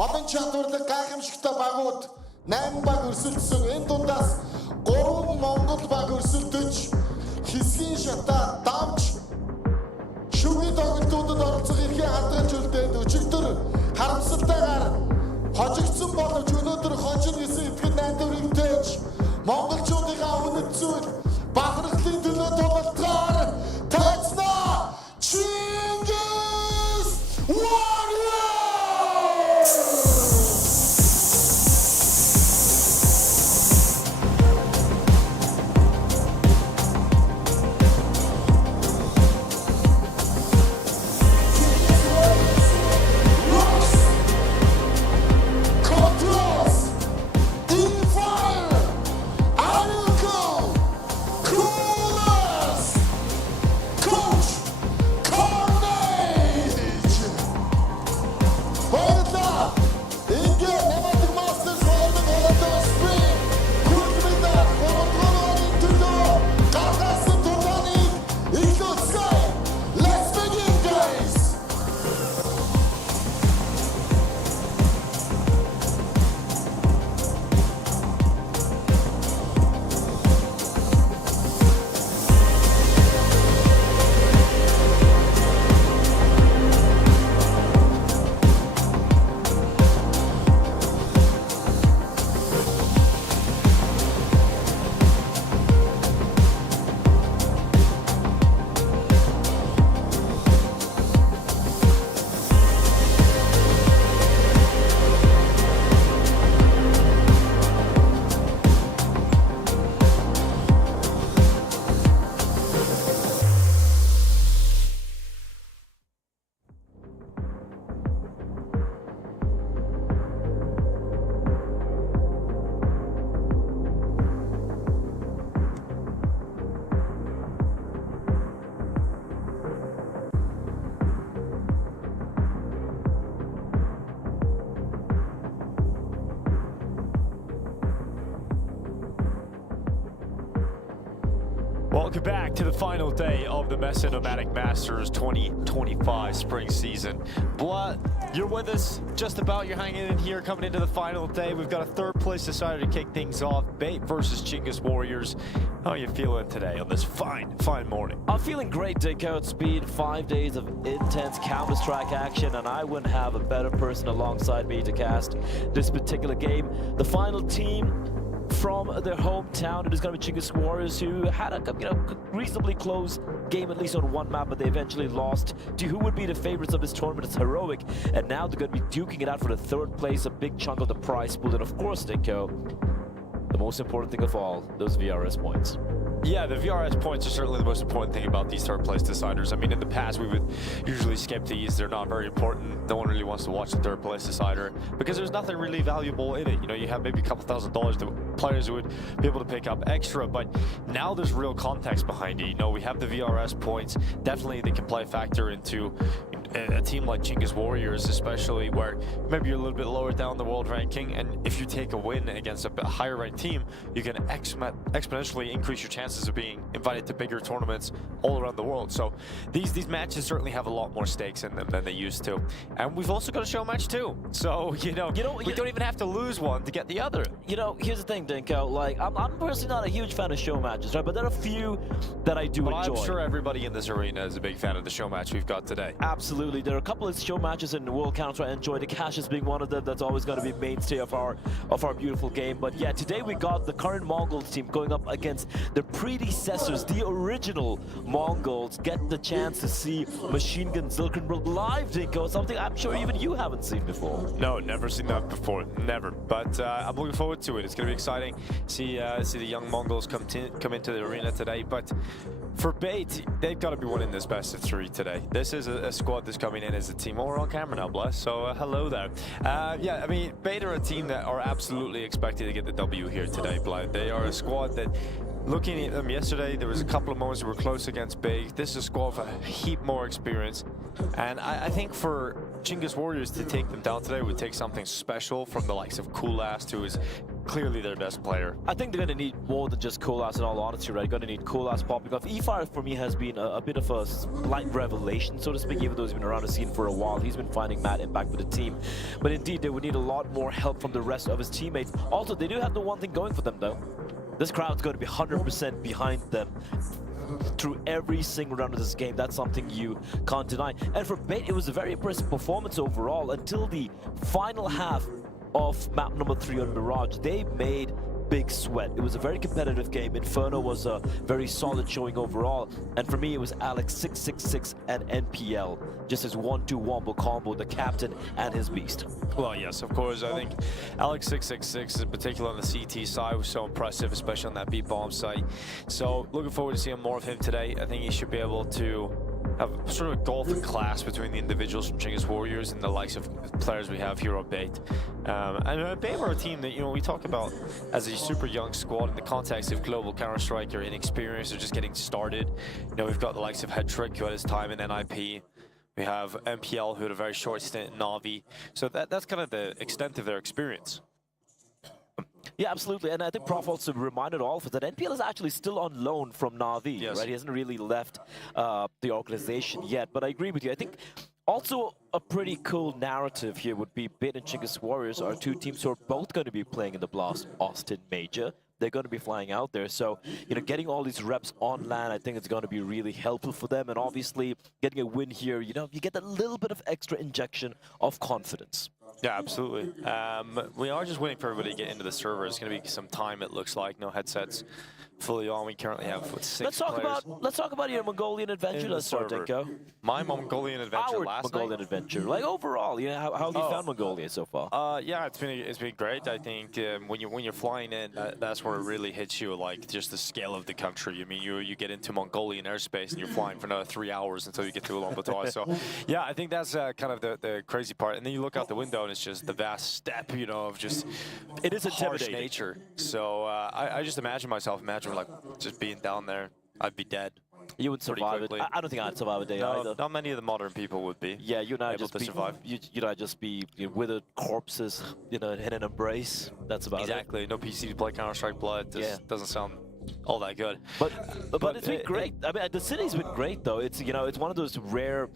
Олон чадварлаг гайхамшигтай багууд 8 баг өрсөлдсөн. Энэ дундаас 3 Монгол баг өрсөлдөж хэсгийн шатаа давж шүгний тоглолтуудад оролцох эрхээ хадгалж үлдээд өчигдөр харамсалтайгаар хожигдсон боловч өнөөдөр хожин гэсэн итгэл найдварынтэйж монголчуудынхаа үнэт зүйл бахархлын төлөө тулалдгаар тайцнаа Чингис Welcome back to the final day of the MESA Nomadic Masters 2025 spring season. Blood, you're with us just about. You're hanging in here coming into the final day. We've got a third place decider to kick things off. Bait versus Chingus Warriors. How are you feeling today on this fine morning? I'm feeling great, Dinko. It's been 5 days of intense Counter-Strike action, and I wouldn't have a better person alongside me to cast this particular game. The final team from their hometown, it is going to be Chingus Warriors, who had a reasonably close game, at least on one map, but they eventually lost to who would be the favorites of this tournament. It's Heroic, and now they're going to be duking it out for the third place, a big chunk of the prize pool, and of course, Dinko, the most important thing of all, those VRS points. Yeah, the VRS points are certainly the most important thing about these third place deciders. I mean, in the past, we would usually skip these. They're not very important. No one really wants to watch the third place decider because there's nothing really valuable in it. You know, you have maybe a couple $1,000 to players who would be able to pick up extra, but now there's real context behind it. You know, we have the VRS points. Definitely they can play a factor into a team like Chingus Warriors, especially where maybe you're a little bit lower down the world ranking, and if you take a win against a higher ranked team, you can exponentially increase your chances of being invited to bigger tournaments all around the world. So these matches certainly have a lot more stakes in them than they used to. And we've also got a show match too. So, we don't even have to lose one to get the other. You know, here's the thing, Dinko. Like, I'm personally not a huge fan of show matches, right? But there are a few that I do enjoy. I'm sure everybody in this arena is a big fan of the show match we've got today. Absolutely. There are a couple of show matches in World Counter I enjoy. The Caches being one of them. That's always going to be mainstay of our beautiful game. But yeah, today we got the current Mongols team going up against the predecessors, the original Mongols. Get the chance to see Machine Gun Zilkenberg live, Dinko. Something I'm sure even you haven't seen before. No, never seen that before. Never. But I'm looking forward to it. It's going to be exciting. See the young Mongols come into the arena today. But for Bait, they've got to be winning this best of 3 today. This is a squad that's coming in as a team. Oh, we're on camera now, bless. So hello there. Yeah, I mean, Bait are a team that are absolutely expected to get the W here today, Blythe. They are a squad that, looking at them yesterday, there was a couple of moments that were close against Big. This is a squad with a heap more experience. And I think for Chingus Warriors to take them down today would take something special from the likes of Coolass, who is clearly their best player. I think they're going to need more than just Kolas, in all honesty, right? Going to need Kolas popping off. E-Fire, for me, has been a bit of a slight revelation, so to speak, even though he's been around the scene for a while. He's been finding mad impact with the team. But indeed, they would need a lot more help from the rest of his teammates. Also, they do have the one thing going for them, though. This crowd's going to be 100% behind them through every single round of this game. That's something you can't deny. And for Bait, it was a very impressive performance overall until the final half of map number 3 on Mirage. They made big sweat. It was a very competitive game. Inferno was a very solid showing overall. And for me, it was Alex 666 and NPL. Just his 1-2 wombo combo, the captain and his beast. Well, yes, of course. I think Alex 666, in particular on the CT side, was so impressive, especially on that beat bomb site. So looking forward to seeing more of him today. I think he should be able to have sort of a gulf in class between the individuals from Chinggis Warriors and the likes of players we have here on Bait. And Bait are a team that, you know, we talk about as a super young squad in the context of global Counter-Strike. You're inexperienced, they're just getting started. You know, we've got the likes of Headtrick, who had his time in NIP. We have MPL, who had a very short stint in Navi. So that's kind of the extent of their experience. Yeah, absolutely. And I think Prof also reminded all of us that NPL is actually still on loan from Navi, yes. right? He hasn't really left the organization yet. But I agree with you. I think also a pretty cool narrative here would be Bait and Chinggis Warriors are two teams who are both going to be playing in the Blast Austin Major. They're going to be flying out there. So, you know, getting all these reps on land, I think it's going to be really helpful for them. And obviously, getting a win here, you know, you get a little bit of extra injection of confidence. Yeah, absolutely. We are just waiting for everybody to get into the server. It's going to be some time, it looks like. No headsets fully on. We currently have, what, 6 players. Let's talk about your Mongolian adventure. Let's start, Dinko. My Mongolian adventure last Mongolian night? adventure. Like, overall, you know, how have you found Mongolia so far? Yeah, it's been great. I think when you're flying in, that's where it really hits you, like just the scale of the country. I mean, you get into Mongolian airspace and you're flying for another 3 hours until you get to Ulaanbaatar. So, yeah, I think that's kind of the crazy part. And then you look out the window and it's just the vast steppe, you know, of just it is harsh intimidating nature. So I just imagine like just being down there, I'd be dead. You would survive it. I don't think I'd survive a day either. Not many of the modern people would be. Yeah, you and I able just to be survive. You know, I'd just be withered corpses, you know, in an embrace. That's about exactly. No PC to play Counter-Strike Blood. Just doesn't sound all that good. But it's been great. I mean, the city's been great though. It's, you know, it's one of those rare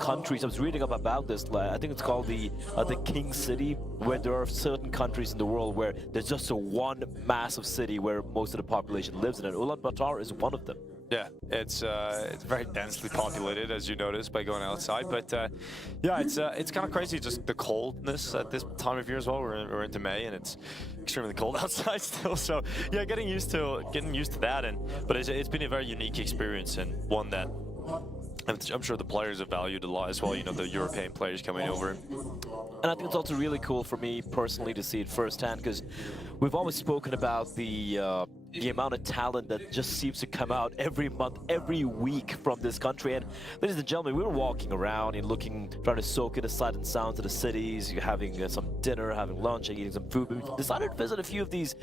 countries. I was reading up about this. I think it's called the King City, where there are certain countries in the world where there's just a one massive city where most of the population lives in it. Ulaanbaatar is one of them. Yeah, it's very densely populated, as you notice by going outside. But yeah, it's kind of crazy, just the coldness at this time of year as well. We're into May and it's extremely cold outside still. So yeah, getting used to that. But it's been a very unique experience and one that I'm sure the players have valued a lot as well. You know, the European players coming over. And I think it's also really cool for me personally to see it firsthand, because we've always spoken about the amount of talent that just seems to come out every month, every week from this country. And ladies and gentlemen, we were walking around and trying to soak in the sight and sounds of the cities, having some dinner, having lunch, and eating some food. We decided to visit a few of these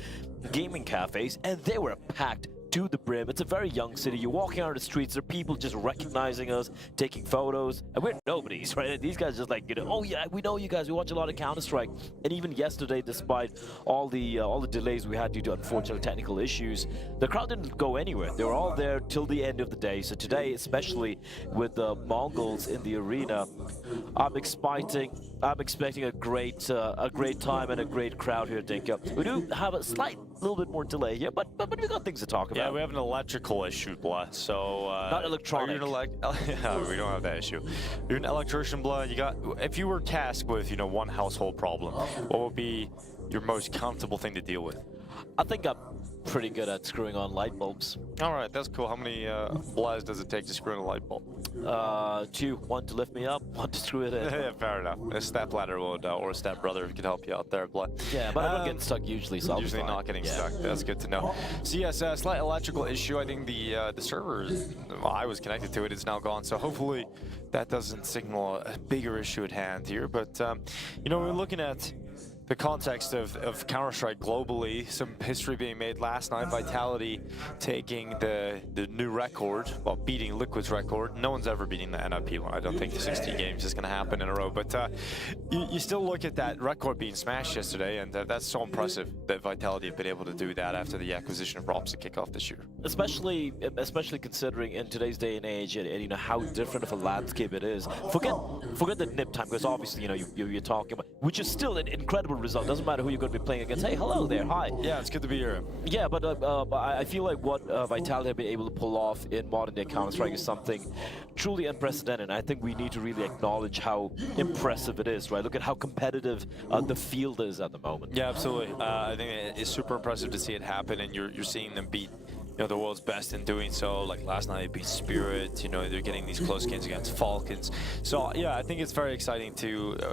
gaming cafes, and they were packed to the brim. It's a very young city. You're walking out the streets, there are people just recognizing us, taking photos, and we're nobodies, right? And these guys just like, you know, oh yeah, we know you guys. We watch a lot of Counter-Strike. And even yesterday, despite all the delays we had due to unfortunate technical issues, the crowd didn't go anywhere. They were all there till the end of the day. So today, especially with the Mongols in the arena, I'm expecting a great time and a great crowd here, Dinka. We do have a little bit more delay here, but we got things to talk about. Yeah, we have an electrical issue, Blood. So not electronic. Yeah, we don't have that issue. You're an electrician, Blood. If you were tasked with, you know, one household problem, what would be your most comfortable thing to deal with? I think I'm pretty good at screwing on light bulbs. All right, that's cool. How many Blaz does it take to screw in a light bulb? 2. 1 to lift me up, 1 to screw it in. Yeah, fair enough. A step ladder would, or a step brother could help you out there, Blood. Yeah, but I'm not getting stuck usually, so usually not getting stuck. That's good to know. So yes, a slight electrical issue. I think the server, I was connected to it, it's now gone. So hopefully that doesn't signal a bigger issue at hand here. But you know, we're looking at the context of Counter-Strike globally, some history being made last night. Vitality taking the new record, well, beating Liquid's record. No one's ever beating the NIP one. I don't think the 60 games is going to happen in a row. But you still look at that record being smashed yesterday, and that's so impressive that Vitality have been able to do that after the acquisition of Robs to kick off this year. Especially considering in today's day and age, and you know how different of a landscape it is. Forget the nip time, because obviously, you know, you're talking about, which is still an incredible result. Doesn't matter who you're going to be playing against. Hey, hello there, hi. Yeah, it's good to be here. Yeah, but I feel like what Vitality have been able to pull off in modern day Counter-Strike is something truly unprecedented. I think we need to really acknowledge how impressive it is, right? Look at how competitive the field is at the moment. Yeah, absolutely. I think it's super impressive to see it happen, and you're seeing them beat, you know, the world's best in doing so. Like last night, they beat Spirit. You know, they're getting these close games against Falcons. So yeah, I think it's very exciting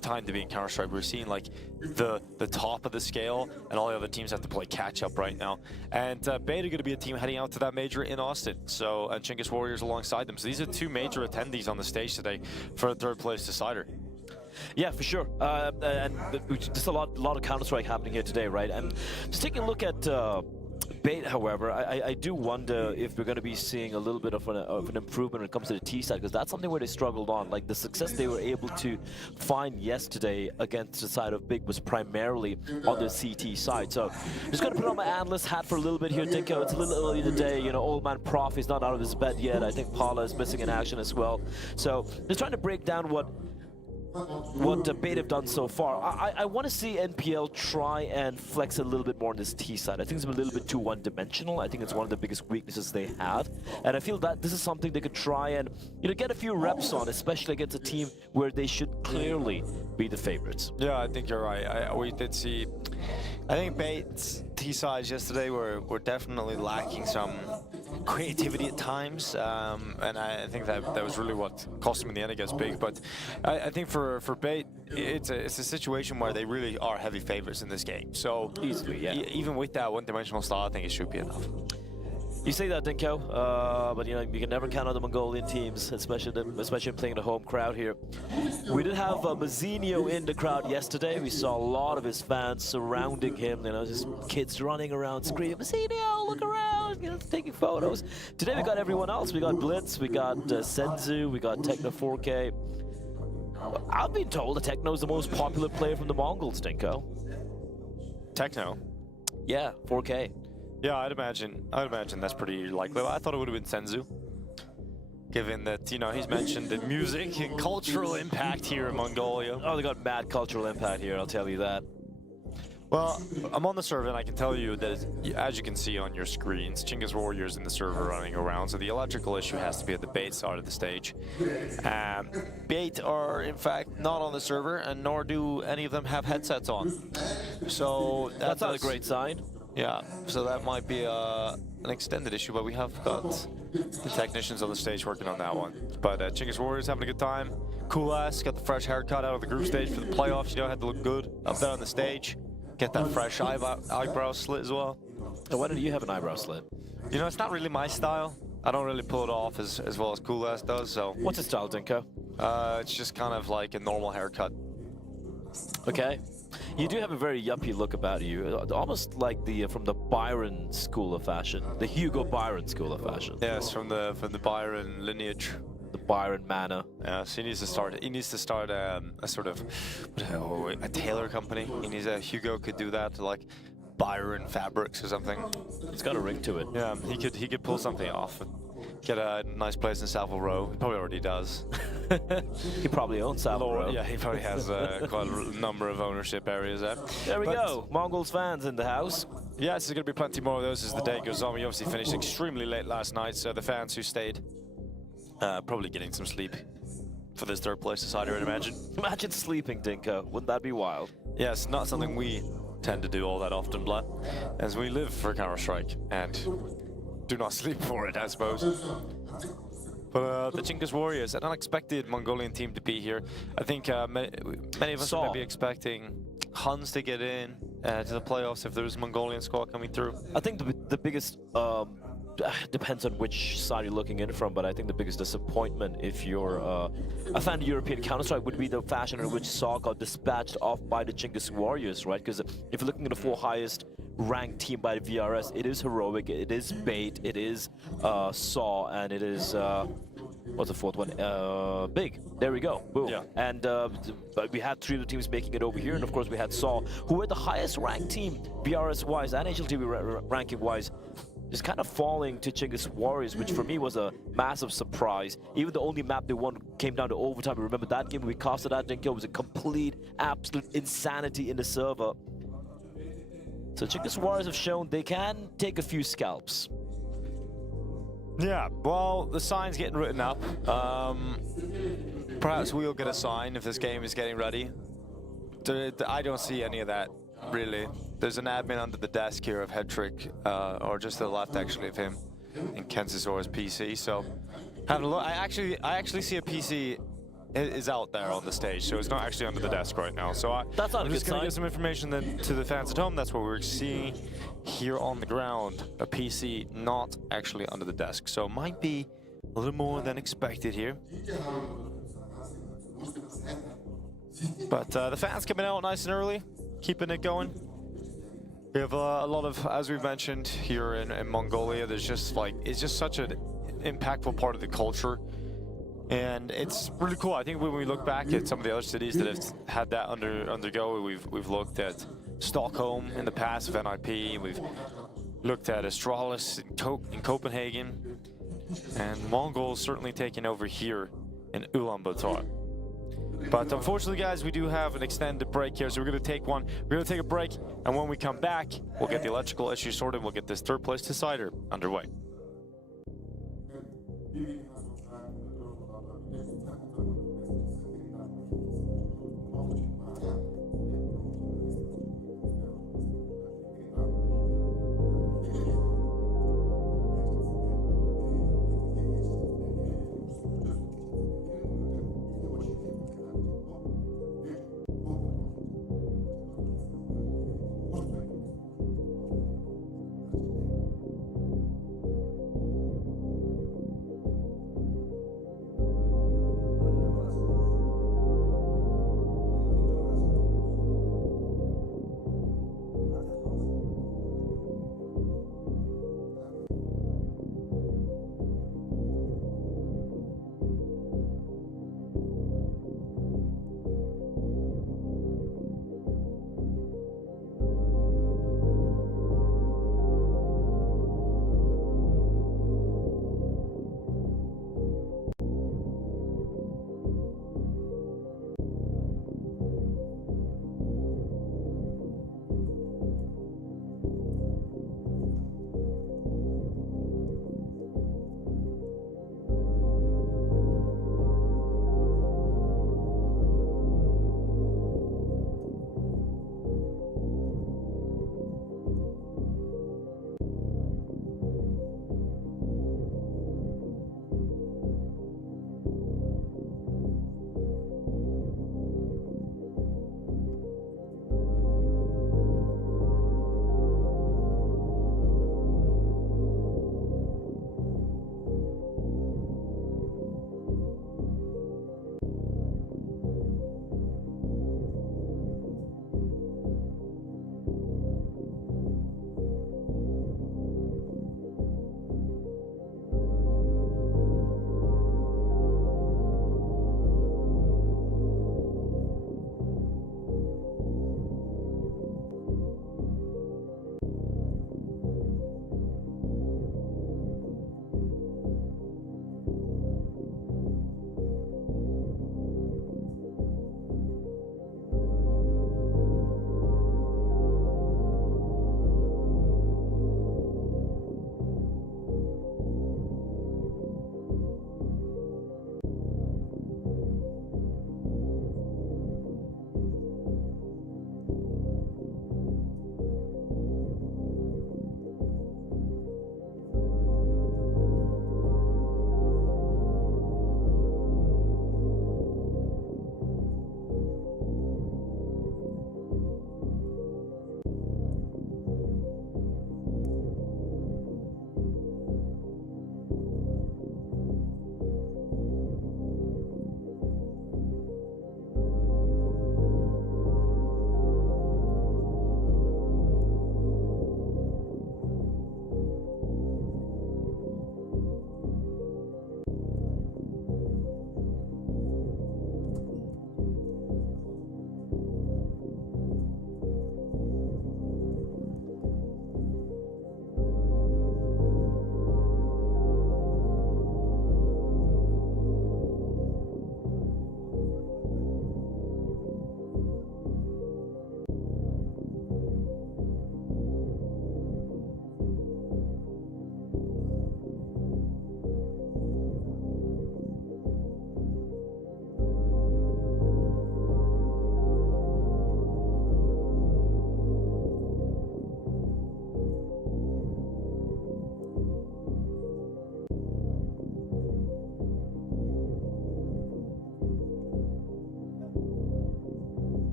time to be in Counter-Strike. We're seeing like the top of the scale, and all the other teams have to play catch up right now. And Beta are going to be a team heading out to that major in Austin. So and Chingus Warriors alongside them. So these are two major attendees on the stage today for a third place decider. Yeah, for sure. And there's a lot of Counter-Strike happening here today, right? And just taking a look at Bait, however, I do wonder if we're going to be seeing a little bit of an improvement when it comes to the T side, because that's something where they struggled on. Like the success they were able to find yesterday against the side of Big was primarily on the CT side. So just going to put on my analyst hat for a little bit here, Dinko. It's a little early today. You know, old man Prof is not out of his bed yet. I think Paula is missing in action as well. So just trying to break down what Beta have done so far. I want to see NPL try and flex a little bit more on this T side. I think it's a little bit too one-dimensional. I think it's one of the biggest weaknesses they have, and I feel that this is something they could try and, you know, get a few reps on, especially against a team where they should clearly be the favorites. Yeah, I think you're right. We did see, I think Bait's T sides yesterday were definitely lacking some creativity at times, and I think that was really what cost them in the end against Big. But I think for Bait, it's a situation where they really are heavy favorites in this game. So easily, yeah. Even with that one-dimensional style, I think it should be enough. You say that, Dinko, but you know you can never count on the Mongolian teams, especially playing the home crowd here. We did have Mazzinho in the crowd yesterday. We saw a lot of his fans surrounding him. You know, just kids running around screaming, "Mazzinho, look around!" You know, taking photos. Today we got everyone else. We got Blitz, we got Senzu, we got Techno 4K. I've been told that Techno is the most popular player from the Mongols, Dinko. Techno? Yeah, 4K. Yeah, I'd imagine that's pretty likely. I thought it would have been Senzu, given that, you know, he's mentioned the music and cultural impact here in Mongolia. Oh, they got mad cultural impact here, I'll tell you that. Well, I'm on the server, and I can tell you that, as you can see on your screens, Chingus Warriors in the server running around, so the electrical issue has to be at the Bait side of the stage. Bait are, in fact, not on the server, and nor do any of them have headsets on. So that's not a great sign. Yeah, so that might be an extended issue, but we have got the technicians on the stage working on that one. But Chingus Warriors having a good time. Cool ass, got the fresh haircut out of the group stage for the playoffs. You know, had to look good up there on the stage. Get that fresh eyebrow slit as well. And why don't you have an eyebrow slit? You know, it's not really my style. I don't really pull it off as well as Cool Ass does, so. What's his style, Dinko? It's just kind of like a normal haircut. Okay. You do have a very yuppie look about you, almost like from the Byron school of fashion, the Hugo Byron school of fashion. Yes, from the Byron lineage. The Byron manor. Yeah, so he needs to start a sort of a tailor company. Hugo could do that, like Byron Fabrics or something. It's got a ring to it. Yeah, he could pull something off. Get a nice place in Savile Row. He probably already does. He probably owns Savile Row. Yeah, he probably has quite a number of ownership areas there. There we go. Mongols fans in the house. Yes, there's going to be plenty more of those as the day goes on. We obviously finished extremely late last night, so the fans who stayed probably getting some sleep for this third place decider, I'd imagine. Imagine sleeping, Dinko. Wouldn't that be wild? Yes, not something we tend to do all that often, Blood, as we live for Counter-Strike and do not sleep for it, I suppose. But the Chingus Warriors, an unexpected Mongolian team to be here. I think many of us may be expecting Huns to get in to the playoffs if there's a Mongolian squad coming through. I think the biggest depends on which side you're looking in from, but I think the biggest disappointment if you're a fan of European Counter-Strike would be the fashion in which SAW got dispatched off by the Chinggis Warriors, right? Because if you're looking at the 4 highest ranked team by the VRS, it is Heroic, it is Bait, it is SAW, and it is what's the 4th one? Big. There we go. Boom. Yeah. And but we had 3 of the teams making it over here, and of course we had SAW, who were the highest ranked team VRS-wise and HLTV ranking-wise, just kind of falling to Chinggis Warriors, which for me was a massive surprise. Even the only map they won came down to overtime. Remember that game we casted that didn't kill was a complete, absolute insanity in the server. So Chinggis Warriors have shown they can take a few scalps. Yeah, well, the sign's getting written up. Perhaps we'll get a sign if this game is getting ready. I don't see any of that, really. There's an admin under the desk here of Hedrick, or just to the left, actually, of him, in Kensasaur's PC. So, having a look, I actually see a PC is out there on the stage, so it's not actually under the desk right now. So That's not I'm a just good going to sign. give some information then to the fans at home. That's what we're seeing here on the ground. A PC not actually under the desk, so it might be a little more than expected here. But the fans coming out nice and early, keeping it going. We have a lot of, as we've mentioned here in Mongolia, there's just like, it's just such an impactful part of the culture. And it's really cool. I think when we look back at some of the other cities that have had that undergo, we've looked at Stockholm in the past with NIP, we've looked at Astralis in Copenhagen, and Mongols certainly taking over here in Ulaanbaatar. But unfortunately, guys, we do have an extended break here, so we're going to take one. We're going to take a break, and when we come back, we'll get the electrical issue sorted. We'll get this 3rd place decider underway.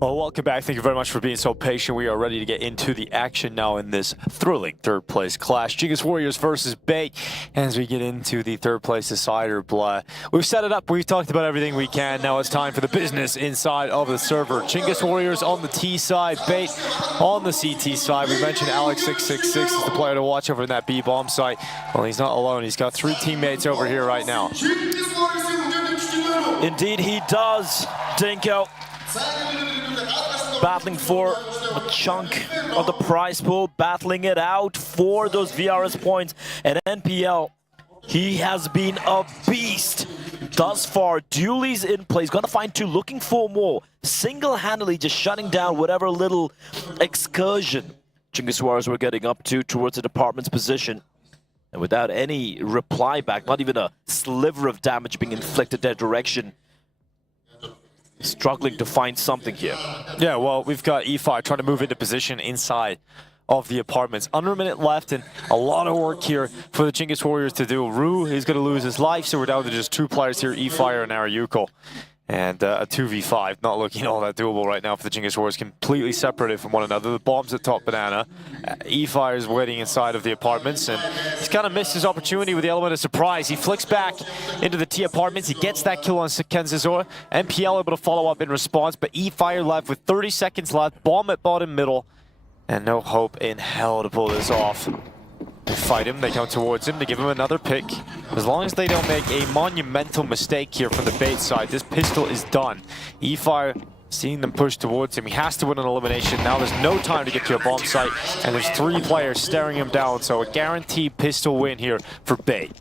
Well, welcome back. Thank you very much for being so patient. We are ready to get into the action now in this thrilling third place clash. Jingus Warriors versus Bait. As we get into the third place decider, we've set it up. We've talked about everything we can. Now it's time for the business inside of the server. Jingus Warriors on the T side, Bait on the CT side. We mentioned Alex666 is the player to watch over in that B bomb site. Well, he's not alone. He's got 3 teammates over here right now. Indeed, he does, Dinko. Battling for a chunk of the prize pool, battling it out for those VRS points. And NPL, he has been a beast thus far. Dooley's in play. He's going to find 2, looking for more. Single-handedly just shutting down whatever little excursion Jingus Warriors were getting up to towards the department's position. And without any reply back, not even a sliver of damage being inflicted their direction, struggling to find something here. Yeah, well, we've got E5 trying to move into position inside of the apartments. Under a minute left and a lot of work here for the Jingus Warriors to do. Rue is going to lose his life, so we're down to just 2 players here, E5 and Arayuko. And a 2v5, not looking all that doable right now for the Jingus Warriors, completely separated from one another. The bomb's at top banana. E5 is waiting inside of the apartments, and he's kind of missed his opportunity with the element of surprise. He flicks back into the T apartments. He gets that kill on Kenzazor. NPL able to follow up in response, but E5 left with 30 seconds left. Bomb at bottom middle, and no hope in hell to pull this off. They fight him, they come towards him, they give him another pick. As long as they don't make a monumental mistake here from the Bait side, this pistol is done. E5 seeing them push towards him. He has to win an elimination. Now there's no time to get to a bomb site, and there's 3 players staring him down, so a guaranteed pistol win here for Bait.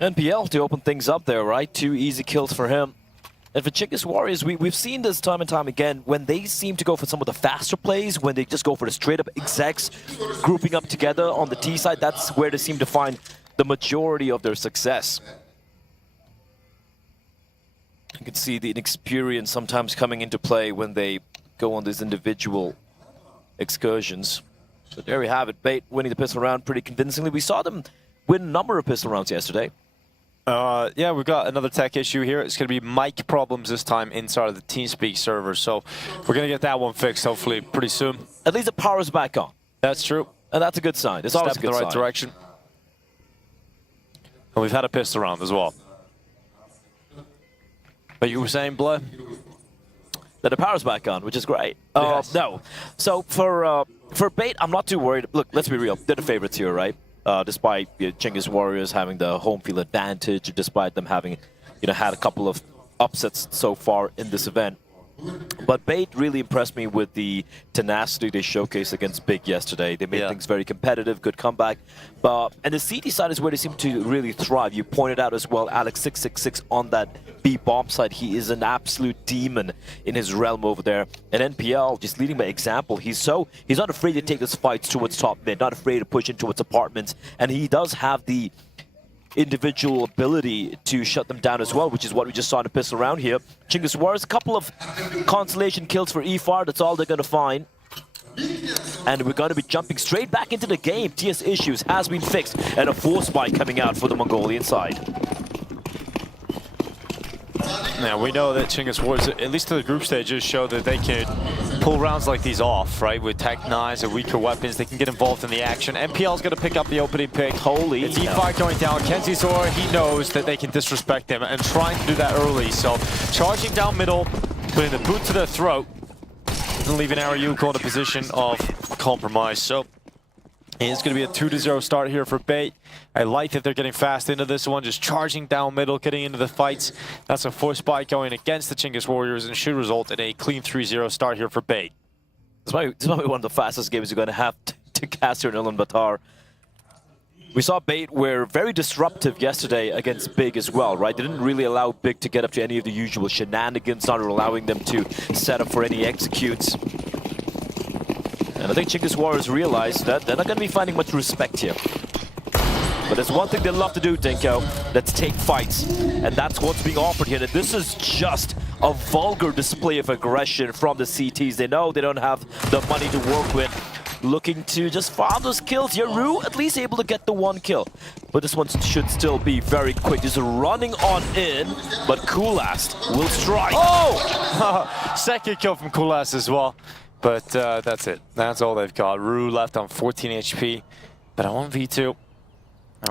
NPL to open things up there, right? 2 easy kills for him. And for Jingus Warriors, we've seen this time and time again, when they seem to go for some of the faster plays, when they just go for the straight-up execs, grouping up together on the T side, that's where they seem to find the majority of their success. You can see the inexperience sometimes coming into play when they go on these individual excursions. But there we have it, Bait winning the pistol round pretty convincingly. We saw them win a number of pistol rounds yesterday. Yeah, we've got another tech issue here. It's going to be mic problems this time inside of the TeamSpeak server. So we're going to get that one fixed hopefully pretty soon. At least the power's back on. That's true. And that's a good sign. It's always a good sign. Step in the right direction. And we've had a pistol round as well. But you were saying, Blair? That the power's back on, which is great. Yes. No. So for Bait, I'm not too worried. Look, let's be real. They're the favorites here, right? Despite Jingus Warriors having the home field advantage, despite them having, had a couple of upsets so far in this event. But Bait really impressed me with the tenacity they showcased against Big yesterday. They made things very competitive, good comeback. And the CT side is where they seem to really thrive. You pointed out as well, Alex666 on that B bomb side. He is an absolute demon in his realm over there. And NPL just leading by example. He's not afraid to take his fights towards top mid, not afraid to push in towards apartments. And he does have the individual ability to shut them down as well, which is what we just saw in the pistol round here. Jingus Warriors, a couple of consolation kills for E5, that's all they're going to find. And we're going to be jumping straight back into the game. TS issues has been fixed, and a force spike coming out for the Mongolian side. Now, we know that Jingus Warriors, at least to the group stages, show that they can pull rounds like these off, right? With Tech 9s and weaker weapons, they can get involved in the action. NPL's going to pick up the opening pick. Holy It's E5 going down. Kenzazor, he knows that they can disrespect him and trying to do that early. So, charging down middle, putting the boot to their throat, and leaving Arayuko in a position of compromise. So, it's going to be a 2-0 start here for Bait. I like that they're getting fast into this one, just charging down middle, getting into the fights. That's a force spike going against the Jingus Warriors and should result in a clean 3-0 start here for Bait. This might be one of the fastest games you're going to have to cast here in Ulaanbaatar. We saw Bait were very disruptive yesterday against Big as well, right? They didn't really allow Big to get up to any of the usual shenanigans, not allowing them to set up for any executes. And I think Jingus Warriors realized that they're not going to be finding much respect here. But there's one thing they love to do, Dinko. Let's take fights. And that's what's being offered here. And this is just a vulgar display of aggression from the CTs. They know they don't have the money to work with. looking to just farm those kills here. Rue at least able to get the one kill. But this one should still be very quick. Just running on in, but Kulast will strike. Oh! Second kill from Kulast as well. But that's it. That's all they've got. Rue left on 14 HP. But on 1v2.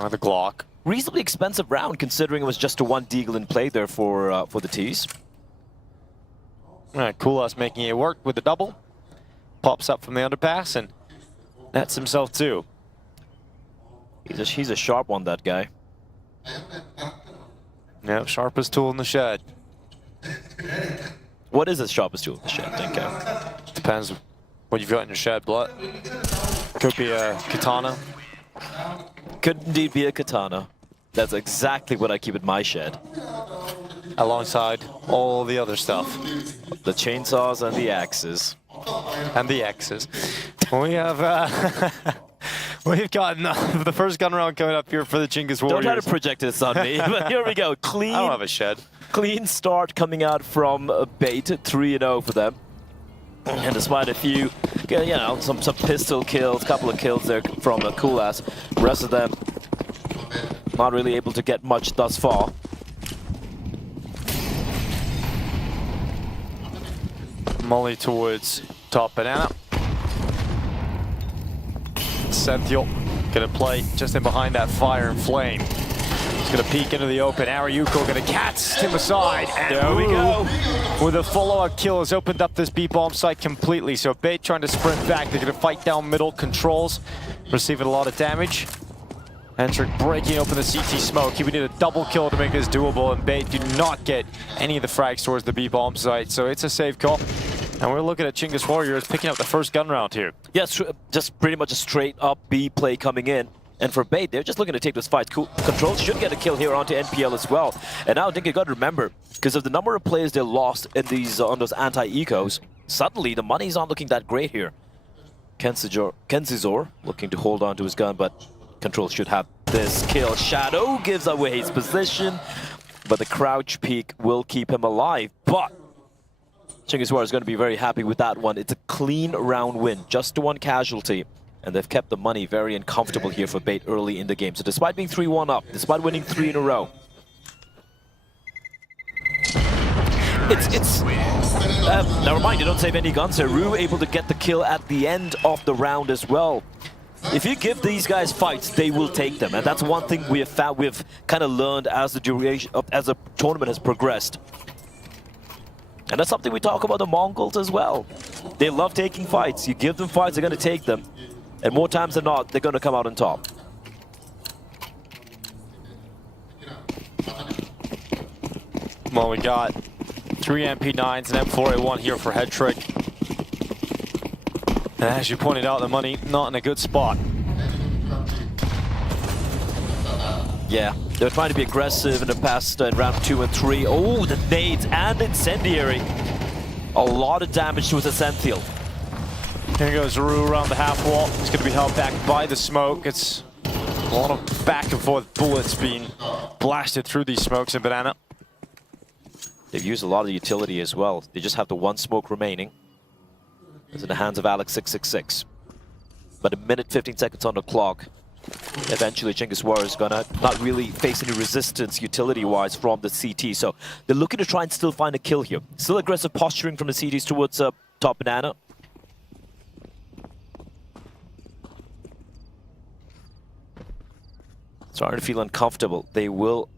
With the Glock. Reasonably expensive round considering it was just a one deagle in play there for the T's. All right, Kulast making it work with the double. Pops up from the underpass and nets himself too. He's a sharp one, that guy. Yeah, sharpest tool in the shed. What is the sharpest tool in the shed, Dinko? Depends what you've got in your shed, Blood. Could be a katana. Could indeed be a katana. That's exactly what I keep in my shed. Alongside all the other stuff. The chainsaws and the axes. And the X's. We have we've got the first gun round coming up here for the Chinggis Warriors. Don't try to project this on me, but here we go. Clean. I don't have a shed. Clean start coming out from Bait, 3-0 for them. And despite a few, you know, some pistol kills, couple of kills there from Kulast, the rest of them not really able to get much thus far. Molly towards top banana. Senthiel gonna play just in behind that fire and flame. He's gonna peek into the open. Ariuko gonna cast him aside. And there we go. With a follow-up kill has opened up this B-bomb site completely. So Bait trying to sprint back. They're gonna fight down middle. Controls receiving a lot of damage. Hentrick breaking open the CT smoke. He would need a double kill to make this doable, and Bait do not get any of the frags towards the B-bomb site. So it's a safe call. And we're looking at Chinggis Warriors picking up the first gun round here. Yes, just pretty much a straight up B play coming in. And for Bait, they're just looking to take this fight. Control should get a kill here onto NPL as well. And now I think you got to remember, because of the number of players they lost in these on those anti-ecos, suddenly the money's not looking that great here. Kenzizor looking to hold on to his gun, but Control should have this kill. Shadow gives away his position, but the crouch peek will keep him alive. But Chinggis Warriors is going to be very happy with that one. It's a clean round win, just one casualty. And they've kept the money very uncomfortable here for Bait early in the game. So despite being 3-1 up, despite winning 3 in a row, never mind, you don't save any guns here. Rue able to get the kill at the end of the round as well. If you give these guys fights, they will take them. And that's one thing we have found, we've kind of learned as the duration of, as the tournament has progressed. And that's something we talk about the Mongols as well. They love taking fights. You give them fights, they're going to take them. And more times than not, they're going to come out on top. Well, we got 3 MP9s and M4A1 here for Hentrick. And as you pointed out, the money not in a good spot. Yeah, they were trying to be aggressive in the past in round 2 and 3. Oh, the nades and incendiary. A lot of damage to his Senthiel. Here goes Rue around the half wall. He's going to be held back by the smoke. It's a lot of back and forth bullets being blasted through these smokes in Banana. They've used a lot of the utility as well. They just have the one smoke remaining. It's in the hands of Alex666. But a minute 15 seconds on the clock. Eventually Chinggis Warriors is gonna not really face any resistance utility-wise from the CT. So they're looking to try and still find a kill here. Still aggressive posturing from the CTs towards top Banana. Starting to feel uncomfortable. They will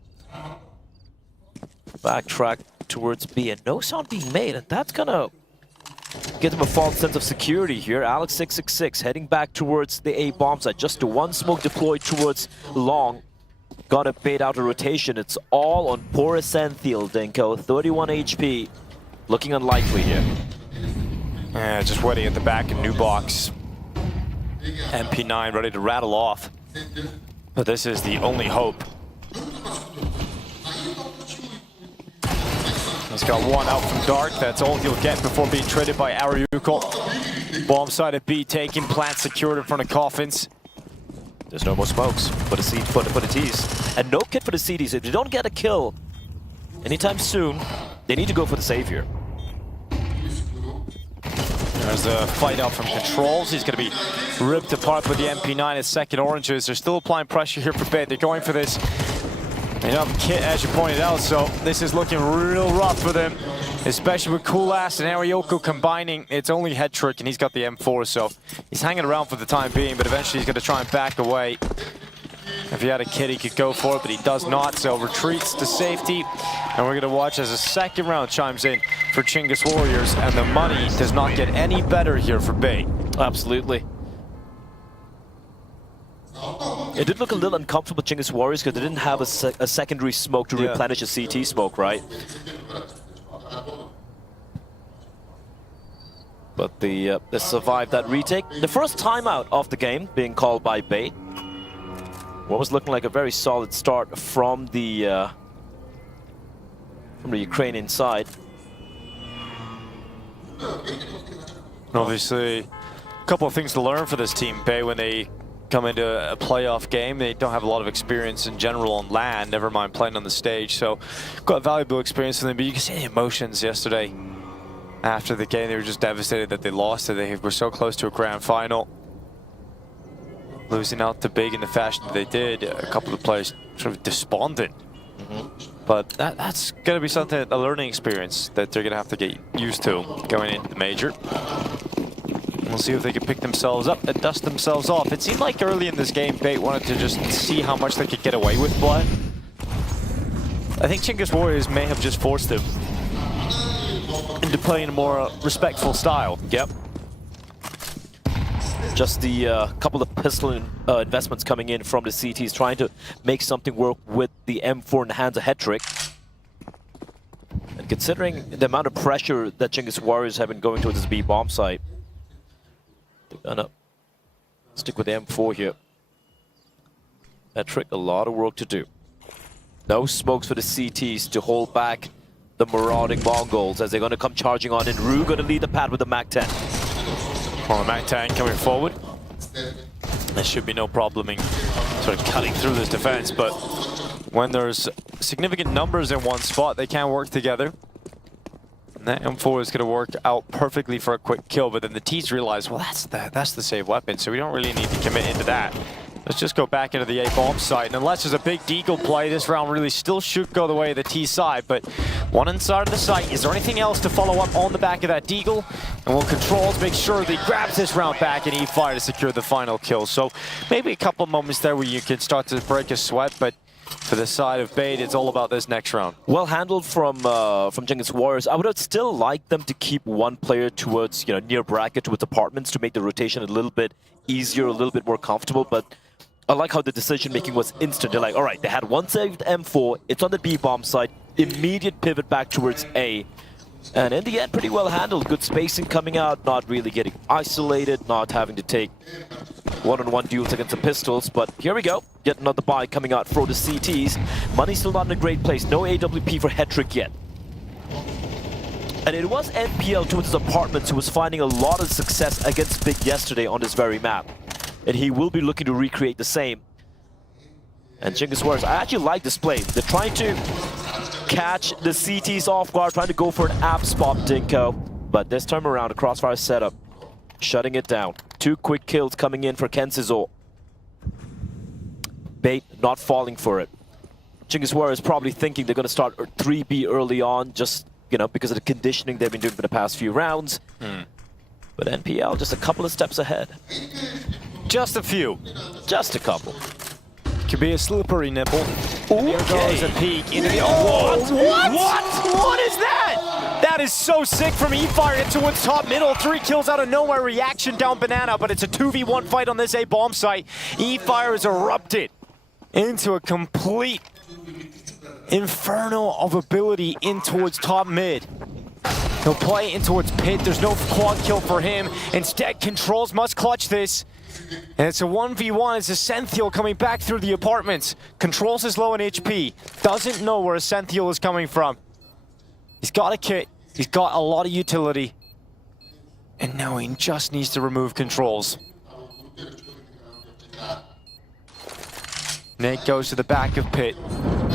backtrack towards B, and no sound being made, and that's gonna give them a false sense of security here. Alex666 heading back towards the A bomb site. Just the one smoke deployed towards long. Gotta bait out a rotation. It's all on poor Senthiel, Dinko. 31 HP. Looking unlikely here. Yeah, just waiting at the back in new box. MP9 ready to rattle off. But this is the only hope. He's got one out from Dark. That's all he'll get before being traded by Ariuko. Bomb side at B taken. Plant secured in front of coffins. There's no more smokes for the T's. And no kit for the CDs. If they don't get a kill anytime soon, they need to go for the save here. There's a fight out from controls. He's going to be ripped apart with the MP9 as second oranges. They're still applying pressure here for Bait. They're going for this kit, as you pointed out, so this is looking real rough for them, especially with Coolass and Arioko combining. It's only Hetrick, and he's got the M4, so he's hanging around for the time being, but eventually he's going to try and back away. If he had a kit, he could go for it, but he does not, so retreats to safety. And we're going to watch as a second round chimes in for Chinggis Warriors, and the money does not get any better here for Bait. Absolutely. It did look a little uncomfortable, Chinggis Warriors, because they didn't have a secondary smoke to replenish a CT smoke, right? But they survived that retake. The first timeout of the game being called by Bait. What was looking like a very solid start from the Ukrainian side. Obviously, a couple of things to learn for this team, Bay, when they come into a playoff game. They don't have a lot of experience in general on land, never mind playing on the stage, so got valuable experience for them. But you can see the emotions yesterday after the game. They were just devastated that they lost it. They were so close to a grand final. Losing out to Big in the fashion that they did, a couple of players sort of despondent. But that's going to be something, a learning experience that they're going to have to get used to going into the major. We'll see if they can pick themselves up and dust themselves off. It seemed like early in this game, Bait wanted to just see how much they could get away with blood. I think Chinggis Warriors may have just forced them into playing a more respectful style. Yep. Just the couple of pistol investments coming in from the CTs, trying to make something work with the M4 in the hands of Hetrick. And considering the amount of pressure that Chinggis Warriors have been going towards this B bomb site, they're gonna stick with the M4 here. Hetrick, a lot of work to do. No smokes for the CTs to hold back the marauding Mongols as they're gonna come charging on, and Rue gonna lead the path with the MAC-10. Well, the MAC-10 coming forward. There should be no problem in sort of cutting through this defense, but when there's significant numbers in one spot, they can work together. And that M4 is going to work out perfectly for a quick kill, but then the T's realize, well, that's the save weapon, so we don't really need to commit into that. Let's just go back into the A bomb site, and unless there's a big deagle play, this round really still should go the way of the T side, but one inside of the site. Is there anything else to follow up on the back of that deagle? And will controls make sure they grab this round back and E-Fire to secure the final kill. So maybe a couple moments there where you can start to break a sweat, but for the side of Bait, it's all about this next round. Well handled from Chinggis Warriors. I would still like them to keep one player towards, near bracket, towards apartments, to make the rotation a little bit easier, a little bit more comfortable, but I like how the decision-making was instant. They're like, all right, they had one saved M4, it's on the B-bomb side, immediate pivot back towards A. And in the end, pretty well handled. Good spacing coming out, not really getting isolated, not having to take one-on-one duels against the pistols. But here we go, yet another buy coming out for the CTs. Money's still not in a great place, no AWP for Hetrick yet. And it was NPL towards his apartments who was finding a lot of success against Big yesterday on this very map. And he will be looking to recreate the same. And Chinggis Warriors, I actually like this play. They're trying to catch the CTs off guard, trying to go for an app spot, Dinko. But this time around, a crossfire setup, shutting it down. 2 quick kills coming in for Kensizo. Bait not falling for it. Chinggis Warriors probably thinking they're going to start 3B early on, just, because of the conditioning they've been doing for the past few rounds. But NPL just a couple of steps ahead. Just a few. Just a couple. Could be a slippery nipple. Okay. Here goes a peek into the... What? What is that? That is so sick from E-Fire into towards top middle. 3 kills out of nowhere. Reaction down Banana, but it's a 2v1 fight on this A bomb site. E-Fire has erupted into a complete inferno of ability in towards top mid. He'll play in towards pit. There's no quad kill for him. Instead, controls must clutch this. And it's a 1v1. It's a Senthiel coming back through the apartments. Controls is low in HP. Doesn't know where a Senthiel is coming from. He's got a kit. He's got a lot of utility. And now he just needs to remove controls. Nate goes to the back of pit.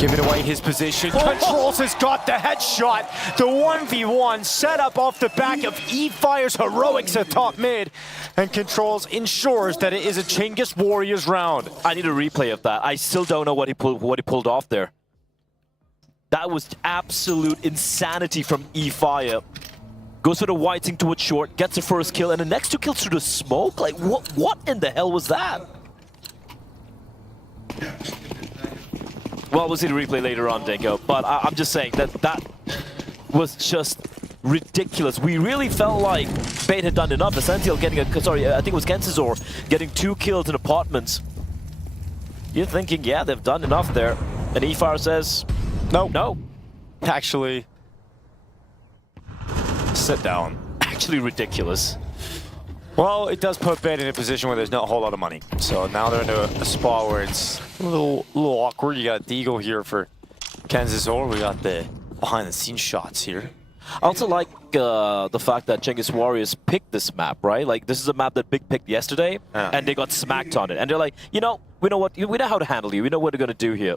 Giving away his position. Controls has got the headshot. The 1v1 set up off the back of E-Fire's heroics at top mid. And Controls ensures that it is a Chinggis Warriors round. I need a replay of that. I still don't know what he pulled off there. That was absolute insanity from E-Fire. Goes for the whiting towards short, gets the first kill, and the next 2 kills through the smoke? Like, what in the hell was that? Well, we'll see the replay later on, Dingo, but I'm just saying that was just ridiculous. We really felt like Bait had done enough. Essential getting I think it was Gensizor getting 2 kills in apartments. You're thinking, yeah, they've done enough there. And E-Fire says, no. No. Actually, sit down. Actually ridiculous. Well, it does put Bait in a position where there's not a whole lot of money. So now they're into a spot where it's a little awkward. You got Deagle here for Gensizor. We got the behind-the-scenes shots here. I also like the fact that Chinggis Warriors picked this map, right? Like, this is a map that Big picked yesterday, and they got smacked on it. And they're like, you know, we know how to handle you. We know what we're going to do here.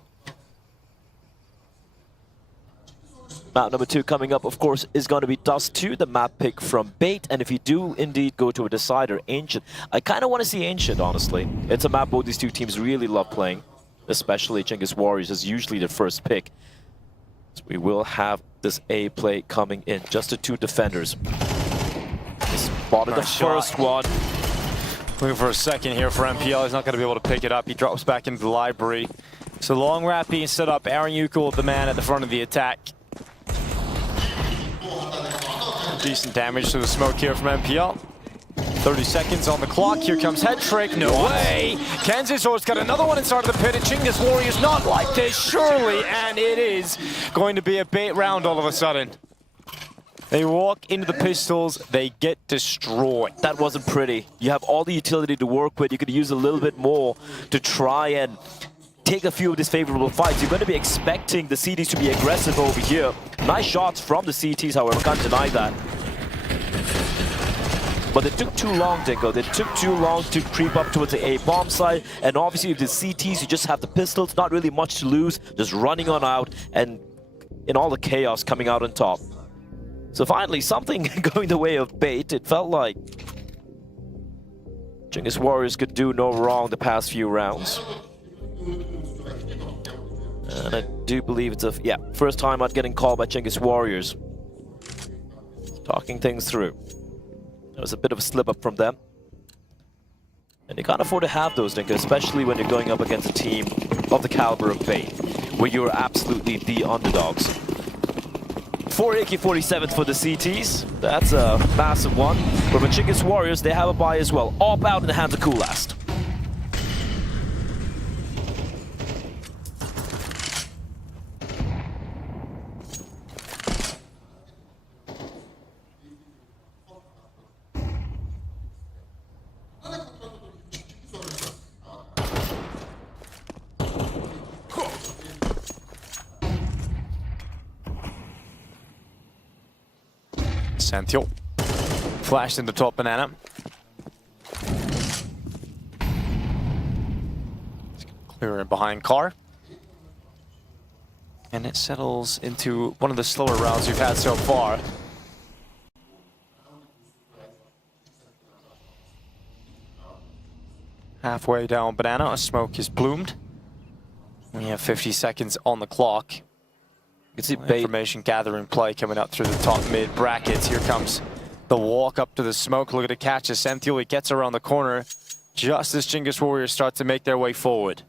Map number 2 coming up, of course, is going to be Dust 2, the map pick from Bait. And if you do indeed go to a decider, Ancient, I kind of want to see Ancient, honestly. It's a map both these two teams really love playing, especially Chinggis Warriors is usually the first pick. So we will have this A play coming in. Just the 2 defenders. They spotted the first one. Looking for a second here for MPL. He's not going to be able to pick it up. He drops back into the library. So long wrap being set up. Aaron Yukel, the man at the front of the attack. Decent damage to the smoke here from MPL. 30 seconds on the clock. Here comes Head Trick. No way. Gensizor's got another one inside of the pit. And Chinggis Warriors not like this, surely. And it is going to be a Bait round all of a sudden. They walk into the pistols. They get destroyed. That wasn't pretty. You have all the utility to work with. You could use a little bit more to try and take a few of these favorable fights. You're going to be expecting the CTs to be aggressive over here. Nice shots from the CTs, however, can't deny that. But they took too long, Dingo. They took too long to creep up towards the A bomb side. And obviously, with the CTs, you just have the pistols. Not really much to lose. Just running on out and in all the chaos coming out on top. So finally, something going the way of Bait. It felt like Chinggis Warriors could do no wrong the past few rounds. And I do believe it's first time out getting called by Chinggis Warriors. Talking things through. There was a bit of a slip up from them. And you can't afford to have those, Dinka, especially when you're going up against a team of the caliber of Bait, where you're absolutely the underdogs. 4 AK-47s for the CTs. That's a massive one. But for Chinggis Warriors, they have a buy as well. All out in the hands of Coolast. Santhiel flashed into top banana. Clear in behind car. And it settles into one of the slower rounds we've had so far. Halfway down banana, a smoke is bloomed. We have 50 seconds on the clock. You can see Bait information gathering play coming up through the top mid brackets. Here comes the walk up to the smoke. Look at it catch a Senthiel. He gets around the corner just as Chinggis Warriors start to make their way forward.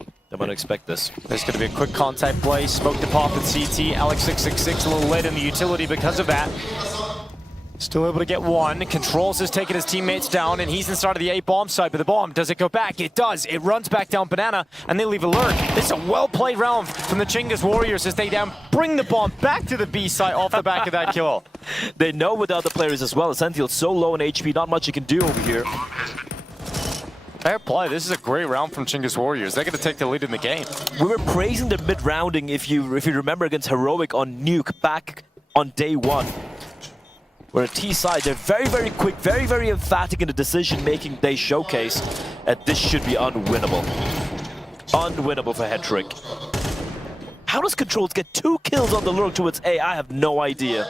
I'm going to expect this. There's going to be a quick contact play. Smoke to pop at CT. Alex666 a little late in the utility because of that. Still able to get one. Controls has taken his teammates down, and he's inside of the A bomb site. But the bomb, does it go back? It does. It runs back down banana, and they leave a lurk. This is a well-played round from the Chinggis Warriors as they bring the bomb back to the B site off the back of that kill. They know with the other players as well. Essential's so low in HP, not much you can do over here. Fair play. This is a great round from Chinggis Warriors. They're going to take the lead in the game. We were praising the mid-rounding, if you remember, against Heroic on Nuke back on day 1. Where at T side, they're very, very quick, very, very emphatic in the decision-making they showcase. And this should be unwinnable. Unwinnable for Head Trick. How does Controls get 2 kills on the lurk towards A? I have no idea.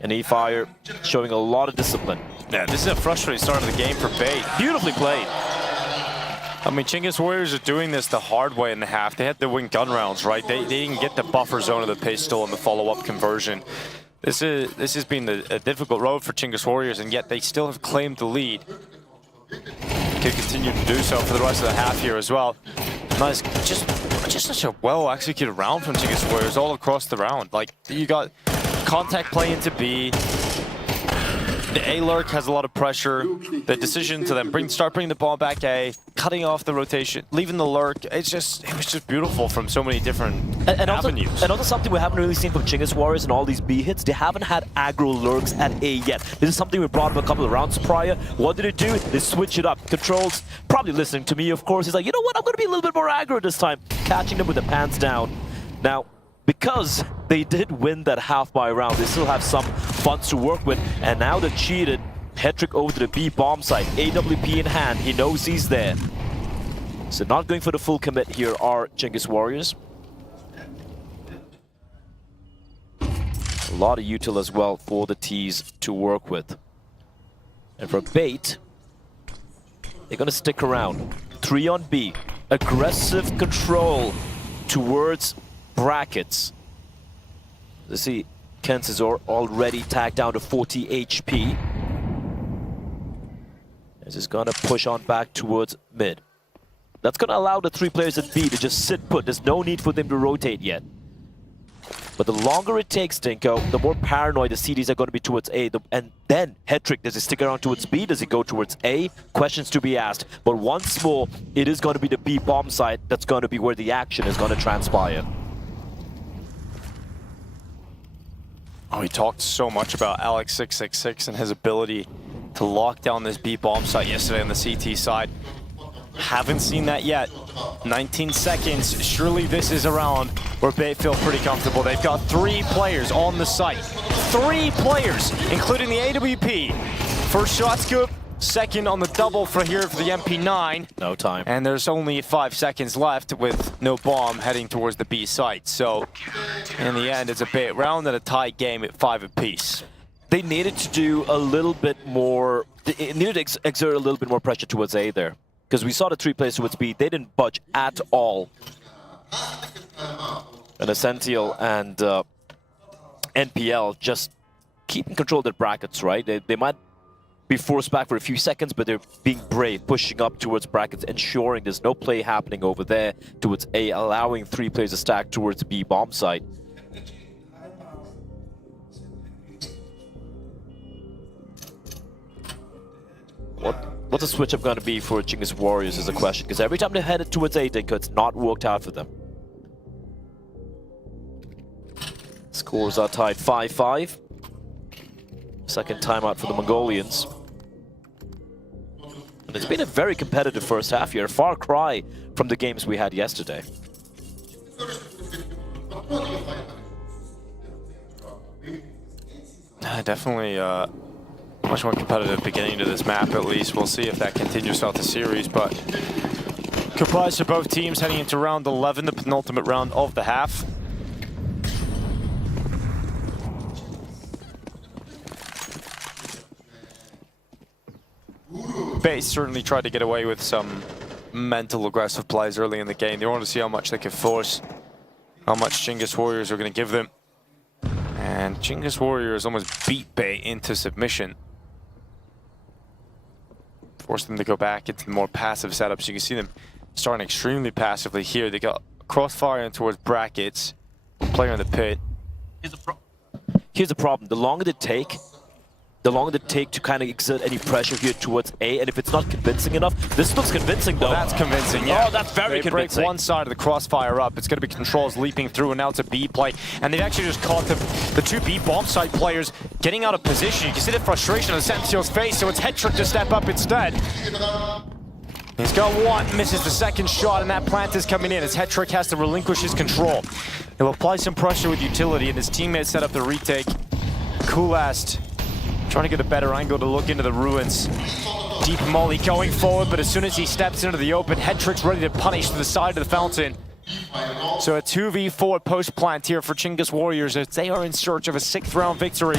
And E-Fire showing a lot of discipline. Yeah, this is a frustrating start of the game for Bait. Beautifully played. I mean, Chinggis Warriors are doing this the hard way in the half. They had to win gun rounds, right? They didn't get the buffer zone of the pistol and the follow-up conversion. This has been a difficult road for Chinggis Warriors, and yet they still have claimed the lead. Could continue to do so for the rest of the half here as well. Nice, just such a well-executed round from Chinggis Warriors all across the round. Like, you got contact play into B. The A lurk has a lot of pressure. The decision to then start bringing the ball back A, cutting off the rotation, leaving the lurk. It was just beautiful from so many different avenues. Also something we haven't really seen from Chinggis Warriors in all these B hits. They haven't had aggro lurks at A yet. This is something we brought up a couple of rounds prior. What did it do? They switch it up. Controls, probably listening to me, of course. He's like, you know what? I'm going to be a little bit more aggro this time. Catching them with the pants down. Now, because they did win that half by round, they still have some funds to work with, and now they cheated. Hetrick over to the B bomb site, AWP in hand, he knows he's there. So not going for the full commit here are Chinggis Warriors. A lot of util as well for the T's to work with. And for Bait, they're gonna stick around. 3 on B, aggressive control towards brackets. Let's see, Kens is already tagged down to 40 HP. As he's gonna push on back towards mid. That's gonna allow the 3 players at B to just sit put. There's no need for them to rotate yet. But the longer it takes, Dinko, the more paranoid the CDs are going to be towards A. And then Hetrick, does he stick around towards B? Does he go towards A? Questions to be asked. But once more, it is going to be the B bomb site that's going to be where the action is going to transpire. Oh, he talked so much about Alex666 and his ability to lock down this B bomb site yesterday on the CT side. Haven't seen that yet. 19 seconds. Surely this is a round where Bait feel pretty comfortable. They've got 3 players on the site. 3 players, including the AWP. First shot scoop, second on the double for the MP9. No time. And there's only 5 seconds left with no bomb heading towards the B site. So in the end, it's a Bait round and a tight game at 5 apiece. They needed to do a little bit more, it needed to exert a little bit more pressure towards A there. Because we saw the 3 players towards B, they didn't budge at all. And Essential and NPL just keeping control of their brackets, right? They might be forced back for a few seconds, but they're being brave, pushing up towards brackets, ensuring there's no play happening over there towards A, allowing 3 players to stack towards the B bomb site. What's the switch up going to be for Chinggis Warriors is a question, because every time they headed towards A, Dinko, it's not worked out for them. Scores are tied 5-5. Second timeout for the Mongolians. And it's been a very competitive first half here, a far cry from the games we had yesterday. Definitely much more competitive beginning to this map, at least. We'll see if that continues throughout the series, but comprised of both teams heading into round 11, the penultimate round of the half. Base certainly tried to get away with some mental aggressive plays early in the game. They wanted to see how much they could force, how much Chinggis Warriors are going to give them. And Chinggis Warriors almost beat Bait into submission. Forced them to go back into the more passive setups. You can see them starting extremely passively here. They got crossfire in towards brackets. Player in the pit. Here's the problem. The longer they take to kind of exert any pressure here towards A, and if it's not convincing enough, this looks convincing though. Well, that's convincing, yeah. Oh, that's very convincing. They break one side of the crossfire up. It's going to be Controls leaping through, and now it's a B play. And they've actually just caught the 2 B bomb site players getting out of position. You can see the frustration on Sensio's face, so it's Hetrick to step up instead. He's got 1, misses the second shot, and that plant is coming in as Hetrick has to relinquish his control. He'll apply some pressure with utility, and his teammates set up the retake. Coolast trying to get a better angle to look into the ruins. Deep molly going forward, but as soon as he steps into the open, Hetrick's ready to punish to the side of the fountain. So a 2v4 post-plant here for Chinggis Warriors as they are in search of a 6th round victory.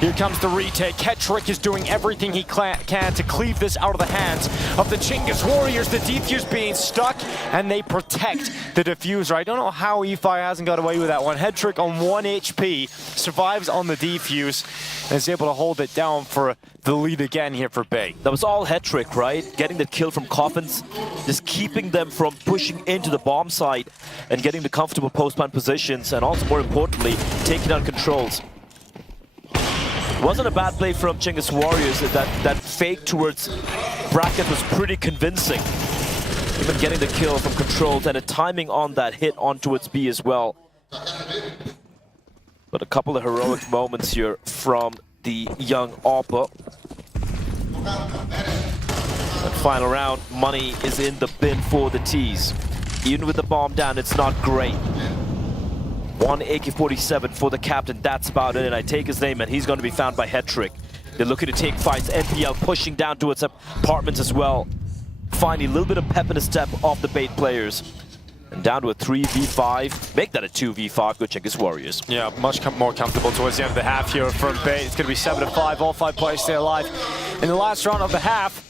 Here comes the retake. Hetrick is doing everything he can to cleave this out of the hands of the Chinggis Warriors. The defuse being stuck, and they protect the diffuser. I don't know how eFire hasn't got away with that one. Hetrick on 1 HP, survives on the defuse, and is able to hold it down for the lead again here for Bay. That was all Hetrick, right? Getting the kill from Coffins, just keeping them from pushing into the bomb site and getting the comfortable post-plant positions, and also more importantly, taking down controls. Wasn't a bad play from Chinggis Warriors. That fake towards Bracket was pretty convincing. Even getting the kill from controls and the timing on that hit on towards B as well. But a couple of heroic moments here from the young Oppa. And final round, money is in the bin for the T's. Even with the bomb down, it's not great. 1 AK-47 for the captain, that's about it, and I take his name, and he's going to be found by Hetrick. They're looking to take fights, NPL pushing down towards apartments as well. Finally, a little bit of pep in the step off the bait players. And down to a 3v5, make that a 2v5, go Chinggis Warriors. Yeah, much more comfortable towards the end of the half here from Bait. It's going to be 7-5, all 5 players stay alive in the last round of the half.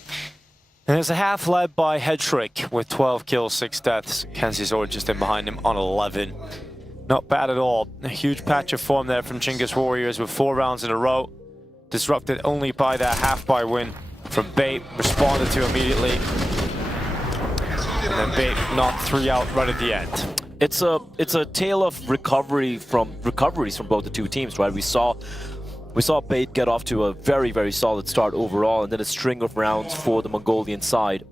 And there's a half led by Hetrick with 12 kills, 6 deaths. Kenzie's Sword just in behind him on 11. Not bad at all. A huge patch of form there from Chinggis Warriors with 4 rounds in a row. Disrupted only by that half-by win from Bait, responded to immediately. And then Bait knocked 3 out right at the end. It's a tale of recoveries from both the two teams, right? We saw Bait get off to a very solid start overall, and then a string of rounds for the Mongolian side.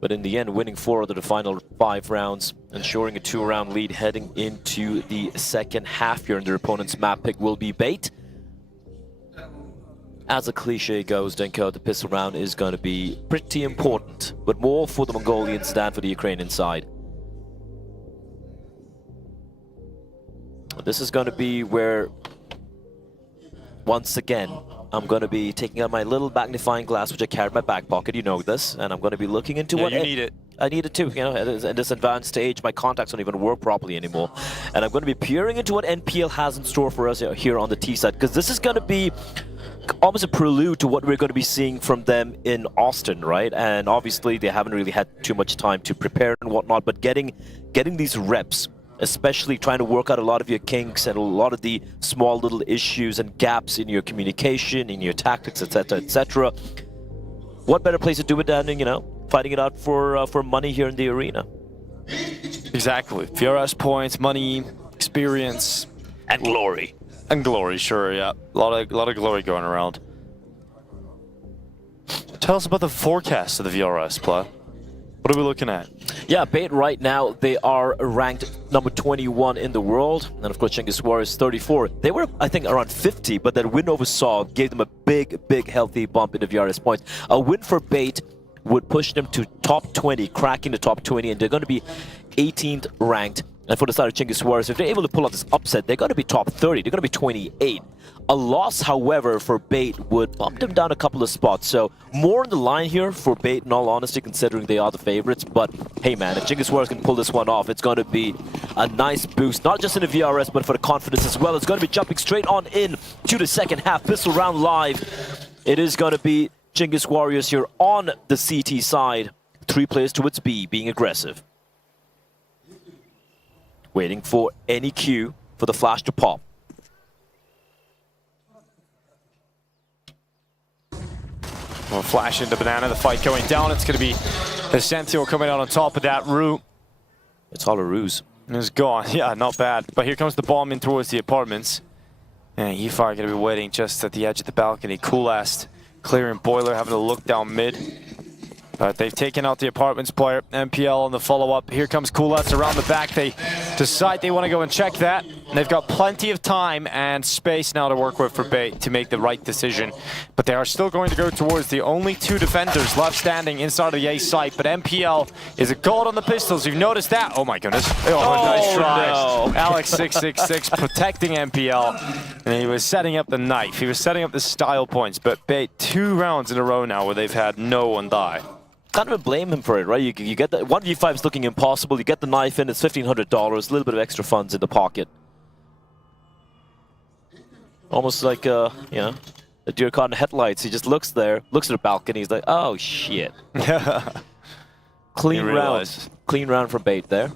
But in the end, winning 4 out of the final 5 rounds, ensuring a 2-round lead heading into the second half here, and their opponent's map pick will be Bait. As the cliche goes, Denko, the pistol round is going to be pretty important, but more for the Mongolians than for the Ukrainian side. This is going to be where, once again, I'm going to be taking out my little magnifying glass, which I carry in my back pocket, you know this, and I'm going to be looking into what... you need it. I need it too, you know, at this advanced stage, my contacts don't even work properly anymore. And I'm going to be peering into what NPL has in store for us here on the T side, because this is going to be almost a prelude to what we're going to be seeing from them in Austin, right? And obviously they haven't really had too much time to prepare and whatnot, but getting these reps, especially trying to work out a lot of your kinks and a lot of the small little issues and gaps in your communication, in your tactics, etc., etc. What better place to do it than, you know, fighting it out for money here in the arena? Exactly. VRS points, money, experience, and glory. And glory, sure, yeah. A lot of glory going around. Tell us about the forecast of the VRS play. What are we looking at? Yeah, Bait right now, they are ranked number 21 in the world. And of course, Chinggis Warriors 34. They were, I think, around 50, but that win over Saw gave them a big, healthy bump in the VRS points. A win for Bait would push them to top 20, cracking the top 20, and they're going to be 18th ranked. And for the side of Chinggis Warriors, if they're able to pull off this upset, they're going to be top 30. They're going to be 28. A loss, however, for Bait would bump them down a couple of spots. So more on the line here for Bait, in all honesty, considering they are the favorites. But hey, man, if Chinggis Warriors can pull this one off, it's going to be a nice boost, not just in the VRS, but for the confidence as well. It's going to be jumping straight on in to the second half. Pistol round live. It is going to be Chinggis Warriors here on the CT side. 3 players towards B, being aggressive. Waiting for any cue for the flash to pop. Well, flash into Banana, the fight going down. It's going to be Essentio coming out on top of that route. It's all a ruse. It's gone. Yeah, not bad. But here comes the bomb in towards the apartments. And Yifar going to be waiting just at the edge of the balcony. Coolast clearing Boiler, having to look down mid. But they've taken out the apartments player. MPL on the follow-up. Here comes Coolast around the back. They decide they want to go and check that. And they've got plenty of time and space now to work with for Bait to make the right decision. But they are still going to go towards the only 2 defenders left standing inside of the A site. But MPL is a gold on the pistols. You've noticed that. Oh my goodness. Oh, nice try. No. Alex666 protecting MPL. And he was setting up the knife. He was setting up the style points. But Bait 2 rounds in a row now where they've had no one die. can't even blame him for it, right? You get the 1v5 is looking impossible. You get the knife in, it's $1,500, a little bit of extra funds in the pocket. Almost like, you know, a deer caught in headlights. He just looks there, looks at the balcony, he's like, oh shit. Clean round. Clean round for bait there.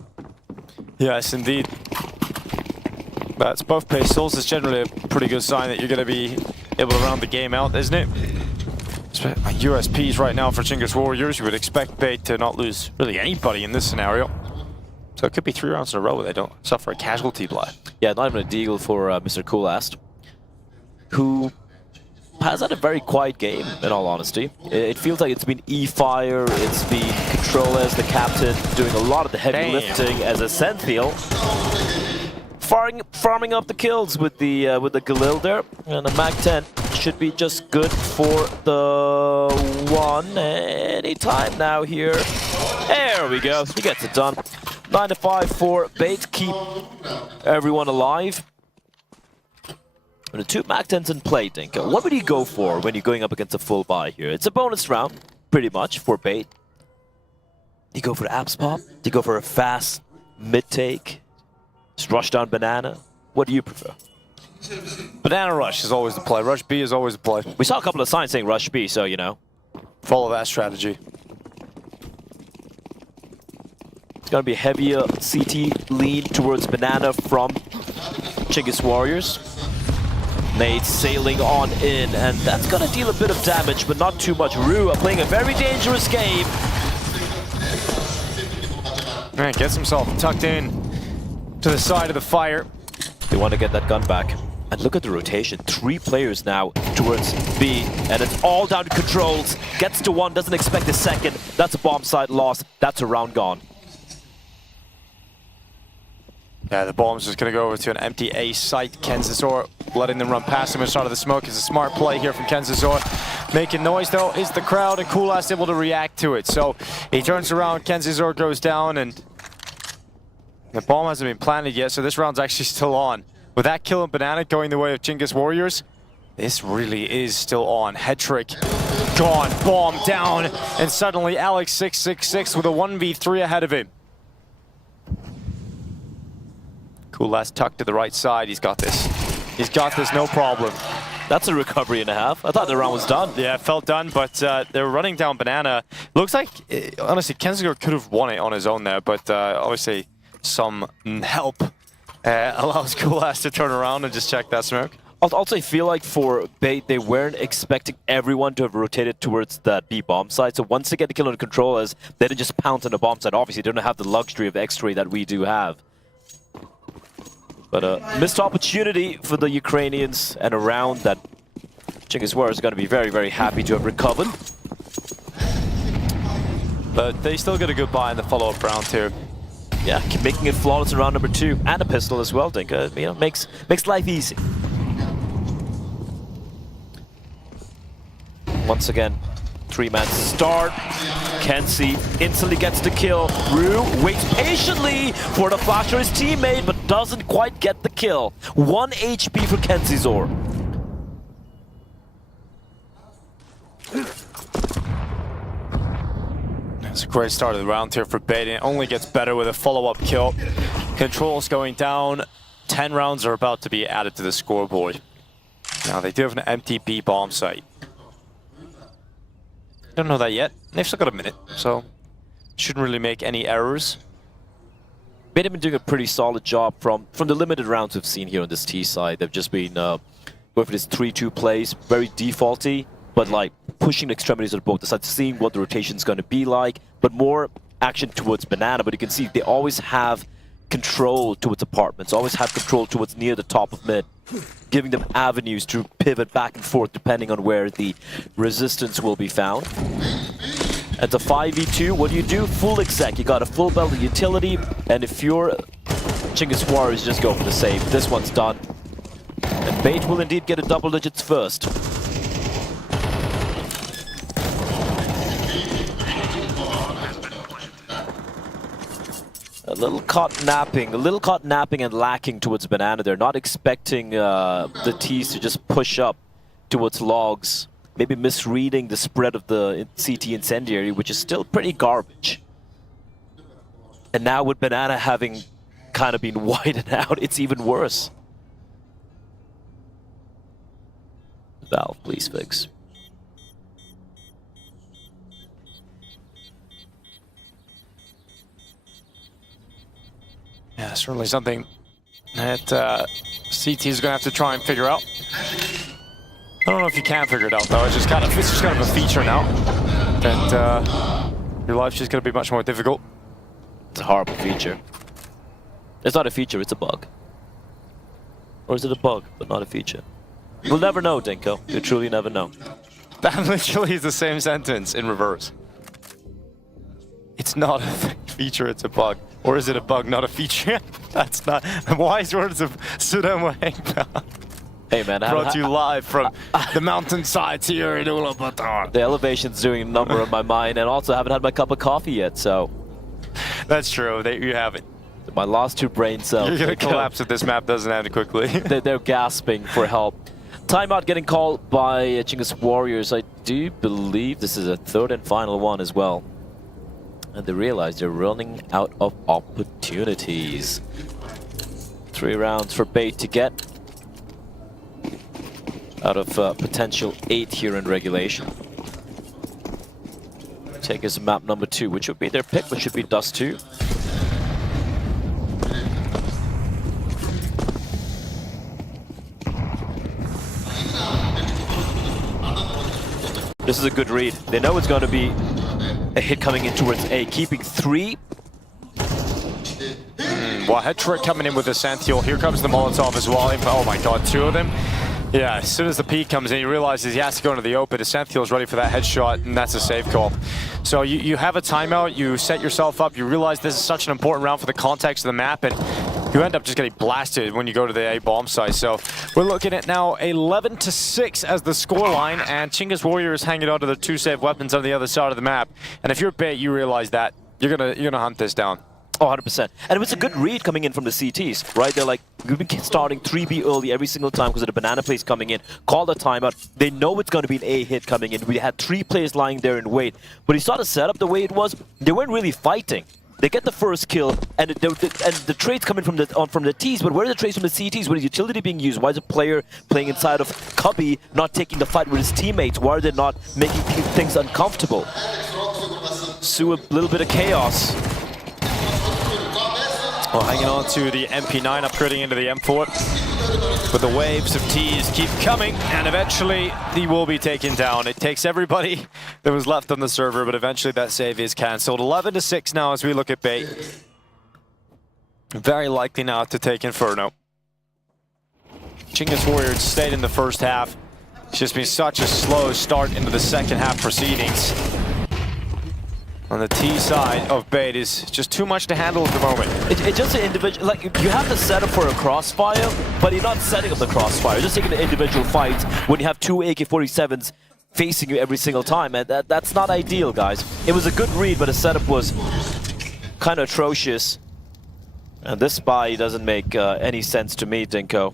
Yes, indeed. That's both pistols. It's generally a pretty good sign that you're going to be able to round the game out, isn't it? USPs right now for Chinggis Warriors. You would expect bait to not lose really anybody in this scenario. So it could be 3 rounds in a row where they don't suffer a casualty blow. Yeah, not even a deagle for Mr. Coolast, who has had a very quiet game, in all honesty. It feels like it's been E-Fire, it's been Control as the captain, doing a lot of the heavy lifting as a Senthiel. Farming up the kills with the Galil there, and the Mag-10 should be just good for the one anytime now here. There we go, he gets it done. 9-5 for bait, keep everyone alive. And the 2 Mag-10s in play, Dinka. What would you go for when you're going up against a full buy here? It's a bonus round, pretty much, for bait. Do you go for the apps pop? Do you go for a fast mid-take? Just rush down banana? What do you prefer? Banana rush is always the play. Rush B is always the play. We saw a couple of signs saying rush B, so you know. Follow that strategy. It's going to be a heavier CT lean towards banana from Chinggis Warriors. Nade sailing on in, and that's going to deal a bit of damage, but not too much. Rue playing a very dangerous game. Man, gets himself tucked in to the side of the fire. They want to get that gun back. And look at the rotation. 3 players now towards B, and it's all down to controls. Gets to 1, doesn't expect a second. That's a bomb site loss. That's a round gone. Yeah, the bomb's just going to go over to an empty A site. KenZazor letting them run past him in front of the smoke is a smart play here from KenZazor. Making noise, though, is the crowd, and coolast able to react to it. So he turns around, KenZazor goes down, and the bomb hasn't been planted yet, so this round's actually still on. With that kill and banana going the way of Chinggis Warriors, this really is still on. Head trick, gone, bomb down, and suddenly Alex666 with a 1v3 ahead of him. coolast tucked to the right side. He's got this. He's got this, no problem. That's a recovery and a half. I thought the round was done. Yeah, it felt done, but they were running down banana. Looks like, honestly, KenZazor could have won it on his own there, but obviously some help allows coolast to turn around and just check that smoke. I'll also feel like for bait, they weren't expecting everyone to have rotated towards that B bomb side. So once they get the kill under control, as they didn't just pounce on the bomb side. Obviously, they don't have the luxury of X-ray that we do have. But a missed opportunity for the Ukrainians, and a round that Chinggis Warriors is going to be very, very happy to have recovered. But they still get a good buy in the follow-up round too. Yeah, making it flawless in round number 2, and a pistol as well, Dinka. You know, makes life easy. Once again, 3-man start. Kenzie instantly gets the kill. Rue waits patiently for the flash for his teammate, but doesn't quite get the kill. 1 HP for KenZazor. It's a great start of the round here for bait, and it only gets better with a follow-up kill. Controls going down. 10 rounds are about to be added to the scoreboard. Now they do have an empty B bomb site. Don't know that yet. They've still got a minute, so shouldn't really make any errors. Bait have been doing a pretty solid job from the limited rounds we've seen here on this T side. They've just been going for this 3-2 plays, very defaulty, but like pushing the extremities of both sides, seeing what the rotation's going to be like, but more action towards banana. But you can see they always have control towards apartments, always have control towards near the top of mid, giving them avenues to pivot back and forth depending on where the resistance will be found. It's a 5v2. What do? Full exec. You got a full belt of utility, and if you're Chinggis Warriors, just go for the save. This one's done. And bait will indeed get a double digits first. A little caught napping and lacking towards banana. They're not expecting the T's to just push up towards logs maybe misreading the spread of the CT incendiary, which is still pretty garbage. And now with Banana having kind of been widened out, it's even worse. Valve, please fix. Yeah, certainly something that CT is going to have to try and figure out. I don't know if you can figure it out though. It's just kind of a feature now that your life's just going to be much more difficult. It's a horrible feature. It's not a feature, it's a bug. Or is it a bug, but not a feature? We'll never know, Dinko. You'll truly never know. That literally is the same sentence in reverse. It's not a feature, it's a bug. Or is it a bug, not a feature? That's not the wise words of Sudan. Hey man, brought to you live from the mountainsides here in Ulaanbaatar. The elevation's doing a number on my mind, and also I haven't had my cup of coffee yet, so... That's true, you haven't. My last 2 brain cells... You're gonna collapse if this map doesn't end quickly. They're gasping for help. Timeout getting called by Chinggis Warriors. I do believe this is a 3rd and final one as well. And they realize they're running out of opportunities. 3 rounds for Bait to get. Out of potential 8 here in regulation. Take us map number 2, which would be their pick, which should be Dust 2. This is a good read. They know it's going to be a hit coming in towards A, keeping 3. Well, Hetrick coming in with the Santhiel. Here comes the Molotov as well. Oh my god, 2 of them. Yeah, as soon as the peak comes in, he realizes he has to go into the open. The Santhiel's ready for that headshot, and that's a save call. So you have a timeout, you set yourself up, you realize this is such an important round for the context of the map, and you end up just getting blasted when you go to the A bomb site. So we're looking at now 11-6 as the scoreline, and Chinggis Warriors hanging on to the 2 save weapons on the other side of the map. And if you're Bait, you realize that you're gonna hunt this down. Oh, 100%. And it was a good read coming in from the CTs, right? They're like, we've been starting 3B early every single time because of the banana plays coming in. Call the timeout. They know it's going to be an A hit coming in. We had 3 players lying there in wait. But you saw the setup the way it was. They weren't really fighting. They get the first kill, and the trades coming from the Ts, but where are the trades from the CTs? What is utility being used? Why is a player playing inside of Cubby not taking the fight with his teammates? Why are they not making things uncomfortable? Sue, a little bit of chaos. Well, hanging on to the MP9, upgrading into the M4. But the waves of Ts keep coming, and eventually he will be taken down. It takes everybody that was left on the server, but eventually that save is cancelled. 11-6 now as we look at Bait. Very likely now to take Inferno. Chinggis Warriors stayed in the first half. It's just been such a slow start into the second half proceedings. On the T side of Bait is just too much to handle at the moment. It's just an individual, like you have the setup for a crossfire, but you're not setting up the crossfire. You're just taking the individual fights when you have 2 AK-47s facing you every single time, and that's not ideal, guys. It was a good read, but the setup was kind of atrocious. And this spy doesn't make any sense to me, Dinko.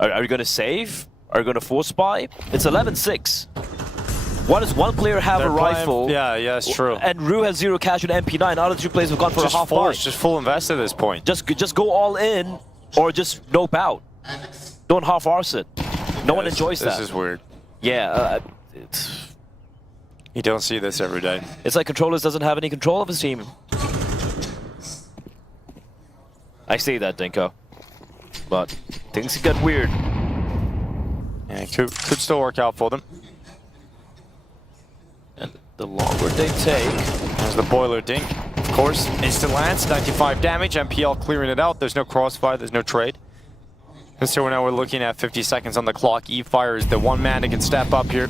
Are you going to save? Are you going to force spy? It's 11-6. Why does one player have a rifle? Yeah, it's true. And Rue has 0 cash with MP9. Other 2 players have gone for a half bar. Just full invest at this point. Just go all in, or just nope out. Don't half arse it. No one enjoys that. This is weird. Yeah, you don't see this every day. It's like Controllers doesn't have any control of his team. I see that, Dinko. But things get weird. Yeah, it could still work out for them. The longer they take. There's the boiler dink. Of course, instant lance, 95 damage. MPL clearing it out. There's no crossfire, there's no trade. And so now we're looking at 50 seconds on the clock. E-Fire is the one man that can step up here.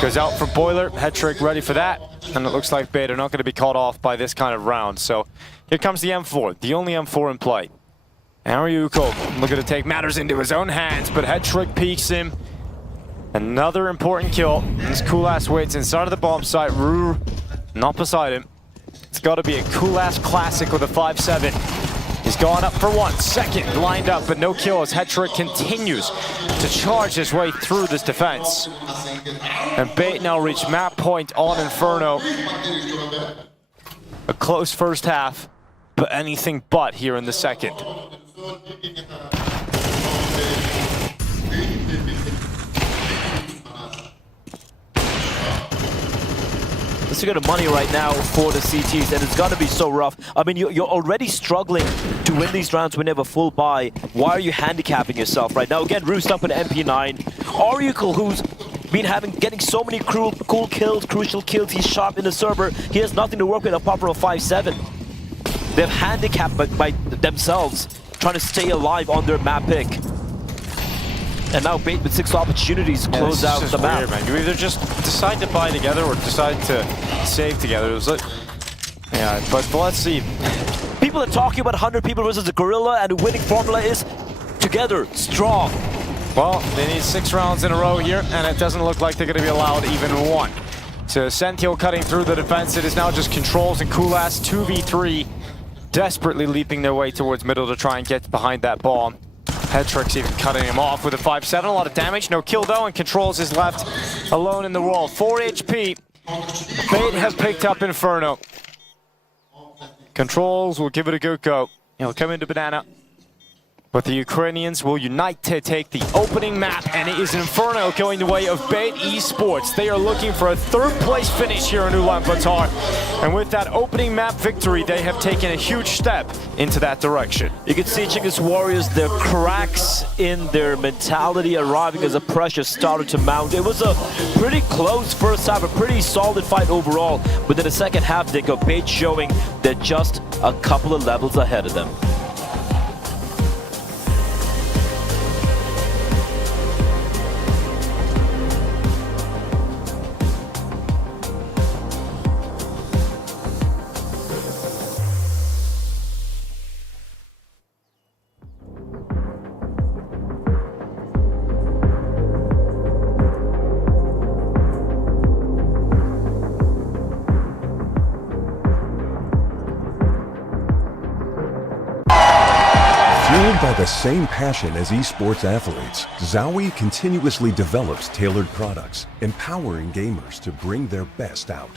Goes out for boiler. Hetrick ready for that. And it looks like Bait are not going to be caught off by this kind of round. So here comes the M4, the only M4 in play. Ariuko looking to take matters into his own hands, but Hetrick peeks him. Another important kill. This cool-ass waits inside of the bomb site. Rue not beside him. It's got to be a cool-ass classic with a 5-7. He's gone up for one. Second lined up, but no kill as Hetrick continues to charge his way through this defense. And Bait now reach map point on Inferno. A close first half, but anything but here in the second. Let's look at the money right now for the CTs, and it's gonna be so rough. I mean, you're already struggling to win these rounds when you have a full buy. Why are you handicapping yourself right now? Again, Roost up with MP9. Oricle, who's been getting so many cool kills, crucial kills. He's sharp in the server. He has nothing to work with apart from a 5-7. They're handicapped by themselves, trying to stay alive on their map pick. And now Bait with 6 opportunities to close out the map. Weird, man. You either just decide to buy together or decide to save together. It was like, yeah, but let's see. People are talking about 100 people versus a gorilla, and the winning formula is together, strong. Well, they need 6 rounds in a row here, and it doesn't look like they're going to be allowed even one. So Sentio cutting through the defense. It is now just Controls and Kulas 2v3, desperately leaping their way towards middle to try and get behind that bomb. Hetrick's even cutting him off with a 5-7. A lot of damage, no kill though, and Controls is left alone in the world. 4 HP. Bait have picked up Inferno. Controls will give it a good go. He'll come into Banana. But the Ukrainians will unite to take the opening map, and it is Inferno going the way of Bait Esports. They are looking for a 3rd place finish here in Ulaanbaatar. And with that opening map victory, they have taken a huge step into that direction. You can see Chicken's Warriors, their cracks in their mentality arriving as the pressure started to mount. It was a pretty close first half, a pretty solid fight overall. But in the second half, they got Bait showing they're just a couple of levels ahead of them. Fueled by the same passion as esports athletes, Zowie continuously develops tailored products, empowering gamers to bring their best out.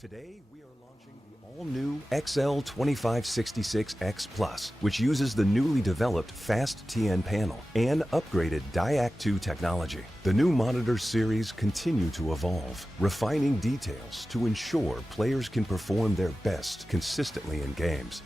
Today, we are launching the all-new XL2566X Plus, which uses the newly developed Fast TN panel and upgraded Diac2 technology. The new monitor series continue to evolve, refining details to ensure players can perform their best consistently in games.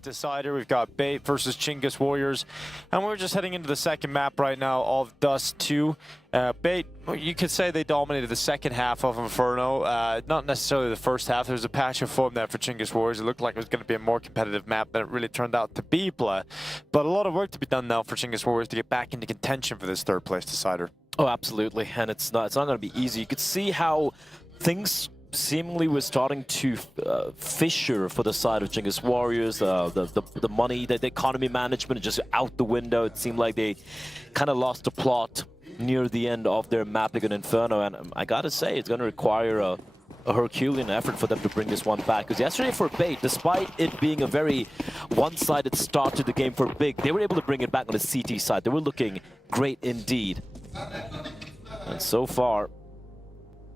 Decider. We've got Bait versus Chingus Warriors, and we're just heading into the second map right now of Dust 2. Bait, you could say they dominated the second half of Inferno, not necessarily the first half. There was a patch of form there for Chingus Warriors. It looked like it was going to be a more competitive map than it really turned out to be, but a lot of work to be done now for Chingus Warriors to get back into contention for this third place decider. Oh, absolutely, and it's not going to be easy. You could see how things seemingly were starting to fissure for the side of Chingus Warriors. The money, the economy management just out the window. It seemed like they kind of lost the plot near the end of their Mapigan Inferno, and I gotta say, it's going to require a Herculean effort for them to bring this one back. Because yesterday for Bait, despite it being a very one-sided start to the game for Big, they were able to bring it back on the CT side. They were looking great indeed. And so far,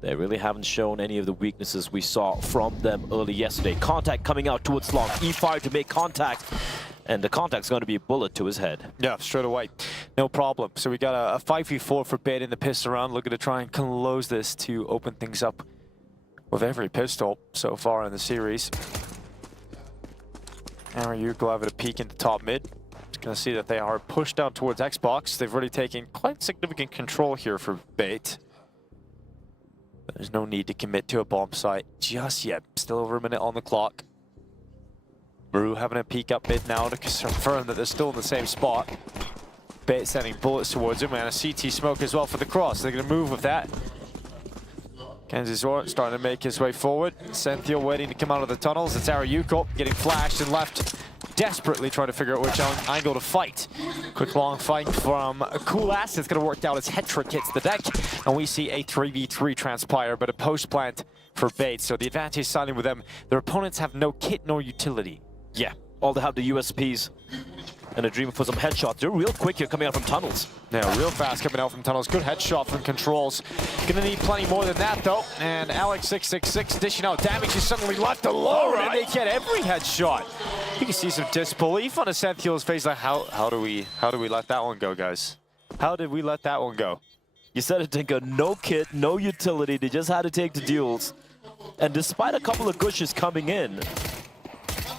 they really haven't shown any of the weaknesses we saw from them early yesterday. Contact coming out towards Long. E-fire to make contact. And the contact's going to be a bullet to his head. Yeah, straight away. No problem. So we got a 5v4 for Bait in the pistol round. Looking to try and close this to open things up with every pistol so far in the series. Aryuko having a peek into top mid. Just going to see that they are pushed down towards Xbox. They've already taken quite significant control here for Bait. But there's no need to commit to a bomb site just yet. Still over a minute on the clock. Maru having a peek up mid now to confirm that they're still in the same spot. Bait sending bullets towards him, and a CT smoke as well for the cross. They're going to move with that. Kenzie Zor starting to make his way forward. Cynthia waiting to come out of the tunnels. It's Aryuko getting flashed and left, desperately trying to figure out which angle to fight. Quick long fight from Coolass. It's going to work out as Hetrick hits the deck, and we see a 3v3 transpire, but a post plant for Bait. So the advantage siding with them. Their opponents have no kit nor utility. Yeah, all they have the USPs. And a dream for some headshots. They're real quick here coming out from tunnels. Yeah, real fast coming out from tunnels. Good headshot from Controls. Gonna need plenty more than that though. And Alex666 dishing out damage. He's suddenly left alone, and they get every headshot. You can see some disbelief on Ascenthiel's face. Like, how do we let that one go, guys? How did we let that one go? You said it, Tinker. No kit, no utility. They just had to take the duels. And despite a couple of gushes coming in,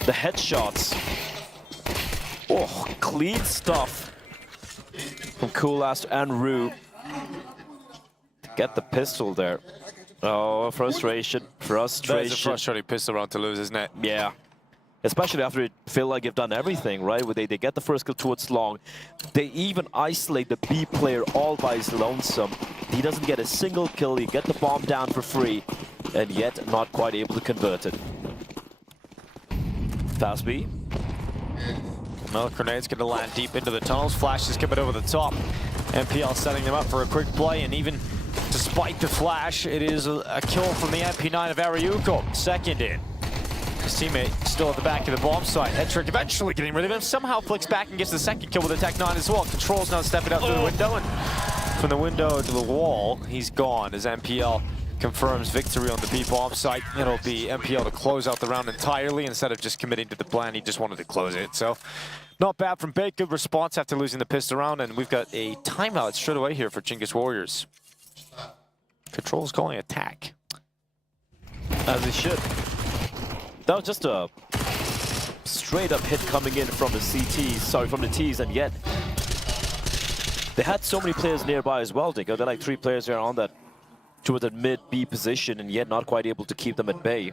the headshots. Oh, clean stuff from Coolass and Rue. Get the pistol there. Oh, frustration. That's a frustrating pistol round to lose, isn't it? Yeah. Especially after it feel like you've done everything, right? Where they get the first kill towards Long. They even isolate the B player all by his lonesome. He doesn't get a single kill. You get the bomb down for free, and yet not quite able to convert it. Fast B. Well, Grenade's going to land deep into the tunnels. Flash is coming over the top. MPL setting them up for a quick play, and even despite the flash, it is a kill from the MP9 of Aryuko. Second in. His teammate still at the back of the bomb site. Hetrick eventually getting rid of him. Somehow flicks back and gets the second kill with a Tech 9 as well. Controls now stepping up through the window, and from the window to the wall, he's gone as MPL confirms victory on the B bomb site. It'll be MPL to close out the round entirely instead of just committing to the plan. He just wanted to close it. So not bad from Bait. Good response after losing the pistol round, and we've got a timeout straight away here for Chingus Warriors. Control's calling attack. As he should. That was just a straight up hit coming in from the CTs, sorry, from the Ts, and yet they had so many players nearby as well, Dick. They're like 3 players there on that towards that mid B position, and yet not quite able to keep them at bay.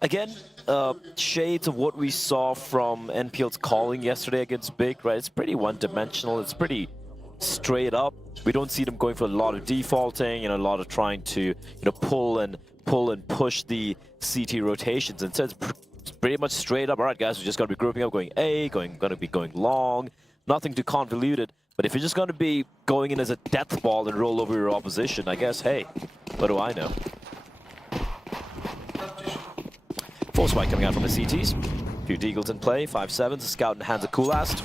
Again, shades of what we saw from NPL's calling yesterday against Big, right? It's pretty one-dimensional. It's pretty straight up. We don't see them going for a lot of defaulting and a lot of trying to, pull and push the CT rotations. Instead, it's pretty much straight up. All right, guys, we're just going to be grouping up, going A, going to be going long. Nothing too convoluted. But if you're just going to be going in as a death ball and roll over your opposition, I guess, hey, what do I know? Full spike coming out from the CTs. A few Deagles in play, 5-7s, a scout in the hands of Coolast.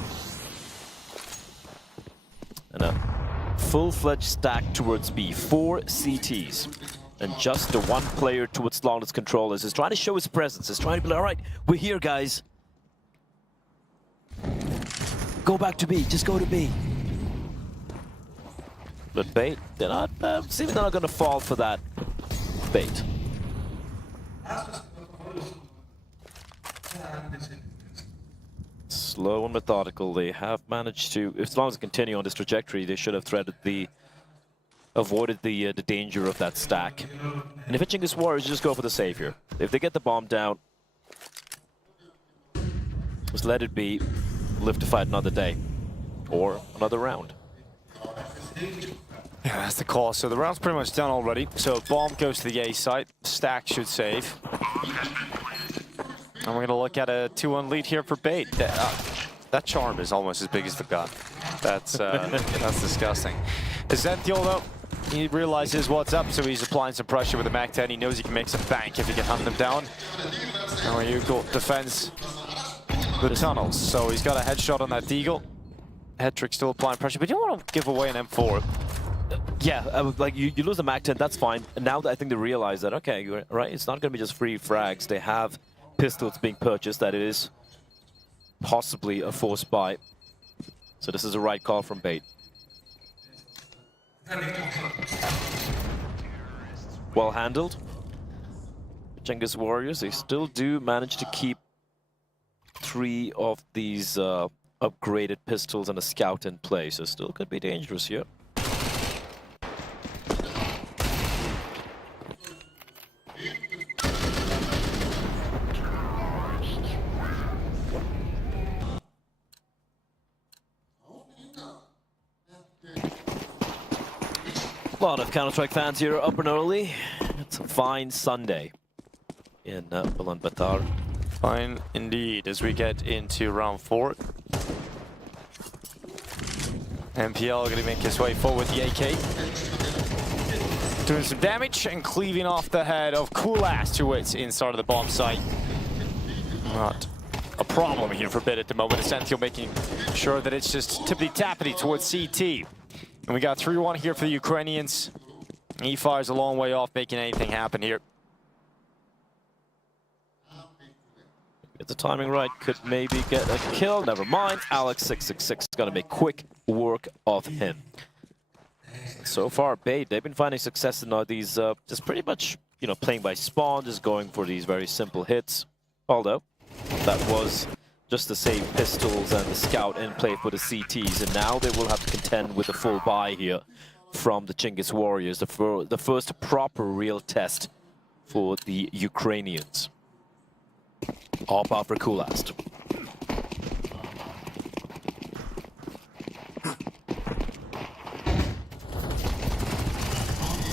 And a full-fledged stack towards B. 4 CTs. And just the 1 player towards Longest Controllers is trying to show his presence. He's trying to be like, all right, we're here, guys. Go back to B. Just go to B. But Bait, they're not, seeming they're not going to fall for that. Bait. slow and methodical. They have managed to, as long as they continue on this trajectory, they should have avoided the danger of that stack. And if it's Chinggis Warriors, just go for the save here. If they get the bomb down, just let it be. Live to fight another day or another round. Yeah, that's the call. So the round's pretty much done already. So bomb goes to the A site. Stack should save. And we're going to look at a 2-1 lead here for Bait. That charm is almost as big as the gun. That's disgusting. Zenthil, though, he realizes what's up, so he's applying some pressure with the Mac-10. He knows he can make some bank if he can hunt them down. And Ryuko defends the tunnels, so he's got a headshot on that Deagle. Headtrick still applying pressure, but you don't want to give away an M4. Yeah, like you lose the Mac-10, that's fine. And now I think they realize that, okay, right, it's not going to be just free frags. They have pistols being purchased that is possibly a forced buy. So this is a right call from Bait. Well handled. Chinggis Warriors, they still do manage to keep 3 of these upgraded pistols and a scout in play, so still could be dangerous here. A lot of Counter-Strike fans here up and early. It's a fine Sunday in Ulaanbaatar. Fine indeed as we get into round 4. MPL going to make his way forward with the AK. Doing some damage and cleaving off the head of Coolass to its inside of the bomb site. Not a problem here for Bit at the moment. Zenthil making sure that it's just tippity-tappity towards CT. And we got 3-1 here for the Ukrainians. He fires a long way off, making anything happen here. Get the timing right, could maybe get a kill. Never mind. Alex666 is going to make quick work of him. So far, Bait, they've been finding success in these, just pretty much, you know, playing by spawn, just going for these very simple hits. Although, that was just to save pistols and the scout in play for the CTs, and now they will have to contend with a full buy here from the Chinggis Warriors, the first proper real test for the Ukrainians. All power for Coolast.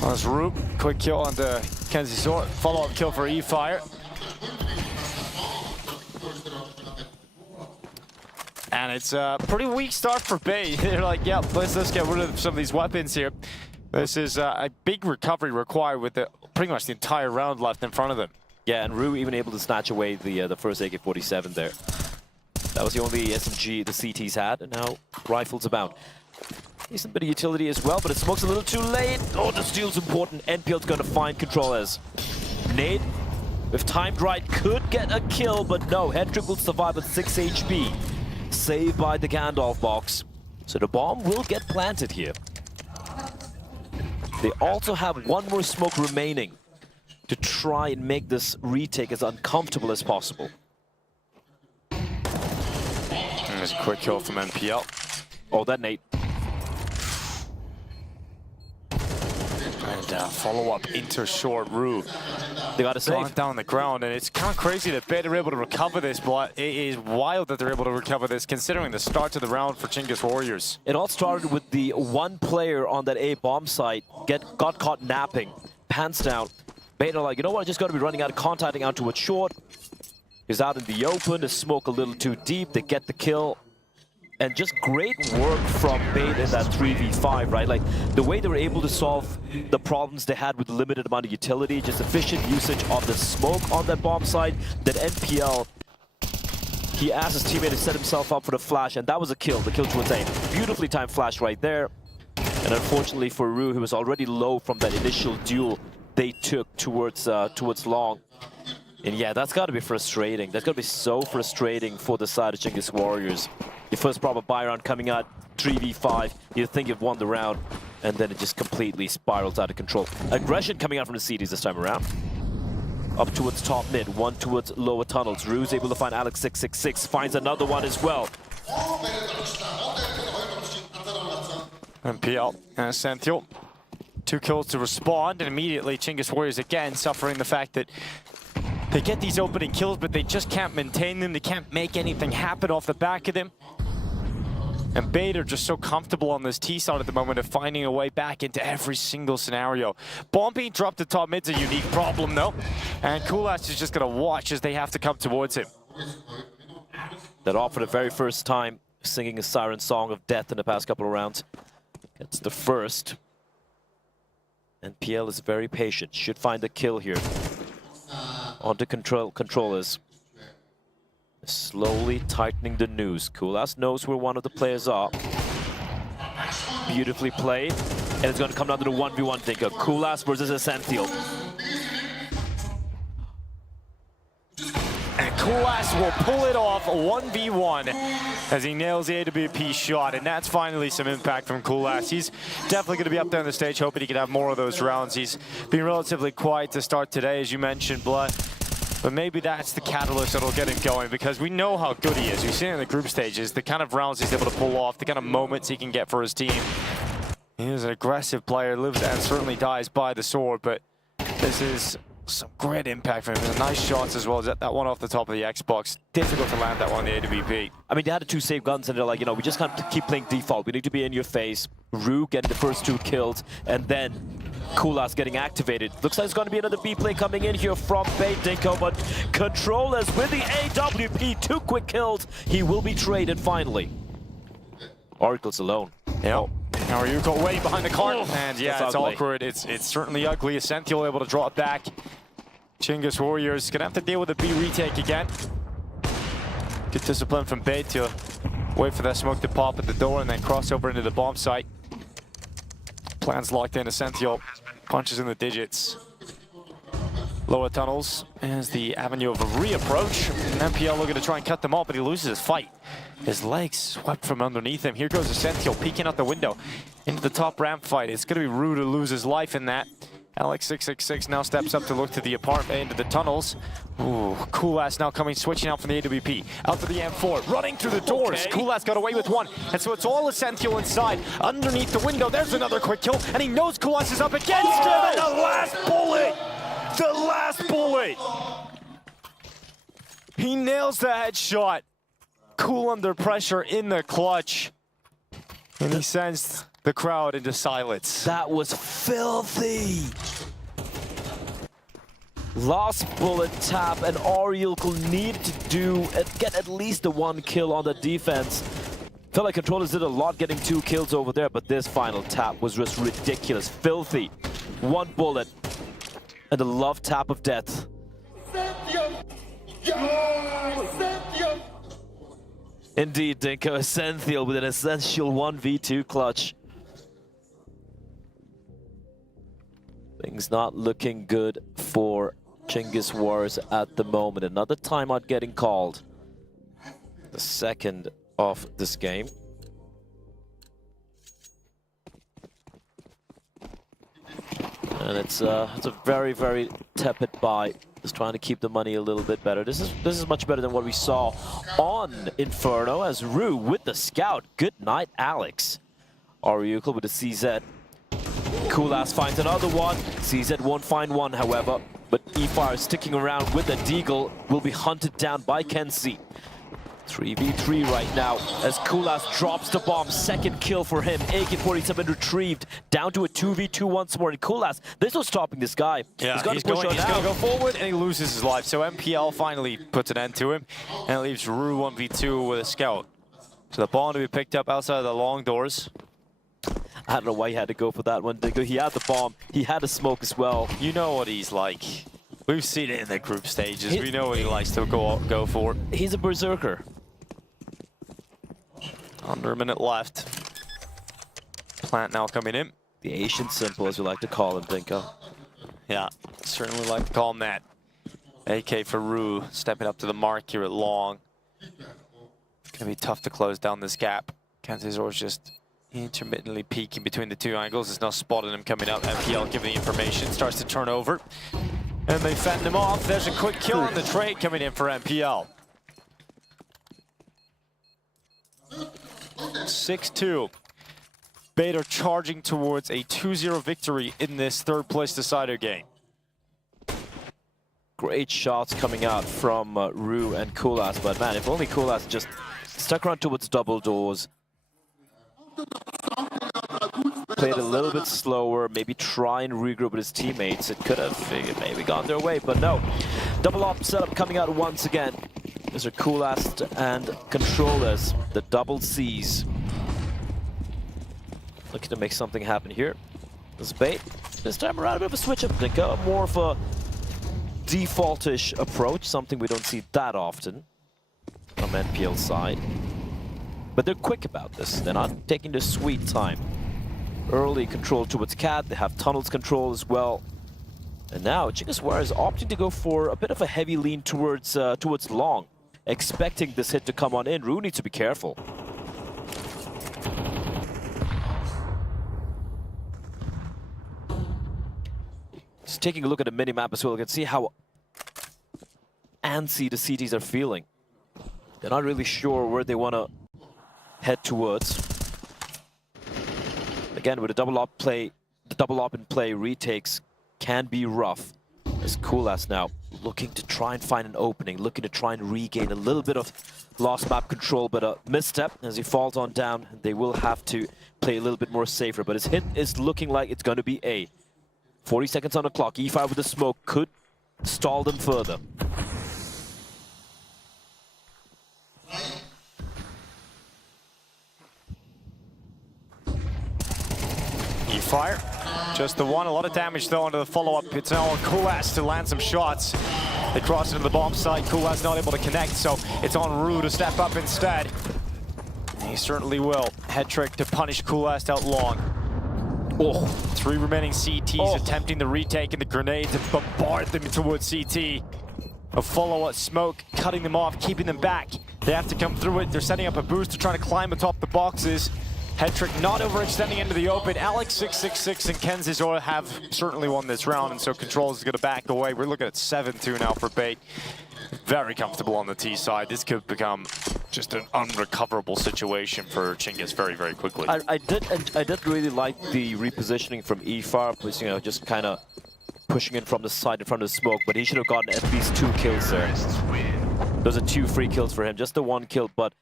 That's Rube, quick kill on the Kenzie Sword, follow-up kill for E-Fire. And it's a pretty weak start for Bay. They're like, yeah, let's get rid of some of these weapons here. This is a big recovery required with pretty much the entire round left in front of them. Yeah, and Rue even able to snatch away the first AK-47 there. That was the only SMG the CTs had, and now rifles abound. Decent bit of utility as well, but it smokes a little too late. Oh, the steal's important. NPL's going to find control as Nate, if timed right, could get a kill, but no, Headtrick will survive at 6 HP. Saved by the Gandalf box. So the bomb will get planted here. They also have one more smoke remaining to try and make this retake as uncomfortable as possible. And there's a quick kill from MPL. Oh, that Nate. And follow-up into short Rue. They got to save. Down the ground, and it's kind of crazy that Bait are able to recover this, but it is wild that they're able to recover this, considering the start to the round for Chinggis Warriors. It all started with the one player on that A bomb site got caught napping, pants down. Bait are like, you know what, I just got to be running out, contacting out to a short. He's out in the open, the smoke a little too deep, they get the kill. And just great work from Bait in that 3v5, right? Like, the way they were able to solve the problems they had with limited amount of utility, just efficient usage of the smoke on that bomb site, that NPL, he asked his teammate to set himself up for the flash, and that was a kill, the kill towards A. Beautifully timed flash right there. And unfortunately for Rue, who was already low from that initial duel they took towards long. And yeah, that's got to be frustrating. That's got to be so frustrating for the side of Chinggis Warriors. Your first proper buy round coming out, 3v5. You think you've won the round, and then it just completely spirals out of control. Aggression coming out from the CTs this time around. up towards top mid, one towards lower tunnels. Rue's able to find Alex666, finds another one as well. MPL and Senthiel. 2 kills to respond, and immediately Chinggis Warriors again suffering the fact that they get these opening kills, but they just can't maintain them. They can't make anything happen off the back of them. And Bait are just so comfortable on this T side at the moment of finding a way back into every single scenario. Bomb being dropped to top mid's a unique problem though. And Coolash is just going to watch as they have to come towards him. That off for the very first time, singing a siren song of death in the past couple of rounds. Gets the first. And PL is very patient, should find a kill here. On to controllers. Slowly tightening the noose. Coolash knows where one of the players are. Beautifully played. And it's going to come down to the 1v1 thinker. Coolash versus Senthiel. And Coolash will pull it off 1v1 as he nails the AWP shot. And that's finally some impact from Coolash. He's definitely going to be up there on the stage, hoping he can have more of those rounds. He's been relatively quiet to start today, as you mentioned, Blood. But maybe that's the catalyst that'll get him going, because we know how good he is. We've seen it in the group stages, the kind of rounds he's able to pull off, the kind of moments he can get for his team. He is an aggressive player, lives and certainly dies by the sword, but this is some great impact from him. Nice shots as well. That one off the top of the Xbox. Difficult to land that one on the AWP. I mean, they had the 2 save guns and they're like, you know, we just can't keep playing default. We need to be in your face. Rue getting the first 2 kills, and then Coolash getting activated. Looks like it's going to be another B play coming in here from Bait Dinko, but controllers with the AWP, 2 quick kills. He will be traded finally. Oracle's alone. Yep. Now you go way behind the cart, and yeah, That's it's ugly. awkward. It's certainly ugly. Senthiel able to draw it back. Chinggis Warriors gonna have to deal with a B retake again. Good discipline from Bait to wait for that smoke to pop at the door and then cross over into the bomb site. Plans locked in. Senthiel punches in the digits. Lower tunnels is the avenue of a reapproach. And MPL looking to try and cut them off, but he loses his fight. His legs swept from underneath him. Here goes Senthiel peeking out the window into the top ramp fight. It's going to be Rue to lose his life in that. Alex666 now steps up to look to the apartment, into the tunnels. Ooh, Coolash now coming, switching out from the AWP. Out to the M4, running through the doors. Okay. Coolash got away with one, and so it's all Senthiel inside. Underneath the window, there's another quick kill, and he knows Coolash is up against him. And the last bullet! The last bullet! He nails the headshot. Cool under pressure in the clutch. And he sends the crowd into silence. That was filthy. Last bullet tap, and Oracle needed to get at least the 1 kill on the defense. Felt like controllers did a lot getting 2 kills over there, but this final tap was just ridiculous. Filthy. 1 bullet. And the love tap of death. Indeed, Dinko. Senthiel with an essential 1v2 clutch. Things not looking good for Chinggis Warriors at the moment. Another timeout getting called. The second of this game. And it's a very, very tepid buy. Just trying to keep the money a little bit better. This is much better than what we saw on Inferno, as Rue with the scout. Good night, Alex. Oracle with the CZ. Coolash finds another one. CZ won't find one, however. But E-Fire sticking around with the Deagle will be hunted down by Kenzie. 3v3 right now as Coolash drops the bomb. Second kill for him. AK-47 retrieved. Down to a 2v2 once more. And Coolash, there's no stopping this guy. Yeah, he's going to go forward and he loses his life. So MPL finally puts an end to him and it leaves Rue 1v2 with a scout. So the bomb to be picked up outside of the long doors. I don't know why he had to go for that one. He had the bomb. He had a smoke as well. You know what he's like. We've seen it in the group stages. We know what he likes to go for. He's a berserker. Under a minute left. Plant now coming in. The Asian simple, as we like to call him, Dinko. Yeah, certainly like to call him that. AK for Rue, stepping up to the mark here at long. Gonna be tough to close down this gap. Kenzizor's just intermittently peeking between the 2 angles. There's no spotting him coming up. MPL giving the information, starts to turn over. And they fend him off. There's a quick kill on the trade coming in for MPL. 6-2. Beta charging towards a 2-0 victory in this third place decider game. Great shots coming out from Rue and Kulas, but man, if only Kulas just stuck around towards double doors, played a little bit slower, maybe try and regroup with his teammates, it could have maybe gone their way, but no. Double op setup coming out once again. These are Kulas and Controllers, the double C's. Looking to make something happen here. This bait, this time around a bit of a switch up, think more of a default-ish approach, something we don't see that often from NPL's side. But they're quick about this. They're not taking their sweet time. Early control towards Cat. They have tunnels control as well. And now Chingaswara is opting to go for a bit of a heavy lean towards long, expecting this hit to come on in. Rue needs to be careful. Just taking a look at the mini-map as well, you can see how antsy the CTs are feeling. They're not really sure where they want to head towards. Again, with a double op play, the double op in play retakes can be rough. As Kulas now looking to try and find an opening, looking to try and regain a little bit of lost map control, but a misstep as he falls on down. They will have to play a little bit more safer, but his hit is looking like it's going to be A. 40 seconds on the clock. E5 with the smoke could stall them further. E-fire, just the one. A lot of damage though onto the follow-up. It's now on Kulas to land some shots. They cross into the bomb site. Kulas not able to connect, so it's on Rue to step up instead. He certainly will. Head trick to punish Kulas out long. Oh, 3 remaining CTs attempting the retake and the grenade to bombard them towards CT. A follow-up smoke, cutting them off, keeping them back. They have to come through it. They're setting up a boost to try to climb atop the boxes. Head trick not overextending into the open. Alex666 and KenZizora have certainly won this round, and so Control is going to back away. We're looking at 7-2 now for Bait. Very comfortable on the T side. This could become just an unrecoverable situation for Chingas very, very quickly. I did really like the repositioning from E5, you know, just kind of pushing in from the side in front of the smoke, but he should have gotten at least 2 kills there. Those are 2 free kills for him, just the 1 kill, but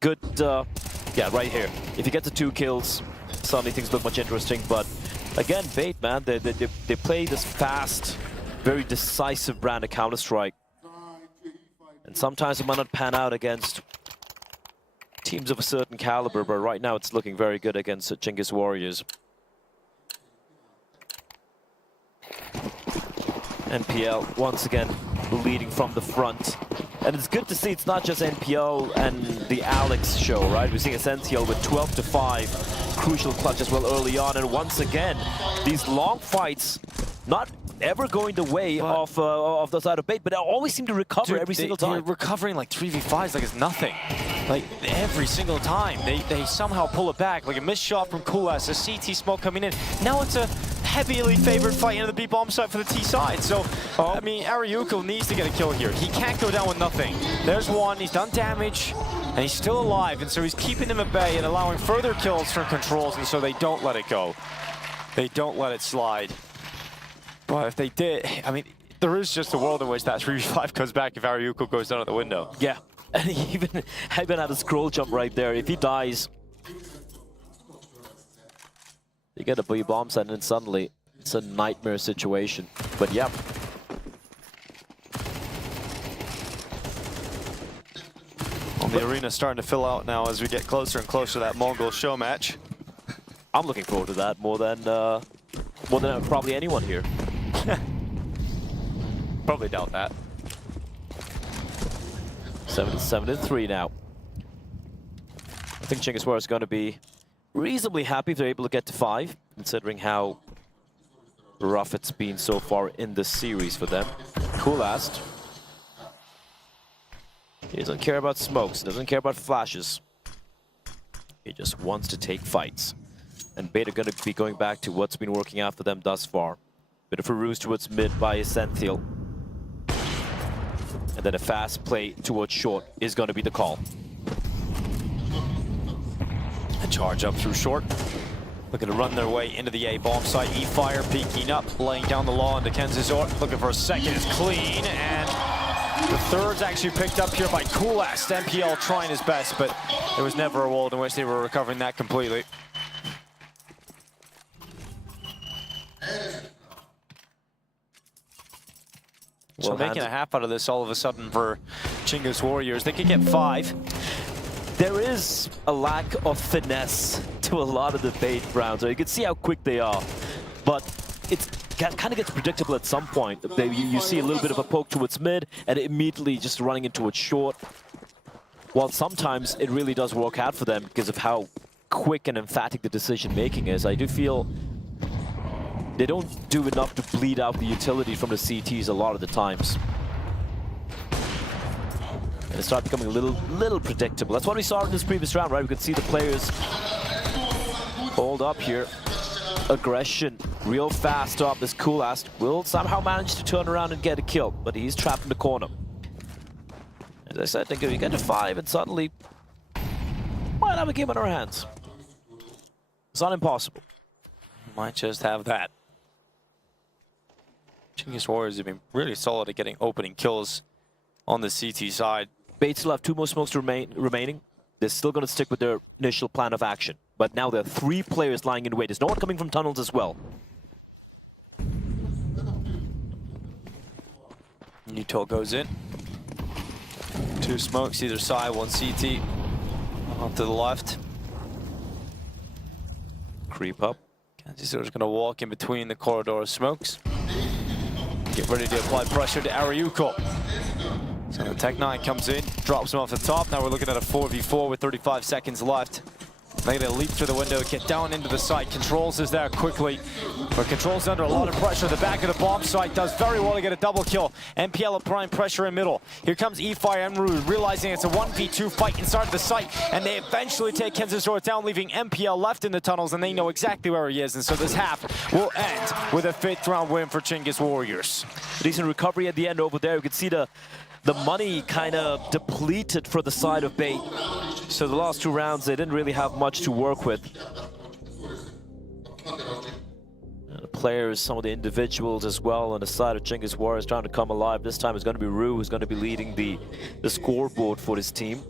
good, yeah, right here. If he gets the 2 kills, suddenly things look much interesting, but again, Bait, man, they play this fast, very decisive brand of Counter-Strike. And sometimes it might not pan out against teams of a certain caliber, but right now it's looking very good against Chingas Warriors. NPL once again leading from the front. And it's good to see it's not just NPL and the Alex show, right? We're seeing Essential with 12-5, crucial clutch as well early on. And once again, these long fights, not ever going the way of the side of Bait, but they always seem to recover every single time. They're recovering like 3v5s like it's nothing. Like every single time, they somehow pull it back. Like a missed shot from Kulas, a CT smoke coming in. Now it's a heavily favored fight into the B bomb site for the T side. So, I mean, Ariuko needs to get a kill here. He can't go down with nothing. There's one, he's done damage, and he's still alive. And so he's keeping them at bay and allowing further kills from Controls, and so they don't let it go. They don't let it slide. But if they did, I mean, there is just a world in which that 3v5 comes back if Ariuko goes down at the window. Yeah, and he even had a scroll jump right there. If he dies, you get a B bomb set, and then suddenly it's a nightmare situation. But yeah. Well, the arena starting to fill out now as we get closer and closer to that Mongol show match. I'm looking forward to that more than probably anyone here. Probably doubt that. 7-3 now. I think Chingaswara is going to be reasonably happy if they're able to get to 5, considering how rough it's been so far in this series for them. Kulas. He doesn't care about smokes, doesn't care about flashes. He just wants to take fights. And Bait are going to be going back to what's been working out for them thus far. Bit of a ruse towards mid by Essential. And then a fast play towards short is going to be the call. A charge up through short. Looking to run their way into the A bomb site. E-Fire peeking up, laying down the law into Kenzazor. Looking for a second, is clean, and the third's actually picked up here by Coolast. MPL trying his best, but there was never a world in which they were recovering that completely. So making a half out of this all of a sudden for Chingus Warriors. They could get 5. There is a lack of finesse to a lot of the bait rounds. So you can see how quick they are, but it kind of gets predictable at some point. You see a little bit of a poke towards mid and immediately just running into it short. While sometimes it really does work out for them because of how quick and emphatic the decision making is. I do feel they don't do enough to bleed out the utility from the CTs a lot of the times. And it started becoming a little predictable. That's what we saw in this previous round, right? We could see the players hold up here. Aggression, real fast up. This Coolast will somehow manage to turn around and get a kill, but he's trapped in the corner. As I said, I think if you get to 5 and suddenly might have a game on our hands. It's not impossible. Might just have that. Chingus Warriors have been really solid at getting opening kills on the CT side. Bait still have 2 more smokes remaining. They're still going to stick with their initial plan of action. But now there are 3 players lying in wait. There's no one coming from tunnels as well. Nutol goes in. 2 smokes either side, 1 CT. Off to the left. Creep up. Kenzazor's going to walk in between the corridor of smokes. Get ready to apply pressure to Ariuko. So the Tech-9 comes in, drops him off the top. Now we're looking at a 4v4 with 35 seconds left. They're going to leap through the window, get down into the site. Controls is there quickly, but Controls under a lot of pressure. The back of the bomb site does very well to get a double kill. MPL applying pressure in middle. Here comes E-Fire and Rude, realizing it's a 1v2 fight inside the site, and they eventually take Kenzazor down, leaving MPL left in the tunnels, and they know exactly where he is. And so this half will end with a 5th round win for Chingus Warriors. Decent recovery at the end over there. You can see the money kind of depleted for the side of Bait. So the last 2 rounds, they didn't really have much to work with. And the players, some of the individuals as well on the side of Chingus Warriors trying to come alive. This time it's going to be Rue who's going to be leading the scoreboard for his team.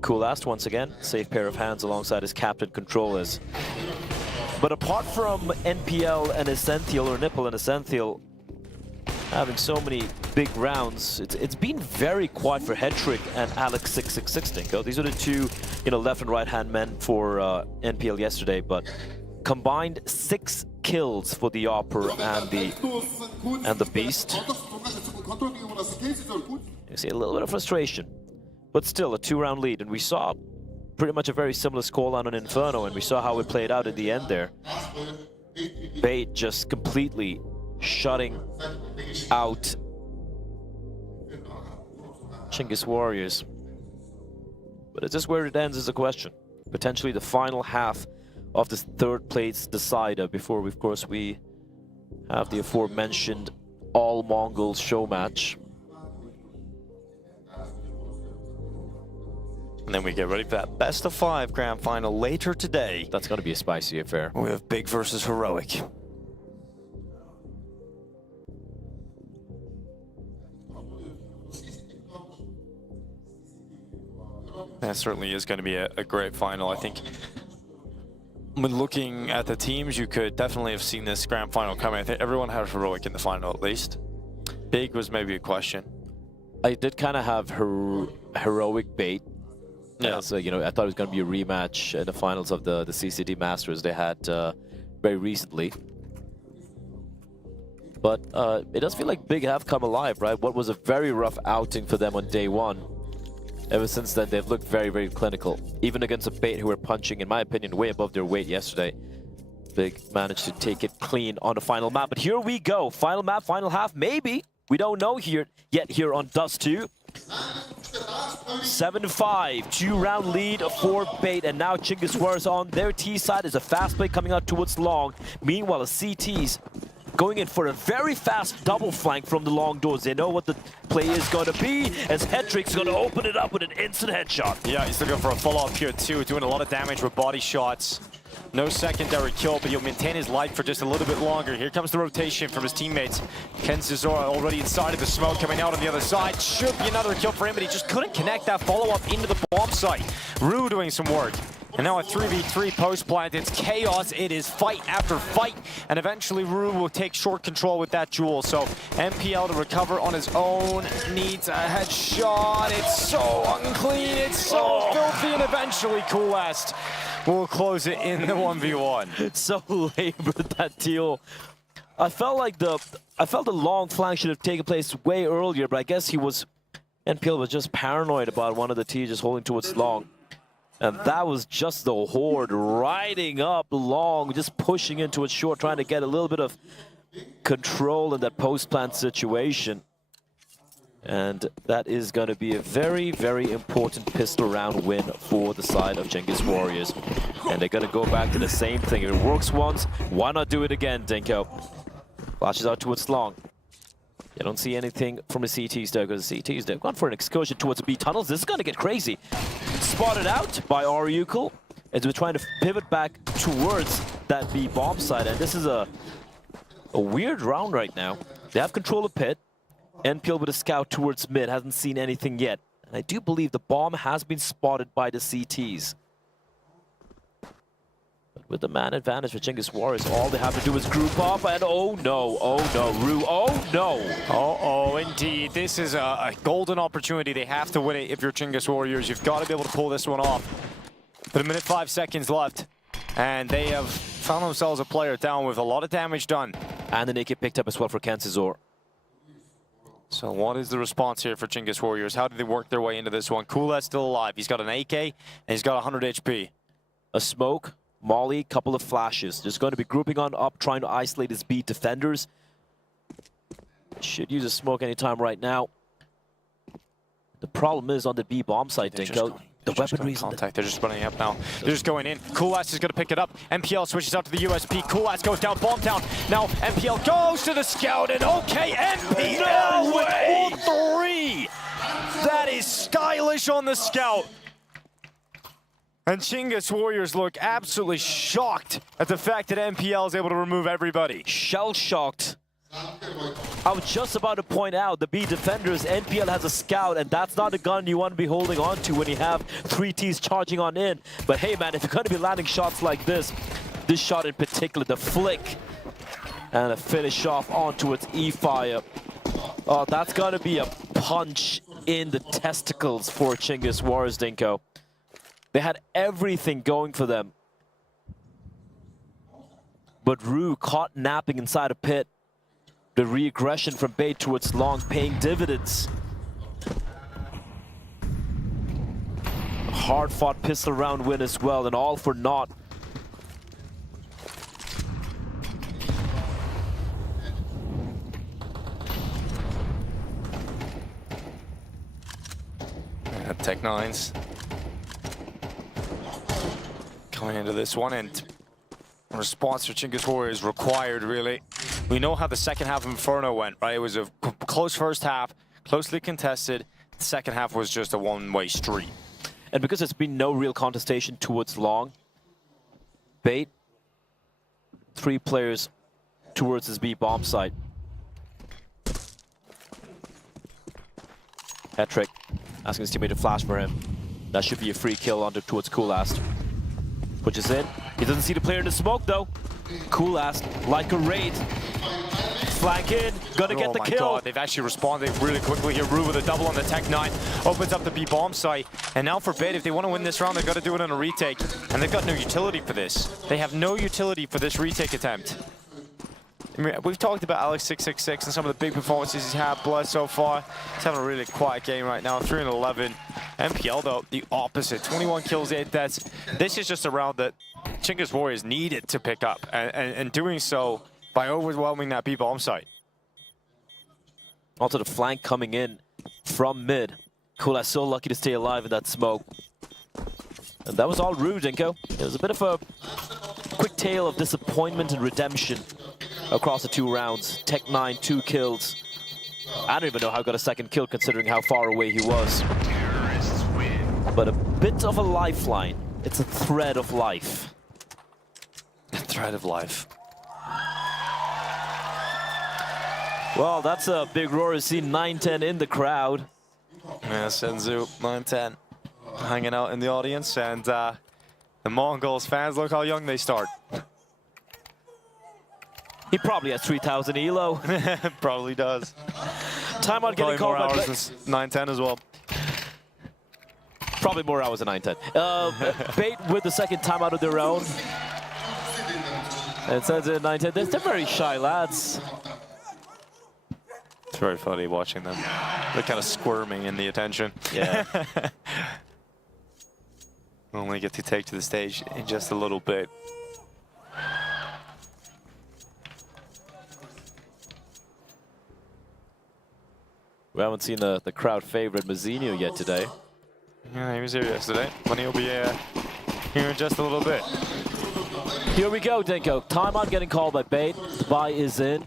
Coolast once again, safe pair of hands alongside his captain Controllers. But apart from NPL and Essential, or Nipple and Essential, having so many big rounds, it's been very quiet for Hedrick and Alex666, Nico. These are the 2, left and right hand men for NPL yesterday, but combined 6 kills for the Opera and the Beast. You see a little bit of frustration, but still a 2-round lead, and we saw pretty much a very similar scoreline on Inferno, and we saw how it played out at the end there. Bait just completely shutting out Chingus Warriors. But is this where it ends is a question. Potentially the final half of this 3rd place decider before we, of course, we have the aforementioned all Mongols show match. And then we get ready for that best of 5 grand final later today. That's going to be a spicy affair. We have Big versus Heroic. That certainly is going to be a great final. I think when looking at the teams, you could definitely have seen this grand final coming. I think everyone had Heroic in the final at least. Big was maybe a question. I did kind of have Heroic Bait. Yeah. So, I thought it was going to be a rematch in the finals of the CCD Masters they had very recently. But it does feel like Big have come alive, right? What was a very rough outing for them on day 1. Ever since then, they've looked very, very clinical. Even against a Bait who were punching, in my opinion, way above their weight yesterday. Big managed to take it clean on the final map. But here we go. Final map, final half, maybe. We don't know yet here on Dust 2. 7-5, 2-round lead for Bait. And now Chingus Warriors on their T side is a fast play coming out towards long. Meanwhile, the CTs going in for a very fast double flank from the long doors. They know what the play is going to be, as Hedrick's going to open it up with an instant headshot. Yeah, he's looking for a follow-up here too, doing a lot of damage with body shots. No secondary kill, but he'll maintain his life for just a little bit longer. Here comes the rotation from his teammates. kenzora already inside of the smoke, coming out on the other side. Should be another kill for him, but he just couldn't connect that follow-up into the bomb site. Rue doing some work. And now a 3v3 post plant. It's chaos. It is fight after fight. And eventually Rue will take short control with that jewel. So MPL to recover on his own. Needs a headshot. It's so unclean. It's so filthy. And eventually Coolast will close it in the 1v1. So labored, that deal. I felt the long flank should have taken place way earlier, but I guess NPL was just paranoid about one of the T just holding towards long. And that was just the Horde riding up long, just pushing into it short, trying to get a little bit of control in that post-plant situation. And that is going to be a very, very important pistol round win for the side of Genghis Warriors. And they're going to go back to the same thing. If it works once, why not do it again, Dinko? Flashes out towards long. You don't see anything from the CTs there, because the CTs, they've gone for an excursion towards the B tunnels. This is going to get crazy. Spotted out by Ariukal as we're trying to pivot back towards that B bomb site. And this is a weird round right now. They have control of pit. NPL with a scout towards mid, hasn't seen anything yet. And I do believe the bomb has been spotted by the CTs. But with the man advantage for Genghis Warriors, all they have to do is group up, and oh no, Rue, oh no. Oh, indeed. This is a golden opportunity. They have to win it if you're Genghis Warriors. You've got to be able to pull this one off. But a minute 5 seconds left, and they have found themselves a player down with a lot of damage done. And the naked picked up as well for kenzora. So what is the response here for Genghis Warriors? How did they work their way into this one? Coolast still alive. He's got an AK, and he's got 100 HP. A smoke, molly, couple of flashes. Just going to be grouping on up, trying to isolate his B defenders. Should use a smoke anytime right now. The problem is on the B bomb site, Dinko. The weaponry contact. They're just running up now. They're just going in. Coolast is going to pick it up. MPL switches out to the USP. Coolast goes down, bomb down. Now MPL goes to the scout, and okay, MPL with all 3. That is stylish on the scout. And Genghis Warriors look absolutely shocked at the fact that MPL is able to remove everybody. Shell-shocked. I was just about to point out the B defenders, NPL has a scout, and that's not a gun you want to be holding on to when you have 3 Ts charging on in. But hey man, if you're going to be landing shots like this shot in particular, the flick and a finish off onto its E-fire. Oh, that's going to be a punch in the testicles for Genghis Warriors, Dinko. They had everything going for them. But Rue caught napping inside a pit. The re-aggression from bait towards long paying dividends. Hard-fought pistol round win as well, and all for naught. Tech9s coming into this one, and response for Genghis Warriors required, really. We know how the second half of Inferno went, right? It was a close first half, closely contested. The second half was just a one-way street. And because there's been no real contestation towards long, bait 3 players towards his B bomb site. Hedrick asking his teammate to flash for him. That should be a free kill onto towards Coolast. Pushes in. He doesn't see the player in the smoke though. Coolast, like a raid. Flank in, gonna get the kill. Oh my god, they've actually responded really quickly here. Rue with a double on the Tech9, opens up the B bomb site. And now for Bait, if they want to win this round, they've got to do it on a retake. And they've got no utility for this. They have no utility for this retake attempt. I mean, we've talked about Alex666 and some of the big performances he's had, Blood, so far. He's having a really quiet game right now, 3-11. MPL, though, the opposite. 21 kills, 8 deaths. This is just a round that Genghis Warriors needed to pick up, and doing so by overwhelming that B bomb site. Also the flank coming in from mid. Coolast so lucky to stay alive in that smoke. And that was all Rue, Dinko. It was a bit of a quick tale of disappointment and redemption across the 2 rounds. Tech9, 2 kills. I don't even know how he got a second kill considering how far away he was. But a bit of a lifeline. It's a thread of life. A thread of life. Well, that's a big roar to see 9-10 in the crowd. Yeah, Senzu, 9-10, hanging out in the audience, and the Mongols fans, look how young they start. He probably has 3,000 elo. Probably does. Timeout getting Probably called more by hours than 9-10 as well. Probably more hours than 9-10. Bait with the second timeout of their own. And says at 9-10, they're very shy lads. It's very funny watching them. They're kind of squirming in the attention. Yeah. Only get to take to the stage in just a little bit. We haven't seen the crowd favorite Mazinho yet today. Yeah, he was here yesterday, but he'll be here in just a little bit. Here we go, Dinko. Timeout getting called by Bait. The buy is in.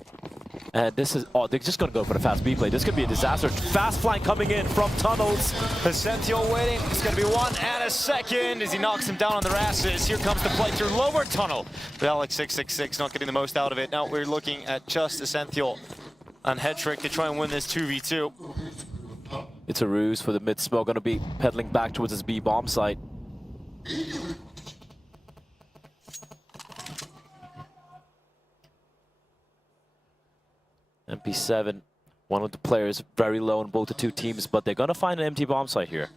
And this is, oh, they're just going to go for the fast B play. This could be a disaster. Fast flank coming in from tunnels. Essential waiting. It's going to be 1 and a second as he knocks him down on their asses. Here comes the play through lower tunnel. But Alex666 not getting the most out of it. Now we're looking at just Essential and Hetrick to try and win this 2v2. It's a ruse for the mid smoke. Going to be pedaling back towards his B bomb site. MP7, one of the players very low in both the 2 teams, but they're going to find an empty bomb site here.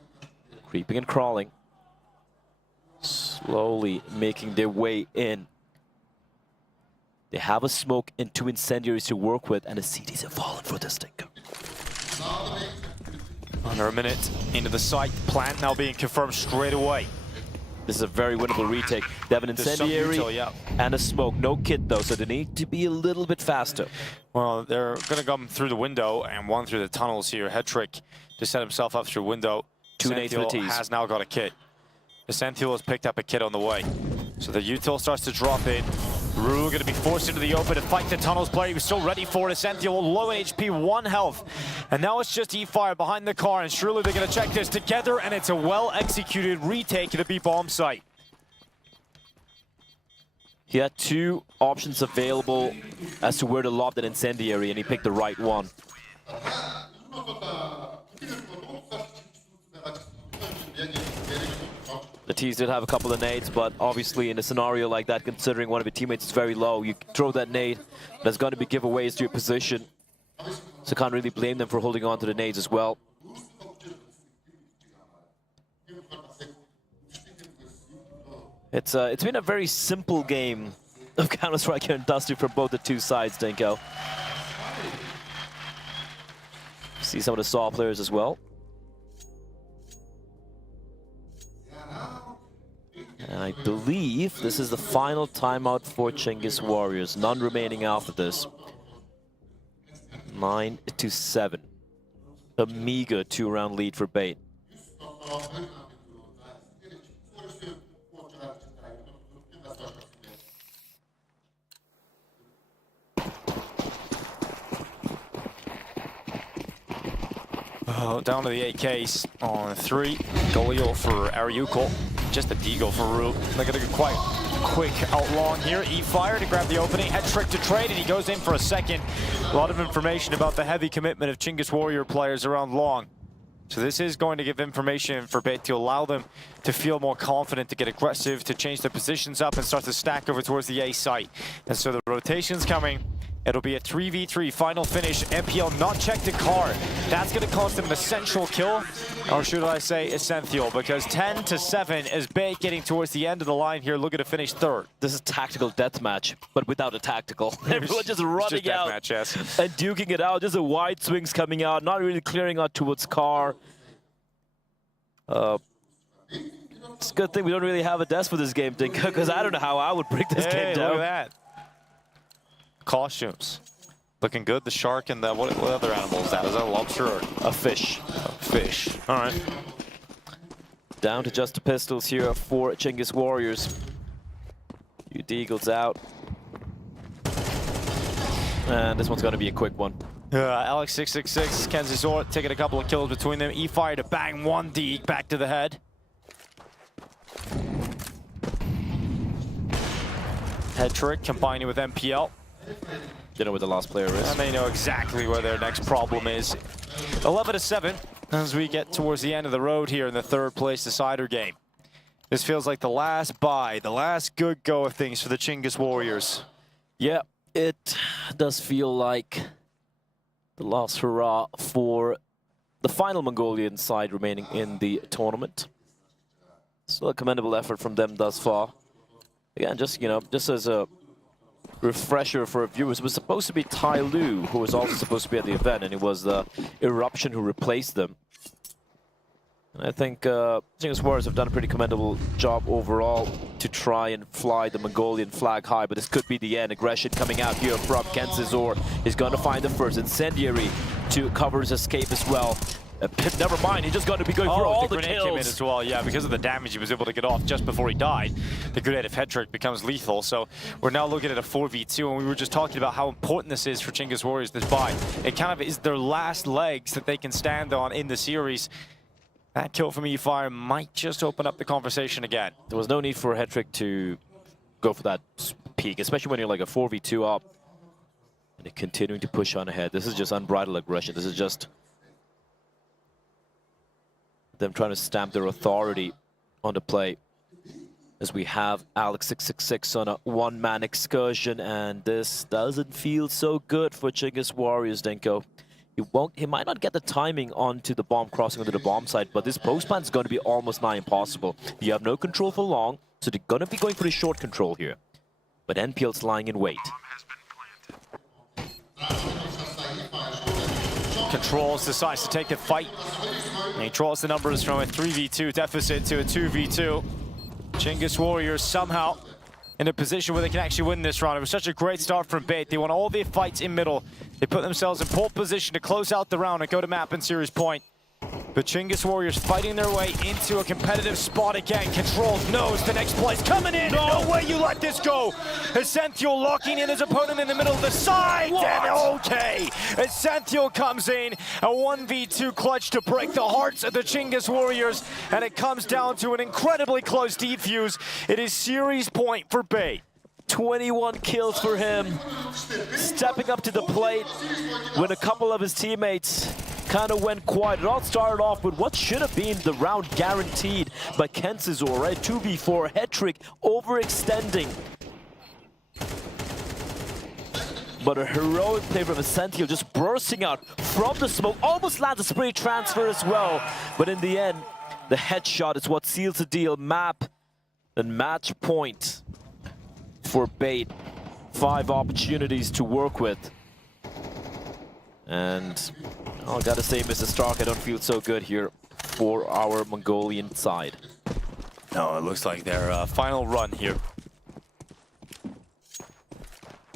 Creeping and crawling. Slowly making their way in. They have a smoke and 2 incendiaries to work with, and the CDs have fallen for this thing. Under a minute into the site, plant now being confirmed straight away. This is a very winnable retake. They have an incendiary and a smoke. No kit though, so they need to be a little bit faster. Well, they're going to come through the window and one through the tunnels here. Hetrick to set himself up through window. 2 nades for the tees. Has now got a kit. Essential has picked up a kit on the way. So the util starts to drop in. Rue going to be forced into the open to fight the tunnels player. He was still ready for it. Essential, low HP, 1 health. And now it's just E-Fire behind the car. And surely they're going to check this together. And it's a well-executed retake of the B-bomb site. He had 2 options available as to where to lob that incendiary, and he picked the right one. The T's did have a couple of nades, but obviously in a scenario like that, considering one of your teammates is very low, you throw that nade, there's going to be giveaways to your position. So can't really blame them for holding on to the nades as well. It's been a very simple game of Counter-Strike here in Dusty for both the 2 sides, Dinko. See some of the SAW players as well. And I believe this is the final timeout for Chinggis Warriors. None remaining after this. 9-7. A meager 2-round lead for Bait. Oh, down to the 8Ks on 3. Golio for Ariuko. Just a deagle for Rue. They're going to go quite quick out long here. E-Fire to grab the opening. Hetrick to trade, and he goes in for a second. A lot of information about the heavy commitment of Chinggis Warrior players around long. So this is going to give information for Bait to allow them to feel more confident, to get aggressive, to change their positions up and start to stack over towards the A site. And so the rotation's coming. It'll be a 3v3 final finish. MPL not checked the car. That's going to cost them an essential kill, or should I say essential, because 10-7 is Bait getting towards the end of the line here, looking to finish 3rd. This is tactical deathmatch, but without a tactical. Everyone just running just out match, yes. and duking it out. Just a wide swings coming out, not really clearing out towards car. It's a good thing we don't really have a death for this game, Dinka, because I don't know how I would break this game down. Look at that. Costumes. Looking good. The shark and the, what other animal is that? Is that a lobster or a fish? A fish. All right. Down to just the pistols here for Chinggis Warriors. You deagles out. And this one's going to be a quick one. Alex666, KenzieZor taking a couple of kills between them. E-Fire to bang one D back to the head. Head trick combining with MPL. You know where the last player is. And they know exactly where their next problem is. 11-7 as we get towards the end of the road here in the third place decider game. This feels like the last bye, the last good go of things for the Chinggis Warriors. Yeah, it does feel like the last hurrah for the final Mongolian side remaining in the tournament. Still a commendable effort from them thus far. Again, just, you know, just as a refresher for viewers, it was supposed to be Tai Lu who was also supposed to be at the event, and it was the Eruption who replaced them. And I think Chinggis Warriors have done a pretty commendable job overall to try and fly the Mongolian flag high, but this could be the end. Aggression coming out here from KenzieZor. He's going to find the first. Incendiary to cover his escape as well. Never mind, he's just going to be going for all the grenade kills. Came in as well, yeah, because of the damage he was able to get off just before he died. The grenade of head trick becomes lethal, so we're now looking at a 4v2, and we were just talking about how important this is for Chinggis Warriors this bye. It kind of is their last legs that they can stand on in the series. That kill from E-Fire might just open up the conversation again. There was no need for head trick to go for that peak, especially when you're like a 4v2 up and you're continuing to push on ahead. This is just unbridled aggression. This is just them trying to stamp their authority on the play, as we have Alex666 on a one-man excursion, and this doesn't feel so good for Chinggis Warriors, Denko. He might not get the timing onto the bomb crossing onto the bomb site, but this post plant is going to be almost nigh impossible. You have no control for long, so they're going to be going for the short control here. But NPL's lying in wait. Controls decides to take the fight. And he draws the numbers from a 3v2 deficit to a 2v2. Chinggis Warriors somehow in a position where they can actually win this round. It was such a great start from Bait. They won all their fights in middle. They put themselves in pole position to close out the round and go to map and series point. But Chinggis Warriors fighting their way into a competitive spot again. Controls knows the next play's coming in. No way you let this go. Essential locking in his opponent in the middle of the side. And okay, Essential comes in. A 1v2 clutch to break the hearts of the Chinggis Warriors. And it comes down to an incredibly close defuse. It is series point for Bait. 21 kills for him. Stepping up to the plate when a couple of his teammates kind of went quiet. It all started off with what should have been the round guaranteed by KenzieZor, right? 2v4, head trick, overextending. But a heroic play from Essential, just bursting out from the smoke, almost lands a spray transfer as well. But in the end, the headshot is what seals the deal. Map and match point for Bait. 5 opportunities to work with. And I gotta say, Mr. Stark, I don't feel so good here for our Mongolian side. No, it looks like their final run here.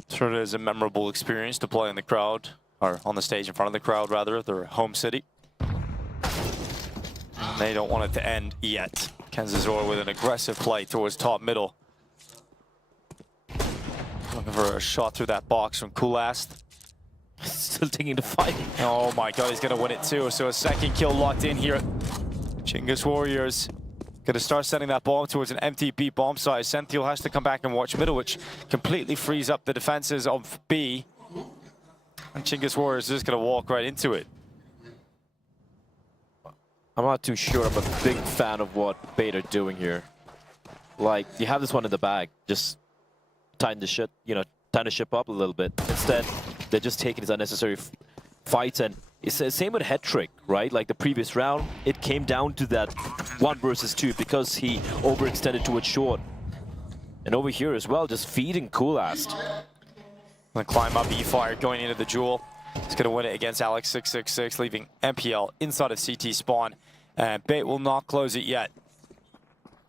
Sort of is a memorable experience to play in the crowd, or on the stage in front of the crowd, rather, their home city. And they don't want it to end yet. KenzieZor with an aggressive play towards top middle. Looking for a shot through that box from Kulast. Still taking the fight. Oh my god, he's gonna win it too. So a second kill locked in here. Chinggis Warriors gonna start sending that bomb towards an empty B bomb site. Senthiel has to come back and watch middle, which completely frees up the defenses of B. And Chinggis Warriors is just gonna walk right into it. I'm not too sure. I'm a big fan of what Bait are doing here. Like, you have this one in the bag. Just tighten the shit, you know, tighten the ship up a little bit. Instead, they're just taking these unnecessary fights, and it's the same with head trick, right? Like the previous round, it came down to that 1 versus 2 because he overextended towards short. And over here as well, just feeding Kulast. Gonna climb up E-Fire going into the duel. He's gonna win it against Alex666, leaving MPL inside of CT spawn. And Bait will not close it yet.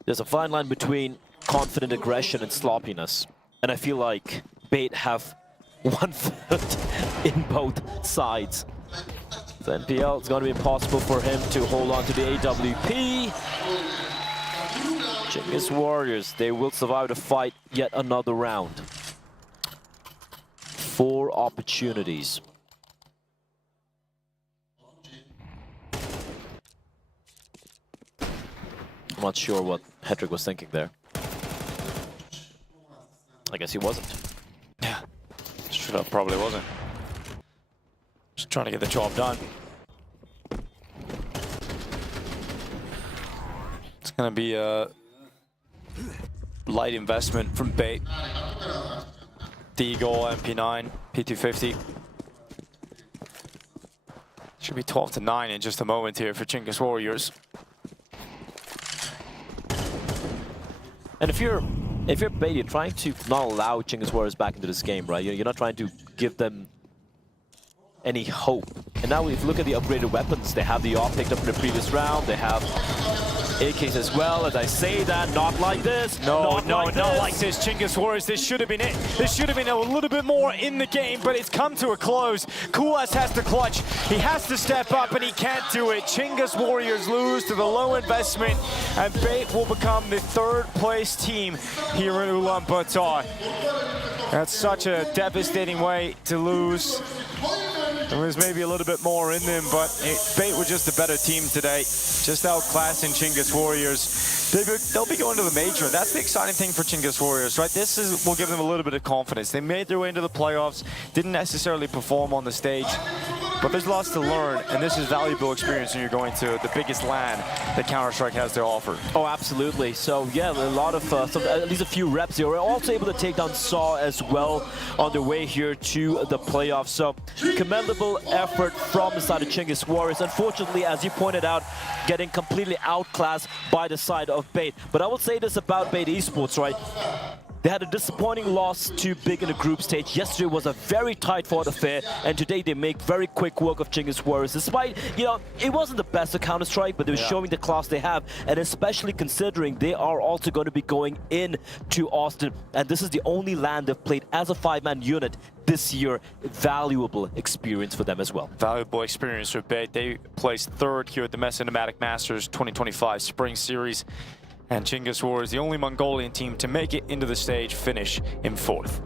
There's a fine line between confident aggression and sloppiness. And I feel like Bait have 1 foot in both sides. So NPL, it's going to be impossible for him to hold on to the AWP. Chinggis Warriors, they will survive the fight yet another round. 4 opportunities. I'm not sure what Hedrick was thinking there. I guess he wasn't. Yeah, straight up probably wasn't. Just trying to get the job done. It's gonna be a light investment from Bait. Deagle, MP9, P250. Should be 12-9 in just a moment here for Chingus Warriors. And if you're Bait, you're trying to not allow Chingus Warriors back into this game, right? You're not trying to give them any hope. And now if you look at the upgraded weapons, they have the AWP picked up in the previous round, they have AKs as well. As I say that, not like this. Not like this. Chingus Warriors, this should have been it. This should have been a little bit more in the game, but it's come to a close. coolAss has to clutch. He has to step up, and he can't do it. Chingus Warriors lose to the low investment, and Bait will become the 3rd place team here in Ulaanbaatar. That's such a devastating way to lose. There was maybe a little bit more in them, but Bait were just a better team today. Just outclassing Chingus Warriors. They'll be going to the major. That's the exciting thing for Chingus Warriors, right? This will give them a little bit of confidence. They made their way into the playoffs, didn't necessarily perform on the stage, but there's lots to learn, and this is valuable experience when you're going to the biggest LAN that Counter-Strike has to offer. Oh, absolutely. So, yeah, a lot of, at least a few reps. They were also able to take down Saw as well on their way here to the playoffs. So, commendable effort from the side of Chingus Warriors. Unfortunately, as you pointed out, getting completely outclassed by the side of Bait. But I will say this about Bait Esports, right? They had a disappointing loss to Big in the group stage. Yesterday was a very tight-fought affair, and today they make very quick work of Chingus Warriors. Despite, you know, it wasn't the best of Counter-Strike, but they were showing the class they have, and especially considering they are also going to be going in to Austin, and this is the only LAN they've played as a 5-man unit this year. Valuable experience for them as well. Valuable experience for Bait. They placed 3rd here at the MESA Nomadic Masters 2025 Spring Series. And Chingus Warriors, the only Mongolian team to make it into the stage, finish in 4th.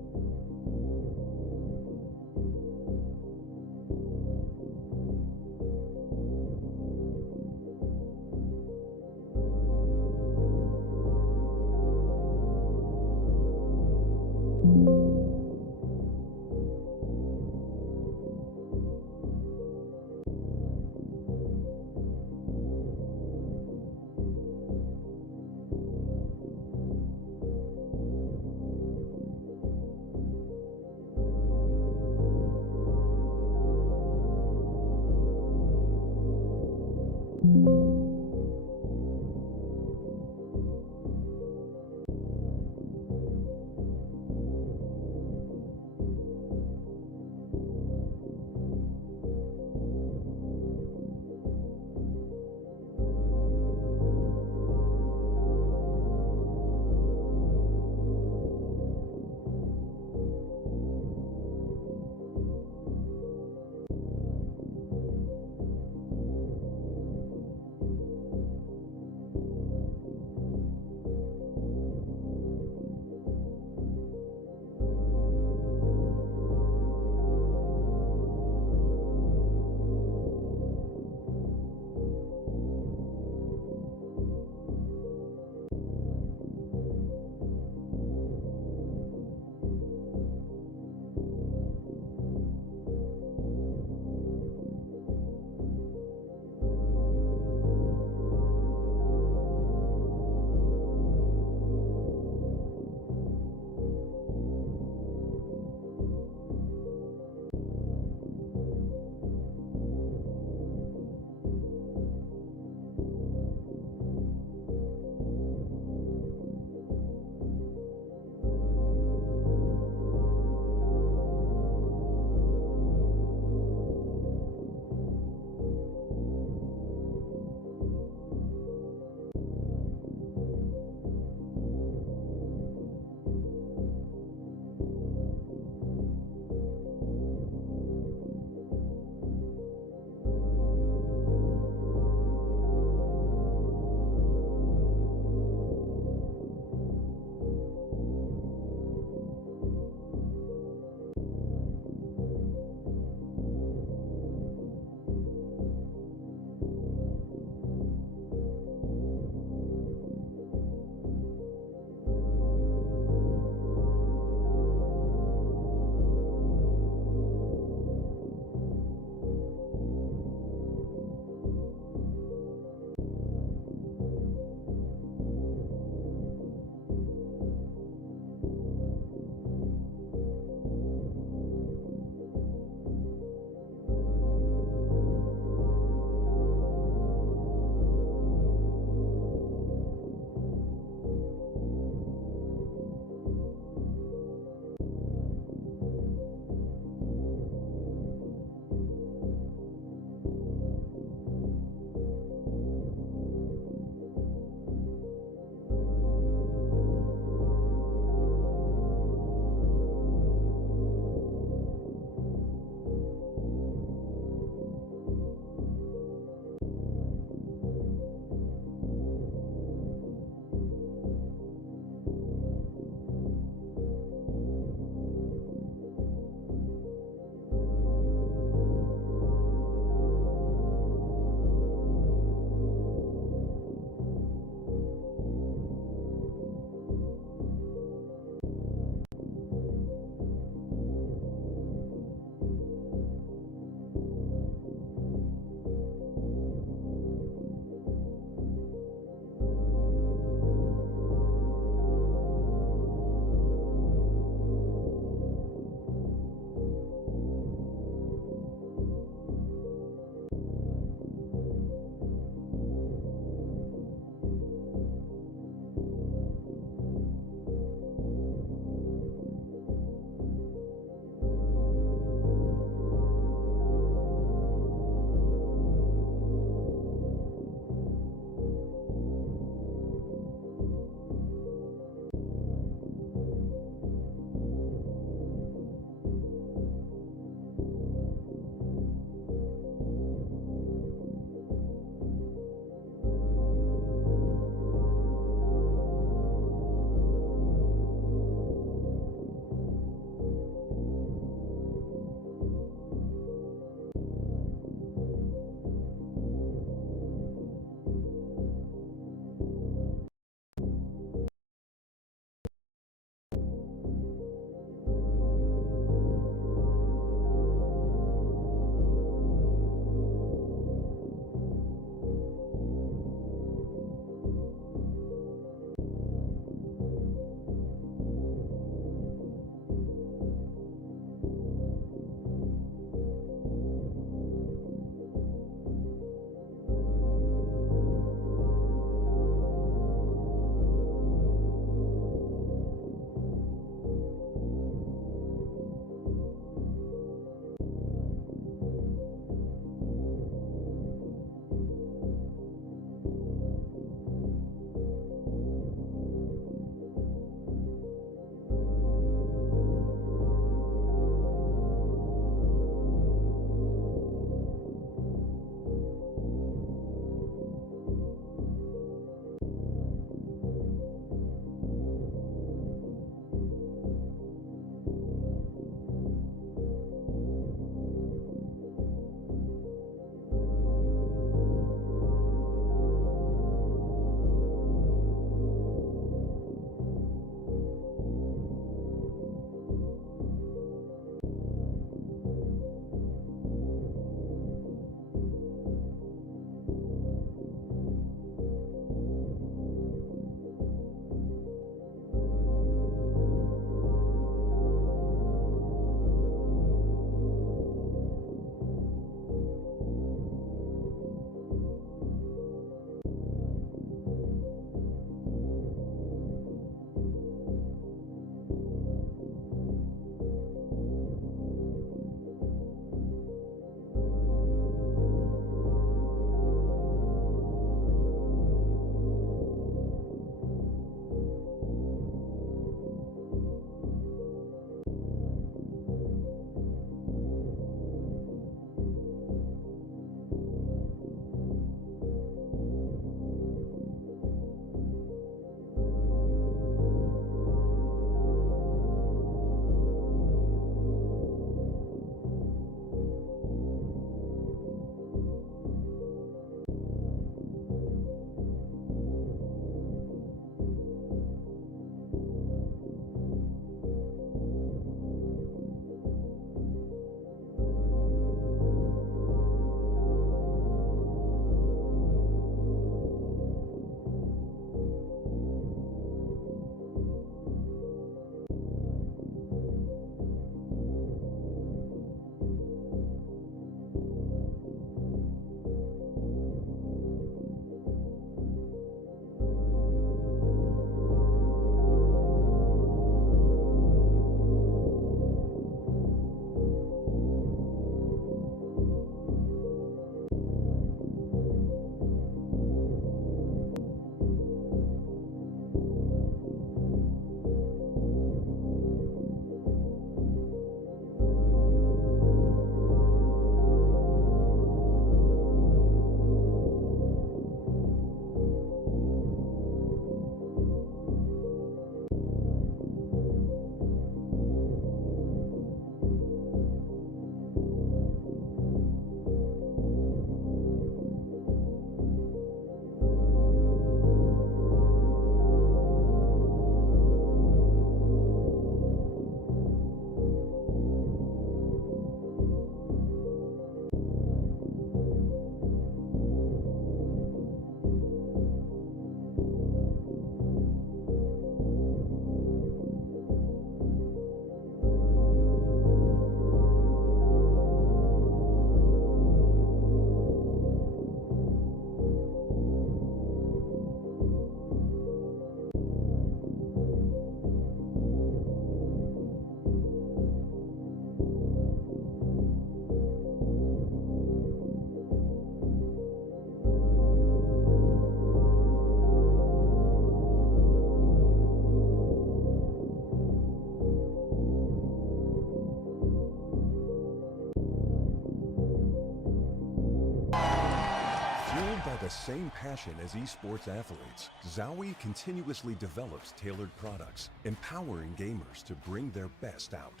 by the same passion as esports athletes, Zowie continuously develops tailored products, empowering gamers to bring their best out.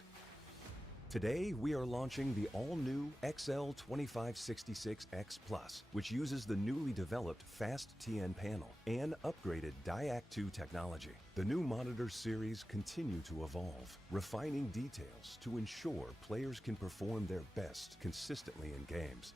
Today, we are launching the all-new XL2566X Plus, which uses the newly developed Fast TN panel and upgraded DIAC2 technology. The new monitor series continue to evolve, refining details to ensure players can perform their best consistently in games.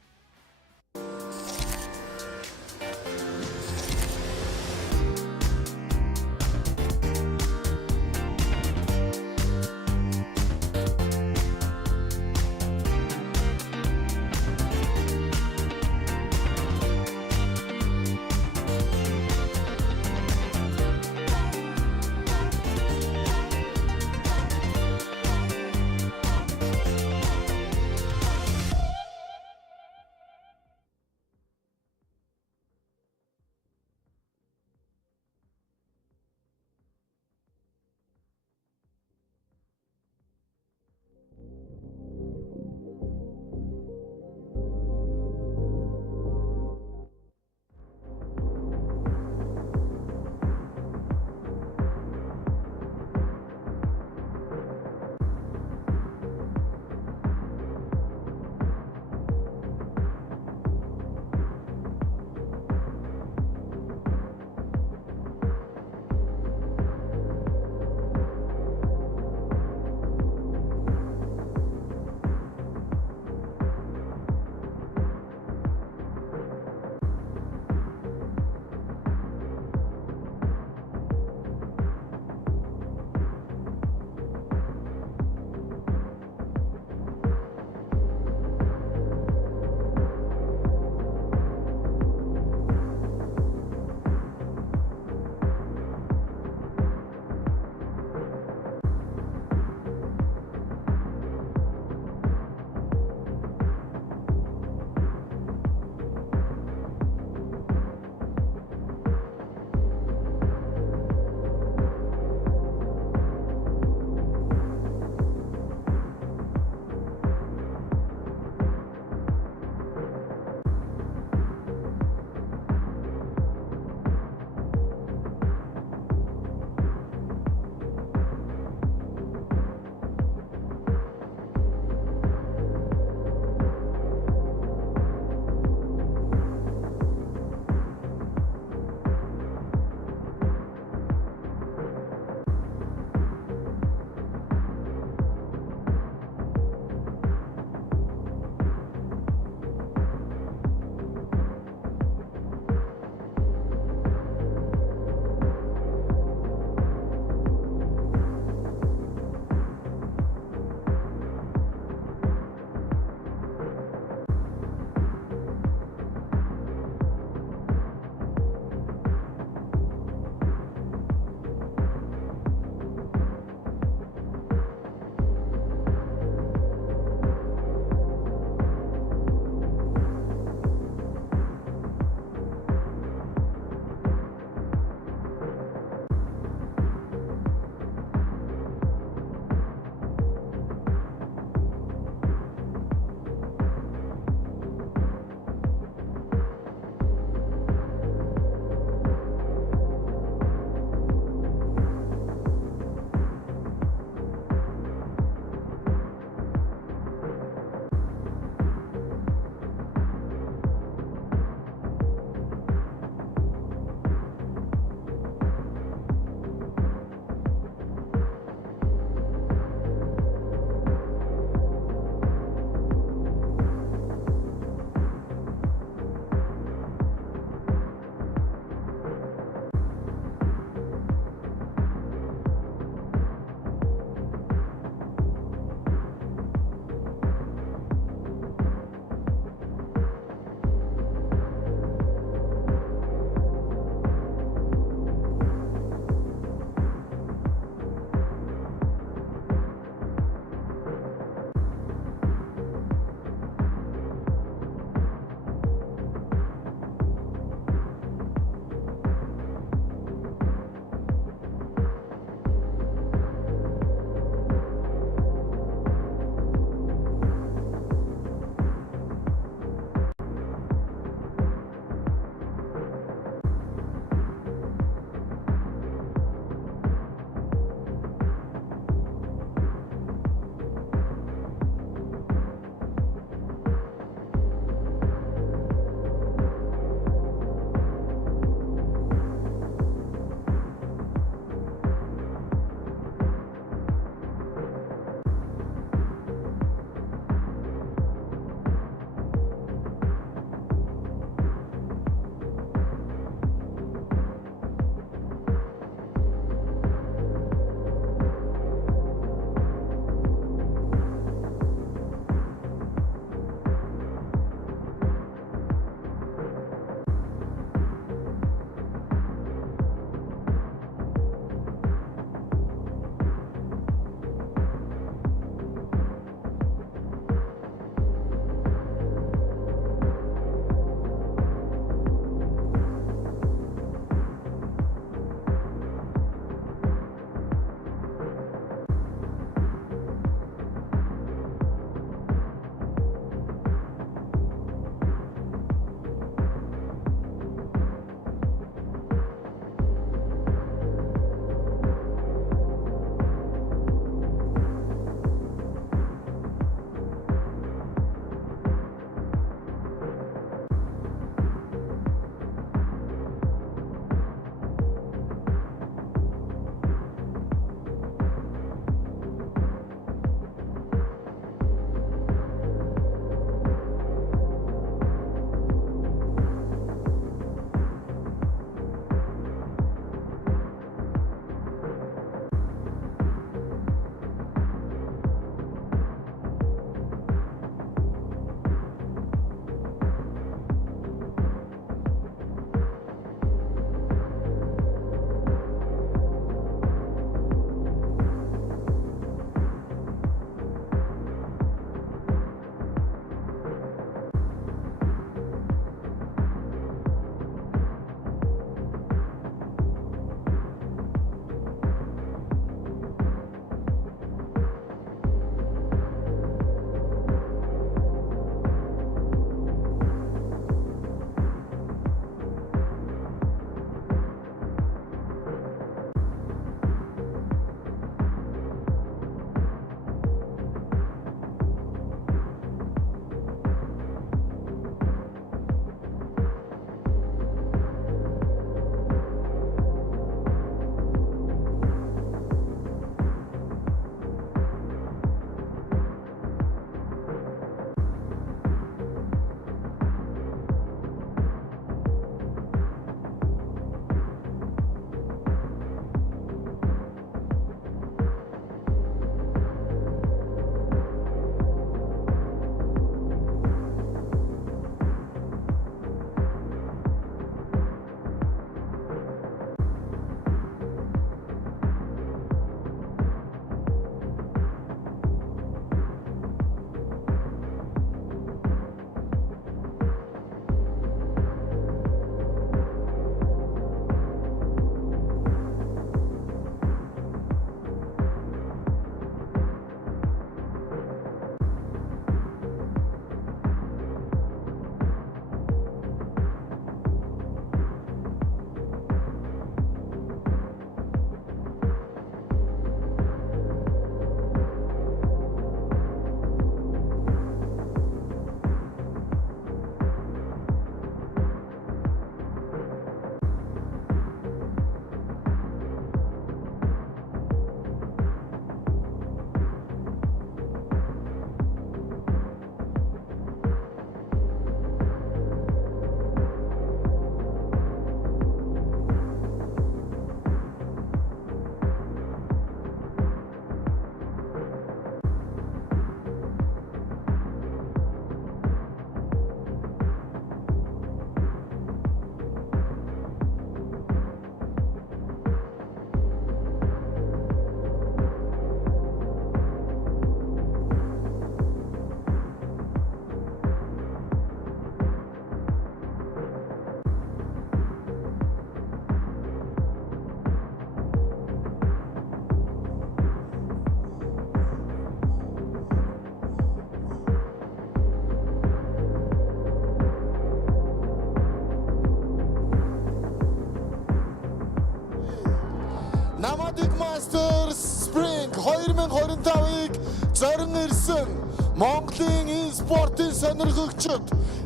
2025-ыг зорин ирсэн Монголын e-спортын сонирхогчид,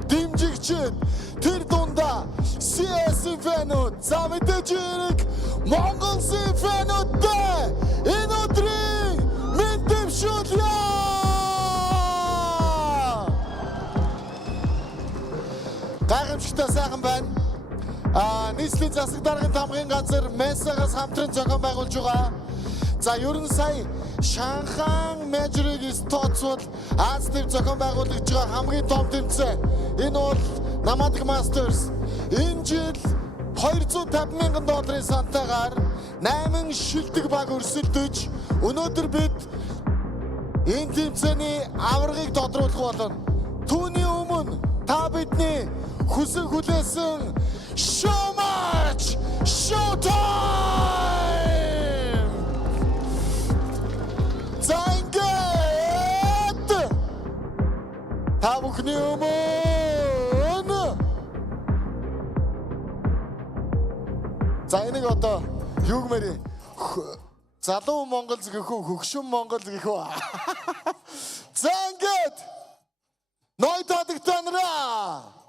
дэмжигчид, тэр дундаа CS фэнүүд, за мэдээж хэрэг MongolZ фэнүүдтэй энэ өдрийн мэд дэвшүүлье! Гайхамшигтай сайхан байна. Нийслэлийн засаг даргын тамгын газар MESA-гаас хамтран зохион байгуулж байгаа. За ерөн сая Шанхай мейжрыг тооцвол Аз төв зохион байгуулагч байгаа хамгийн том тэмцээн. Энэ бол Nomadic Masters. Энэ жил $250,000 сантайгаар 8 шилдэг баг өрсөлдөж өнөөдөр бид энэ тэмцээний аваргыг тодруулах болно. Түүний өмнө та бидний хүсэн хүлээсэн Showmatch Showtime! За ингээд та бүхний өмнө за энийг одоо юу гэмээр залуу монгол гэх үү хөгшин монгол гэх үү за ингээд ноёдод танараа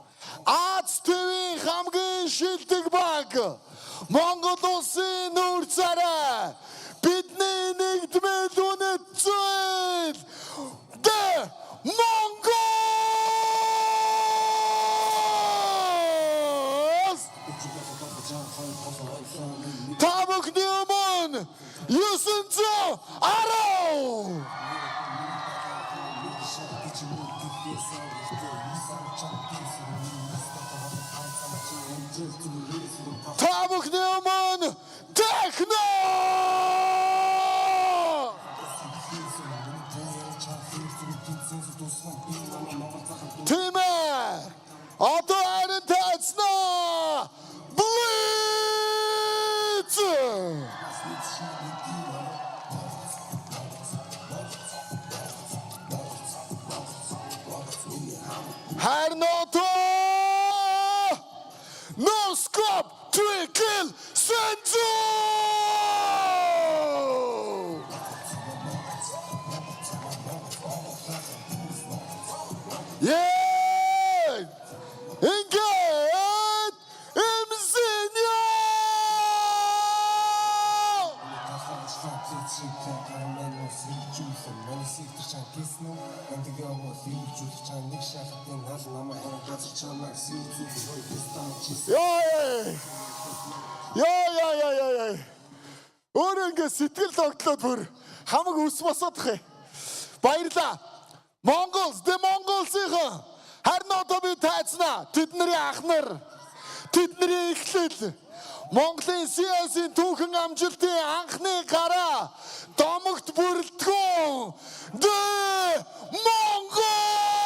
Аз ТV-ийн хамгийн шилдэг баг Монгол улсын нүүр царай бидний нэгдмэл үнэт зүйл Монгол та бүхний өмнө 910 та бүхний өмнө техно Тэмээ одоо харин тацнаа Блиц Харното No scope, 3 kill, Senzu! Yeah! Engage! Imzinyo! Яа. Өөрөө сэтгэл тогтлоод бүр хамаг ус босоодох юм. Баярлаа. MongolZ-ийн харин одоо би тайцнаа. Тэдний ахнар, тэдний эхлэл. Монголын CS-ийн түүхэн амжилтын анхны гараа домогт бүрэлдэхүүн. Монгол!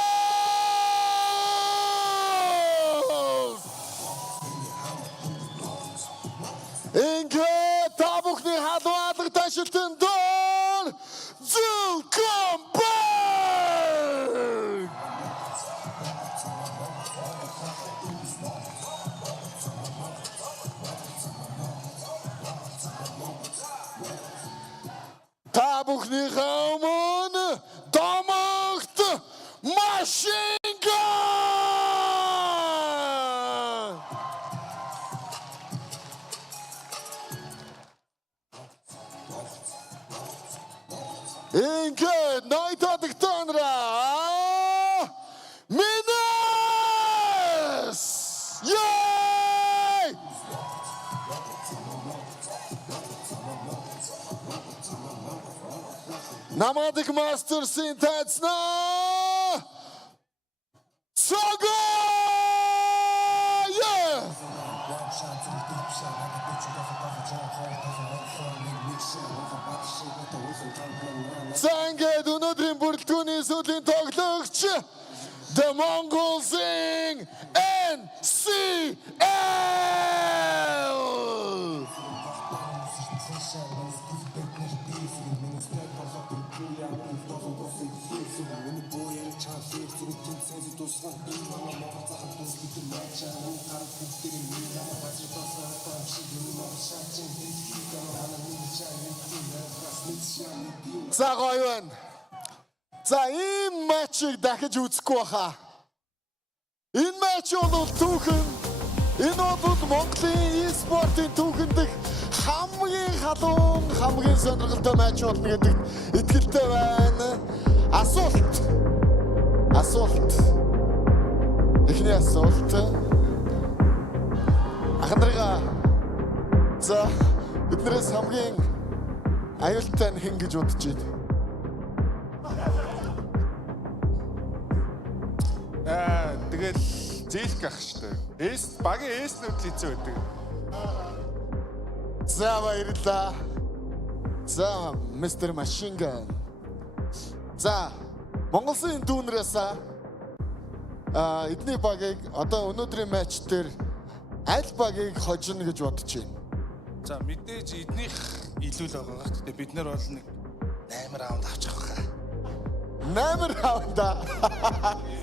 Ингээ та бүхний халуун алга ташилтын доор Зүлкомберг! Та бүхний өмнө домогт машинган! Ингээд ноёдод танараа Минас! Yay! Nomadic Masters-ийн тайцнаа Сого! За ингээд өнөөдрийн бүрэлдэхүүний сүүлийн тоглогч The MongolZ NCL! За гоё байна. За ийм матчийг дахиж үзэхгүй баха. Энэ матч бол түүхэн. Энэ бол Монголын e-спортын түүхэн дэх хамгийн халуун, хамгийн сонирхолтой матч болно гэдэгт итгэлтэй байна. Асуулт. Эхний асуулт. Ахнарга. За биднээс хамгийн аюултай нь хэн гэж бодож байна? Тэгэл зээлх ах штэ. Багийн эснүүд л хэцүү байдаг. За баярлалаа. За Mr. Machine Gun. За MongolZ дүүнрээс эдний багийг одоо өнөөдрийн матч дээр аль багийг хожно гэж бодож байна? За мэдээж эднийх илүү л байгаа. Гэтэ бид нар бол нэг 8 раунд авчих واخа. 8 раунд.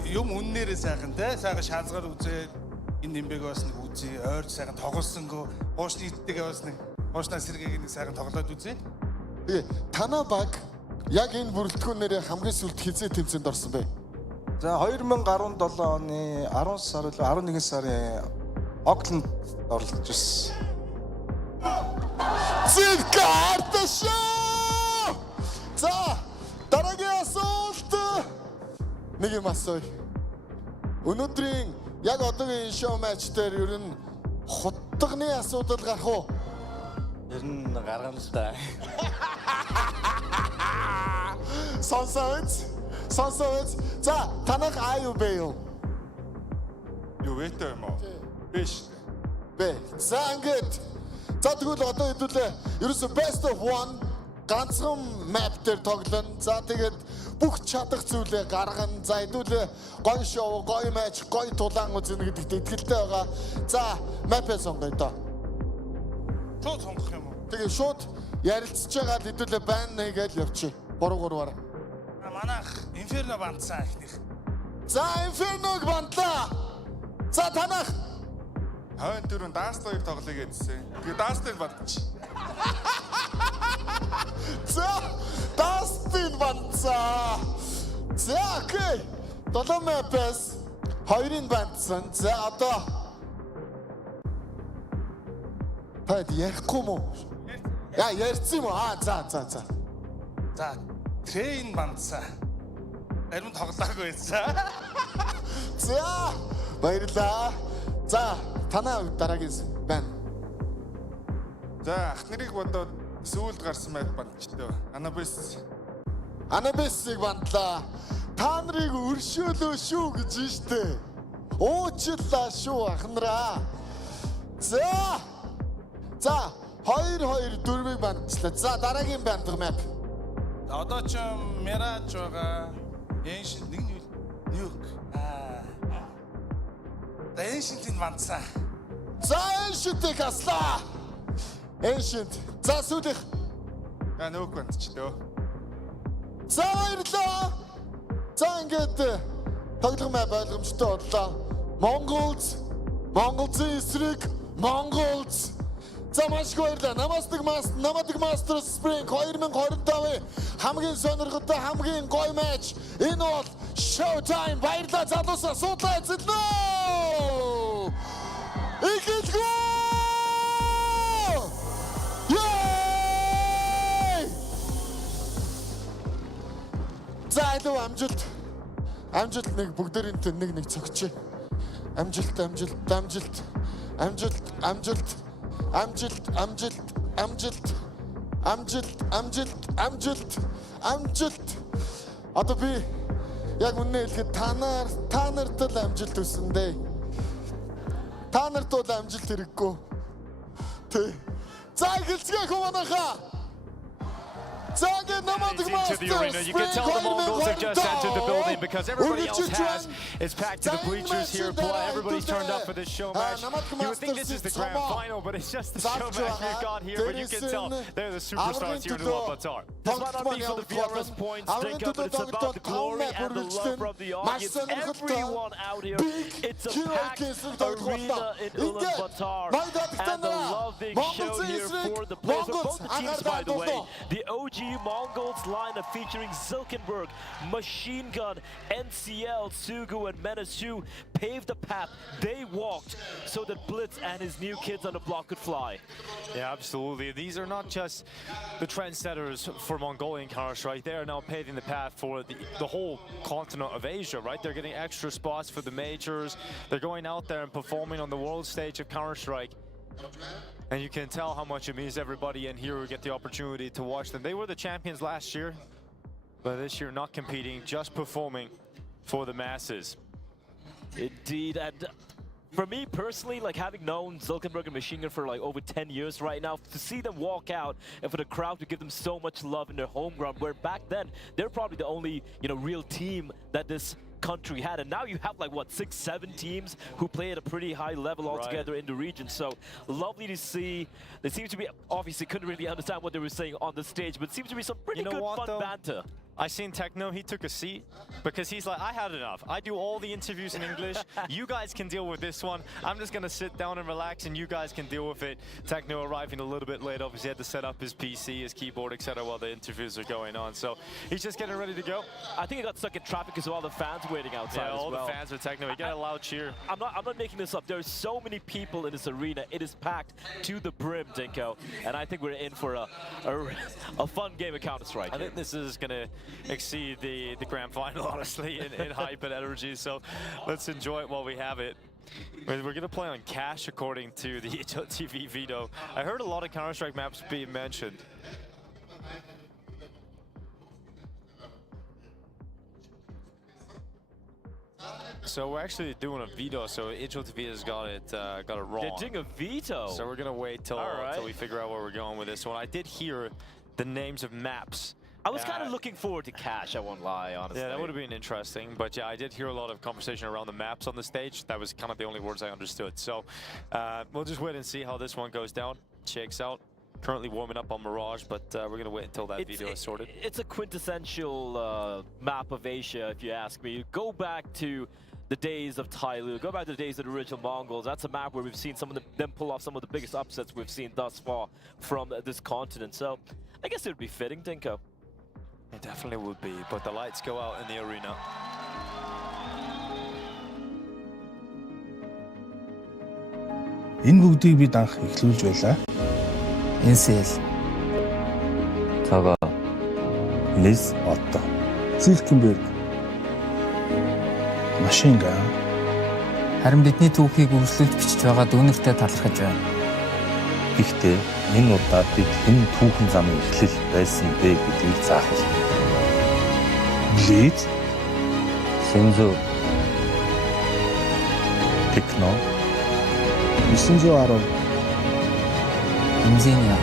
Юм үннээрээ сайхан те. Сайхан шаазгаар үзээд энэ нэмбэг бас нэг үзье. Ойрч сайхан тоглосонгүй. Хуушны идтэйгээ бас нэг хуушнаа сэргийг нэг сайхан тоглоод үзье. Тэгээ танаа баг яг энэ бүрэлдэхүүнээр хамгийн сүүлд хизээ тэмцээнд орсон бэ? За 2017 оны 10 сар үлээ 11 сарын Окленд оролцож ирсэн. Зэвкарташаа! За дараагийн асуулт нэг юм асууя. Өнөөдрийн яг одоогийн Showmatch дээр ер нь хутганы асуудал гарах уу? Ер нь гаргана л та. Сонсооч. За танах А юу бэ юу? Юу вэтэй юм уу? Биш. Бэ. За ингээд. За тэгвэл одоо хэдүүлээ ерөөсө best of one ганцхан map дээр тоглоно. За тэгээд бүх чадах зүйлээ гаргана. За хэдүүлээ гоё шоу, гоё матч, гоё тулаан үзэнэ гэдэгт итгэлтэй байгаа. За map-ээ сонгоё доо. Шууд сонгох юм уу? Тэгээ шууд ярилцж байгаа л хэдүүлээ байн хийгээл явчих. 3-3-аар. Манайх Inferno бандсан ихнийх. За Inferno-г бандлаа. За танах Хойн дөрөв даст 2 тоглоё гэдсэн. Тэгээ дастыг бандч. За Дастин бандсаа. За окей. 7 map-ээс 2-ын бандсан. За одоо таад ярихгүй мó? Яа ярьсан юм уу? За. За трейн бандсан. Харин тоглоагүй байсан. За баярлаа. За танаа дараагийн байна. За ах нарыг бодоод сүүлд гарсан байд бандчтай. Анабесийг бандлаа. Та нарыг өршөөлөө шүү гэж штэ. Уучлаа шүү ахнараа. За 2-2-4-ийг бандчлаа. За дараагийн банддаг map. Одоо ч Mirage байгаа. Ancient нэг Nuke. Ancient-ийн бандсан. За Ancient-ийг аслаа. Ancient. За сүүлийнх. Nuke бандчтэй. За баярлаа. За ингээд тоглоом ойлгомжтой боллоо. MongolZ эсрэг MongolZ. За маш их баярлалаа. Nomadic Masters Spring 2025 хамгийн сонирхолтой хамгийн гоё матч. Энэ бол Showtime. Баярлалаа залуусаа суудлаа эзэлнэ. Ихэдгөө! Яй! За илүү амжилт нэг бүгдээрээ нэг цогч. Амжилт. Одоо би яг үнэ хэлэхэд та нарт л амжилт хүсэндээ. Та нарт бол амжилт хэрэггүй. Тэ. За эхэлцгээе манайхаа. ACA Nomadic into the arena. You can tell the Mongols have just entered the building because everybody else has. It's packed to the bleachers here. Boy, everybody's turned up for this show match. You would think this is the grand final, but it's just the show match we've got here. But you can tell they're the superstars here in Ulaanbaatar. This might not be for the VRS points, Dinko, but it's about the glory and the love from the audience. Everyone out here. It's a packed arena in Ulaanbaatar. And the love being shown here for the players of both the teams, by the way. The OG Mongols lineup featuring Zilkenberg, Machine Gun, NCL, Sugu, and Menasu paved the path. They walked so that Blitz and his new kids on the block could fly. Yeah, absolutely. These are not just the trendsetters for Mongolian Counter-Strike. They are now paving the path for the whole continent of Asia, right? They're getting extra spots for the majors. They're going out there and performing on the world stage of Counter-Strike. And you can tell how much it means to everybody in here who get the opportunity to watch them. They were the champions last year, but this year not competing, just performing for the masses. Indeed, and for me personally, like having known Zilkenberg and Machine Gun for like over 10 years right now, to see them walk out and for the crowd to give them so much love in their home ground, where back then they're probably the only real team that this country had, and now you have like what 6-7 teams who play at a pretty high level altogether in the region. So lovely to see. They seem to be, obviously couldn't really understand what they were saying on the stage, but it seems to be some pretty good fun banter. I seen Techno, he took a seat because he's like, I had enough. I do all the interviews in English. You guys can deal with this one. I'm just gonna sit down and relax and you guys can deal with it. Techno arriving a little bit late, obviously had to set up his PC, his keyboard, etc. while the interviews are going on. So he's just getting ready to go. I think he got stuck in traffic because of all the fans waiting outside. Yeah, all the fans with Techno. He got a loud cheer. I'm not making this up. There's so many people in this arena. It is packed to the brim, Dinko. And I think we're in for a fun game of Counter-Strike. I think this is gonna exceed the grand final, honestly, in hype and energy. So let's enjoy it while we have it. We're going to play on cash, according to the HLTV veto. I heard a lot of Counter-Strike maps being mentioned. So we're actually doing a veto, so HLTV has got it wrong. They're doing a veto? So we're going to wait till we figure out where we're going with this one. I did hear the names of maps. I was kind of looking forward to cash, I won't lie, honestly. Yeah, that would have been interesting. But yeah, I did hear a lot of conversation around the maps on the stage. That was kind of the only words I understood. So we'll just wait and see how this one goes down, shakes out. Currently warming up on Mirage, but we're going to wait until that video is sorted. It's a quintessential map of Asia, if you ask me. Go back to the days of Tyloo, go back to the days of the original Mongols. That's a map where we've seen some of them pull off some of the biggest upsets we've seen thus far from this continent. So I guess it would be fitting, Dinko. It definitely would be, but the lights go out in the arena. Энэ бүгдийг бид анх эхлүүлж байлаа. NCL. Цагаа. MESA одоо. Zilkenberg. Machine Gun. Харин бидний түүхийг өрсөлдөж бичиж байгаад өнөртөө талархаж байна. Гэхдээ энэ удаад бид хэн түүхэн замын эхлэл байсан бэ гэдгийг заах. Blitz. Senzo. Techno. 910. Тэмцээний.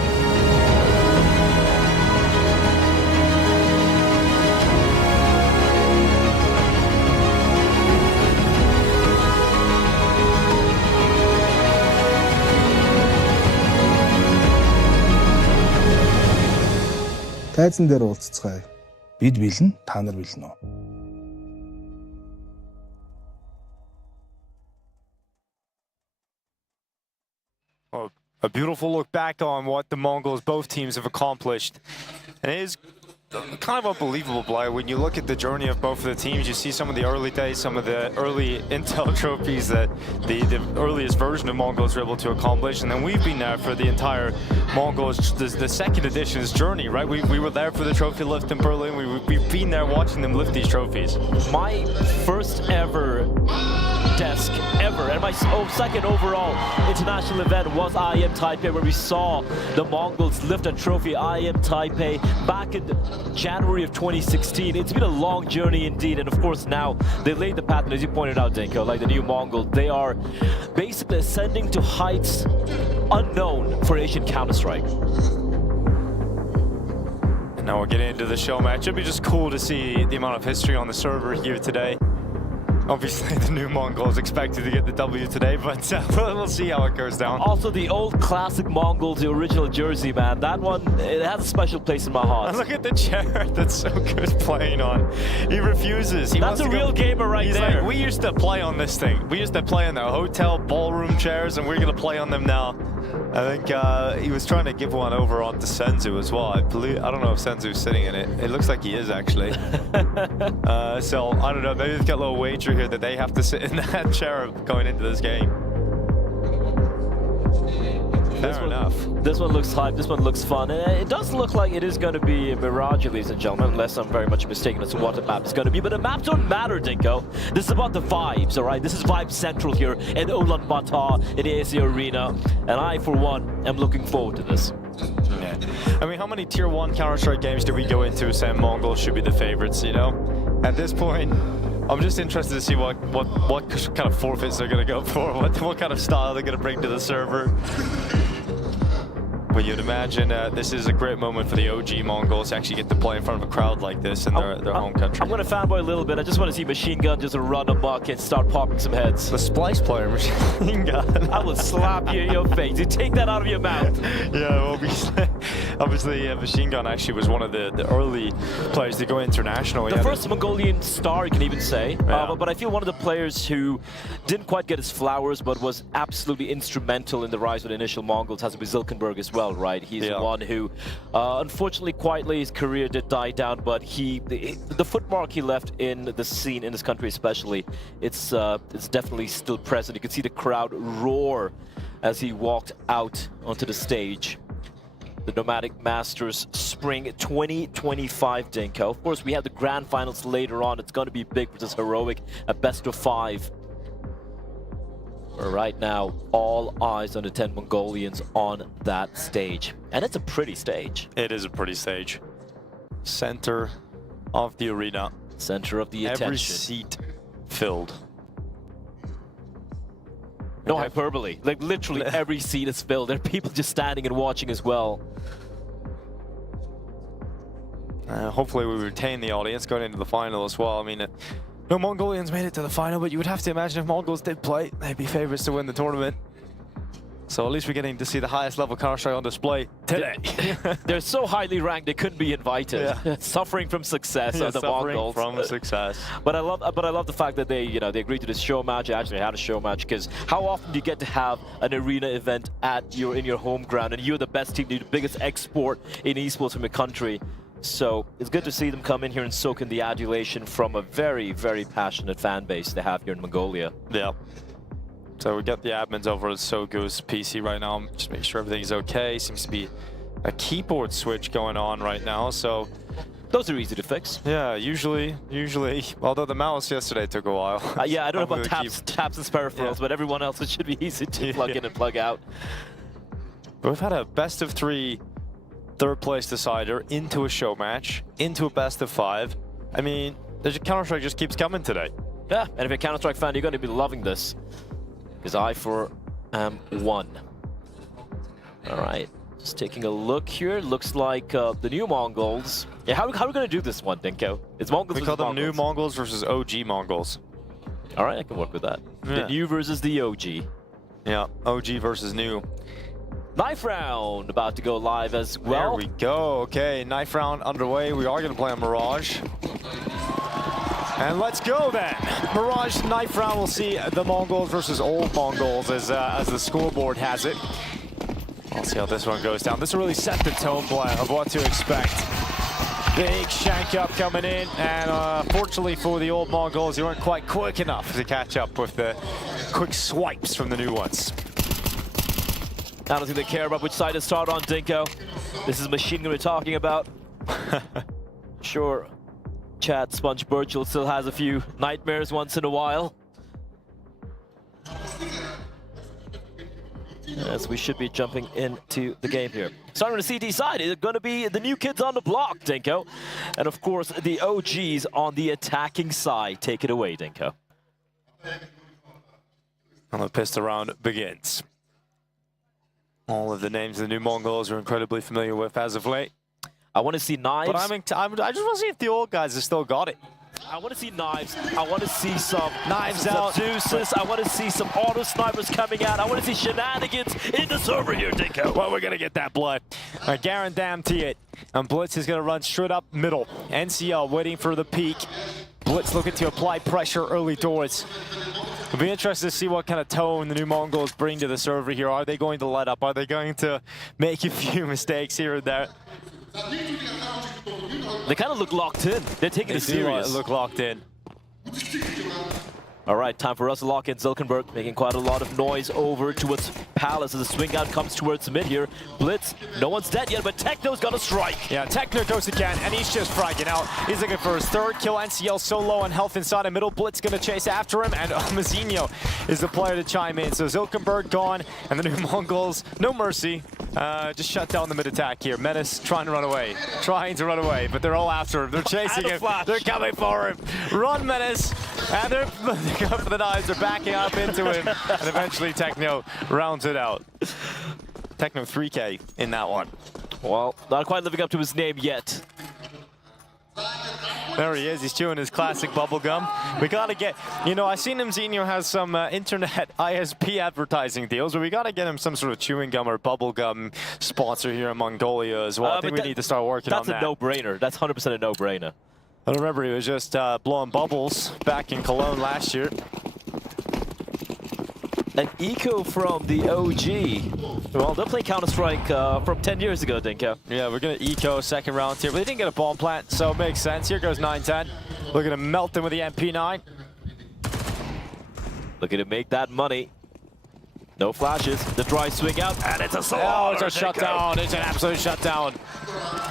Тайзан дээр уулзцгаая. Бид бэлэн, та нар бэлэн үү? A beautiful look back on what the Mongols, both teams, have accomplished. And it is kind of unbelievable, Bly. When you look at the journey of both of the teams, you see some of the early days, some of the early intel trophies that the earliest version of Mongols were able to accomplish. And then we've been there for the entire Mongols, the second edition's journey, right? We were there for the trophy lift in Berlin. We've been there watching them lift these trophies. My first ever desk ever, and my second overall international event was IM Taipei, where we saw the Mongols lift a trophy, IM Taipei, back in January of 2016. It's been a long journey indeed, and of course now they laid the path, and as you pointed out, Dinko, like the new Mongol, they are basically ascending to heights unknown for Asian Counter-Strike. And now we're getting into the show match. It'd be just cool to see the amount of history on the server here today. Obviously, the new Mongol is expected to get the W today, but we'll see how it goes down. Also, the old classic Mongols, the original jersey, man. That one, it has a special place in my heart. And look at the chair that's so good playing on. He refuses. That's a real gamer right there. Like, we used to play on this thing. We used to play on the hotel ballroom chairs, and we're going to play on them now. I think he was trying to give one over onto Senzu as well. I don't know if Senzu's sitting in it. It looks like he is, actually. So, I don't know. Maybe they've got a little wager here that they have to sit in that chair going into this game. Fair enough. This one looks hype, this one looks fun. It does look like it is going to be a Mirage, ladies and gentlemen, unless I'm very much mistaken as to what the map is going to be. But the maps don't matter, Dinko. This is about the vibes, all right? This is Vibe Central here in Ulaanbaatar, in the ACA Arena. And I, for one, am looking forward to this. Yeah. I mean, how many Tier 1 Counter-Strike games do we go into saying Mongols should be the favorites, you know? At this point, I'm just interested to see what kind of forfeits they're going to go for, what kind of style they're going to bring to the server. But you'd imagine this is a great moment for the OG Mongols to actually get to play in front of a crowd like this in their home country. I'm going to fanboy a little bit. I just want to see Machine Gun just run amok and start popping some heads. The Splice player, Machine Gun. I will slap you in your face. You take that out of your mouth. Yeah, obviously Machine Gun actually was one of the early players to go international. The first Mongolian star, you can even say. Yeah. But I feel one of the players who didn't quite get his flowers, but was absolutely instrumental in the rise of the initial Mongols has to be Zilkenberg as well. Right, he's the one who, unfortunately, quietly his career did die down. But the footmark he left in the scene in this country, especially, it's definitely still present. You can see the crowd roar as he walked out onto the stage. The Nomadic Masters Spring 2025, Dinko. Of course, we have the grand finals later on. It's going to be big versus Heroic, a best of 5. Right now, all eyes on the 10 Mongolians on that stage. And it's a pretty stage. It is a pretty stage. Center of the arena. Center of the attention. Every seat filled. No hyperbole. Like, literally every seat is filled. There are people just standing and watching as well. Hopefully we retain the audience going into the final as well. I mean, no Mongolians made it to the final, but you would have to imagine if Mongols did play, they'd be favorites to win the tournament. So at least we're getting to see the highest level Counter-Strike on display today. They're so highly ranked they couldn't be invited. Yeah. Suffering from success of the Mongols. From success. But I love the fact that they agreed to this show match. They actually had a show match, because how often do you get to have an arena event in your home ground, and you're the best team, you're the biggest export in esports from your country. So it's good to see them come in here and soak in the adulation from a very, very passionate fan base they have here in Mongolia. Yeah. So we got the admins over at Sogo's PC right now. Just make sure everything's okay. Seems to be a keyboard switch going on right now. So those are easy to fix. Yeah, usually. Although the mouse yesterday took a while. Yeah, I don't know about taps and peripherals, but everyone else, it should be easy to plug in and plug out. But we've had a best of 3 third place decider into a show match, into a best of 5. I mean, the Counter-Strike just keeps coming today. Yeah, and if you're a Counter-Strike fan, you're going to be loving this. Because I, for am one. All right, just taking a look here. Looks like the new Mongols. Yeah, how are we going to do this one, Dinko? It's Mongols we call them Mongols. New Mongols versus OG Mongols. All right, I can work with that. Yeah. The new versus the OG. Yeah, OG versus new. Knife round about to go live as well. There we go. Okay, knife round underway. We are going to play on Mirage. And let's go then. Mirage knife round. We'll see the Mongols versus old Mongols as the scoreboard has it. We'll see how this one goes down. This will really set the tone of what to expect. Big shank up coming in, and fortunately for the old Mongols, they weren't quite quick enough to catch up with the quick swipes from the new ones. I don't think they care about which side to start on, Dinko. This is Machine Gun we're talking about. Sure, Chad Sponge Birchall still has a few nightmares once in a while. As we should be jumping into the game here. Starting on the CT side, it's going to be the new kids on the block, Dinko. And of course, the OGs on the attacking side. Take it away, Dinko. And the pistol round begins. All of the names of the new Mongols are incredibly familiar with as of late. I want to see knives. But I just want to see if the old guys have still got it. I want to see knives. I want to see some Knives some out. Zeus's. I want to see some auto snipers coming out. I want to see shenanigans in the server here, Dinko. Well, we're going to get that blood. I guarantee it. And Blitz is going to run straight up middle. NCL waiting for the peak. Blitz looking to apply pressure early doors. It'll be interesting to see what kind of tone the new Mongols bring to the server here. Are they going to let up? Are they going to make a few mistakes here and there? They kind of look locked in. They're taking it serious. Look locked in. All right, time for us to lock in. Zilkenberg making quite a lot of noise over towards Palace as the swing out comes towards mid here. Blitz, no one's dead yet, but Techno's got to strike. Yeah, Techno goes again, and he's just fragging out. He's looking for his third kill. NCL so low on health inside the middle. Blitz going to chase after him, and Mazinho is the player to chime in. So Zilkenberg gone, and the new Mongols, no mercy. Just shut down the mid-attack here. Menace trying to run away. But they're all after him. They're chasing him. They're coming for him. Run, Menace. And they're going for the knives. They're backing up into him. And eventually Techno rounds it out. Techno 3K in that one. Well, not quite living up to his name yet. There he is. He's chewing his classic bubblegum. We got to get, you know, I seen Mzinho has some internet ISP advertising deals, but we got to get him some sort of chewing gum or bubblegum sponsor here in Mongolia as well. I think we need to start working on that. That's a no-brainer. That's 100% a no-brainer. I remember he was just blowing bubbles back in Cologne last year. An eco from the OG. Well, they're playing Counter-Strike from 10 years ago, Dinko. Yeah, we're going to eco second round here, but they didn't get a bomb plant, so it makes sense. Here goes 9-10. Looking to melt them with the MP9. Looking to make that money. No flashes. The dry swing out, and it's a slaughter. Oh, it's a shutdown. It's an absolute shutdown.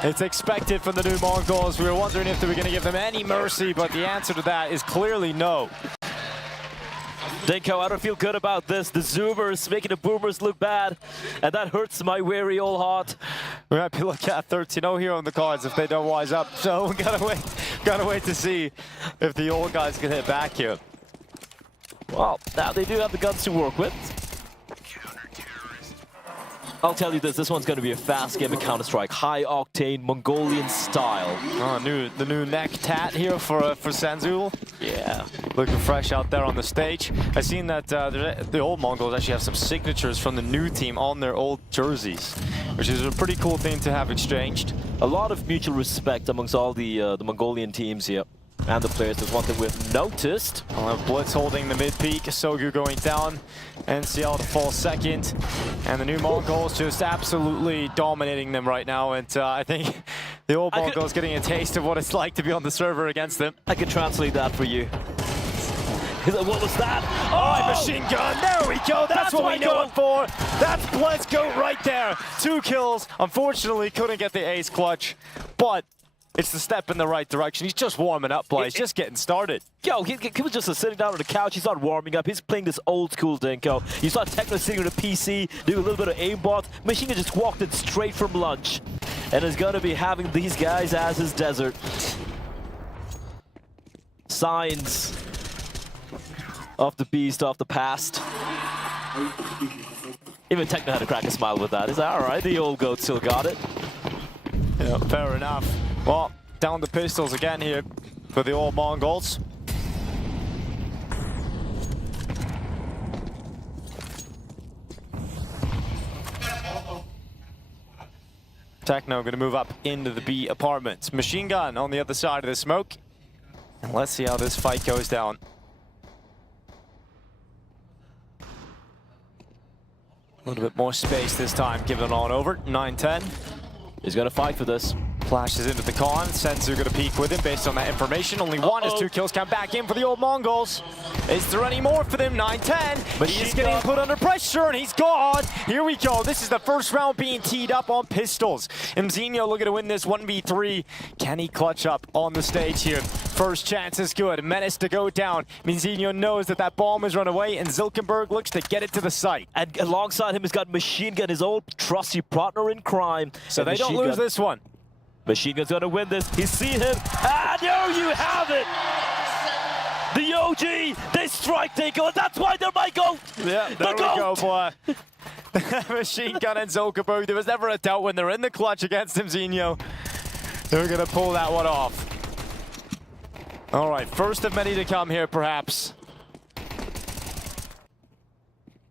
It's expected from the new Mongols. We were wondering if they were going to give them any mercy, but the answer to that is clearly no. Dinko, I don't feel good about this. The Zoomers making the Boomers look bad, and that hurts my weary old heart. We might be looking at 13-0 here on the cards if they don't wise up. So we gotta wait to see if the old guys can hit back here. Well, now they do have the guns to work with. I'll tell you this one's going to be a fast game of Counter-Strike. High-octane, Mongolian style. Oh, the new neck tat here for Sanzul. Yeah. Looking fresh out there on the stage. I've seen that the old Mongols actually have some signatures from the new team on their old jerseys, which is a pretty cool thing to have exchanged. A lot of mutual respect amongst all the Mongolian teams here. And the players, is one thing we've noticed. Blitz holding the mid-peak, Sogu going down, NCL to fall second, and the new Mongols just absolutely dominating them right now, and I think the old Mongols getting a taste of what it's like to be on the server against them. I can translate that for you. What was that? Oh, machine gun, there we go, that's what we know it for. That's Blitz Goat right there. 2 kills, unfortunately couldn't get the ace clutch, but it's the step in the right direction. He's just warming up, Blaze. Just getting started. Yo, he was just sitting down on the couch. He's not warming up. He's playing this old school Dinko. You saw Techno sitting on a PC, doing a little bit of aimbot. Machine Gun just walked in straight from lunch. And is going to be having these guys as his desert. Signs of the beast of the past. Even Techno had to crack a smile with that. He's like, all right, the old goat still got it. Yeah, fair enough. Well, down the pistols again here for the old Mongols. Techno going to move up into the B apartments. Machine gun on the other side of the smoke. And let's see how this fight goes down. A little bit more space this time, giving on over. 9-10. He's going to fight for this. Flashes into the con. Senzu going to peek with him based on that information. Only one as 2 kills come back in for the old Mongols. Is there any more for them? 9-10. But he's getting put under pressure and he's gone. Here we go. This is the first round being teed up on pistols. Mzinho looking to win this 1v3. Can he clutch up on the stage here? First chance is good. Menace to go down. Mzinho knows that that bomb has run away and Zilkenberg looks to get it to the site. And alongside him, he's got Machine Gun, his old trusty partner in crime. So they don't lose this one. Machine Gun's gonna win this. He's seen him. And there you have it! The OG, they strike, they go, and that's why they're my GOAT! Yeah, there we go, boy. Machine Gun and Zilkenberg, there was never a doubt when they're in the clutch against Mzinho. They're gonna pull that one off. All right, first of many to come here, perhaps.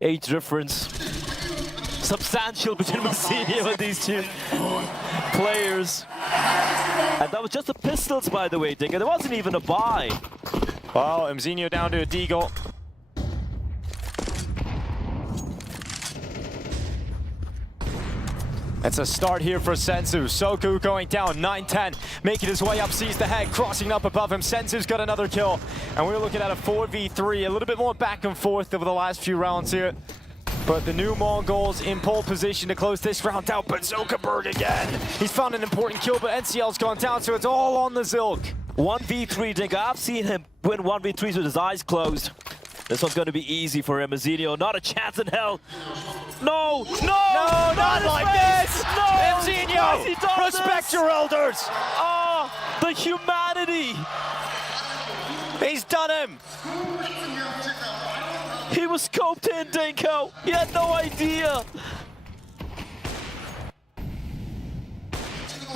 Age difference. Substantial between Messinio and these two players. And that was just the pistols, by the way, Dinka. There wasn't even a buy. Well, Mzinho down to a deagle. It's a start here for Senzu. Soku going down, 9-10, making his way up, sees the head, crossing up above him. Senzu's got another kill, and we're looking at a 4v3, a little bit more back and forth over the last few rounds here. But the new Mongols in pole position to close this round out, but Zuckerberg again. He's found an important kill, but NCL's gone down, so it's all on the Zilk. 1v3, Dinka. I've seen him win 1v3s with his eyes closed. This one's going to be easy for him. Messinio, not a chance in hell. No, not like this! No! Mzinho, respect your elders! Oh, the humanity! He's done him! He was scoped in, Dinko. He had no idea.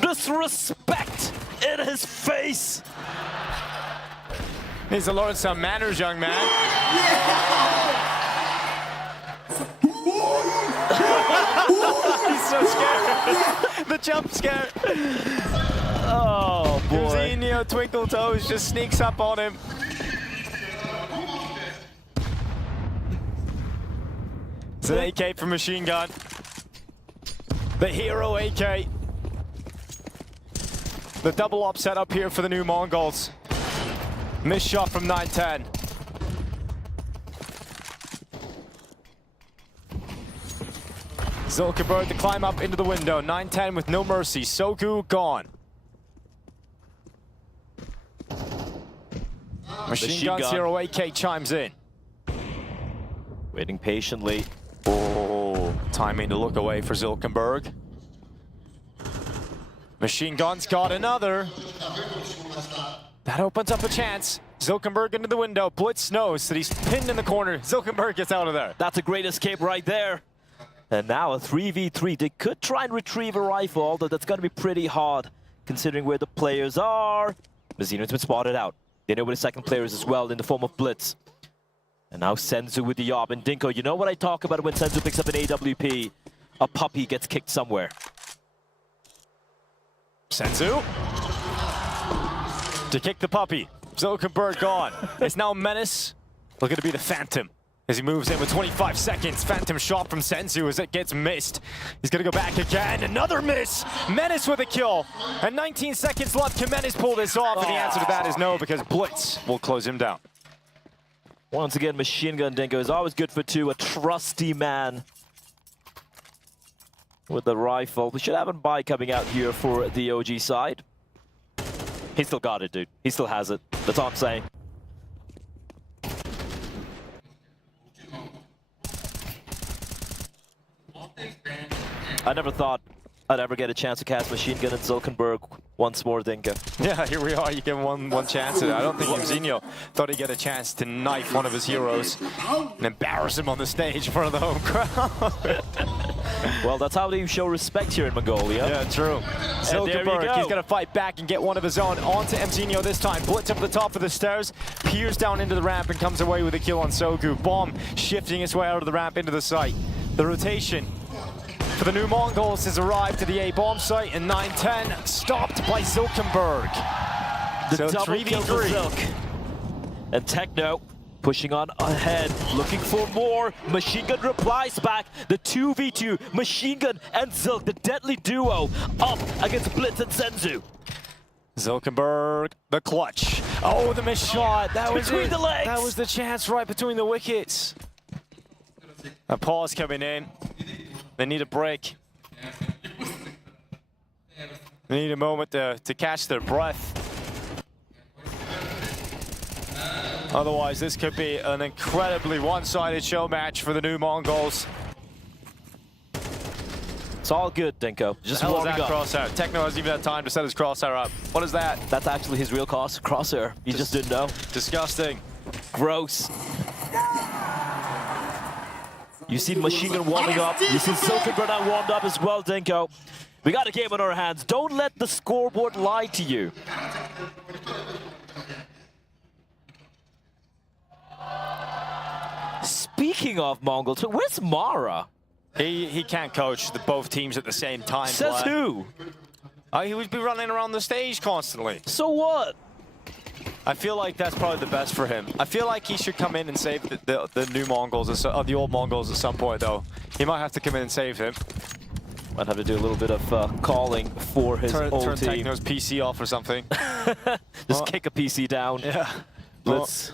Disrespect in his face. Needs to learn some manners, young man. He's so scared. The jump scare. Oh, boy. Mzinho, twinkle toes, just sneaks up on him. It's an AK from Machine Gun. The hero AK. The double up set up here for the new Mongols. Missed shot from 9-10. Zuckerberg to climb up into the window. 9-10 with no mercy. Soku gone. Machine Gun Zero AK chimes in. Waiting patiently. Oh, timing to look away for Zuckerberg. Machine Gun's got another. That opens up a chance. Zuckerberg into the window. Blitz knows that he's pinned in the corner. Zuckerberg gets out of there. That's a great escape right there. And now a 3v3. They could try and retrieve a rifle, although that's going to be pretty hard considering where the players are. Messinio's been spotted out. They know where the second player is as well in the form of Blitz. And now Senzu with the yob. And Dinko, you know what I talk about when Senzu picks up an AWP? A puppy gets kicked somewhere. Senzu to kick the puppy. Zuckerberg gone. It's now Menace looking to be the Phantom as he moves in with 25 seconds. Phantom shot from Senzu as it gets missed. He's going to go back again. Another miss. Menace with a kill. And 19 seconds left. Can Menace pull this off? And the answer to that is no, because Blitz will close him down. Once again, Machine Gun Dinko is always good for two. A trusty man with the rifle. We should have a buy coming out here for the OG side. He still got it, dude. He still has it. That's all I'm saying. I never thought I'd ever get a chance to cast Machine Gun and Zuckerberg once more, Dinka. Yeah, here we are. You get one chance at it. I don't think Mzinho thought he'd get a chance to knife one of his heroes and embarrass him on the stage in front of the home crowd. Well, that's how you show respect here in Mongolia. Yeah, true. Zuckerberg, he's going to fight back and get one of his own. Onto Mzinho this time. Blitz up the top of the stairs, peers down into the ramp and comes away with a kill on Soku. Bomb shifting his way out of the ramp into the site. The rotation for the new Mongols has arrived to the A bomb site, and 9-10 stopped by Zuckerberg. The So double kill for 3v3. Zilk. And Techno pushing on ahead, looking for more. Machine Gun replies back. The 2v2, Machine Gun and Zilk, the deadly duo, up against Blitz and Senzu. Zuckerberg, the clutch. Oh, the missed shot. That was Between it. the legs. That was the chance right between the wickets. A pause coming in. They need a break. They need a moment to catch their breath. Otherwise, this could be an incredibly one-sided show match for the new Mongols. It's all good, Dinko. Just warming up. Crosshair? Techno hasn't even had time to set his crosshair up. What is that? That's actually his real crosshair. You just didn't know. Disgusting. Gross. You see Machine Gun warming up. You see Zuckerberg now warmed up as well, Dinko. We got a game on our hands. Don't let the scoreboard lie to you. Speaking of Mongol, where's Mara? He can't coach both teams at the same time. Says who? He would be running around the stage constantly. So what? I feel like that's probably the best for him. I feel like he should come in and save the new Mongols, the old Mongols at some point, though. He might have to come in and save him. Might have to do a little bit of calling for his old turn team. Techno's PC off or something. Just kick a PC down. Yeah. Blitz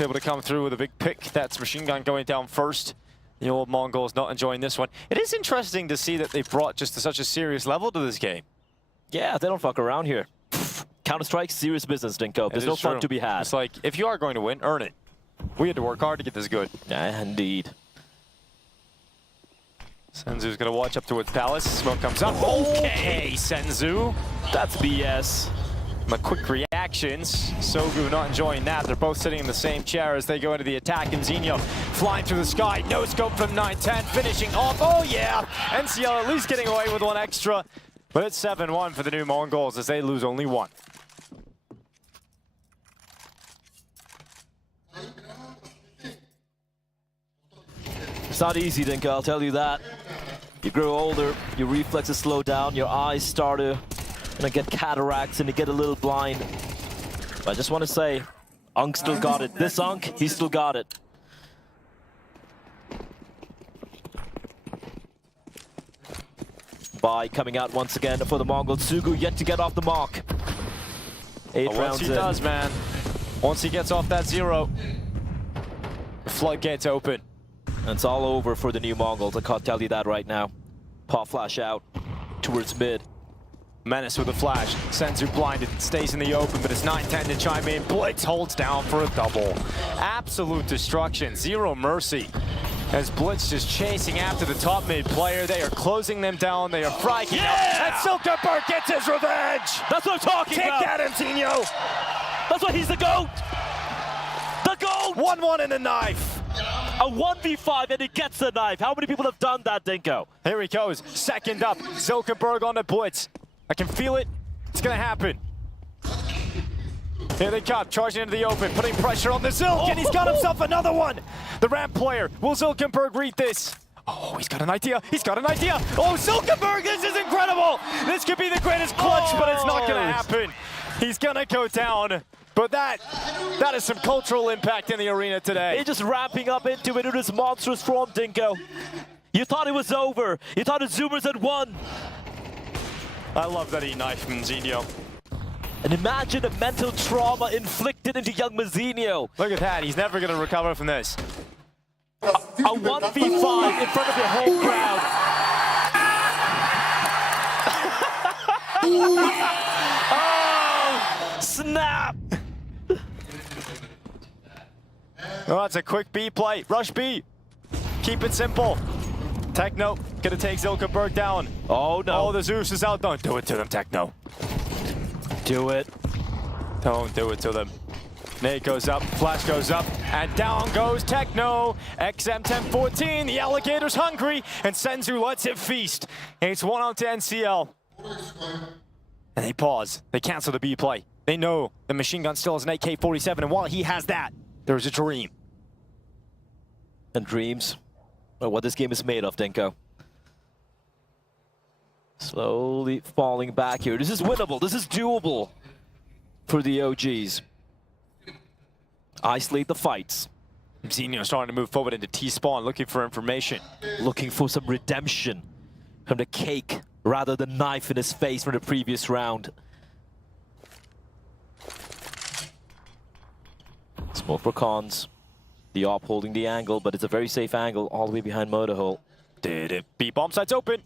able to come through with a big pick. That's Machine Gun going down first. The old Mongols not enjoying this one. It is interesting to see that they brought just such a serious level to this game. Yeah, they don't fuck around here. Counter-Strike, serious business, Dinko. There's no fun to be had. It's like, if you are going to win, earn it. We had to work hard to get this good. Yeah, indeed. Senzu's going to watch up towards Palace. Smoke comes up. Okay, Senzu. That's BS. My quick reactions. Sogu not enjoying that. They're both sitting in the same chair as they go into the attack. And Zinho flying through the sky. No scope from 9-10. Finishing off. Oh, yeah. NCL at least getting away with one extra. But it's 7-1 for the new Mongols as they lose only one. It's not easy, Dinka, I'll tell you that. You grow older, your reflexes slow down, your eyes start to get cataracts and you get a little blind. But I just want to say, Unk still got it. This Unk, he still got it. Bai coming out once again for the Mongols. Sugu yet to get off the mark. 8 rounds once he in. does, man. Once he gets off that 0, the floodgates open. And it's all over for the new Mongols. I can't tell you that right now. Pop flash out towards mid. Menace with a flash. Senzu blinded, stays in the open, but it's 9-10 to chime in. Blitz holds down for a double. Absolute destruction, zero mercy. As Blitz just chasing after the top mid player. They are closing them down, they are frightening up. And Silkeborg gets his revenge! That's what I'm talking about! Take that, Antonio! That's why he's the GOAT! The GOAT! 1-1 in the knife! A 1v5 and he gets the knife. How many people have done that, Dinko? Here he goes, second up. Silkeborg on the Blitz. I can feel it. It's gonna happen. Here they come, charging into the open, putting pressure on the Zilk, and he's got himself another one. The ramp player, will Silkeborg read this? Oh, he's got an idea. He's got an idea. Oh, Silkeborg, this is incredible. This could be the greatest clutch, but it's not gonna happen. He's gonna go down. But that is some cultural impact in the arena today. He's just ramping up into it in his monstrous form, Dinko. You thought it was over. You thought the Zoomers had won. I love that he knifed Mzinho. And imagine the mental trauma inflicted into young Mzinho. Look at that, he's never gonna recover from this. A 1v5 in front of your home crowd. Oh, snap! Oh, that's a quick B play. Rush B. Keep it simple. Techno gonna take Silkeborg down. Oh no. Oh, the Zeus is out. Don't do it to them, Techno. Do it. Don't do it to them. Nate goes up, flash goes up, and down goes Techno. XM1014, the alligator's hungry, and Senzu lets it feast. And it's 1-0 to NCL. And they pause. They cancel the B play. They know the machine gun still has an AK-47, and while he has that, there's a dream. And dreams are what this game is made of, Dinko. Slowly falling back here. This is winnable. This is doable for the OGs. Isolate the fights. Zinho starting to move forward into T-spawn, looking for information. Looking for some redemption from the cake rather than knife in his face from the previous round. Smoke for cons. The op holding the angle, but it's a very safe angle all the way behind Motorhole. Did it? B bomb sites open.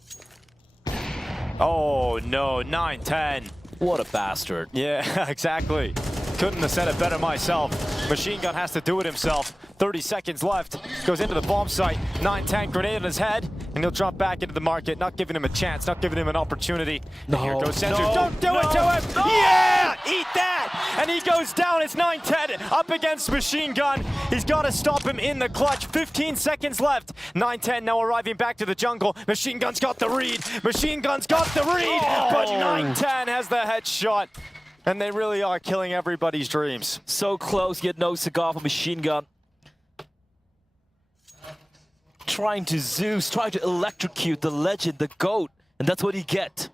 Oh no, 9-10. What a bastard. Yeah, exactly. Couldn't have said it better myself. Machine Gun has to do it himself. 30 seconds left. Goes into the bomb site. 9-10, grenade on his head, and he'll drop back into the market, not giving him a chance, not giving him an opportunity. No, Here goes Senzu. no, Don't do it to him! Yeah! Eat that! And he goes down. It's 9-10 up against Machine Gun. He's got to stop him in the clutch. 15 seconds left. 9-10 now arriving back to the jungle. Machine Gun's got the read. Machine Gun's got the read, but 9-10 has the headshot. And they really are killing everybody's dreams. So close, yet no cigar for Machine Gun. Trying to Zeus, trying to electrocute the legend, the GOAT, and that's what he get.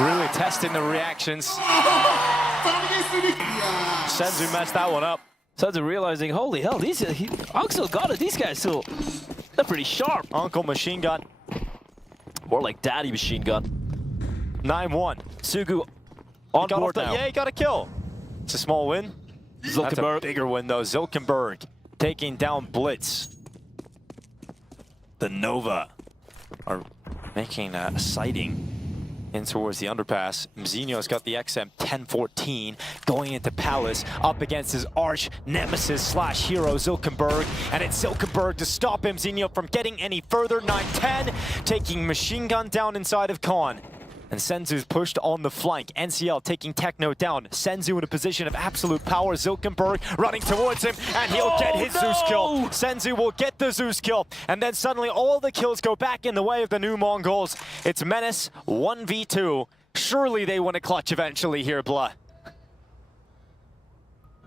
Really testing the reactions. Senzu messed that one up. Senzu realizing, holy hell, Uncle got it. These guys still, they're pretty sharp. Uncle Machine Gun. More like Daddy Machine Gun. 9-1. Sugu on board now. Yeah, he got a kill. It's a small win. That's a bigger win, though. Zilkenberg taking down Blitz. The Nova are making a sighting in towards the underpass. Mzinho's got the XM 1014 going into Palace up against his arch nemesis slash hero Zilkenberg, and it's Zilkenberg to stop Mzinho from getting any further. 9-10 taking Machine Gun down inside of Khan. And Senzu's pushed on the flank. NCL taking Techno down. Senzu in a position of absolute power. Zilkenberg running towards him, and he'll get his Zeus kill. Senzu will get the Zeus kill, and then suddenly all the kills go back in the way of the new Mongols. It's Menace 1v2. Surely they win a clutch eventually here, Blah.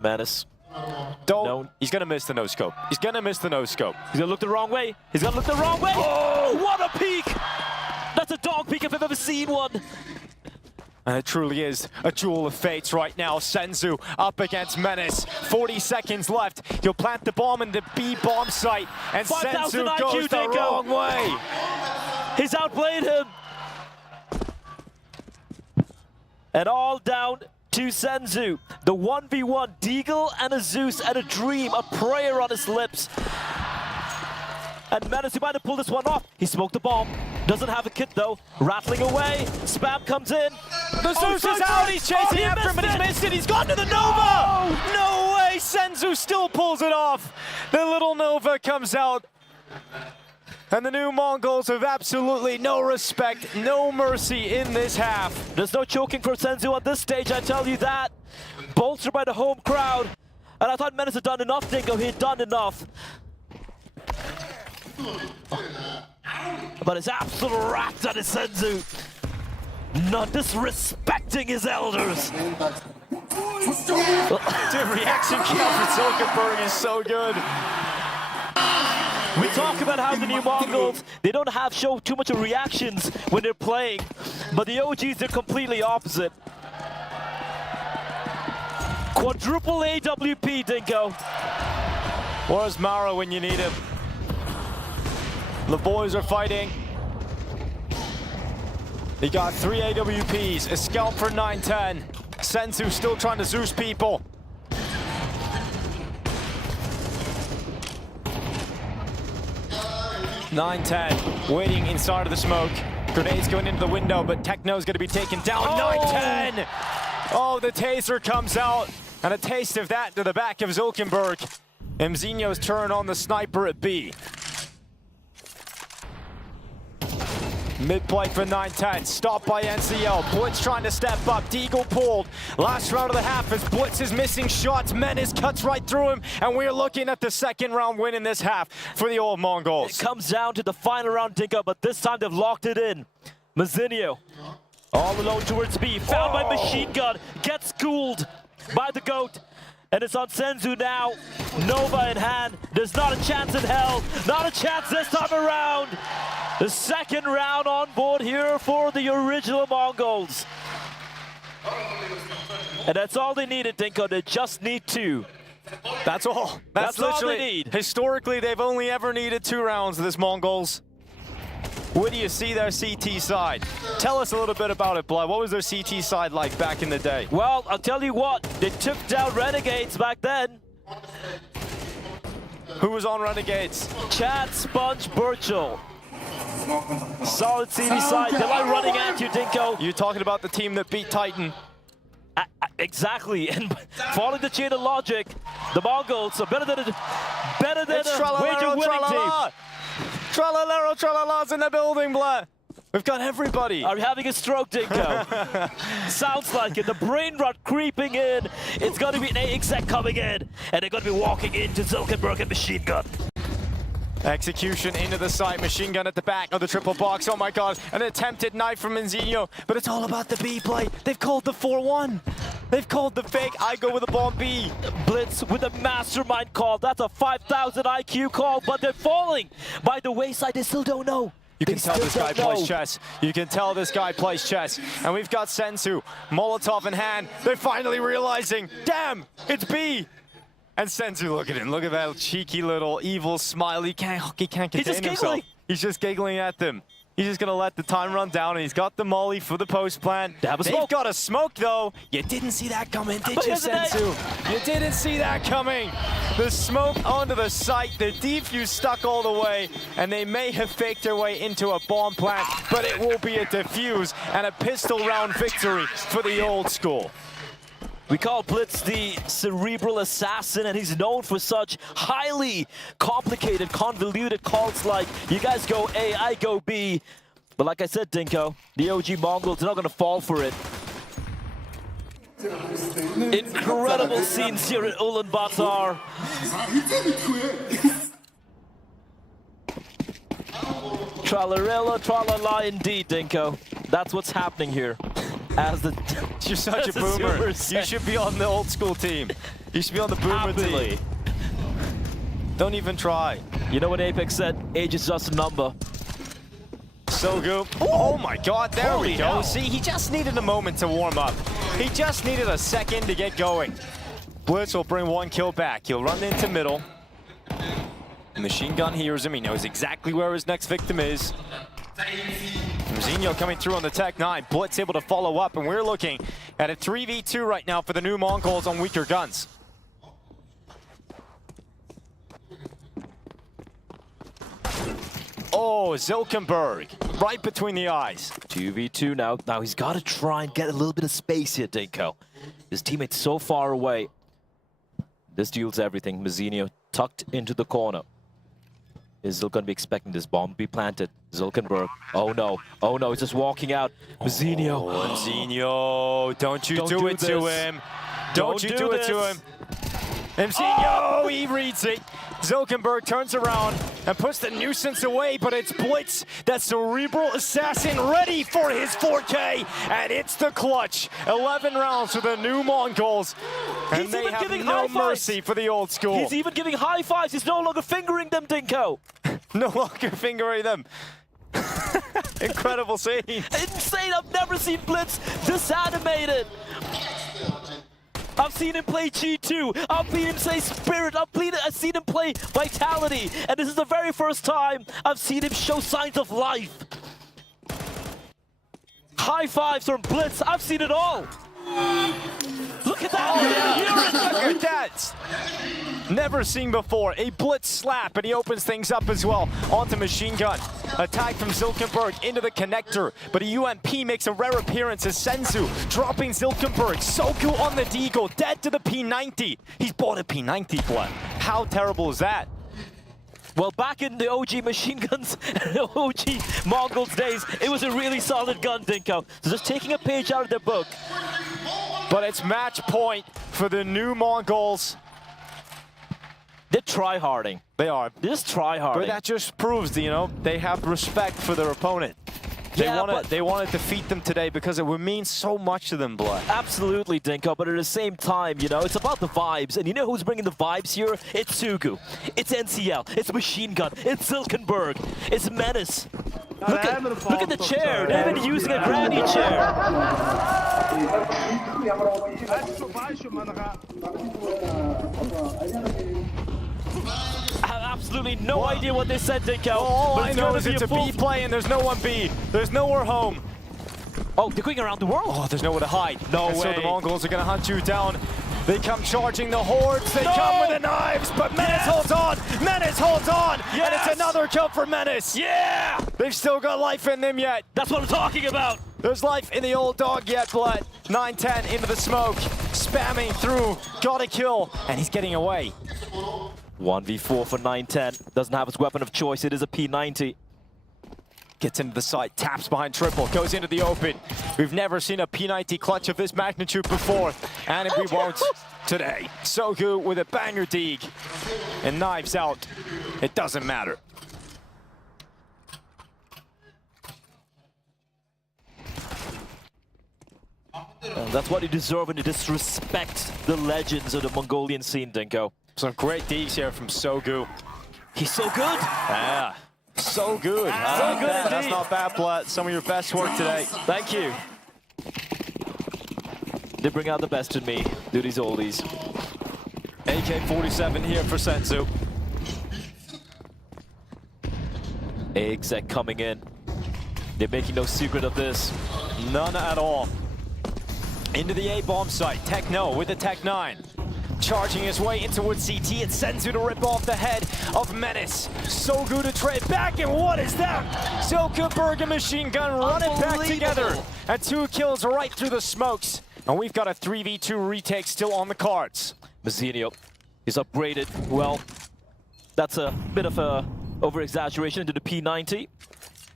Menace. Don't. No. He's gonna miss the no-scope. He's gonna miss the no-scope. He's gonna look the wrong way. He's gonna look the wrong way. Oh, what a peek! That's a dog peek if I've ever seen one. And it truly is a duel of fates right now. Senzu up against Menace. 40 seconds left. He'll plant the bomb in the B bomb site, and Senzu IQ, goes the wrong way. He's outplayed him. And all down to Senzu. The 1v1, Deagle and a Zeus and a dream, a prayer on his lips. And Menace, he might have pulled this one off. He smoked the bomb. Doesn't have a kit though. Rattling away. Spam comes in. The Zeus is out. He's chasing after him, but he's missed it. He's gone to the Nova. No way. Senzu still pulls it off. The little Nova comes out. And the new Mongols have absolutely no respect, no mercy in this half. There's no choking for Senzu on this stage, I tell you that. Bolstered by the home crowd. And I thought Menace had done enough, Dingo. He had done enough. But it's absolute rats on his Senzu. Not disrespecting his elders. The reaction count for Zilkenberg is so good. We talk about how the new Mongols, they don't have show too much of reactions when they're playing, but the OGs are completely opposite. Quadruple AWP, Dingo. Where's Mara when you need him? The boys are fighting. He got 3 AWPs, a scalp for 9-10. Senzu still trying to Zeus people. (9-10) waiting inside of the smoke. Grenades going into the window, but Techno's going to be taken down. 9-10! Oh, the taser comes out, and a taste of that to the back of Zilkenberg. Mzinho's turn on the sniper at B. Mid-play for 9-10, stopped by NCL. Blitz trying to step up, Deagle pulled. Last round of the half as Blitz is missing shots. Menace cuts right through him, and we're looking at the second round win in this half for the old Mongols. It comes down to the final round, Dingo, but this time they've locked it in. Mzinho, all alone towards B, found by Machine Gun, gets schooled by the GOAT. And it's on Senzu now, Nova in hand. There's not a chance in hell, not a chance this time around. The second round on board here for the original Mongols. And that's all they needed, Dinko. They just need 2. That's all. That's all they need. Historically, they've only ever needed 2 rounds of this Mongols. What do you see their CT side? Tell us a little bit about it, Blood. What was their CT side like back in the day? Well, I'll tell you what, they took down Renegades back then. Who was on Renegades? Chad, Sponge, Burchell. Solid CT side. They're like running at you, Dinko. You're talking about the team that beat Titan. Exactly, and following the chain of logic, the Mongols are better than a wager winning team. Tralalero, tralala's in the building, blah. We've got everybody. Are you having a stroke, Dinko? Sounds like it. The brain rot creeping in. It's going to be an exec coming in, and they're going to be walking into Zilkenberg and machine gun. Execution into the site, machine gun at the back of the triple box. Oh my god, an attempted knife from Menzino, but it's all about the B play. They've called the 4-1. They've called the fake. I go with a bomb B. Blitz with a mastermind call. That's a 5,000 IQ call, but they're falling by the wayside. They still don't know. You can tell this guy plays chess. You can tell this guy plays chess. And we've got Sensu, Molotov in hand. They're finally realizing, damn, it's B. And Sensu, look at him. Look at that cheeky little evil smile. He can't contain himself. He's just giggling at them. He's just gonna let the time run down, and he's got the molly for the post plant. They've got a smoke though. You didn't see that coming, did you, Sensu? You didn't see that coming. The smoke onto the site, the defuse stuck all the way, and they may have faked their way into a bomb plant, but it will be a defuse and a pistol round victory for the old school. We call Blitz the cerebral assassin, and he's known for such highly complicated, convoluted calls like, you guys go A, I go B. But like I said, Dinko, the OG Mongols are not going to fall for it. Incredible scenes here at Ulaanbaatar. Tralarella, tralala indeed, Dinko. That's what's happening here. You're such a boomer. You should be on the old school team. You should be on the boomer team. Don't even try. You know what Apex said? Age is just a number. So good. Oh my god, there we go. Hell. See, he just needed a moment to warm up. He just needed a second to get going. Blitz will bring one kill back. He'll run into middle. Machine gun hears him. He knows exactly where his next victim is. Zinho coming through on the Tech 9. Blitz able to follow up, and we're looking at a 3v2 right now for the new Mongols on weaker guns. Oh, Zilkenberg, right between the eyes. 2v2 now. Now he's got to try and get a little bit of space here, Dinko. His teammate's so far away. This deals everything. Menzino tucked into the corner. Is Zil going to be expecting this bomb to be planted? Zilkenberg. Oh no. Oh no, he's just walking out. Menzino. Oh, Menzino, don't you do it to him. Don't you do it to him. Menzino, he reads it. Zilkenberg turns around and puts the nuisance away, but it's Blitz, that cerebral assassin, ready for his 4K, and it's the clutch. 11 rounds for the new Mongols, and they have no mercy for the old school. He's even giving high fives. He's no longer fingering them, Dinko. No longer fingering them. Incredible scene. Insane. I've never seen Blitz this animated. I've seen him play G2, I've seen him say Spirit, I've seen him play Vitality, and this is the very first time I've seen him show signs of life. High fives from Blitz, I've seen it all. Look at that! Oh, yeah. Look at that! Never seen before. A Blitz slap, and he opens things up as well. Onto machine gun. Attack from Zilkenberg into the connector, but a UMP makes a rare appearance as Sensu dropping Zilkenberg. Soku on the deagle, dead to the P90. He's bought a P90 blood. How terrible is that? Well, back in the OG machine guns, OG Mongols days, it was a really solid gun, Dinko. So just taking a page out of their book. But it's match point for the new Mongols. They're try-harding. They are. They're just try-harding. But that just proves, you know, they have respect for their opponent. They want to defeat them today because it would mean so much to them, Blood. Absolutely, Dinko, but at the same time, you know, it's about the vibes. And you know who's bringing the vibes here? It's Sugu. It's NCL. It's Machine Gun. It's Zilkenberg. It's Menace. Look at the chair. They're even using a granny chair. I have absolutely no idea what they said, Dinko. All I know is it's a B play and there's no one B. There's nowhere home. Oh, they're going around the world. Oh, there's nowhere to hide. No way. So the Mongols are going to hunt you down. They come charging the hordes. They come with the knives, but Menace holds on. Menace holds on, and it's another kill for Menace. Yeah! They've still got life in them yet. That's what I'm talking about. There's life in the old dog yet, but 9-10 into the smoke, spamming through, got a kill, and he's getting away. 1v4 for 9-10. Doesn't have his weapon of choice. It is a P90. Gets into the site, taps behind triple, goes into the open. We've never seen a P90 clutch of this magnitude before, and we won't today. Sogu with a banger dig, and knives out. It doesn't matter. And that's what you deserve when you disrespect the legends of the Mongolian scene, Dinko. Some great digs here from Sogu. He's so good. Yeah, so good. So good That's indeed. not bad, Blatt. Some of your best work today. Thank you. They bring out the best in me, do these oldies. AK-47 here for Senzu. Exec coming in. They're making no secret of this. None at all. Into the A-bomb site. Techno with the Tech 9. Charging his way into towards CT. It's Senzu to rip off the head of Menace. Sogu to trade back, and what is that? Zuckerberg and Machine Gun run it back together. And 2 kills right through the smokes. And we've got a 3v2 retake still on the cards. Mazzinho is upgraded. Well, that's a bit of a over-exaggeration into the P90.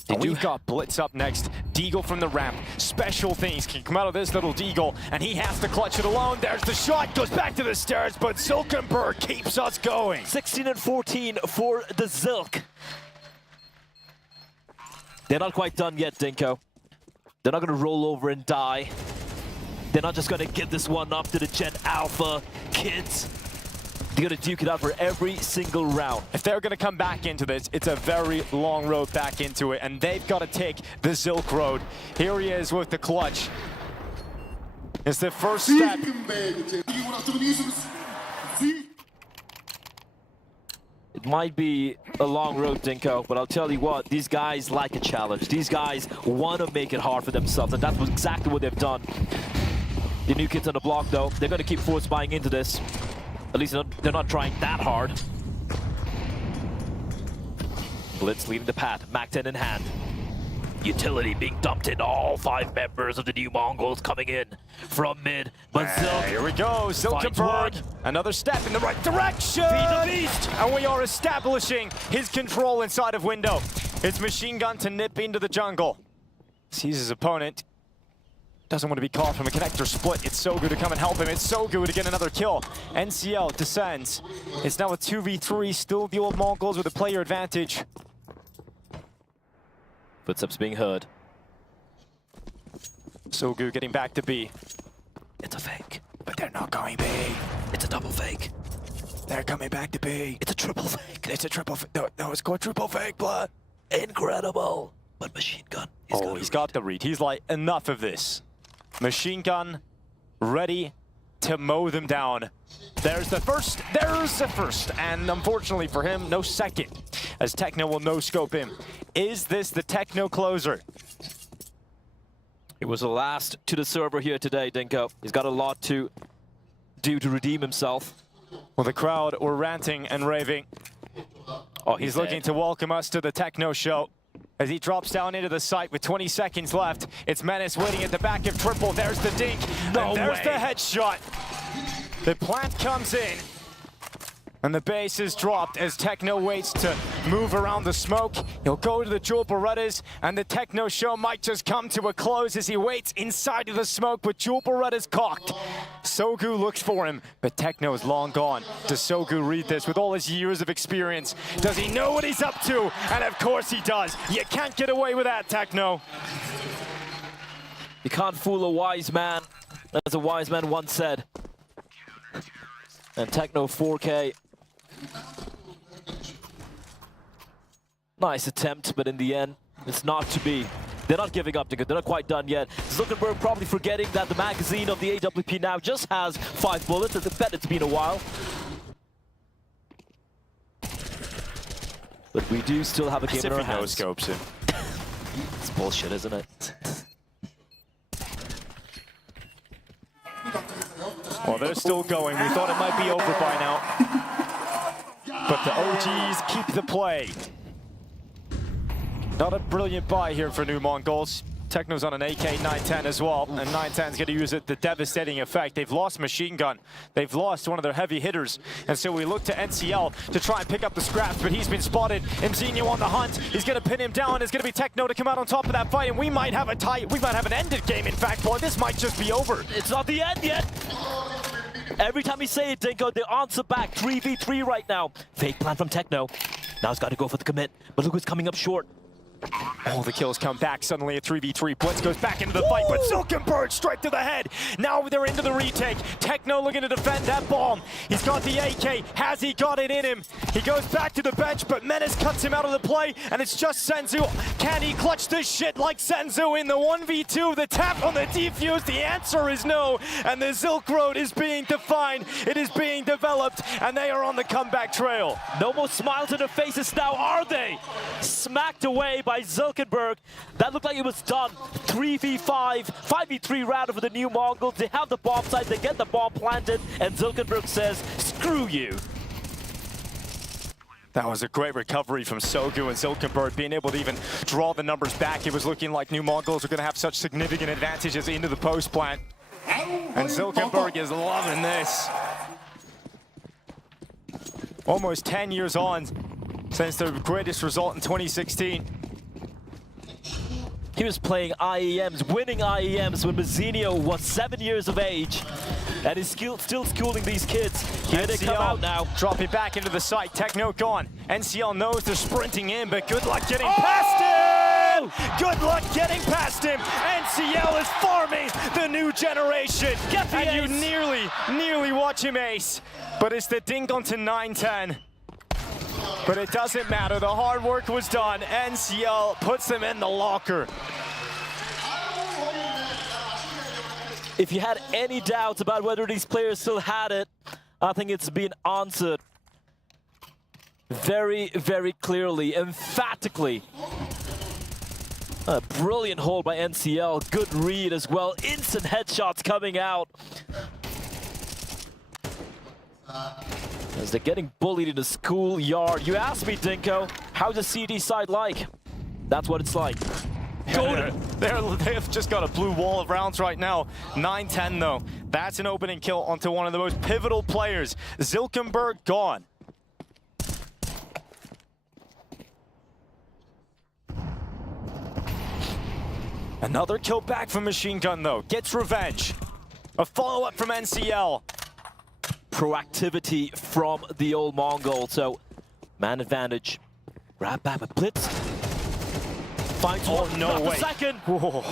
And we've got Blitz up next. Deagle from the ramp. Special things can come out of this little Deagle, and he has to clutch it alone. There's the shot, goes back to the stairs, but Zuckerberg keeps us going. 16 and 14 for the Zilk. They're not quite done yet, Dinko. They're not going to roll over and die. They're not just going to give this one up to the Gen Alpha kids. They're going to duke it out for every single round. If they're going to come back into this, it's a very long road back into it, and they've got to take the Zilk road. Here he is with the clutch. It's the first step. It might be a long road, Dinko, but I'll tell you what, these guys like a challenge. These guys want to make it hard for themselves, and that's exactly what they've done. The new kids on the block, though, they're going to keep force buying into this. At least they're not trying that hard. Blitz leading the path, Mac-10 in hand. Utility being dumped in, all 5 members of the new Mongols coming in from mid. But Zilk, Here we go, Zuckerberg. Another step in the right direction. Be the beast. And we are establishing his control inside of window. It's Machine Gun to nip into the jungle. Sees his opponent. Doesn't want to be caught from a connector split. It's Sogu to come and help him. It's Sogu to get another kill. NCL descends. It's now a 2v3, still the old Mongols with a player advantage. Footsteps being heard. Sogu getting back to B. It's a fake. But they're not going B. It's a double fake. They're coming back to B. It's a triple fake. It's a triple fake. No, it's quadruple fake, blood. Incredible. But Machine Gun. He's got the read. He's like, enough of this. Machine Gun ready to mow them down. There's the first, and unfortunately for him, no second, as Techno will no-scope him. Is this the Techno closer? It was the last to the server here today, Dinko. He's got a lot to do to redeem himself. Well, the crowd were ranting and raving. Oh, He's looking to welcome us to the Techno show. As he drops down into the site with 20 seconds left, it's Menace waiting at the back of triple. There's the dink, and there's the headshot. The plant comes in, and the base is dropped as Techno waits to move around the smoke. He'll go to the Jewel Berettas, and the Techno show might just come to a close as he waits inside of the smoke with Jewel Berettas cocked. Sogu looks for him, but Techno is long gone. Does Sogu read this with all his years of experience? Does he know what he's up to? And of course he does. You can't get away with that, Techno. You can't fool a wise man, as a wise man once said. And Techno 4K. Nice attempt, but in the end, it's not to be. They're not giving up, they're not quite done yet. Zuckerberg probably forgetting that the magazine of the AWP now just has 5 bullets. I bet it's been a while. But we do still have a game in our hands. No-scopes him. It's bullshit, isn't it? Well, they're still going. We thought it might be over by now. But the OGs keep the play. Not a brilliant buy here for New Mongols. Techno's on an AK 910 as well, and 910's going to use it, the devastating effect. They've lost Machine Gun. They've lost one of their heavy hitters. And so we look to NCL to try and pick up the scraps, but he's been spotted. Mzinho on the hunt. He's going to pin him down. It's going to be Techno to come out on top of that fight, and we might have a tie. We might have an ended game, in fact, boy. This might just be over. It's not the end yet. Every time we say it, Dinko, they answer back. 3v3 right now. Fake plan from Techno. Now he's got to go for the commit, but look who's coming up short. Oh, the kills come back suddenly at 3v3. Blitz goes back into the fight, but Silkenberg straight to the head. Now they're into the retake. Techno looking to defend that bomb. He's got the AK. Has he got it in him? He goes back to the bench, but Menace cuts him out of the play, and it's just Senzu. Can he clutch this shit like Senzu in the 1v2? The tap on the defuse, the answer is no. And the Silk Road is being defined. It is being developed, and they are on the comeback trail. No more smiles on their faces now, are they? Smacked away by Zilkenberg. That looked like it was done. 3v5, 5v3 rather for the New Mongols. They have the bomb site, they get the bomb planted, and Zilkenberg says, screw you. That was a great recovery from Sogu, and Zilkenberg being able to even draw the numbers back. It was looking like New Mongols were going to have such significant advantages into the post plant. And Zilkenberg is loving this. Almost 10 years on since their greatest result in 2016. He was playing IEMs, winning IEMs when Mzinho was 7 years of age. And he's still schooling these kids. Here they come out now. Dropping back into the site. Techno gone. NCL knows they're sprinting in, but good luck getting past him! Good luck getting past him! NCL is farming the new generation. And you nearly watch him ace. But it's the ding on to 910. But it doesn't matter. The hard work was done. NCL puts them in the locker. If you had any doubts about whether these players still had it, I think it's been answered very, very clearly, emphatically. A brilliant hold by NCL. Good read as well. Instant headshots coming out. As they're getting bullied in the schoolyard. You asked me, Dinko, how's the CD side like? That's what it's like. They've just got a blue wall of rounds right now. 910 though. That's an opening kill onto one of the most pivotal players. Zilkenberg gone. Another kill back from Machine Gun though. Gets revenge. A follow-up from NCL. Proactivity from the old Mongol. So, man advantage. Grab back with Blitz. Finds one. No way. Second. Whoa.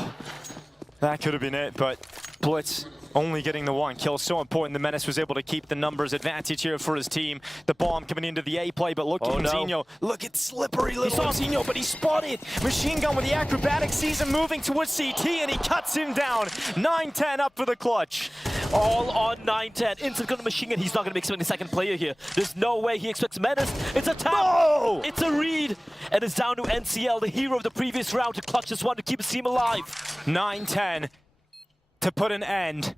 That could have been it, but Blitz only getting the one kill. So important. The Menace was able to keep the numbers advantage here for his team. The bomb coming into the A play, but look at Mzinho. No. Look at slippery little Mzinho, but he's spotted. Machine Gun with the acrobatic season moving towards CT, and he cuts him down. 910 up for the clutch. All on 910. Instant gun Machine Gun. He's not going to be expecting the second player here. There's no way he expects Menace. It's a tap. No! It's a read. And it's down to NCL, the hero of the previous round, to clutch this one to keep his team alive. 910 to put an end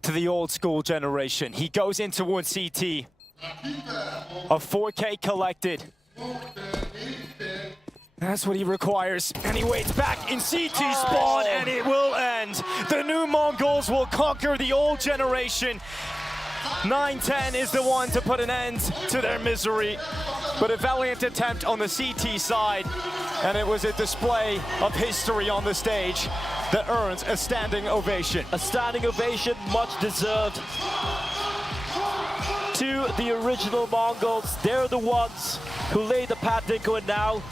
to the old school generation. He goes in towards CT. A 4K collected. That's what he requires. And he waits back in CT spawn, and it will end. The New Mongols will conquer the old generation. 910 is the one to put an end to their misery. But a valiant attempt on the CT side, and it was a display of history on the stage that earns a standing ovation. A standing ovation, much deserved. To the original Mongols, they're the ones who laid the pad, Dinko, and now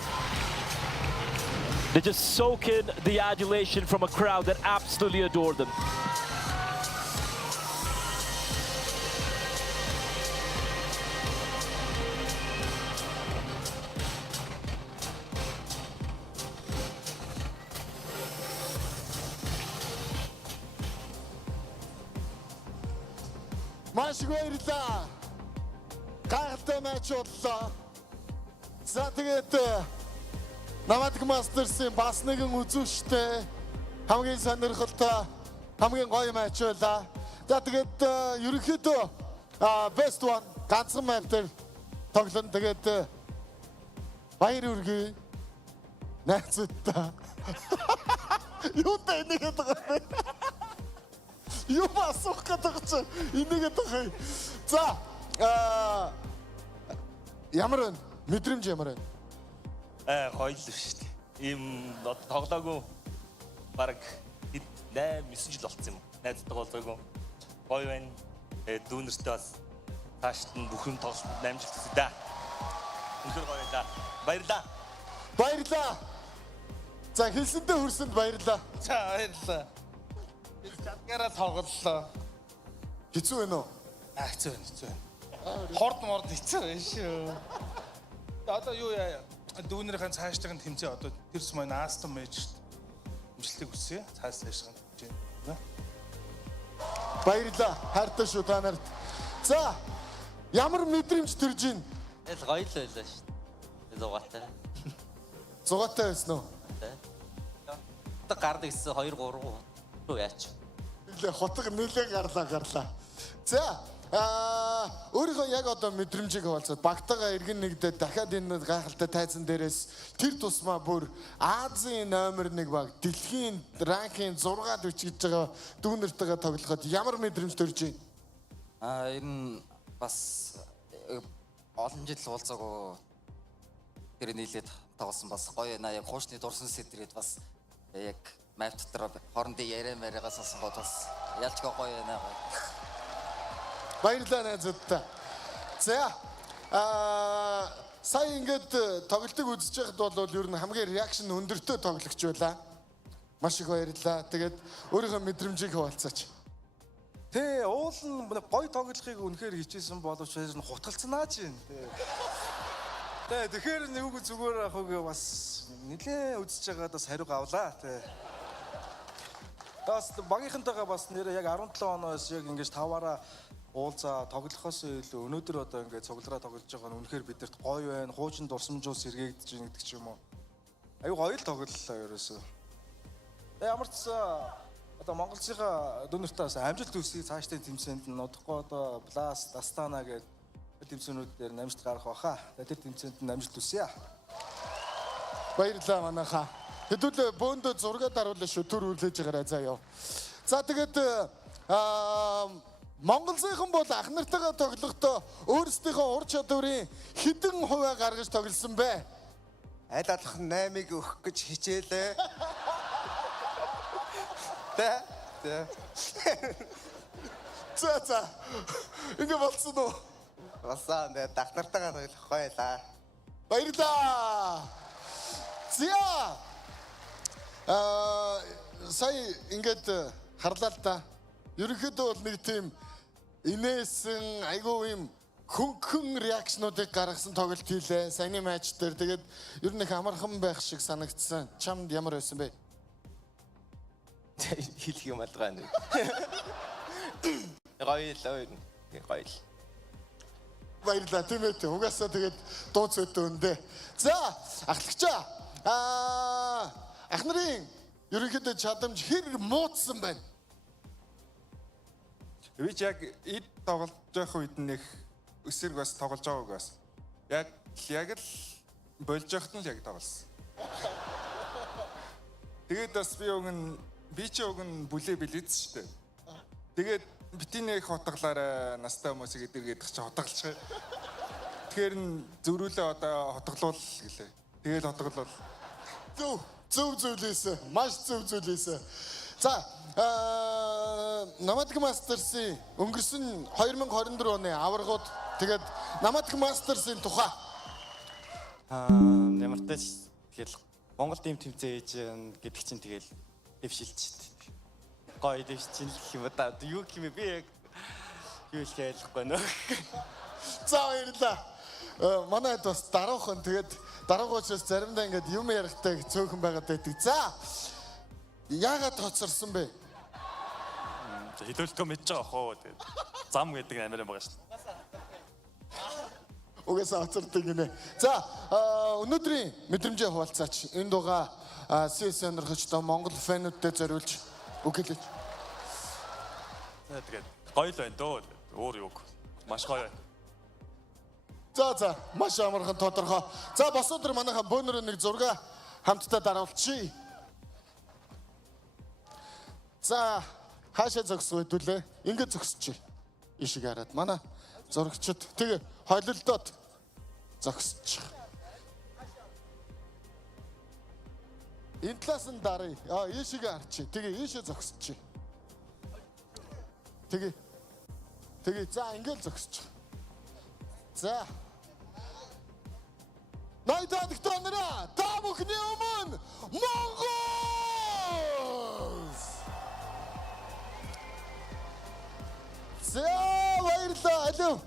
they just soak in the adulation from a crowd that absolutely adored them. Маш их баярлалаа. Гайхалтай матч боллоо. За тэгээд Nomadic Masters-ийн бас нэгэн үзүүштэй хамгийн сонирхолтой хамгийн гоё матч байлаа. За тэгээд ерөнхийдөө best one ганцхан map дээр тоглоно. Тэгээд баяр үргээ найзуудаа. Юу та энийгээд байгаа бэ? Юу асуух гэдэг чинь энийгээд байгаа. За ямар вэ? Мэдрэмж ямар вэ? Гоё л шүү дээ. Ийм тоглоогүй баг 8-9 жил болсон юм. Найзтайгаа уулзаагүй. Гоё байна. Дүүнэртэй бас таашд нь бүх юм тоглож амжилттай да. Үнэхээр гоё да. Баярлаа. Баярлаа. За хэлсэндээ хүрсэнд баярлаа. За баярлаа. Бид чадгаараа тоглолоо. Хэцүү вэ нөө? Хэцүү байна. Хорд морд хэцүү байна шүү. Одоо юу яа? Дүүнэрийн цаашдын тэмцээ одоо тэрс маань Астон Мэйжт амжилтыг хүсье. Цаас цаашдын тэмцээ. Баярлаа. Хайртай шүү та нарт. За ямар мэдрэмж төрж байна? Гоё л байлаа шүү. Зугаатай. Зугаатай байсан уу? Одоо гардаг гэсэн 2 3 руу яач. Хотог нэлээ гарлаа. За өөрийнхөө яг одоо мэдрэмжийг хаваалцаад багтаага иргэн нэгдээ дахиад энэ гайхалтай тайзан дээрээс тэр тусмаа бүр Азийн номер 1 баг дэлхийн ранкинг 6-д үчиж байгаа дүүнэртэйгээ тоглоход ямар мэдрэмж төрж байна? Энэ бас олон жил уулзаагүй тэр нийлээд тоглосон бас гоё наа яг хуучны дурсан сэтрээд бас яг map дотор хоорондын яриа маягаа сонсон гол бас ялчгаа гоё наа. Баярлалаа найзуудаа. За сая ингээд тоглолтыг үзэж байхад бол ер нь хамгийн реакшн өндөртэй тоглогч байлаа. Маш их баярлалаа. Тэгээд өөрийнхөө мэдрэмжийг хаваалцаач. Тэ уул нь гоё тоглохыг үнэхээр хичээсэн боловч хутгалцнаа ч юм. Тэгэхээр нэг зүгээр ахыг бас нэлээ үзэж байгаадаас хариу авлаа. Тас багийнхантайгаа бас нэрээ яг 17 оноос яг ингэж таваараа уулзаа тоглохоос илүү өнөөдөр одоо ингээд цуглараа тоглож байгаа нь үнэхээр бидэрт гоё байна. Хуучин дурсамжуус сэргээгдэж байгаа гэдэг ч юм уу. Аюу гоё л тоглолоо ерөөсөө. Ямар ч одоо МongolZ-ийн дүүнэртээс амжилт хүсье цаашдын тэмцээнд нь удахгүй одоо Blast, Astana гэдэг тэмцээнүүд дээр амжилт гарах баха. Тэр тэмцээнд нь амжилт хүсье. Баярлалаа манайхаа. Хэдүүлээ бөөндөө зураг даруулаа шүү. Төр үрлээж байгаарай заа ёо. За тэгээд МongolZ-ийн бол ах нартайгаа тоглохдоо өөрсдийнхөө ур чадварын хэдэн хувиа гаргаж тоглосон бэ? Аль алах 8-ыг өгөх гэж хичээлээ. Тэ. За. Ингээ болсон уу? Болсон. Ах нартайгаа тоглох гоёлаа. Баярлалаа. Зя. Сая ингээд харлаа л да. Ерөнхийдөө бол нэг тийм инээсэн айгүй юм хөнгөн реакшнуудыг гаргасан тоглолт хийлээ. Саяны матч дээр тэгээд ер нь их амархан байх шиг санагдсан. Чамд ямар байсан бэ? Хэлэх юм алгаа нэг. Гоё. Баярлалаа тийм ээ. Угаасаа тэгээд дууц өдөөндөө. За, ахлагчаа. Ах нарын ерөнхийдөө чадамж хэр муудсан байна? Би ч яг эд тоглож байх үед нэг өсөрг бас тоглож байгааг бас. Яг л болж байхад нь л яг тоглосон. Тэгээд бас би ч уг нь бүлээ билээдсэн шүү дээ. Тэгээд битинэг хотглаарай настай хүмүүсийг эдэргээд чи хотгалчих. Тэгэхээр зөрүүлээ одоо хотглуул гэлээ. Тэгээд хотглуул. Зөв зүйлээсэ. Маш зөв зүйлээсэ. За Nomadic Masters-ийн өнгөрсөн 2024 оны аваргууд тэгээд Nomadic Masters-ийн тухай ямар ч тэгэл Монгол тим тэмцээж гэдэг чинь тэгэл дэвшилчихэд. Гоё дэвшил гэх юм да. Юу гэх юм бэ? Би яг юу л хэлэхгүй нөө. За баярлалаа. Манайд бас даруухан тэгээд даруугуучаас заримдаа ингээд юм ярихтай цөөхөн байгаад байдаг. За яагаад тоцорсон бэ? Хэдүүлтөө мэдж байгаа хоо. Тэгээд зам гэдэг амиран байгаа шүү дээ. Угаасаа оцордог гинэ. За өнөөдрийн мэдрэмжээ хуваалцаач. Энэ дугаа CS сонирхогчдоо Монгол фэнүүдтэй зориулж үг хэлээч. Тэгээд гоё л байна дөө. Өөр юуг. Маш гоё байна. За маш амархан тодорхой. За босоод манайхан бөөнөрөө нэг зураг хамтдаа дараалчихъя. За хаашаа зогсох хэдүүлээ. Ингээд зогсчих. Ишиг хараад манай зурагчид тэгээ хойлолдоод зогсчих. Энэ талаас нь дарыг. Ишиг харчих. Тэгээ ийшээ зогсчих. Тэгээ за ингээд зогсчих. За Найдад ихтэнэрэ та бүхний өмнө Монгол! За баярлалаа. Алив.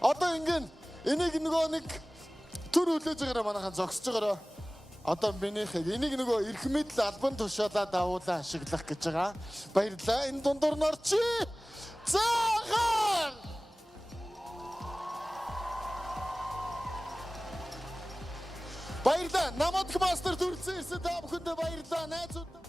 Одоо ингээд энийг нөгөө нэг төр хүлээж байгаараа манайхан зогсож байгаараа. Одоо минийхийг энийг нөгөө эрх мэдэл албан тушаалаа давуулаа ашиглах гэж байгаа. Баярлалаа. Энэ дундуур нь орчи. Заахан! Баярлалаа. Nomadic Masters төрөлцөн ирсэн та бүхэндээ баярлалаа. Найзууд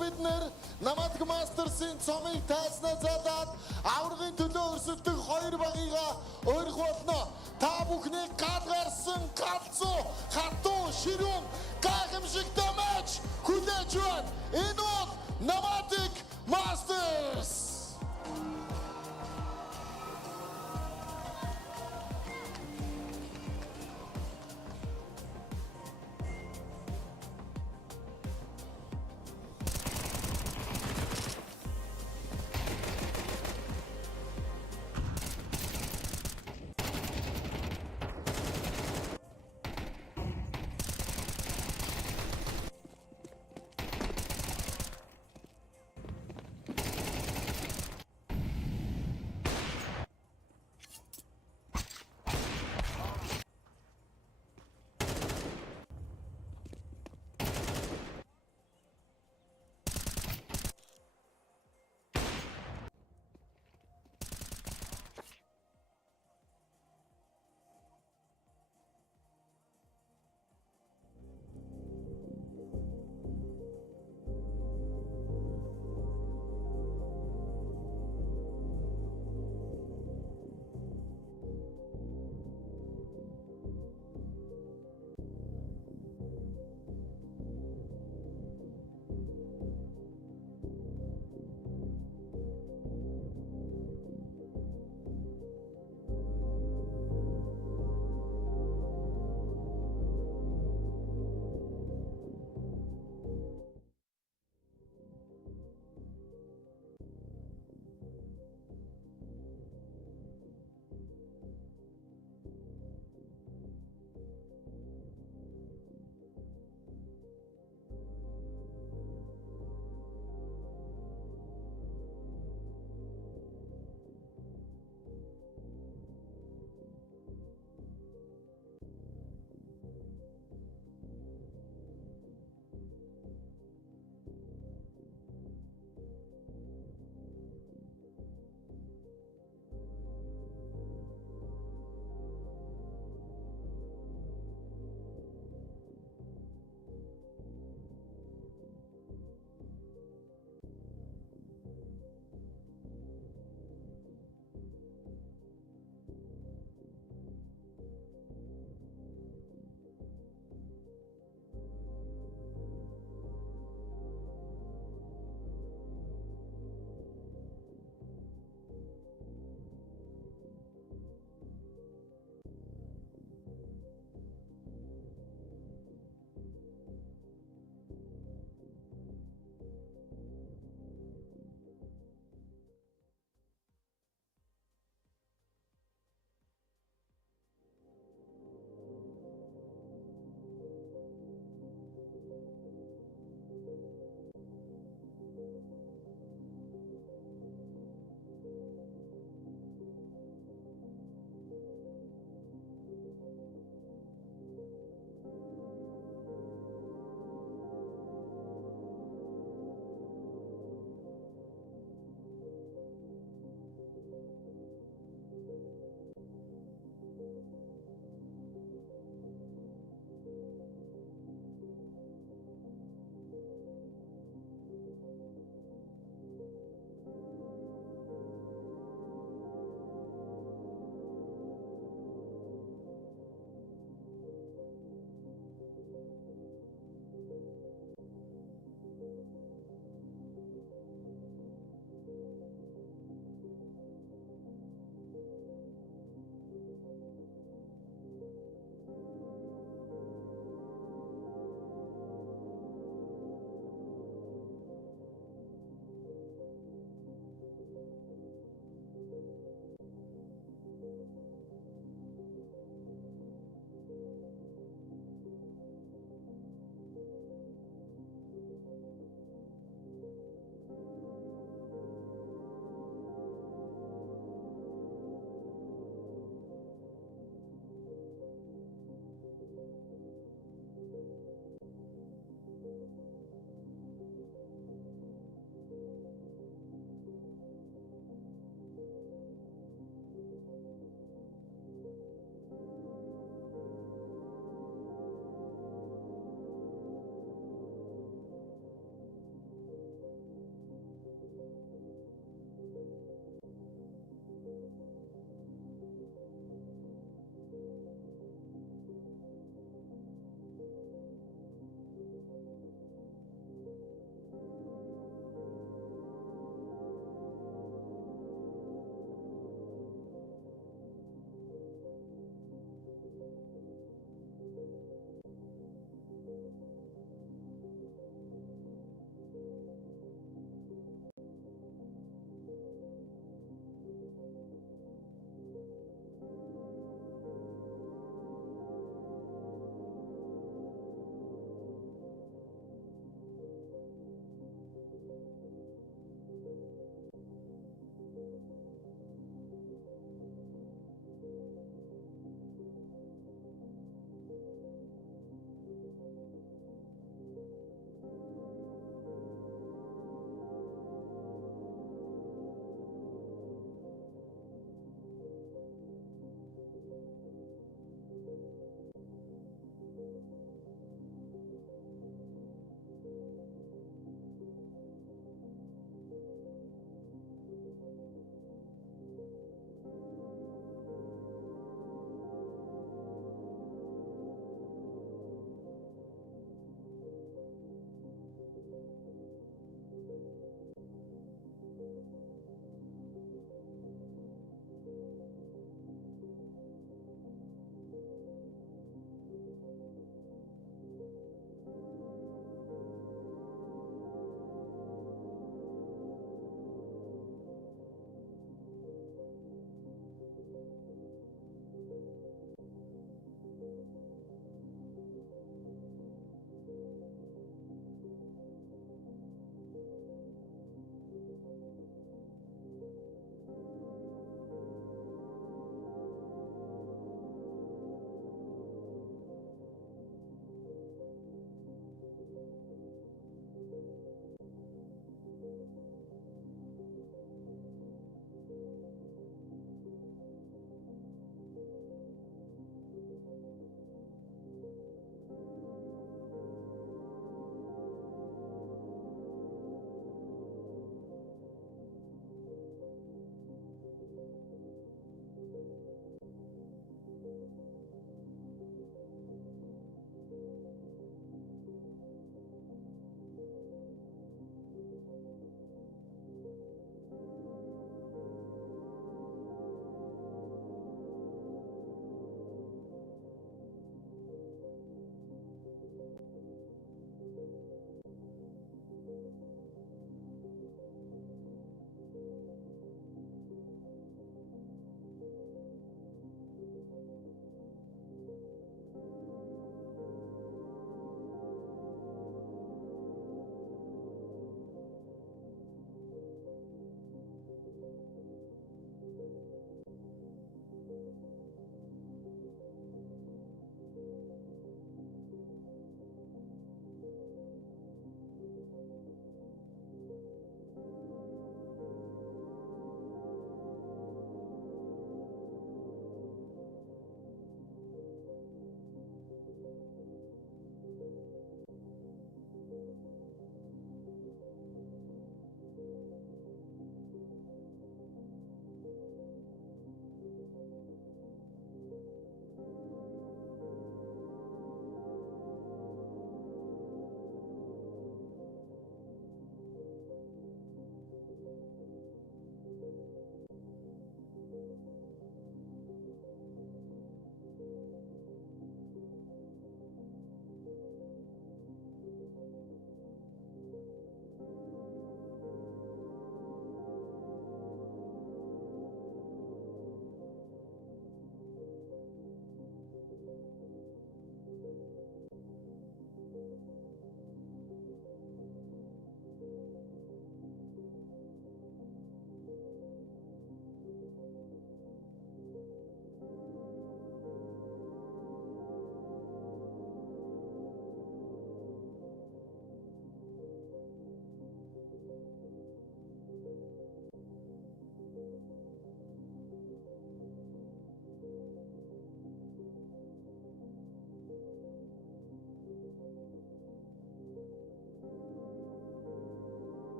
бид нэр Nomadic Masters-ийн цомыг тайзнаа залаад аврагын төлөө өрсөлдөх хоёр багийгаа өөрөх болно. Та бүхний гал гарсан галзуу хатуу ширүүн гайхамшигтай матч хүлээж байна. Энэ бол Nomadic Masters.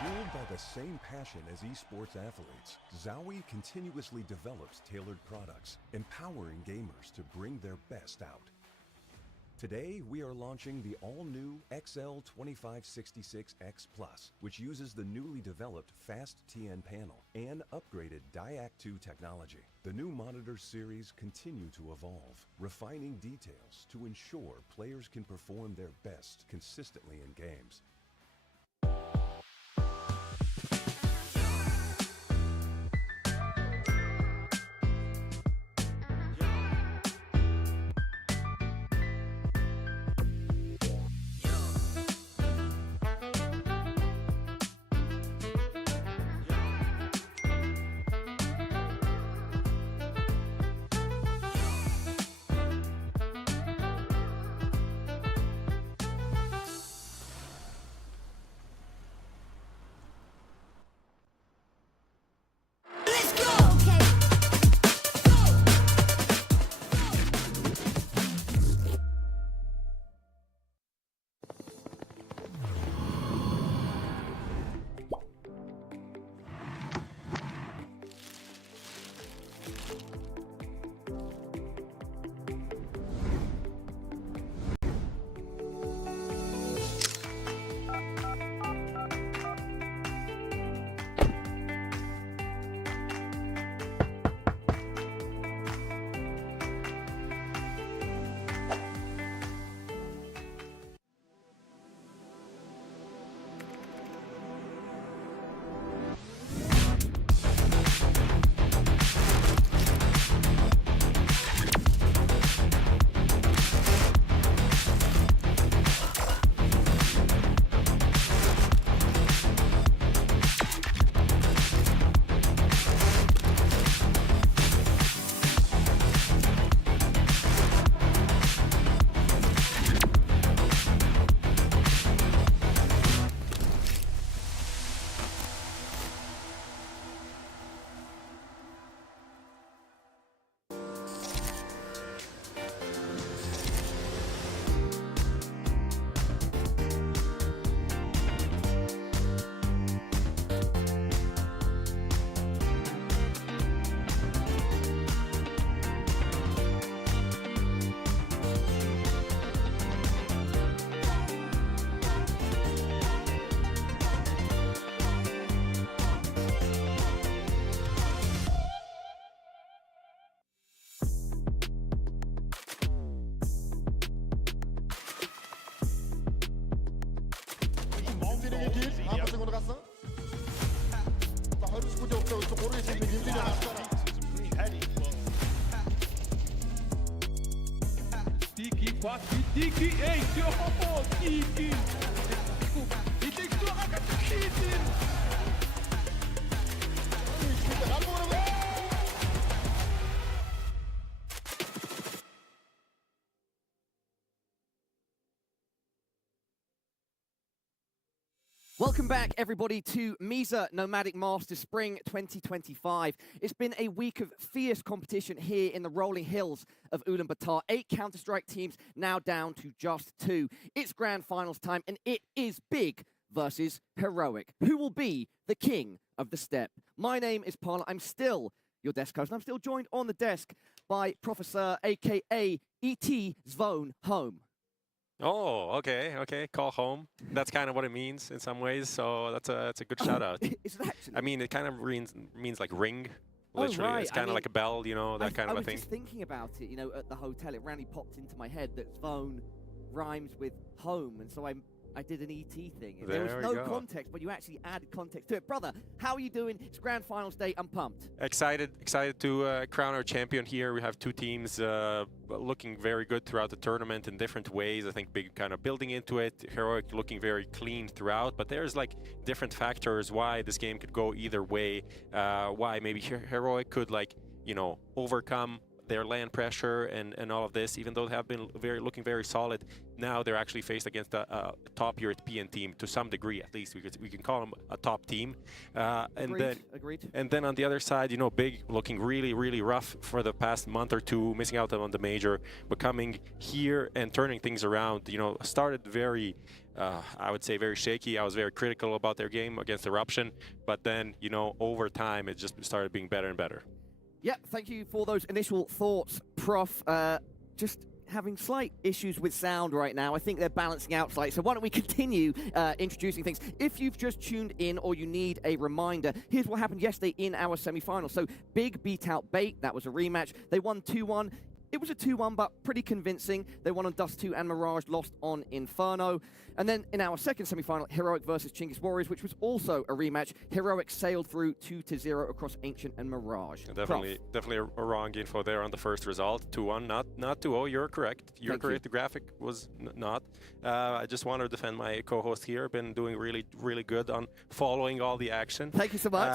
Fueled by the same passion as esports athletes, Zowie continuously develops tailored products, empowering gamers to bring their best out. Today, we are launching the all-new XL2566X Plus, which uses the newly developed Fast TN panel and upgraded DIAC2 technology. The new monitor series continue to evolve, refining details to ensure players can perform their best consistently in games. Welcome back, everybody, to MESA Nomadic Masters Spring 2025. It's been a week of fierce competition here in the rolling hills of Ulaanbaatar. 8 Counter-Strike teams now down to just 2. It's grand finals time, and it is big versus heroic. Who will be the king of the steppe? My name is Parla. I'm still your desk host, and I'm still joined on the desk by Professor, a.k.a. E.T. Zvone Home. Oh, okay, call home. That's kind of what it means in some ways, so that's a good shout out. Is it actually? I mean, it kind of means like ring, literally. Oh, right. It's kind of like a bell, you know, that kind of a thing. I was just thinking about it, you know, at the hotel. It randomly popped into my head that Zvone rhymes with home, and so I did an ET thing. There was no context, but you actually added context to it. Brother, how are you doing? It's grand finals day. I'm pumped. Excited to crown our champion here. We have 2 teams looking very good throughout the tournament in different ways. I think big kind of building into it. Heroic looking very clean throughout, but there's like different factors why this game could go either way. Why maybe Heroic could, like, you know, overcome their land pressure and all of this, even though they have been looking very solid, now they're actually faced against a top European team to some degree, at least we can call them a top team. Agreed. And then on the other side, Big looking really rough for the past month or two, missing out on the major, but coming here and turning things around. Started very, I would say, very shaky. I was very critical about their game against Eruption, but then over time it just started being better and better. Yeah, thank you for those initial thoughts, Prof. Just having slight issues with sound right now. I think they're balancing out slightly. So why don't we continue introducing things. If you've just tuned in or you need a reminder, here's what happened yesterday in our semi-final. So Big beat out Bait. That was a rematch. They won 2-1. It was a 2-1, but pretty convincing. They won on Dust 2 and Mirage, lost on Inferno. And then in our second semi-final, Heroic versus Chinggis Warriors, which was also a rematch. Heroic sailed through 2-0 across Ancient and Mirage. Definitely a wrong info there on the first result. 2-1, not 2-0. You're correct. You're correct. The graphic was not. I just want to defend my co-host here. Been doing really good on following all the action. Thank you so much.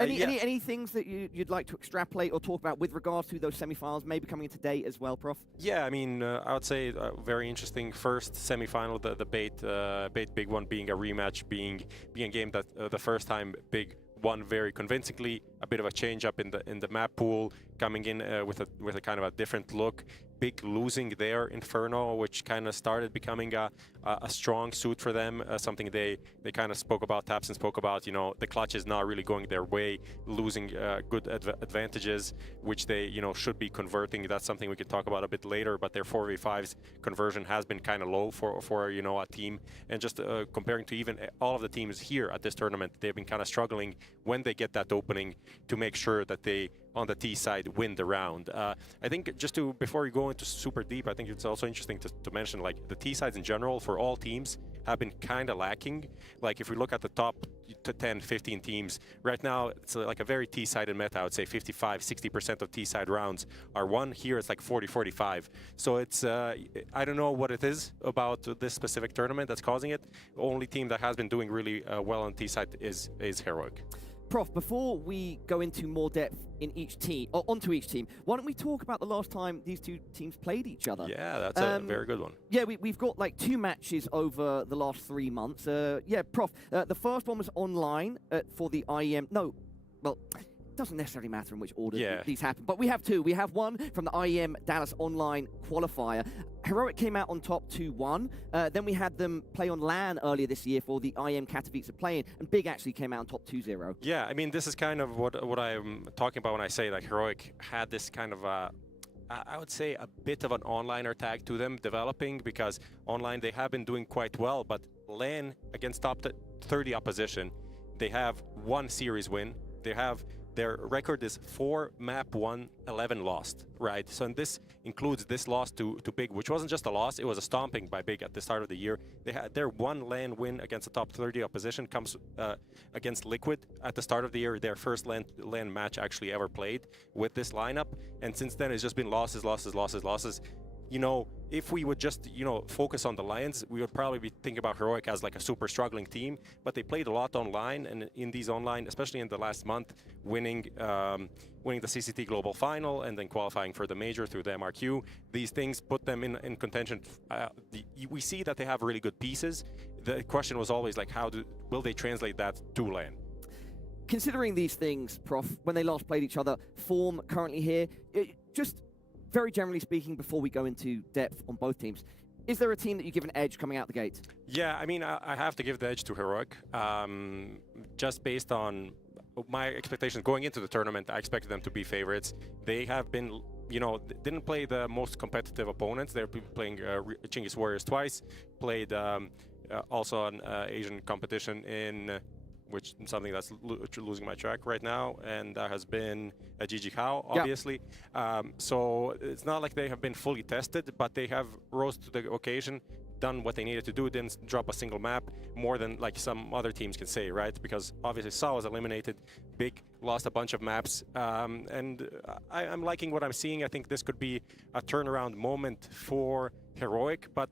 Any things that you'd like to extrapolate or talk about with regards to those semi-finals, maybe coming in today as well, Prof? Yeah, I mean, I would say very interesting first semi-final, the Bait Big one being a rematch, being a game that the first time Big won very convincingly, a bit of a change up in the map pool, coming in with a kind of a different look. Big losing their Inferno, which kind of started becoming a strong suit for them, something they kind of spoke about, Tapson spoke about, the clutch is not really going their way, losing good advantages, which they, should be converting. That's something we could talk about a bit later, but their 4v5's conversion has been kind of low for a team. And just comparing to even all of the teams here at this tournament, they've been kind of struggling when they get that opening to make sure that they, on the T side, win the round. I think before we go into super deep, I think it's also interesting to mention, like, the T sides in general for all teams have been kind of lacking. Like, if we look at the top 10, 15 teams, right now it's like a very T-sided meta. I would say 55-60% of T-side rounds are won. Here it's like 40-45. So it's, I don't know what it is about this specific tournament that's causing it. The only team that has been doing really well on T-side is Heroic. Prof, before we go into more depth in each team, or onto each team, why don't we talk about the last time these two teams played each other? Yeah, that's a very good one. Yeah, we've got like 2 matches over the last 3 months. Yeah, Prof, the first one was online for the IEM. No, well, it doesn't necessarily matter in which order these happen, but we have 2. We have one from the IEM Dallas Online qualifier. Heroic came out on top 2-1. Then we had them play on LAN earlier this year for the IEM Katowice play-in, and Big actually came out on top 2-0. Yeah, I mean, this is kind of what I'm talking about when I say, like, Heroic had this kind of I would say a bit of an onliner tag to them developing, because online they have been doing quite well, but LAN against top 30 opposition, they have 1 series win. Their record is 4 map won, 11 lost, right? So, and this includes this loss to Big, which wasn't just a loss, it was a stomping by Big at the start of the year. They had their 1 LAN win against the top 30 opposition comes against Liquid at the start of the year, their first LAN match actually ever played with this lineup. And since then, it's just been losses. If we would just, focus on the Lions, we would probably be thinking about Heroic as like a super struggling team, but they played a lot online, and in these online, especially in the last month, winning the CCT Global Final and then qualifying for the major through the MRQ. These things put them in contention. We see that they have really good pieces. The question was always like, will they translate that to LAN? Considering these things, Prof, when they last played each other, form currently here, just very generally speaking, before we go into depth on both teams, is there a team that you give an edge coming out the gate? Yeah, I mean, I have to give the edge to Heroic. Just based on my expectations going into the tournament, I expected them to be favorites. They have been, didn't play the most competitive opponents. They're playing Chinggis Warriors twice, played also an Asian competition in which is something that's losing my track right now, and that has been a GG How, obviously. So it's not like they have been fully tested, but they have rose to the occasion, done what they needed to do, didn't drop a single map, more than like some other teams can say, right? Because obviously SAW was eliminated, Big lost a bunch of maps, and I'm liking what I'm seeing. I think this could be a turnaround moment for Heroic, but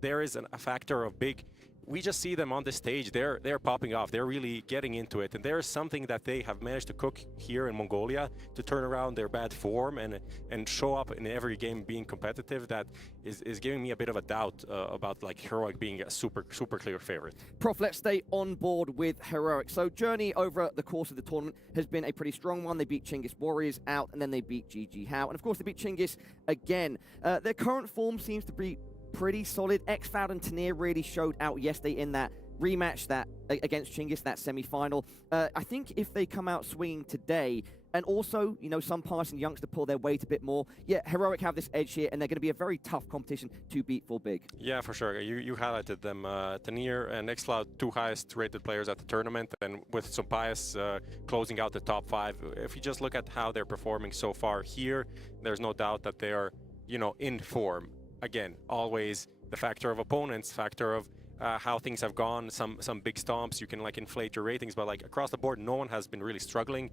there is a factor of Big we just see them on the stage. They're popping off. They're really getting into it, and there's something that they have managed to cook here in Mongolia to turn around their bad form and show up in every game being competitive. That is giving me a bit of a doubt about like Heroic being a super clear favorite. Prof, let's stay on board with Heroic. So journey over the course of the tournament has been a pretty strong one. They beat Chinggis Warriors out, and then they beat GG How, and of course they beat Chinggis again. Their current form seems to be pretty solid. xCloud and Tanir really showed out yesterday in that rematch that against Chinggis, that semi-final. I think if they come out swinging today, and also, you know, some passing youngster pull their weight a bit more, yeah, Heroic have this edge here, and they're going to be a very tough competition to beat for big. Yeah, for sure. You highlighted them. Tanir and xCloud, two highest rated players at the tournament, and with Sumpias closing out the top 5. If you just look at how they're performing so far here, there's no doubt that they are, you know, in form. Again, always the factor of opponents, factor of how things have gone, some big stomps, you can like inflate your ratings, but like across the board, no one has been really struggling.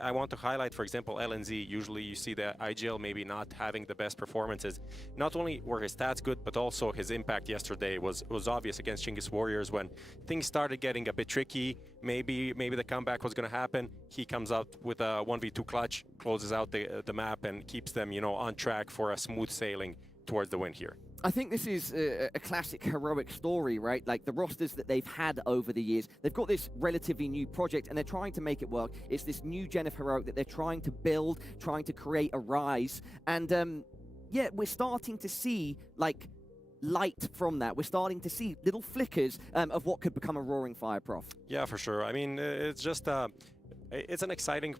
I want to highlight, for example, LNZ. Usually you see the IGL maybe not having the best performances. Not only were his stats good, but also his impact yesterday was obvious against Chinggis Warriors when things started getting a bit tricky. Maybe the comeback was going to happen. He comes out with a 1v2 clutch, closes out the map, and keeps them, you know, on track for a smooth sailing towards the win here. I think this is a classic Heroic story, right? Like the rosters that they've had over the years. They've got this relatively new project and they're trying to make it work. It's this new gen of Heroic that they're trying to build, trying to create a rise. And yeah, we're starting to see like light from that. We're starting to see little flickers of what could become a roaring fire, Prof. Yeah, for sure. I mean, it's just, it's an exciting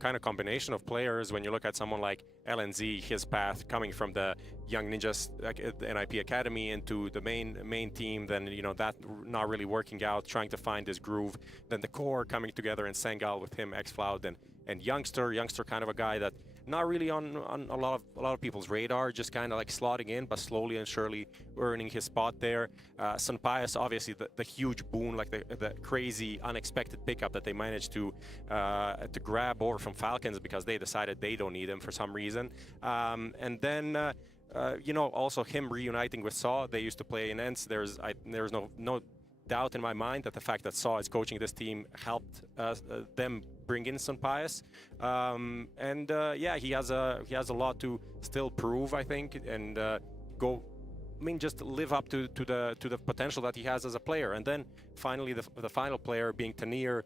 kind of combination of players when you look at someone like LNZ, his path coming from the Young Ninjas the NIP Academy into the main team, then, you know, that not really working out, trying to find his groove, then the core coming together in Sengal with him, xCloud, and Youngster kind of a guy that not really on a lot of people's radar, just kind of like slotting in, but slowly and surely earning his spot there. Sumpias, obviously the huge boon, like the crazy unexpected pickup that they managed to grab over from Falcons because they decided they don't need him for some reason. And then you know, also him reuniting with Saw. They used to play in ENGs. There's no doubt in my mind that the fact that Saw is coaching this team helped them bring in Sumpias. And yeah, he has a lot to still prove, I think, and just live up to the potential that he has as a player. And then finally the final player being Tanir,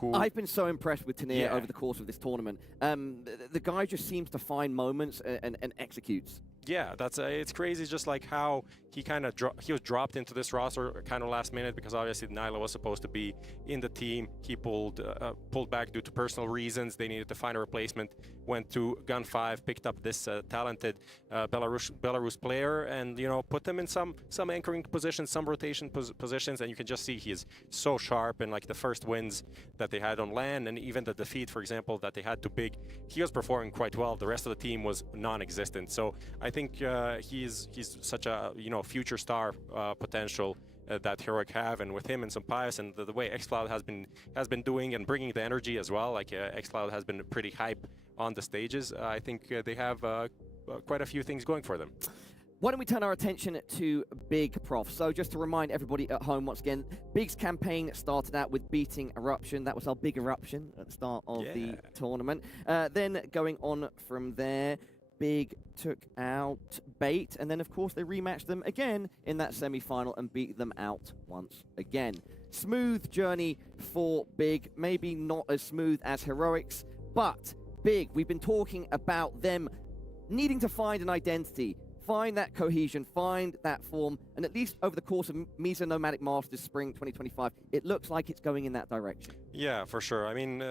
who I've been so impressed with Tanir over the course of this tournament. The guy just seems to find moments and executes. Yeah, that's it's crazy, just like how he kind of he was dropped into this roster kind of last minute because obviously Nyla was supposed to be in the team. He pulled back due to personal reasons. They needed to find a replacement. Went to Gun 5, picked up this talented Belarus player, and, you know, put them in some anchoring positions, some rotation positions, and you can just see he is so sharp. And like the first wins that they had on LAN, and even the defeat, for example, that they had to Big, he was performing quite well. The rest of the team was non-existent. So I think he's such a, you know, future star potential that Heroic have, and with him and Sumpias and the way xCloud has been doing and bringing the energy as well. Like xCloud has been pretty hype on the stages. I think they have quite a few things going for them. Why don't we turn our attention to Big, Prof? So just to remind everybody at home once again, Big's campaign started out with beating Eruption. That was our big eruption at the start of the tournament. Then going on from there, Big took out Bait, and then of course they rematched them again in that semi-final and beat them out once again. Smooth journey for Big, maybe not as smooth as Heroics, but Big, we've been talking about them needing to find an identity, find that cohesion, find that form, and at least over the course of MESA Nomadic Masters Spring 2025, it looks like it's going in that direction. Yeah, for sure. I mean,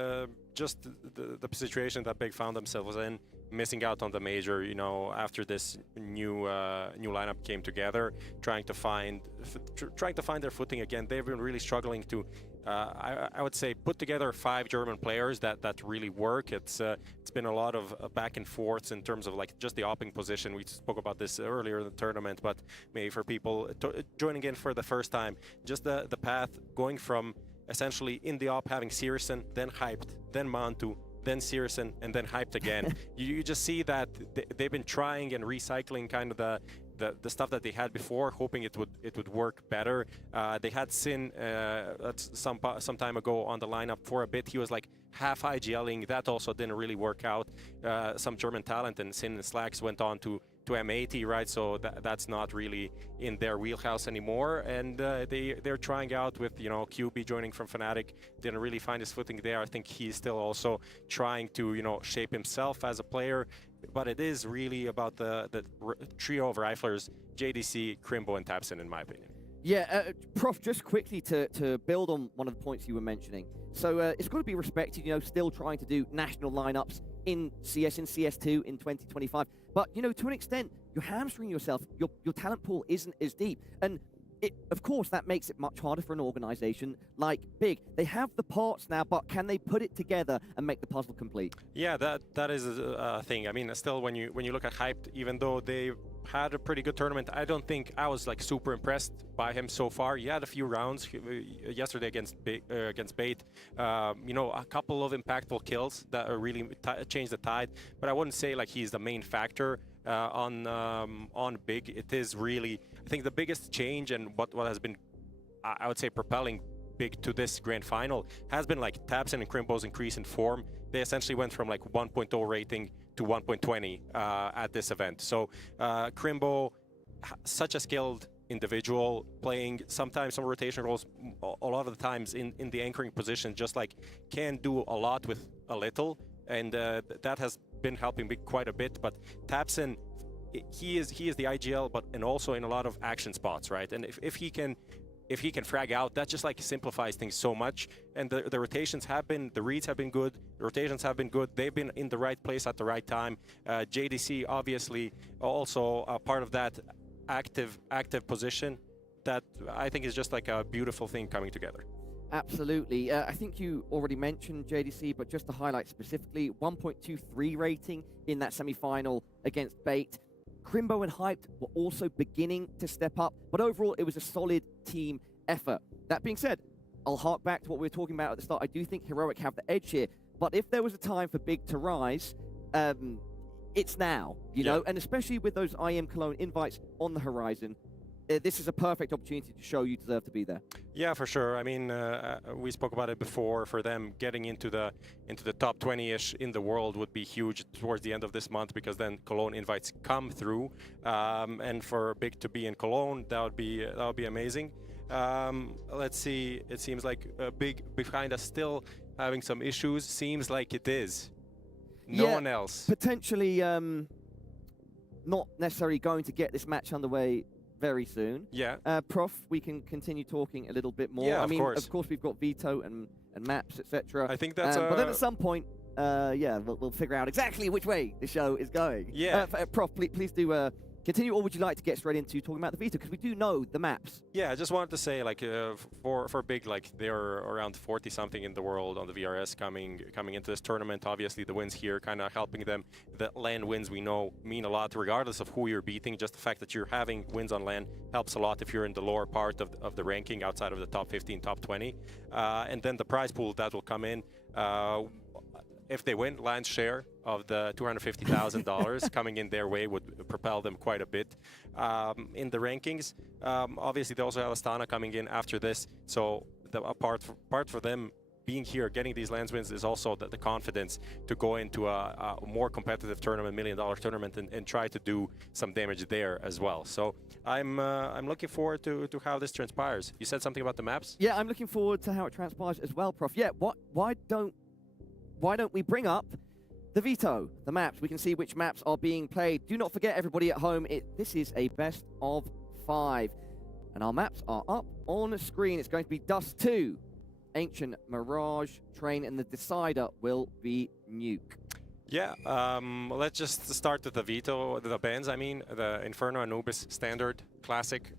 just the situation that Big found themselves in, missing out on the major, you know, after this new lineup came together, trying to find their footing again. They've been really struggling to, I would say, put together 5 German players that really work. It's been a lot of back and forths in terms of like just the opping position. We spoke about this earlier in the tournament, but maybe for people joining in for the first time, just the path going from essentially in the op having Sirison, then Hyped, then Mantu, then Sirison, and then Hyped again. You just see that they've been trying and recycling kind of the stuff that they had before, hoping it would work better. They had Sin some time ago on the lineup for a bit. He was like half IGLing. That also didn't really work out. Some German talent, and Sin and Slacks went on to M80, right? So that's not really in their wheelhouse anymore. And they're trying out with, you know, QB joining from Fnatic. Didn't really find his footing there. I think he's still also trying to, you know, shape himself as a player. But it is really about the trio of riflers, JDC, Crimbo, and tabseN, in my opinion. Yeah, Prof, just quickly to build on one of the points you were mentioning. So it's got to be respected, you know, still trying to do national lineups in CS, in CS2 in 2025. But, you know, to an extent, you're hamstringing yourself. Your talent pool isn't as deep. And of course, that makes it much harder for an organization like Big. They have the parts now, but can they put it together and make the puzzle complete? Yeah, that is a thing. I mean, still, when you look at Hyped, even though they had a pretty good tournament, I don't think I was like super impressed by him so far. He had a few rounds yesterday against Bait. You know, a couple of impactful kills that really changed the tide. But I wouldn't say like he's the main factor on Big. It is really, I think, the biggest change, and what has been, I would say, propelling Big to this grand final has been like tabseN and Crimbo's increase in form. They essentially went from like 1.0 rating to 1.20 at this event. So Crimbo, such a skilled individual, playing sometimes some rotation roles, a lot of the times in the anchoring position, just like can do a lot with a little, and that has been helping Big quite a bit. But tabseN, he is the IGL, but and also in a lot of action spots, right? And if he can frag out, that just like simplifies things so much. And the rotations have been, the reads have been good, the rotations have been good. They've been in the right place at the right time. JDC obviously also a part of that active position that I think is just like a beautiful thing coming together. Absolutely. I think you already mentioned JDC, but just to highlight specifically, 1.23 rating in that semi-final against Bait. Crimbo and Hyped were also beginning to step up, but overall it was a solid team effort. That being said, I'll hark back to what we were talking about at the start. I do think Heroic have the edge here, but if there was a time for Big to rise, it's now, you know, and especially with those IM Cologne invites on the horizon, this is a perfect opportunity to show you deserve to be there. Yeah, for sure. I mean, we spoke about it before. For them, getting into the top 20-ish in the world would be huge towards the end of this month, because then Cologne invites come through, and for Big to be in Cologne, that would be amazing. Let's see. It seems like Big behind us still having some issues. Seems like it is. No one else. Potentially, not necessarily going to get this match underway very soon. Yeah. Prof, we can continue talking a little bit more. Yeah, I mean, of course we've got Veto and Maps, etc. I think that's. But then at some point, yeah, we'll figure out exactly which way the show is going. Yeah. Prof, please do continue, or would you like to get straight into talking about the Veto, because we do know the maps? Yeah, I just wanted to say, like, for Big, like, they're around 40 something in the world on the VRS coming into this tournament. Obviously, the wins here kind of helping them. The LAN wins, we know, mean a lot, regardless of who you're beating. Just the fact that you're having wins on LAN helps a lot if you're in the lower part of the ranking, outside of the top 15, top 20. And then the prize pool that will come in. If they win, LAN's share of the $250,000 coming in their way would propel them quite a bit in the rankings. Obviously, they also have Astana coming in after this. So a part for them being here, getting these LANs wins, is also the confidence to go into a more competitive tournament, $1 million tournament, and try to do some damage there as well. So I'm looking forward to how this transpires. You said something about the maps? Yeah, I'm looking forward to how it transpires as well, Prof. Yeah, why don't we bring up the Veto, the maps? We can see which maps are being played. Do not forget, everybody at home, this is a best of 5. And our maps are up on the screen. It's going to be Dust 2, Ancient, Mirage, Train, and the decider will be Nuke. Yeah, let's just start with the Veto, the bans, I mean, the Inferno Anubis standard classic.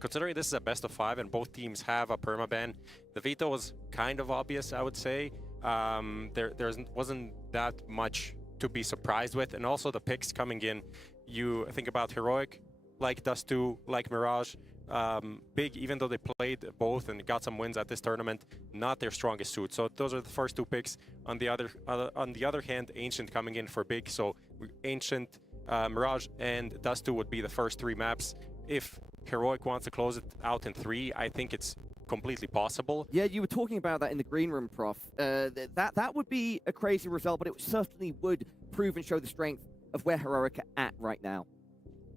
Considering this is a best of 5 and both teams have a permaban, the Veto was kind of obvious, I would say. There wasn't that much to be surprised with, and also the picks coming in. You think about Heroic, like Dust 2, like Mirage. Big, even though they played both and got some wins at this tournament, not their strongest suit. So those are the first 2 picks. On the other hand, Ancient coming in for Big. So Ancient Mirage and Dust 2 would be the first 3 maps. If Heroic wants to close it out in 3, I think it's completely possible. Yeah, you were talking about that in the green room, Prof. That would be a crazy result, but it certainly would prove and show the strength of where Heroic are at right now.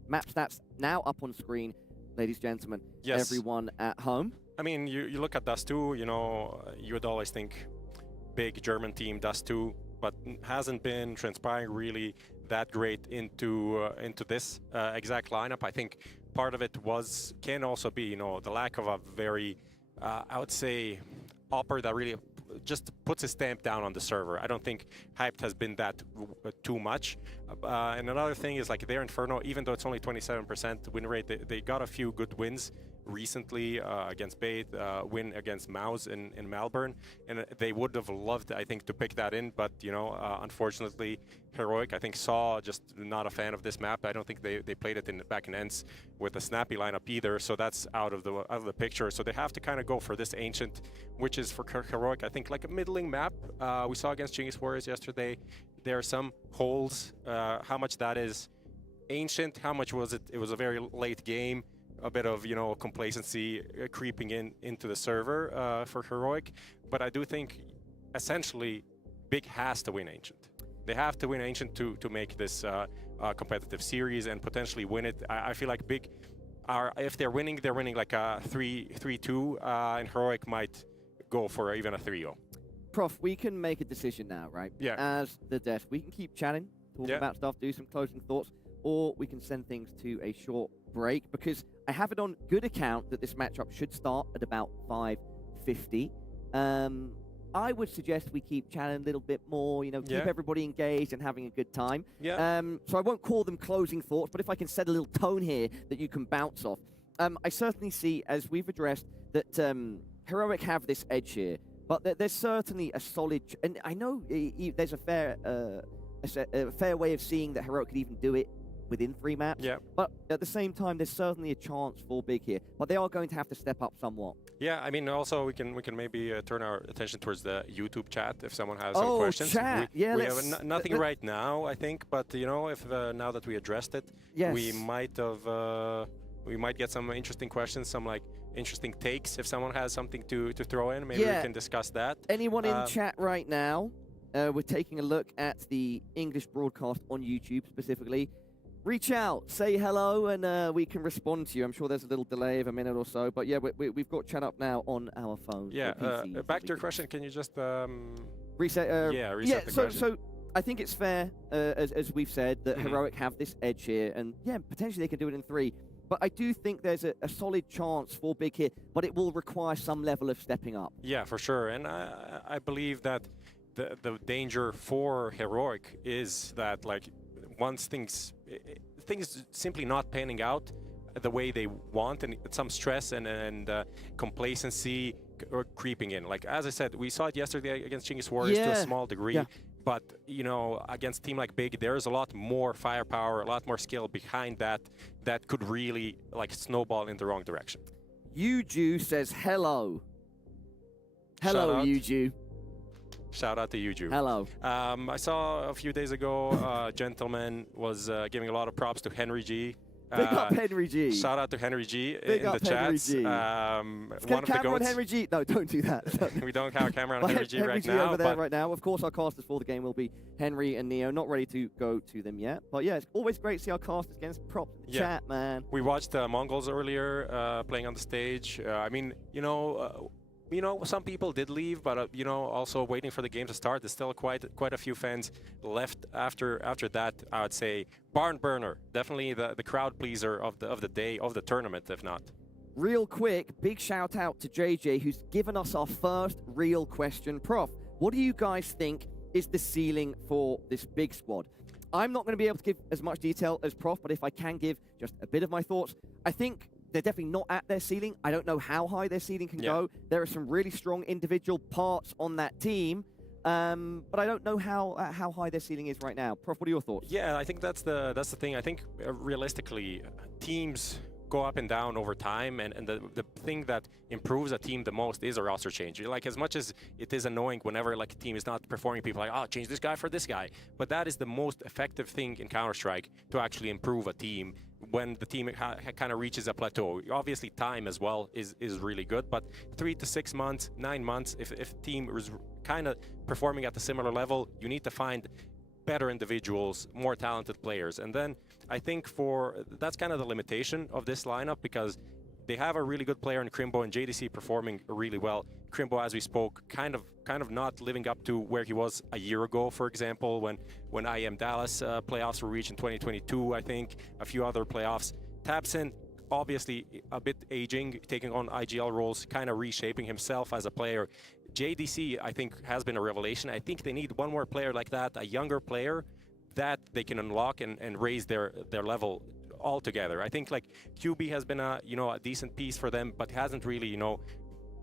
Map stats now up on screen, ladies and gentlemen. Yes. Everyone at home. I mean, you look at Dust 2, you know, you would always think big German team, Dust 2, but hasn't been transpiring really that great into this exact lineup. I think part of it can also be, you know, the lack of a very, I would say, upper that really just puts a stamp down on the server. I don't think Hyped has been that too much. And another thing is like their Inferno, even though it's only 27% win rate, they got a few good wins recently against Bait, win against Mouse in Melbourne, and they would have loved, I think, to pick that in, but you know, unfortunately, Heroic, I think, saw just not a fan of this map. I don't think they played it back in ENGs with a snappy lineup either, so that's out of the picture. So they have to kind of go for this Ancient, which is for Heroic, I think, like a middling map. We saw against Genghis Warriors yesterday. There are some holes. How much that is Ancient? How much was it? It was a very late game. A bit of, you know, complacency creeping into the server for Heroic, but I do think essentially Big has to win Ancient. They have to win Ancient to make this competitive series and potentially win it. I feel like Big are, if they're winning like a 3-2, and Heroic might go for even a 3-0. Prof, we can make a decision now, right? Yeah. As the desk, we can keep chatting, talking about stuff, do some closing thoughts, or we can send things to a short break, because I have it on good account that this matchup should start at about 5:50. I would suggest we keep chatting a little bit more, you know, keep everybody engaged and having a good time. So I won't call them closing thoughts, but if I can set a little tone here that you can bounce off. I certainly see, as we've addressed, that Heroic have this edge here, but there's certainly a solid, and I know there's a fair way of seeing that Heroic could even do it within 3 maps. But at the same time, there's certainly a chance for Big here. But they are going to have to step up somewhat. Yeah, I mean, also we can maybe turn our attention towards the YouTube chat if someone has some questions. Chat. We have nothing right now, I think, but you know, if now that we addressed it, we might get some interesting questions, some like interesting takes. If someone has something to throw in, maybe we can discuss that. Anyone in chat right now? We're taking a look at the English broadcast on YouTube specifically. Reach out, say hello, and we can respond to you. I'm sure there's a little delay of a minute or so, but yeah, we've got chat up now on our phones. Yeah, back to your question, can you just reset? Reset the question. So I think it's fair, as we've said, that Heroic have this edge here, and yeah, potentially they can do it in 3. But I do think there's a solid chance for Big here, but it will require some level of stepping up. Yeah, for sure, and I believe that the danger for Heroic is that, like, once things simply not panning out the way they want, and some stress and complacency creeping in. Like, as I said, we saw it yesterday against Genghis Warriors to a small degree, but, you know, against a team like Big, there's a lot more firepower, a lot more skill behind that could really, like, snowball in the wrong direction. Yuju says hello. Hello, Yuju. Shout out to Yuju. Hello. I saw a few days ago, a gentleman was giving a lot of props to Henry G. Big up Henry G. Shout out to Henry G Big in up the Henry chats. G. One of the camera on goats. Henry G. No, don't do that. We don't have a camera on Henry G right G now. over there right now. Of course, our casters for the game will be Henry and Neo. Not ready to go to them yet. But yeah, it's always great to see our casters against props in the chat, man. We watched MongolZ earlier playing on the stage. I mean, you know, some people did leave, but you know, also waiting for the game to start. There's still quite a few fans left after that. I would say barn burner, definitely the crowd pleaser of the day, of the tournament, if not. Real quick, big shout out to JJ, who's given us our first real question. Prof, what do you guys think is the ceiling for this Big squad? I'm not going to be able to give as much detail as Prof, but if I can give just a bit of my thoughts, I think they're definitely not at their ceiling. I don't know how high their ceiling can go. There are some really strong individual parts on that team, but I don't know how high their ceiling is right now. Prof, what are your thoughts? Yeah, I think that's the thing. I think realistically, teams go up and down over time, and the thing that improves a team the most is a roster change. Like, as much as it is annoying whenever like a team is not performing, people are like, oh, change this guy for this guy. But that is the most effective thing in Counter-Strike to actually improve a team when the team kind of reaches a plateau. Obviously, time as well is really good, but 3 to 6 months, 9 months, if a team is kind of performing at a similar level, you need to find better individuals, more talented players. And then I think that's kind of the limitation of this lineup, because they have a really good player in Crimbo and JDC performing really well. Crimbo, as we spoke, kind of not living up to where he was a year ago, for example, when IM Dallas playoffs were reached in 2022, I think, a few other playoffs. Tabson, obviously a bit aging, taking on IGL roles, kind of reshaping himself as a player. JDC, I think, has been a revelation. I think they need one more player like that, a younger player that they can unlock and raise their level altogether. I think like QB has been a decent piece for them, but hasn't really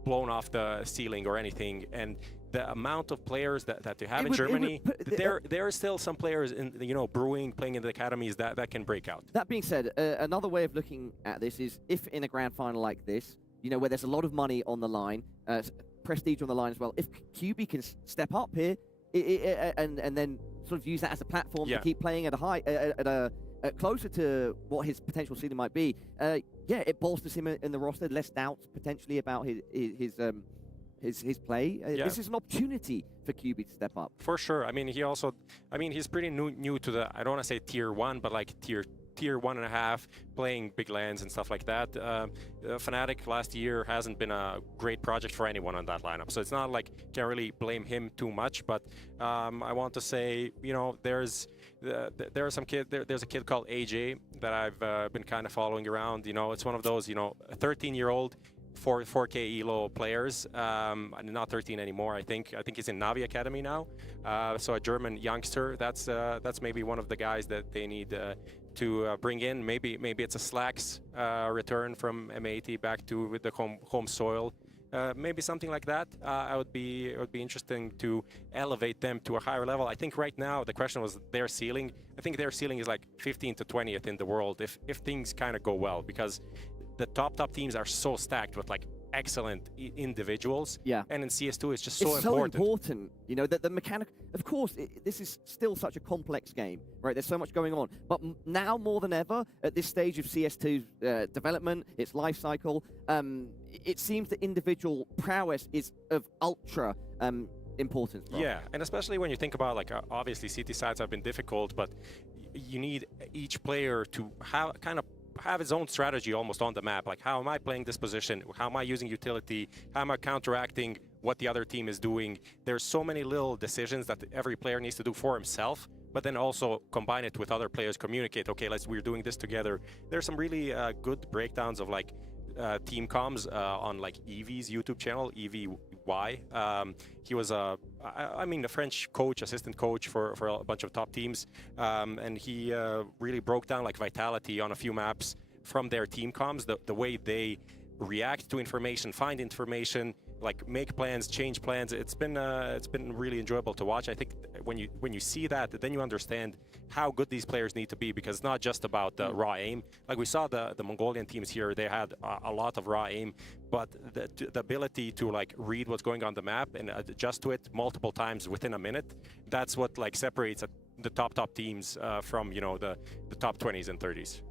blown off the ceiling or anything. And the amount of players that they have in Germany, there are still some players in brewing, playing in the academies that can break out. That being said, another way of looking at this is if in a grand final like this, where there's a lot of money on the line, prestige on the line as well, if QB can step up here and then sort of use that as a platform to keep playing at a high, closer to what his potential ceiling might be, it bolsters him in the roster. Less doubts potentially about his play. This is an opportunity for QB to step up. For sure. I mean, he's pretty new to the, I don't want to say tier 1, but like tier 1.5, playing big lands and stuff like that. Fnatic last year hasn't been a great project for anyone on that lineup, so it's not like can't really blame him too much. But I want to say, there's a kid called AJ that I've been kind of following around. It's one of those, 13-year-old 4K ELO players, not 13 anymore. I think he's in Navi Academy now. So a German youngster. That's maybe one of the guys that they need to bring in. Maybe it's a Slacks return from M80 back to the home soil. Maybe something like that. It would be interesting to elevate them to a higher level. I think right now the question was their ceiling. I think their ceiling is like 15th to 20th in the world if things kind of go well, because the top teams are so stacked with like excellent individuals. Yeah. And in CS2 it's just so important. That the mechanic, of course, this is still such a complex game, right? There's so much going on. But now more than ever, at this stage of CS2's development, its life cycle, it seems that individual prowess is of ultra importance. Bro. Yeah, and especially when you think about, like, obviously CT sides have been difficult, but you need each player to have his own strategy almost on the map. Like, how am I playing this position? How am I using utility? How am I counteracting what the other team is doing? There's so many little decisions that every player needs to do for himself, but then also combine it with other players, communicate, okay, we're doing this together. There's some really good breakdowns of like team comms on like Evie's YouTube channel, EVY. He was a French coach, assistant coach for a bunch of top teams, and he really broke down like Vitality on a few maps from their team comms, the way they react to information, find information, like make plans, change plans. It's been really enjoyable to watch. I think when you see that, then you understand how good these players need to be, because it's not just about the raw aim. Like we saw the Mongolian teams here, they had a lot of raw aim, but the ability to like read what's going on the map and adjust to it multiple times within a minute, that's what like separates the top teams from the top 20s and 30s.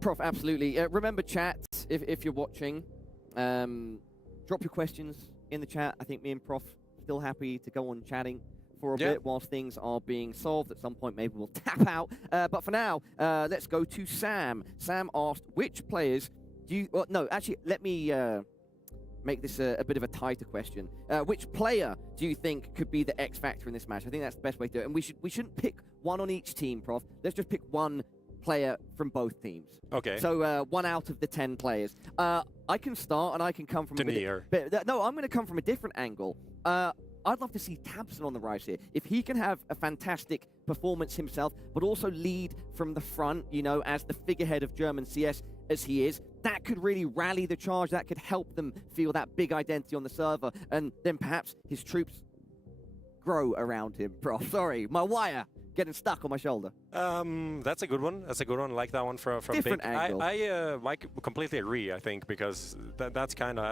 Prof, absolutely. Remember, chat, if you're watching, drop your questions in the chat. I think me and Prof still happy to go on chatting for a bit whilst things are being solved. At some point, maybe we'll tap out. But for now, let's go to Sam. Sam asked, which players do you... Well, no, actually, let me make this a bit of a tighter question. Which player do you think could be the X factor in this match? I think that's the best way to do it. And we shouldn't pick one on each team, Prof. Let's just pick one player from both teams. Okay. So 1 out of the 10 players. I can start and I can come from no, I'm going to come from a different angle. I'd love to see Tabson on the rise here. If he can have a fantastic performance himself, but also lead from the front, as the figurehead of German CS as he is, that could really rally the charge. That could help them feel that big identity on the server. And then perhaps his troops grow around him. Prof, sorry, my wire getting stuck on my shoulder? That's a good one. That's a good one. I like that one from Different Big. angle. I completely agree. I think because that's kind of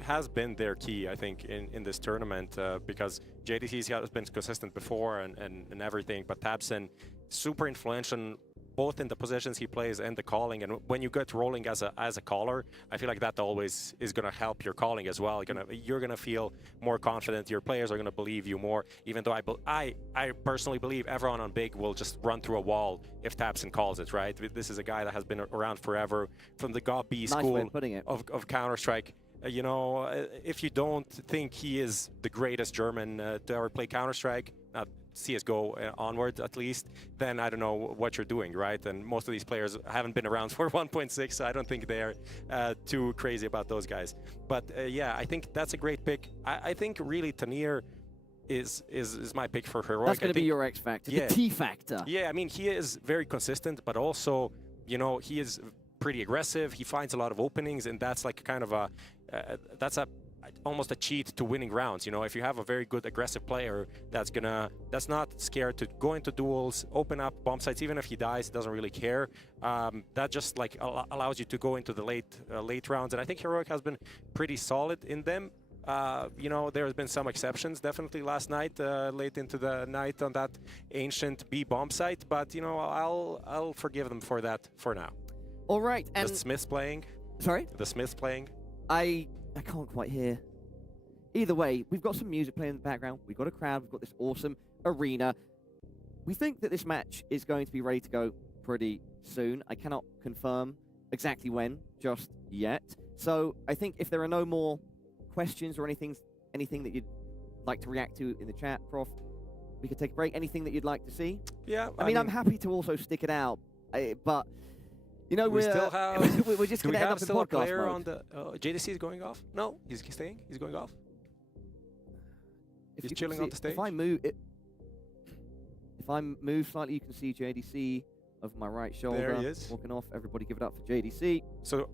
has been their key. I think in this tournament because JDC has been consistent before and everything, but Tabson super influential both in the positions he plays and the calling. And when you get rolling as a caller, I feel like that always is going to help your calling as well. You're gonna feel more confident. Your players are going to believe you more. Even though I personally believe everyone on Big will just run through a wall if Tabson calls it, right? This is a guy that has been around forever from the GOB school of Counter-Strike. You know, if you don't think he is the greatest German to ever play Counter-Strike, CSGO onwards at least, then I don't know what you're doing, right? And most of these players haven't been around for 1.6, so I don't think they're too crazy about those guys. But yeah, I think that's a great pick. I think really Tanir is my pick for Heroic. That's going to be your X factor, the T factor. Yeah, I mean, he is very consistent, but also, you know, he is pretty aggressive. He finds a lot of openings, and that's like kind of a almost a cheat to winning rounds. You know, if you have a very good aggressive player that's not scared to go into duels, open up bomb sites, even if he dies, doesn't really care. That just like allows you to go into the late rounds, and I think Heroic has been pretty solid in them. You know, there's been some exceptions definitely last night, late into the night on that ancient B bomb site, but you know, I'll forgive them for that for now. All right, and the Smiths playing. Sorry? The Smiths playing. I can't quite hear. Either way, we've got some music playing in the background. We've got a crowd. We've got this awesome arena. We think that this match is going to be ready to go pretty soon. I cannot confirm exactly when just yet. So I think if there are no more questions or anything that you'd like to react to in the chat, Prof, we could take a break. Anything that you'd like to see? Yeah. I mean, I'm happy to also stick it out, but you know, we still have. we're just going to end up in still a podcast player mode. on the JDC is going off? No, he's staying. He's going off. He's chilling on the stage. If I move slightly, you can see JDC over my right shoulder. There he is. Walking off. Everybody give it up for JDC. So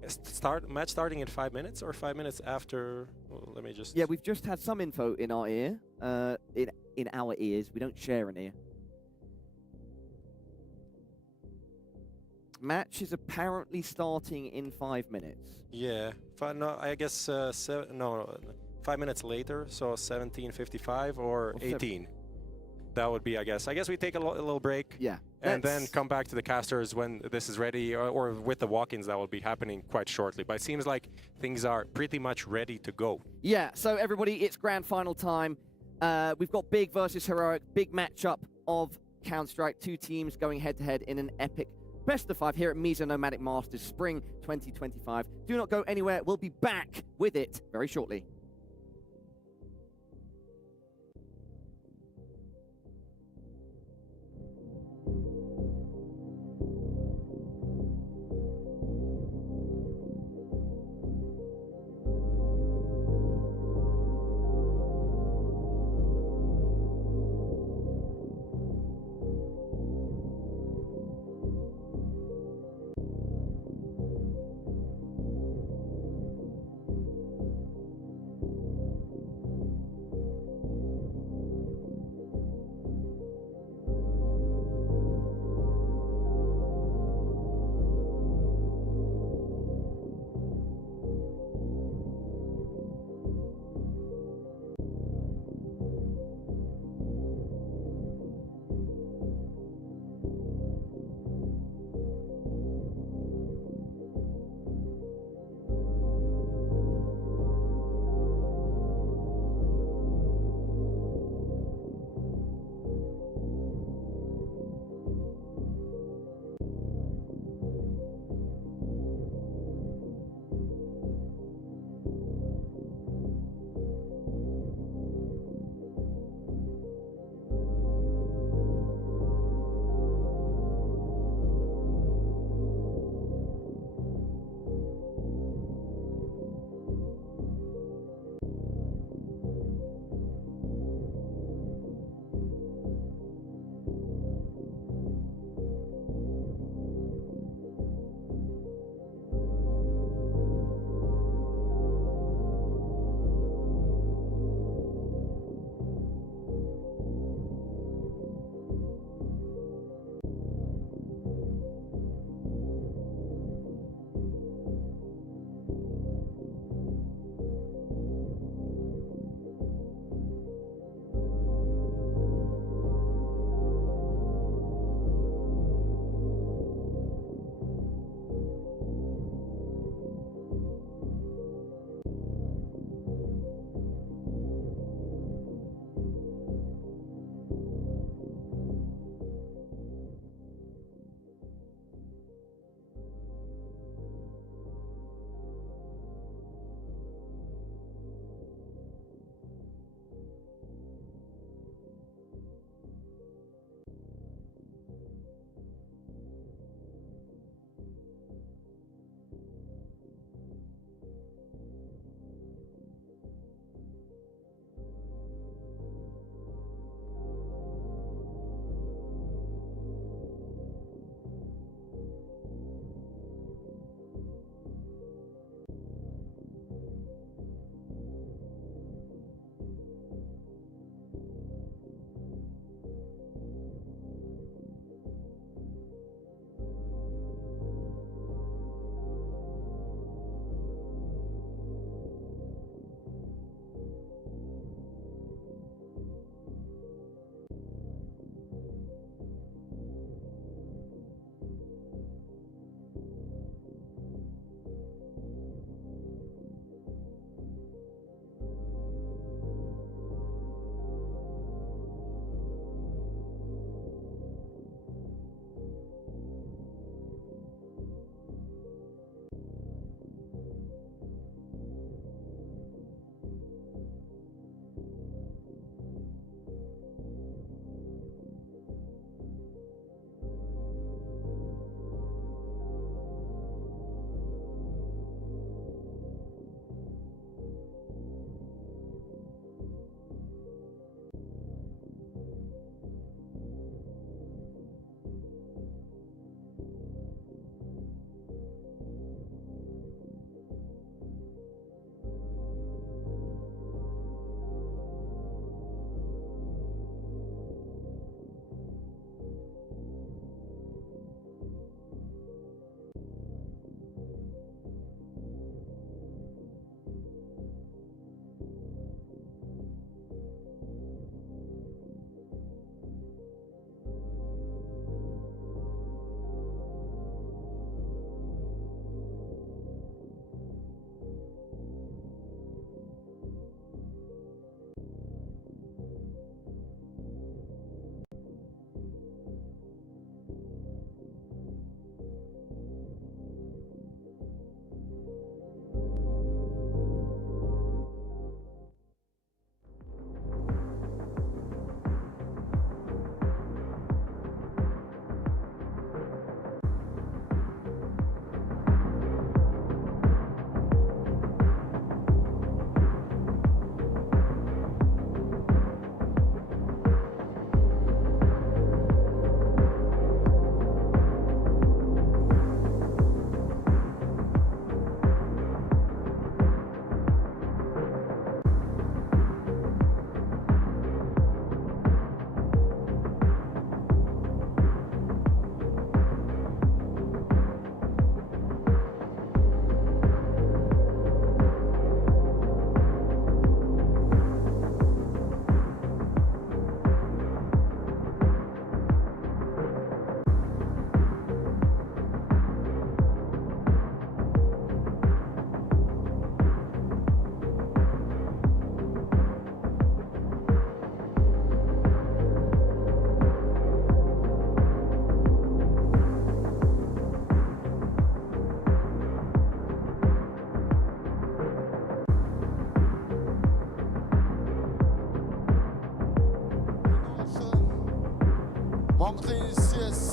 match starting in 5 minutes or 5 minutes after? Well, let me just. Yeah, we've just had some info in our ear. In our ears, we don't share an ear. Match is apparently starting in 5 minutes. Yeah, no, I guess 5 minutes later, so 17:55 or 18. That would be, I guess. I guess we take a little break. Yeah. And then come back to the casters when this is ready, or with the walk-ins that will be happening quite shortly. But it seems like things are pretty much ready to go. Yeah, so everybody, it's grand final time. We've got Big versus Heroic, big matchup of Counter-Strike. Two teams going head-to-head in an epic best of 5 here at MESA Nomadic Masters Spring 2025. Do not go anywhere. We'll be back with it very shortly.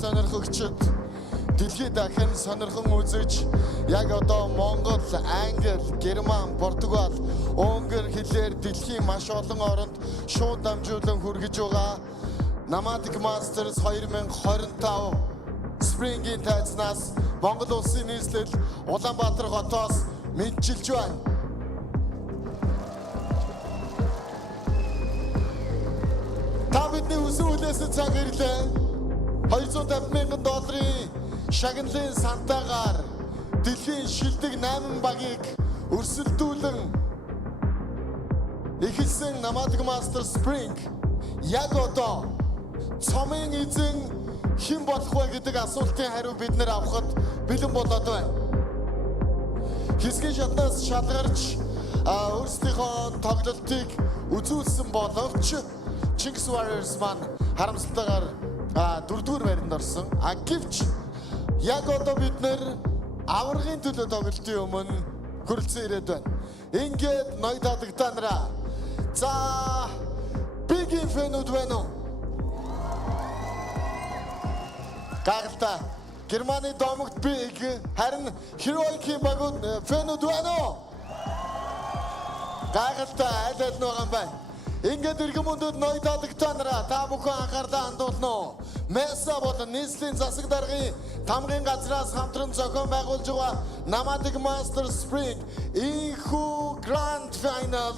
сонирхогчид дэлхийд дахин сонирхон үзэж яг одоо Монгол, Англи, Герман, Португал, Унгар хэлээр дэлхийн маш олон оронд шууд дамжуулан хүргэж байгаа Nomadic Masters 2025 Spring-ийн тайзнаас Монгол улсын нийслэл Улаанбаатар хотоос мэдчилж байна. Та бидний үсэн үлээсэн цаг ирлээ. $250,000 шагналын сантаагаар дэлхийн шилдэг 8 багийг өрсөлдүүлэн эхэлсэн Nomadic Masters Spring яг одоо цомын эзэн хэн болох вэ гэдэг асуултын хариу бид нэр авахд бэлэн болоод байна. Хэсгийн шатнаас шалгарч өөрсдийнхөө тоглолтыг үзүүлсэн боловч Jinx Warriors маань харамсалтайгаар 4-р байранд орсон. Гэвч яг одоо бид нэр аваргын төлөө тоглолтын өмнө хүрэлцэн ирээд байна. Ингээд ноёд хадагтанараа. За Big фэнүүд байна уу? Гайхалтай. Германы домогт Big харин Heroic-ийн багууд фэнүүд байна уу? Гайхалтай аль аль нь байгаа юм байна. Ингээд иргэн мөндөд ноёд хадагтанараа та бүхэн анхаарлаа хандуулна уу? MESA болон нийслэлийн засаг даргын тамгын газраас хамтран зохион байгуулж байгаа Nomadic Masters Spring Инхүү Grand Final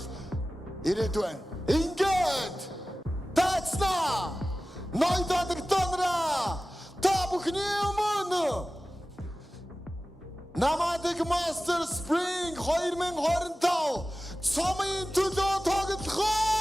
ирээд байна. Ингээд тацна ноёд хадагтанараа та бүхний өмнө Nomadic Masters Spring 2025 цомын төлөө тоглохоо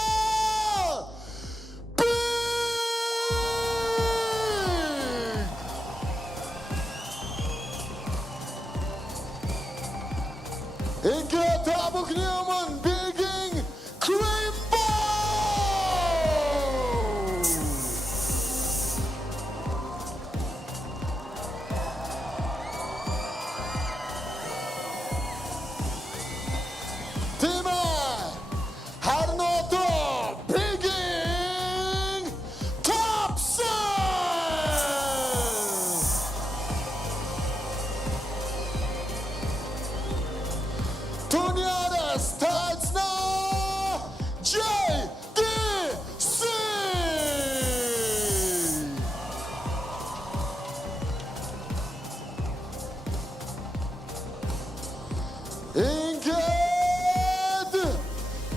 Ингээд та бүхний өмнө Big-ийн Crimbo! Тимэ! Харин одоо Big-ийн Thompson! Tuniadas Tatsna JDC Inged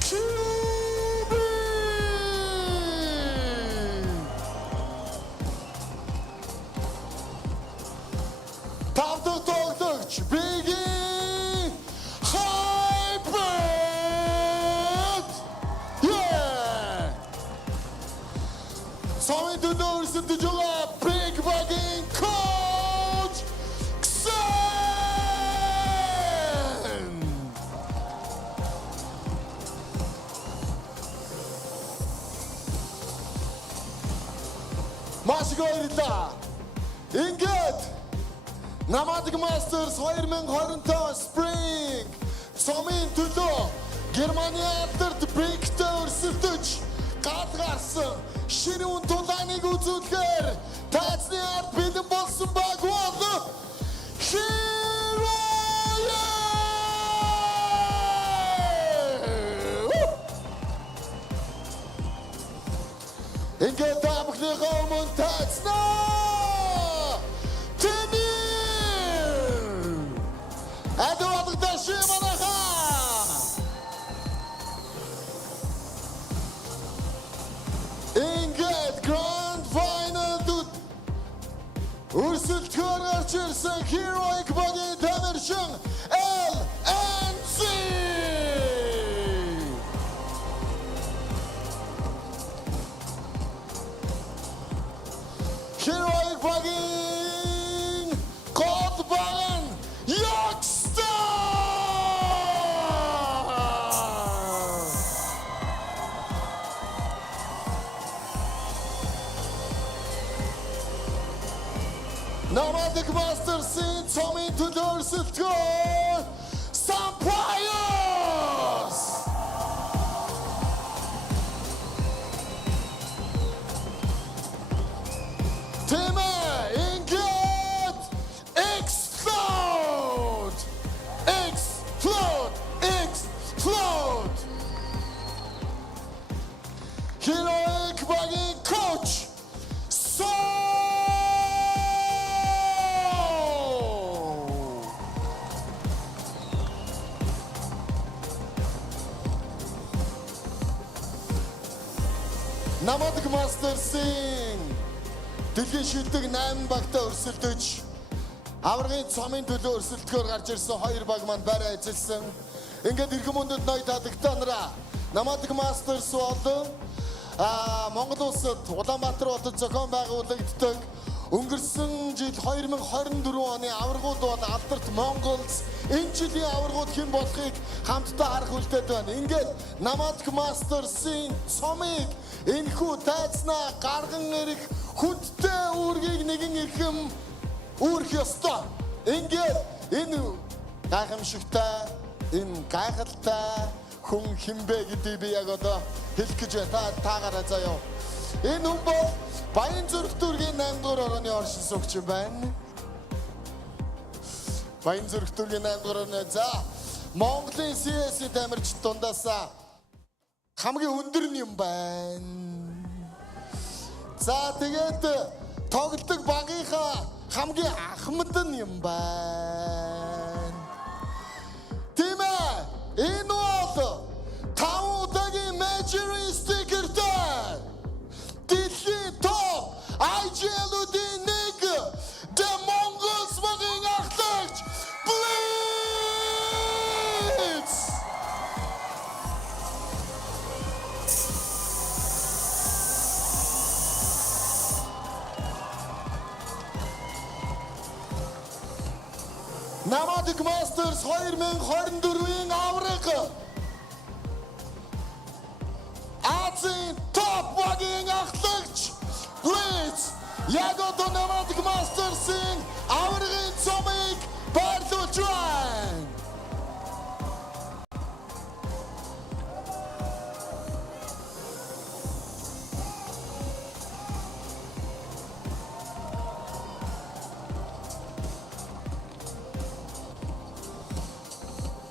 QB Тавдах тогтогч Big-ийн Цомын төлөө өрсөлдөж байгаа Big Bag-ийн coach Xen! Маш их баярлалаа. Ингээд Nomadic Masters 2025 Spring цомын төлөө Германы алдарт Big-тэй өрсөлдөж гадгарсан шинэ үн тулааныг үзүүлэхээр таацны ард бэлэн болсон баг бол Ингээд та бүхнийхээ өмнө таацнаа Тэмцээний Адуадагтаа шиманахаа Ингээд Grand Final-д өрсөлдөхөөр гарч ирсэн Heroic багийн тамирчин LNC! Heroic багийн гол баг нь Yogstar! Nomadic Masters-ийн цомын төлөө Nomadic Masters-ийн дэлхийн шилдэг 8 багтаа өрсөлдөж аваргын цомын төлөө өрсөлдөхөөр гарч ирсэн 2 баг маань барай эзэлсэн. Ингээд эрхэм хүндэт ноёд хадагтанараа Nomadic Masters болон Монгол улсад Улаанбаатар хотод зохион байгуулагддаг өнгөрсөн жил 2024 оны аваргууд бол алдарт MongolZ энэ жилийн аваргууд хэн болохыг хамтдаа харах үлдээд байна. Ингээд Nomadic Masters-ийн цомыг энэхүү тайзнаа гарган ирэх хүндтэй үүргийг нэгэн эрхэм үүрэх ёстой. Ингээд энэ гайхамшигтай, энэ гайхалтай хүн хинбэ гэдгийг би яг одоо хэлэх гэж байна. Таагаараа заяа. Энэ хүн бол Баян зүрх дүүргийн 8 дугаар орооны оршин суугч юм байна. Баян зүрх дүүргийн 8 дугаар орооны за Монголын CS-ийн тамирчид дундаас хамгийн өндөр нь юм байна. За тэгээд тоглолтог багийнхаа хамгийн ахмад нь юм байна. Тийм ээ. Энэ бол 5 удаагийн major-ийн стикертэй. Дэлхийн топ IGL-уудын нэг MongolZ-гийн ахлагч Blitz! Nomadic Masters 2024-ийн авраг Азийн топ багийн ахлагч Blitz яг одоо Nomadic Masters-ийн аваргын цомыг байрлуулж байна.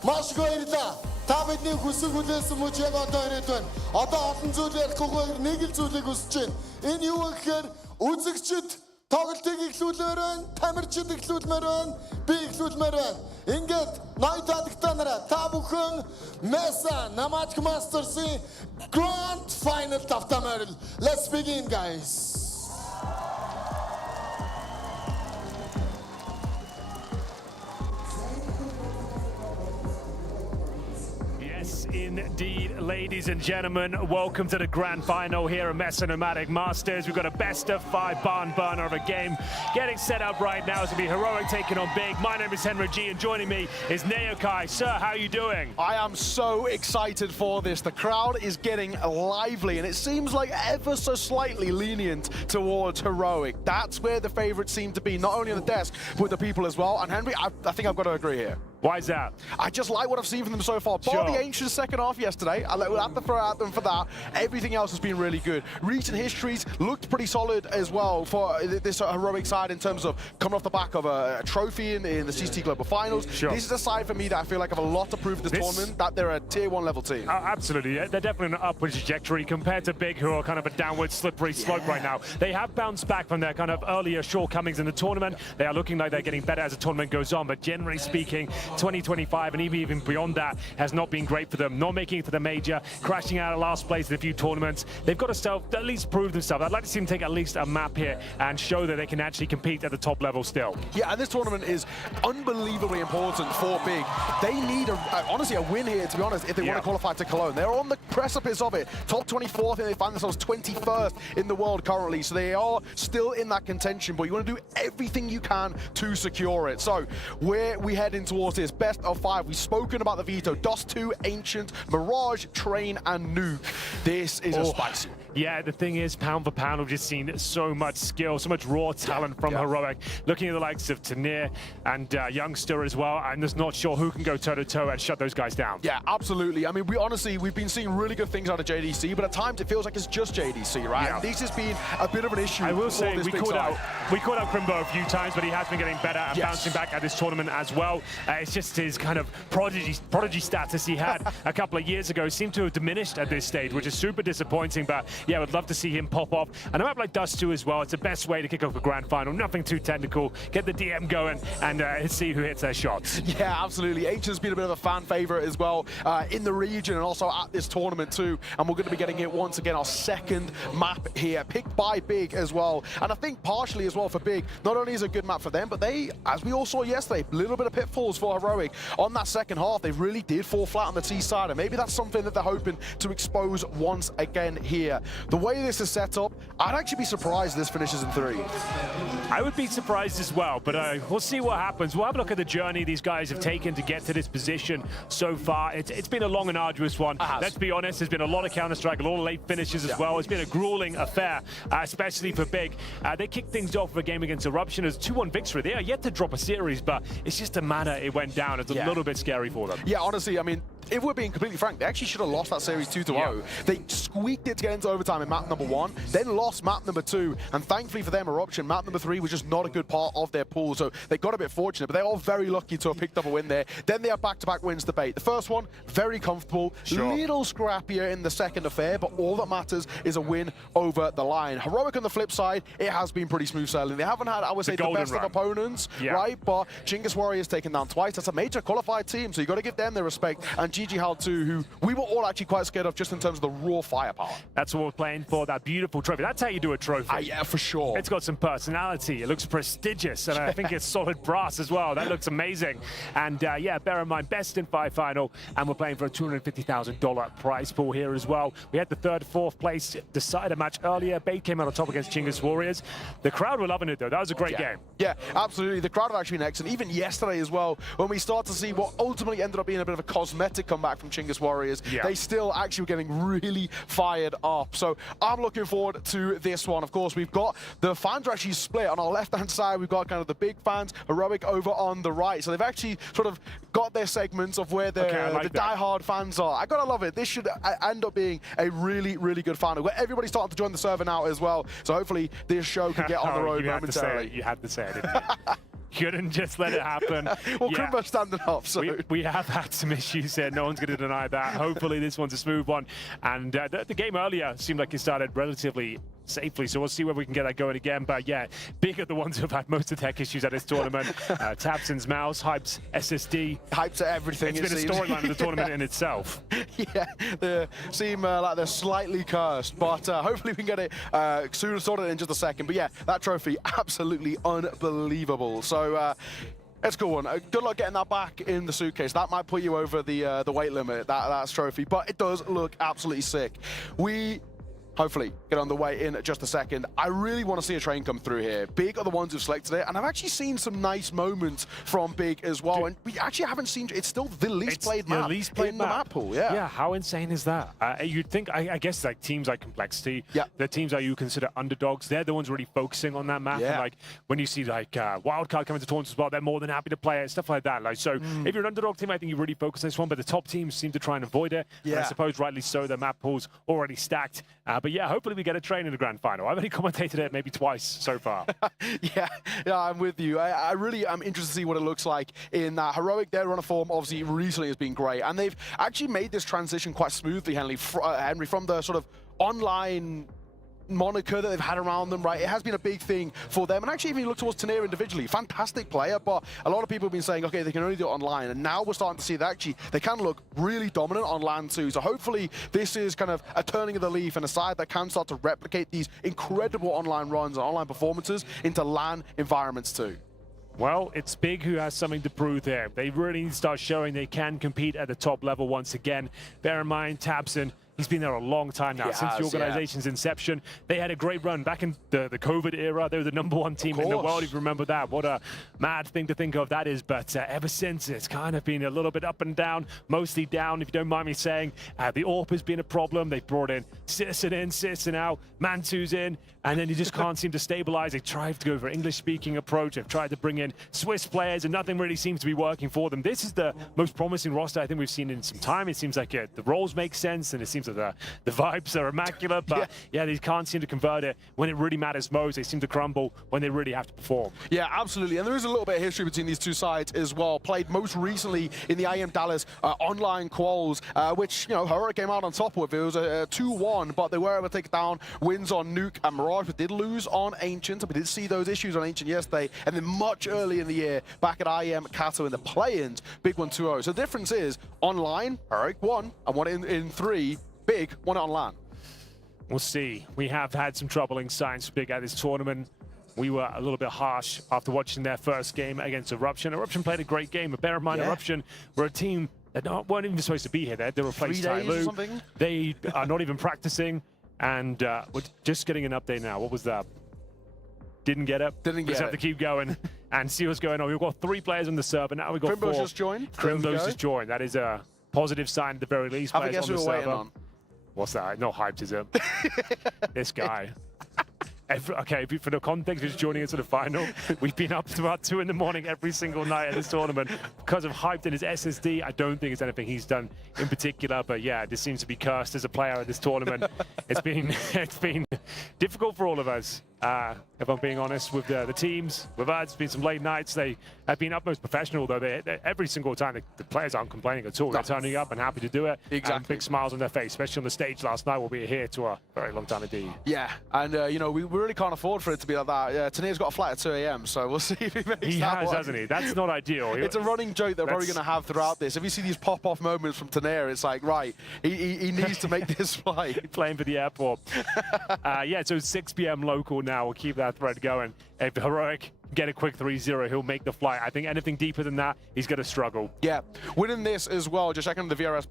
Маш баярлалаа. Та бидний хүсэг хүлээсэн мөч яг одоо ирээд байна. Одоо олон зүйл ярихгүй нэг л зүйлийг хүсэж байна. Энэ юу гэхээр үзэгчд тоглолтыг эхлүүлмээр байна, тамирчид эхлүүлмээр байна, би эхлүүлмээр байна. Ингээд ноёд хадагтанараа та бүхэн MESA Nomadic Masters-ийн Grand Final тавтамаар. Let's begin, guys. Indeed, ladies and gentlemen, welcome to the grand final here at MESA Nomadic Masters. We've got a best of 5 barn burner of a game getting set up right now. It's going to be Heroic taking on Big. My name is Henry G, and joining me is Neokai. Sir, how are you doing? I am so excited for this. The crowd is getting lively, and it seems like ever so slightly lenient towards Heroic. That's where the favourites seem to be, not only on the desk, but with the people as well. And Henry, I think I've got to agree here. Why is that? I just like what I've seen from them so far. Bar the Ancients second half yesterday, we'll have to throw at them for that. Everything else has been really good. Recent histories looked pretty solid as well for this Heroic side in terms of coming off the back of a trophy in the CCT Global Finals. Sure. This is a side for me that I feel like have a lot to prove this tournament, that they're a tier 1 level team. Absolutely. They're definitely on an upward trajectory compared to Big, who are kind of a downward slippery slope right now. They have bounced back from their kind of earlier shortcomings in the tournament. They are looking like they're getting better as the tournament goes on, but generally speaking, 2025 and even beyond that has not been great for them. Not making it to the major, crashing out of last place in a few tournaments. They've got to at least prove themselves. I'd like to see them take at least a map here and show that they can actually compete at the top level still. Yeah, and this tournament is unbelievably important for Big. They need, honestly, a win here, to be honest, if they want to qualify to Cologne. They're on the precipice of it. Top 24th, and they find themselves 21st in the world currently. So they are still in that contention, but you want to do everything you can to secure it. So where we heading towards this best of 5, we've spoken about the veto. DOS 2, Ancient, Mirage, Train, and Nuke. This is a spicy. Yeah, the thing is, pound for pound, we've just seen so much skill, so much raw talent from Heroic. Looking at the likes of Tanir and Youngster as well, I'm just not sure who can go toe-to-toe and shut those guys down. Yeah, absolutely. I mean, we've been seeing really good things out of JDC, but at times it feels like it's just JDC, right? Yeah. This has been a bit of an issue. I will say, we called out side. Crimbo a few times, but he has been getting better and bouncing back at this tournament as well. It's just his kind of prodigy status he had a couple of years ago seemed to have diminished at this stage, which is super disappointing. But yeah, I would love to see him pop off. And a map like Dust 2 as well, it's the best way to kick off a grand final. Nothing too technical. Get the DM going and see who hits their shots. Yeah, absolutely. H has been a bit of a fan favorite as well in the region and also at this tournament too. And we're going to be getting it once again, our second map here, picked by Big as well. And I think partially as well for Big, not only is it a good map for them, but they, as we all saw yesterday, a little bit of pitfalls for Heroic. On that second half, they really did fall flat on the T side, and maybe that's something that they're hoping to expose once again here. The way this is set up, I'd actually be surprised this finishes in 3. I would be surprised as well, but we'll see what happens. We'll have a look at the journey these guys have taken to get to this position so far. It's been a long and arduous one. Let's be honest, there's been a lot of Counter-Strike, a lot of late finishes as well. It's been a grueling affair, especially for Big. They kicked things off with a game against Eruption as 2-1 victory. They are yet to drop a series, but it's just a manner it went down. It's a little bit scary for them. Yeah, honestly, I mean, if we're being completely frank, they actually should have lost that series 2-0. They squeaked it to get into overtime in map number 1, then lost map number 2, and thankfully for them, Eruption, map number 3 was just not a good part of their pool, so they got a bit fortunate, but they're all very lucky to have picked up a win there. Then they have back-to-back wins to bait. The first one, very comfortable, little scrappier in the second affair, but all that matters is a win over the line. Heroic on the flip side, it has been pretty smooth sailing. They haven't had, I would say, the best of opponents, right? But Chinggis Warriors taken down twice. That's a major qualified team, so you got to give them their respect. And GG Hal 2, who we were all actually quite scared of just in terms of the raw firepower. That's what we're playing for, that beautiful trophy. That's how you do a trophy. Yeah, for sure. It's got some personality. It looks prestigious, and I think it's solid brass as well. That looks amazing. And yeah, bear in mind, best in 5 final, and we're playing for a $250,000 prize pool here as well. We had the 3rd, 4th place decider match earlier. Bait came out on top against Chinggis Warriors. The crowd were loving it, though. That was a great game. Yeah, absolutely. The crowd have actually been excellent. Even yesterday as well, when we start to see what ultimately ended up being a bit of a cosmetic comeback from Chinggis Warriors, they still actually were getting really fired up. So I'm looking forward to this one. Of course, we've got the fans are actually split. On our left-hand side, we've got kind of the big fans, Heroic over on the right. So they've actually sort of got their segments of where the die-hard fans are. I gotta love it. This should end up being a really, really good final, where everybody's starting to join the server now as well. So hopefully this show can get on the road momentarily. You had to say it, didn't you? Couldn't just let it happen. Well, Crimbo standing up, so... We have had some issues here. No one's going to deny that. Hopefully this one's a smooth one. And the game earlier seemed like it started relatively safely, so we'll see where we can get that going again. But yeah, Big are the ones who have had most of the tech issues at this tournament. Tapson's mouse, Hype's SSD. Hype's everything. It's been a storyline of the tournament in itself. Yeah, they seem like they're slightly cursed, but hopefully we can get it soon sorted in just a second. But yeah, that trophy, absolutely unbelievable. So it's a cool one. Good luck getting that back in the suitcase. That might put you over the weight limit, that's trophy, but it does look absolutely sick. We hopefully get on the way in just a second. I really want to see a train come through here. Big are the ones who've selected it, and I've actually seen some nice moments from Big as well. And we actually haven't seen, it's still the least played map in the map pool. Yeah, how insane is that? You'd think, I guess, like teams like Complexity, the teams that you consider underdogs, they're the ones really focusing on that map. And like when you see like Wildcard coming to tournaments as well, they're more than happy to play it, stuff like that. Like, so if you're an underdog team, I think you really focus on this one, but the top teams seem to try and avoid it. And I suppose rightly so, the map pool's already stacked. But yeah, hopefully we get a train in the grand final. I've only commentated it maybe twice so far. yeah, I'm with you. I really am interested to see what it looks like in Heroic. Their run of form obviously recently has been great, and they've actually made this transition quite smoothly, Henry, from the sort of online moniker that they've had around them, right? It has been a big thing for them. And actually, even you look towards Tanir individually, fantastic player, but a lot of people have been saying, okay, they can only do it online. And now we're starting to see that actually they can look really dominant on LAN too. So hopefully this is kind of a turning of the leaf and a side that can start to replicate these incredible online runs and online performances into LAN environments too. Well, it's Big who has something to prove there. They really need to start showing they can compete at the top level once again. Bear in mind, Tabson, he's been there a long time now, since the organization's inception. They had a great run back in the COVID era. They were the #1 team in the world, if you remember that. What a mad thing to think of that is. But ever since, it's kind of been a little bit up and down, mostly down, if you don't mind me saying. The AWP has been a problem. They've brought in Citizen in, Citizen out, Mantu's in, and then you just can't seem to stabilize. They tried to go for an English-speaking approach. They've tried to bring in Swiss players, and nothing really seems to be working for them. This is the most promising roster I think we've seen in some time. It seems like the roles make sense, and it seems seems that the vibes are immaculate, but yeah, they can't seem to convert it. When it really matters most, they seem to crumble when they really have to perform. Yeah, absolutely. And there is a little bit of history between these two sides as well. Played most recently in the IM Dallas online quals, which, you know, Heroic came out on top with. It was a 2-1, but they were able to take it down. Wins on Nuke and Mirage, but did lose on Ancient. We did see those issues on Ancient yesterday. And then much early in the year, back at IM Kato in the play-ins, big 1-2-0. So the difference is, online, Heroic won, and won it in 3. Big won it on LAN. We'll see. We have had some troubling signs for Big at this tournament. We were a little bit harsh after watching their first game against Eruption. Eruption played a great game, but bear in mind, Eruption were a team that weren't even supposed to be here. They replaced 3 days or something? They are not even practicing, and we're just getting an update now. What was that? Didn't get it. Didn't get Just have to keep going and see what's going on. We've got 3 players on the server. Now we've got Crimbo's 4. just joined. Crimbo's just joined. That is a positive sign at the very least. Have a Players guess on who the we're waiting server. on. What's that? Not hyped, is it? This guy. Okay, for the context, who's joining us at the final, we've been up to about 2 in the morning every single night at this tournament because of hyped in his SSD. I don't think it's anything he's done in particular, but yeah, this seems to be cursed as a player at this tournament. It's been difficult for all of us. If I'm being honest, with the teams, with us, it's been some late nights. They have been utmost professional, though. Every single time, the players aren't complaining at all. They're turning up and happy to do it. Exactly. And big smiles on their face, especially on the stage last night. We'll be here to a very long time indeed. Yeah, and you know, we really can't afford for it to be like that. Yeah, Tanir's got a flight at 2 AM, so we'll see if he makes He that has, one. hasn't he? That's not ideal. It's a running joke they're probably going to have throughout this. If you see these pop-off moments from Tanir, it's like, right, he needs to make this flight. Playing for the airport. Yeah, so 6 p.m. local now. We'll keep that thread going. If Heroic get a quick 3-0, he'll make the flight. I think anything deeper than that, he's going to struggle. Yeah, winning this as well, just checking the VRS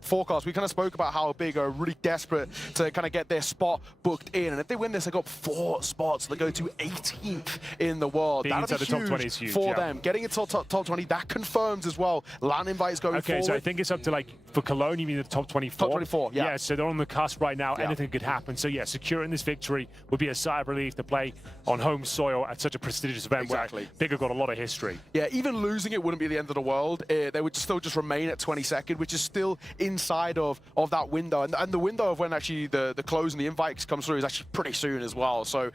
forecast, we kind of spoke about how Big are really desperate to kind of get their spot booked in. And if they win this, they got 4 spots. They go to 18th in the world. Being That'll be inside the top 20 is huge, for them. Getting into top 20, that confirms as well. LAN invites going forward. Okay, so I think it's up to, like, for Cologne, you mean the top 24? Top 24, yeah. Yeah, so they're on the cusp right now. Yeah. Anything could happen. So, yeah, securing this victory would be a sigh of relief to play on home soil at such a prestigious event where Big have got a lot of history. Yeah, even losing it wouldn't be the end of the world. They would still just remain at 22nd, which is still inside of that window. And the window of when actually the close and the invites comes through is actually pretty soon as well. So,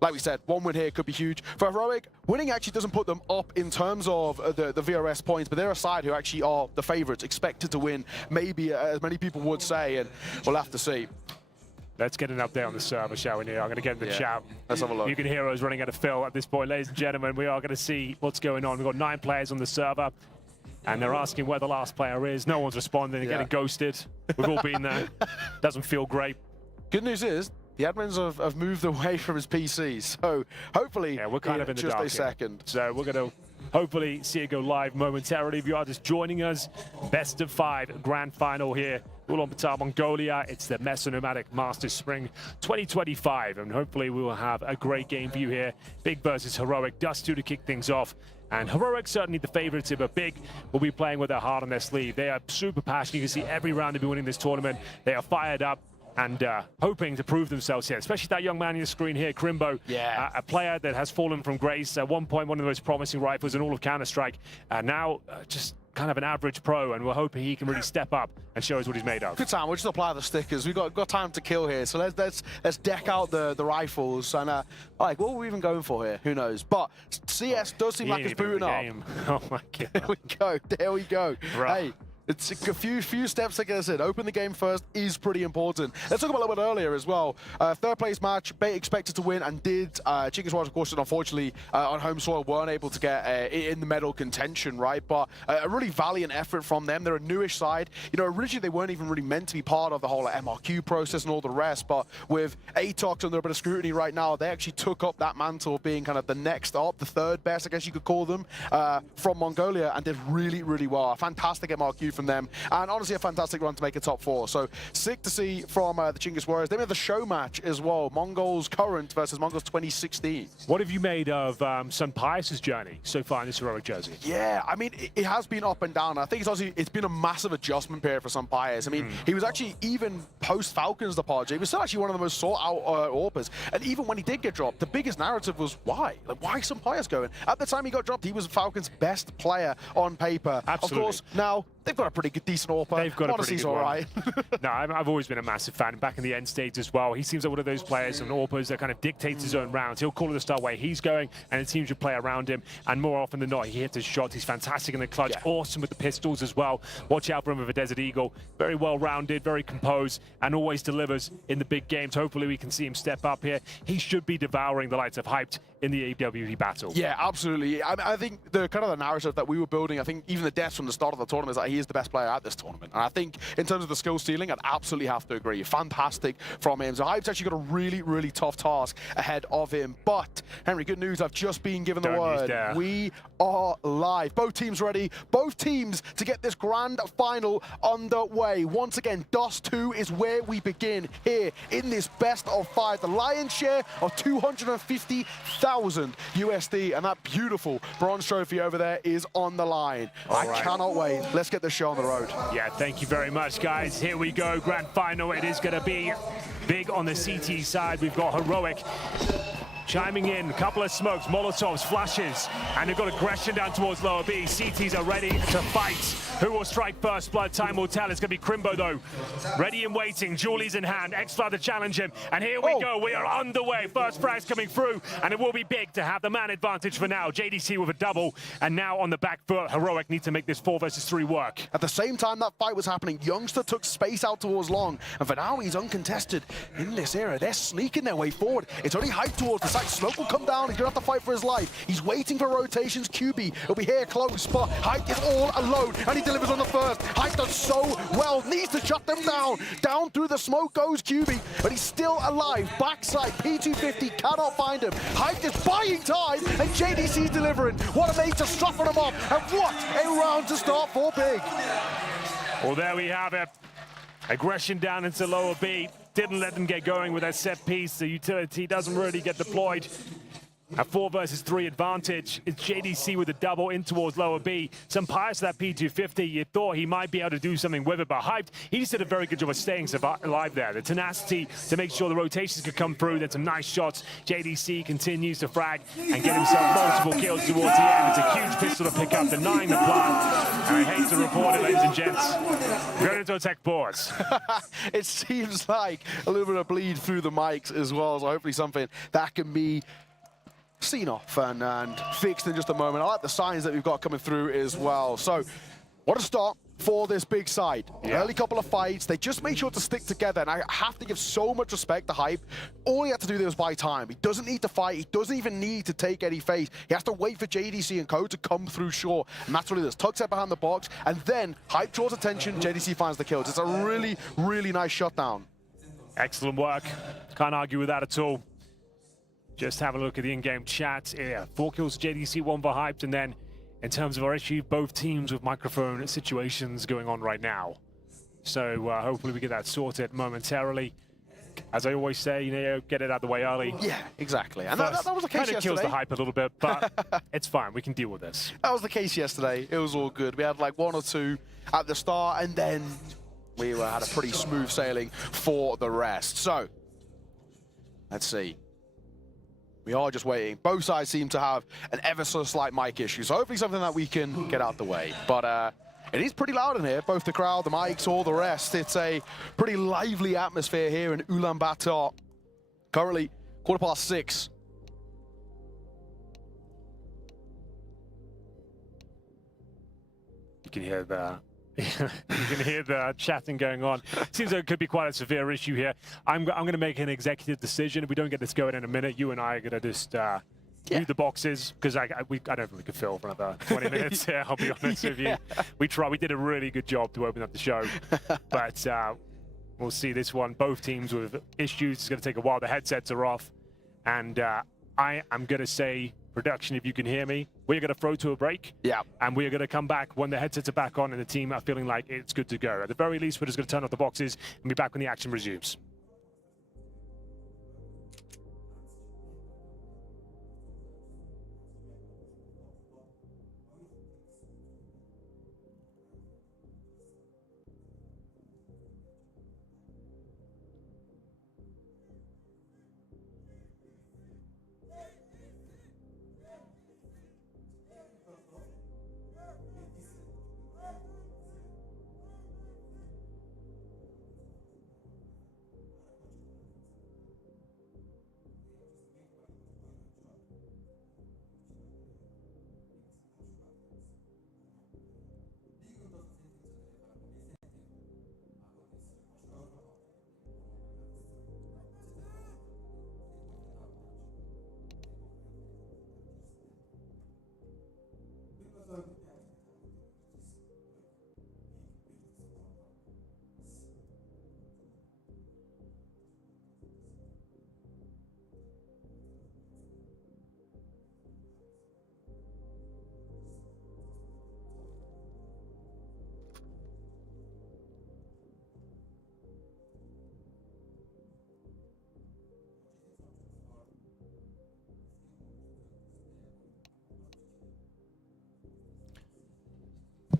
like we said, 1 win here could be huge. For Heroic, winning actually doesn't put them up in terms of the VRS points, but they're a side who actually are the favourites, expected to win, maybe as many people would say, and we'll have to see. Let's get an update on the server, shall we? I'm going to get in the chat. Let's have a look. You can hear us running out of fill at this point, ladies and gentlemen. We are going to see what's going on. We've got 9 players on the server, and they're asking where the last player is. No one's responding. They're getting ghosted. We've all been there. Doesn't feel great. Good news is, the admins have moved away from his PC, so hopefully we're kind of in the just dark a second. So we're going to hopefully see it go live momentarily. If you are just joining us, best of 5 grand final here. Ulaanbaatar, Mongolia. It's the MESA Nomadic Masters Spring 2025, and hopefully we will have a great game for you here. Big versus Heroic, Dust 2 to kick things off. And Heroic certainly the favourites here, but Big will be playing with their heart on their sleeve. They are super passionate. You can see every round they've been winning this tournament. They are fired up and hoping to prove themselves here, especially that young man on your screen here, Crimbo, a player that has fallen from grace. At one point, one of the most promising rifles in all of Counter-Strike, and now just kind of an average pro, and we're hoping he can really step up and show us what he's made of. Good time. We'll just apply the stickers. We've got time to kill here, so let's deck out the rifles. And like, what are we even going for here? Who knows? But CS does seem like it's booting up. Oh my god! There we go. There we go. Bruh. Hey. It's a few steps to get us in. Open the game first is pretty important. Let's talk about a little bit earlier as well. Third place match, Bait expected to win and did. Chicken Squad, of course, unfortunately, on home soil weren't able to get in the medal contention, right? But a really valiant effort from them. They're a newish side. You know, originally they weren't even really meant to be part of the whole MRQ process and all the rest. But with Atox under a bit of scrutiny right now, they actually took up that mantle of being kind of the next up, the third best, I guess you could call them, from Mongolia, and did really, really well. A fantastic MRQ from them, and honestly a fantastic run to make a top 4. So sick to see from the Chinggis Warriors. They made the show match as well, Mongols current versus Mongols 2016. What have you made of Sun Pius's journey so far in this Heroic jersey? Yeah, I mean, it has been up and down. I think it's been a massive adjustment period for Sun Pius. I mean, he was actually, even post-Falcons departure, he was still actually one of the most sought-out AWPers. And even when he did get dropped, the biggest narrative was why? Like, why Sun Pius going? At the time he got dropped, he was Falcons' best player on paper. Absolutely. Of course, now they've got a pretty good, decent AWPer. They've got Modesty's a pretty good all right. No, I've always been a massive fan. Back in the end stage as well, he seems like one of those players and AWPers that kind of dictates his own rounds. He'll call it the start where he's going, and the team should play around him. And more often than not, he hits his shots. He's fantastic in the clutch, awesome with the pistols as well. Watch out for him with a Desert Eagle. Very well-rounded, very composed, and always delivers in the big games. Hopefully, we can see him step up here. He should be devouring the likes of Hyped in the AWE battle. Yeah, absolutely. I think the kind of the narrative that we were building, I think even the deaths from the start of the tournament is that he is the best player at this tournament. And I think in terms of the skill stealing, I'd absolutely have to agree. Fantastic from him. So Hype's actually got a really, really tough task ahead of him. But, Henry, good news. I've just been given the word. We are live. Both teams ready. Both teams to get this grand final underway. Once again, DOS 2 is where we begin here in this best of 5. The lion's share of 250,000 USD, and that beautiful bronze trophy over there is on the line. I cannot wait. Let's get this show on the road. Yeah, thank you very much, guys. Here we go, grand final. It is going to be big on the CT side. We've got Heroic chiming in, a couple of smokes, Molotovs, flashes, and they've got aggression down towards lower B. CTs are ready to fight. Who will strike first? Blood time will tell. It's going to be Crimbo, though. Ready and waiting. Julie's in hand. X-Flood to challenge him. And here we go. We are underway. First frags coming through. And it will be big to have the man advantage for now. JDC with a double. And now on the back foot, Heroic need to make this 4 versus 3 work. At the same time that fight was happening, Youngster took space out towards Long. And for now, he's uncontested in this era. They're sneaking their way forward. It's only Hype towards the side. Smoke will come down. He's going to have to fight for his life. He's waiting for rotations. QB will be here close. But Hype is all alone. And he delivers on the first. Hype does so well. Needs to shut them down. Down through the smoke goes QB. But he's still alive. Backside. P250 cannot find him. Hype is buying time. And JDC's delivering. What a mate to soften him up. And what a round to start for Big. Well, there we have it. Aggression down into lower B. Didn't let them get going with that set piece. The utility doesn't really get deployed. A 4 versus 3 advantage. It's JDC with a double in towards lower B. Some pious to that P250. You thought he might be able to do something with it, but Hyped, he just did a very good job of staying alive there. The tenacity to make sure the rotations could come through. Then some nice shots. JDC continues to frag and get himself multiple kills towards the end. It's a huge pistol to pick up, denying the plant. And I hate to report it, ladies and gents. We're going into a tech pause. It seems like a little bit of bleed through the mics as well, so hopefully something that can be seen off and fixed in just a moment. I like the signs that we've got coming through as well. So, what a start for this big side. Early couple of fights, they just made sure to stick together, and I have to give so much respect to Hype. All he had to do there was buy time. He doesn't need to fight. He doesn't even need to take any face. He has to wait for JDC and Co to come through short, and that's what it is. Tucks out behind the box, and then Hype draws attention, JDC finds the kills. It's a really, really nice shutdown. Excellent work. Can't argue with that at all. Just have a look at the in-game chat. Yeah, 4 kills JDC, 1 for Hyped, and then in terms of our issue, both teams with microphone situations going on right now. So hopefully we get that sorted momentarily. As I always say, you know, get it out of the way early. Yeah, exactly. And that was the case yesterday. Kind of kills the hype a little bit, but it's fine. We can deal with this. That was the case yesterday. It was all good. We had like 1 or 2 at the start, and then we had a pretty smooth sailing for the rest. So, let's see. We are just waiting. Both sides seem to have an ever so slight mic issue, so hopefully something that we can get out the way. But it is pretty loud in here, both the crowd, the mics, all the rest. It's a pretty lively atmosphere here in Ulaanbaatar. Currently, 6:15. You can hear the you can hear the chatting going on. Seems like it could be quite a severe issue here. I'm going to make an executive decision. If we don't get this going in a minute, you and I are going to just mute the boxes, because I don't think we could fill for another 20 minutes here, I'll be honest with you. We did a really good job to open up the show. But we'll see this one. Both teams with issues. It's going to take a while. The headsets are off. And I am going to say, production, if you can hear me, we're going to throw to a break. Yeah. And we're going to come back when the headsets are back on and the team are feeling like it's good to go. At the very least, we're just going to turn off the boxes and be back when the action resumes.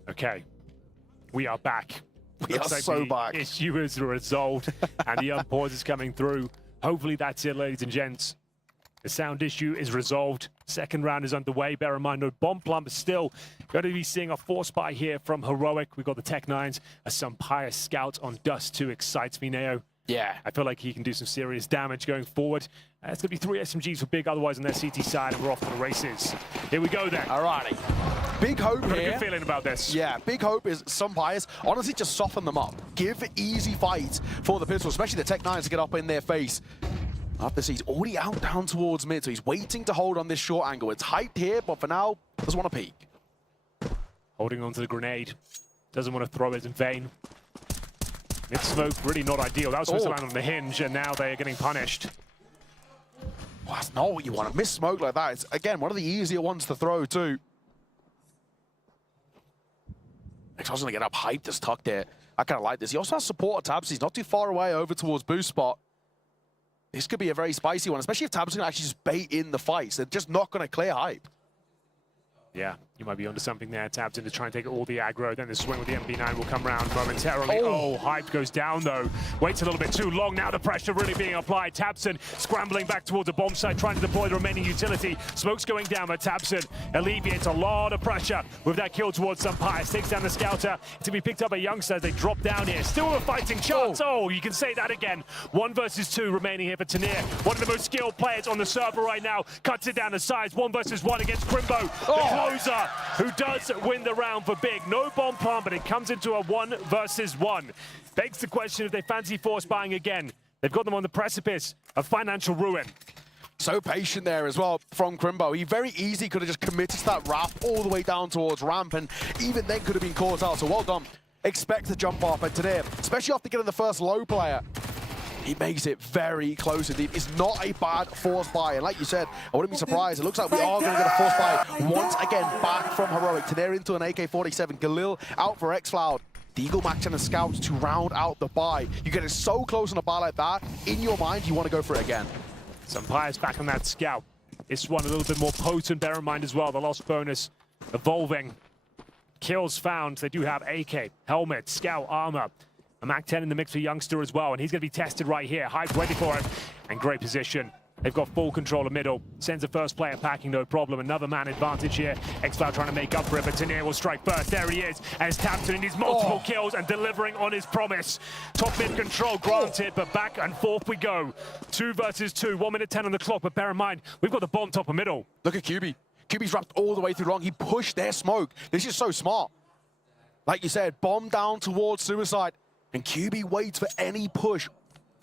Okay, we are back. We are so back. Issue is resolved, and the unpause is coming through. Hopefully that's it, ladies and gents. The sound issue is resolved. Second round is underway. Bear in mind, no bomb plump, still going to be seeing a force buy here from Heroic. We've got the Tech 9s, some pious scout on Dust 2 excites me, Neo. Yeah. I feel like he can do some serious damage going forward. It's going to be 3 SMGs for Big, otherwise on their CT side, and we're off to the races. Here we go then. Alrighty. Big hope Got here. a good feeling about this. Yeah, big hope is some bias. Honestly, just soften them up. Give easy fights for the pistol, especially the Tech 9s to get up in their face. After this, he's already out down towards mid, so he's waiting to hold on this short angle. It's hyped here, but for now, doesn't want to peek. Holding on to the grenade. Doesn't want to throw it in vain. Mid smoke, really not ideal. That was supposed to land on the hinge, and now they are getting punished. Well, that's not what you want. A miss smoke like that. It's, again, one of the easier ones to throw, too. Next one's going to get up hyped, just tucked there. I kind of like this. He also has support tabs. He's not too far away over towards boost spot. This could be a very spicy one, especially if tabs are going to actually just bait in the fights. They're just not going to clear hype. Yeah, you might be onto something there. Tabs in to try and take all the aggro. Then the swing with the MB9 will come around momentarily. Oh, hype goes down though. Waits a little bit too long. Now the pressure really being applied. Tabson scrambling back towards the bomb site, trying to deploy the remaining utility. Smoke's going down, but Tabson alleviates a lot of pressure with that kill towards Pius. Takes down the scouter. To be picked up by Youngster as they drop down here. Still a fighting chance. Oh, you can say that again. 1 versus 2 remaining here for Tanir. One of the most skilled players on the server right now. Cuts it down to size. 1 versus 1 against Crimbo. The closer, who does win the round for Big. No bomb plant, but it comes into a 1 versus 1. Begs the question if they fancy force buying again. They've got them on the precipice of financial ruin. So patient there as well from Crimbo. He very easily could have just committed to that wrap all the way down towards ramp, and even then could have been caught out. So well done. Expect the jump off, and today, especially after getting the first low player, he makes it very close indeed. It's not a bad force buy, and like you said, I wouldn't be surprised. It looks like we are going to get a force buy once again back from Heroic. Today into an AK-47. Galil out for X-Cloud. The Eagle Max and the Scouts to round out the buy. You get it so close on a buy like that, in your mind, you want to go for it again. Pius back on that Scout. This one a little bit more potent, bear in mind as well. The lost bonus evolving. Kills found. They do have AK, helmet, Scout, armor. A MAC-10 in the mix for Youngster as well, and he's going to be tested right here. Hype ready for it, and great position. They've got full control of middle. Sends the first player packing, no problem. Another man advantage here. X-Cloud trying to make up for it, but Tanir will strike first. There he is, as Tabson needs multiple kills and delivering on his promise. Top mid control granted, but back and forth we go. 2 versus 2, 1 minute 10 on the clock, but bear in mind, we've got the bomb top of middle. Look at QB. QB's wrapped all the way through long. He pushed their smoke. This is so smart. Like you said, bomb down towards suicide. And QB waits for any push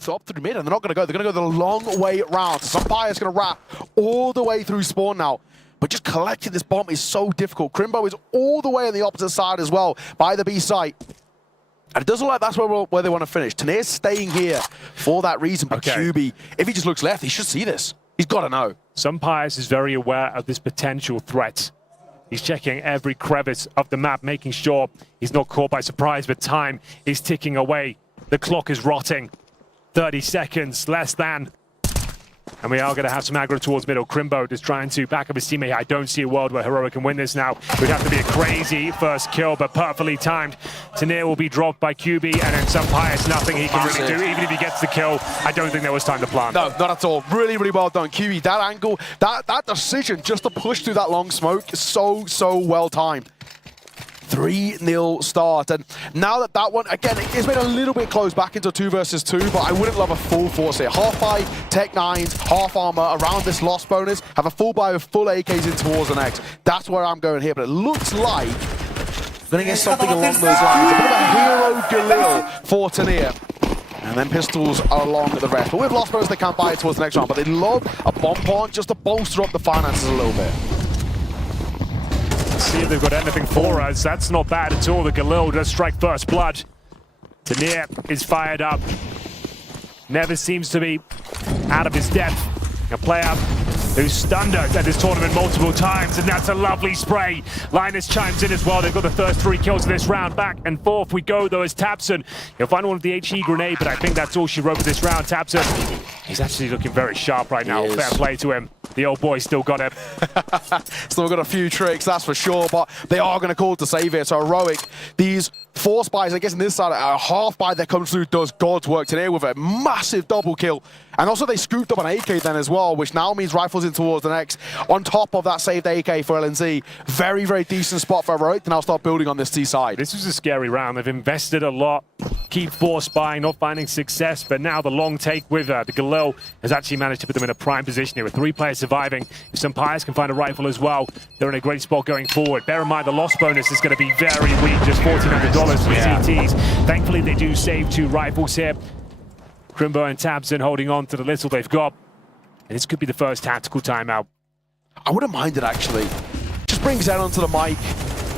up through mid, and they're not going to go. They're going to go the long way round. Pius going to wrap all the way through spawn now. But just collecting this bomb is so difficult. Crimbo is all the way on the opposite side as well by the B site. And it does look like that's where they want to finish. Tanir's staying here for that reason. But QB, if he just looks left, he should see this. He's got to know. Pius is very aware of this potential threat. He's checking every crevice of the map, making sure he's not caught by surprise, but time is ticking away. The clock is rotting. 30 seconds, less than. And we are going to have some aggro towards middle. Crimbo just trying to back up his teammate. I don't see a world where Heroic can win this now. It would have to be a crazy first kill, but perfectly timed. Tanir will be dropped by QB, and then Pius, nothing he can really do. Even if he gets the kill, I don't think there was time to plant. No, not at all. Really, really well done. QB, that angle, that decision just to push through that long smoke is so well timed. 3-0 start, and now that one, again, it's been a little bit close back into 2 versus 2, but I wouldn't love a full force here. Half buy, Tech 9s, half armor around this lost bonus, have a full buy with full AKs in towards the next. That's where I'm going here, but it looks like we're going to get something along those lines. A bit of a hero Galil for Tanir. And then pistols along the rest. But with lost bonus, they can't buy it towards the next round, but they love a bomb point just to bolster up the finances a little bit. See if they've got anything for us. That's not bad at all. The Galil does strike first blood. Tanir is fired up. Never seems to be out of his depth. A player who stunned us at this tournament multiple times, and that's a lovely spray. Linus chimes in as well. They've got the first 3 kills of this round. Back and forth we go, though, as Tabson. He'll find one with the HE grenade, but I think that's all she wrote for this round. Tabson, he's actually looking very sharp right now. Fair play to him. The old boy still got it. Still got a few tricks, that's for sure, but they are going to call to save it. So Heroic, these 4 spies, I guess, in this side, a half buy that comes through does God's work today with a massive double kill. And also they scooped up an AK then as well, which now means rifles in towards the next. On top of that saved AK for LNZ. Very, very decent spot for Heroic to now start building on this T side. This was a scary round. They've invested a lot. Keep 4 spying, not finding success, but now the long take with the Galil has actually managed to put them in a prime position here with 3 players surviving. If some Pies can find a rifle as well, they're in a great spot going forward. Bear in mind the loss bonus is going to be very weak, just $1,400 for CTs. Thankfully they do save 2 rifles here. Crimbo and Tabson holding on to the little they've got. And this could be the first tactical timeout. I wouldn't mind it, actually. Just bring Zen onto the mic,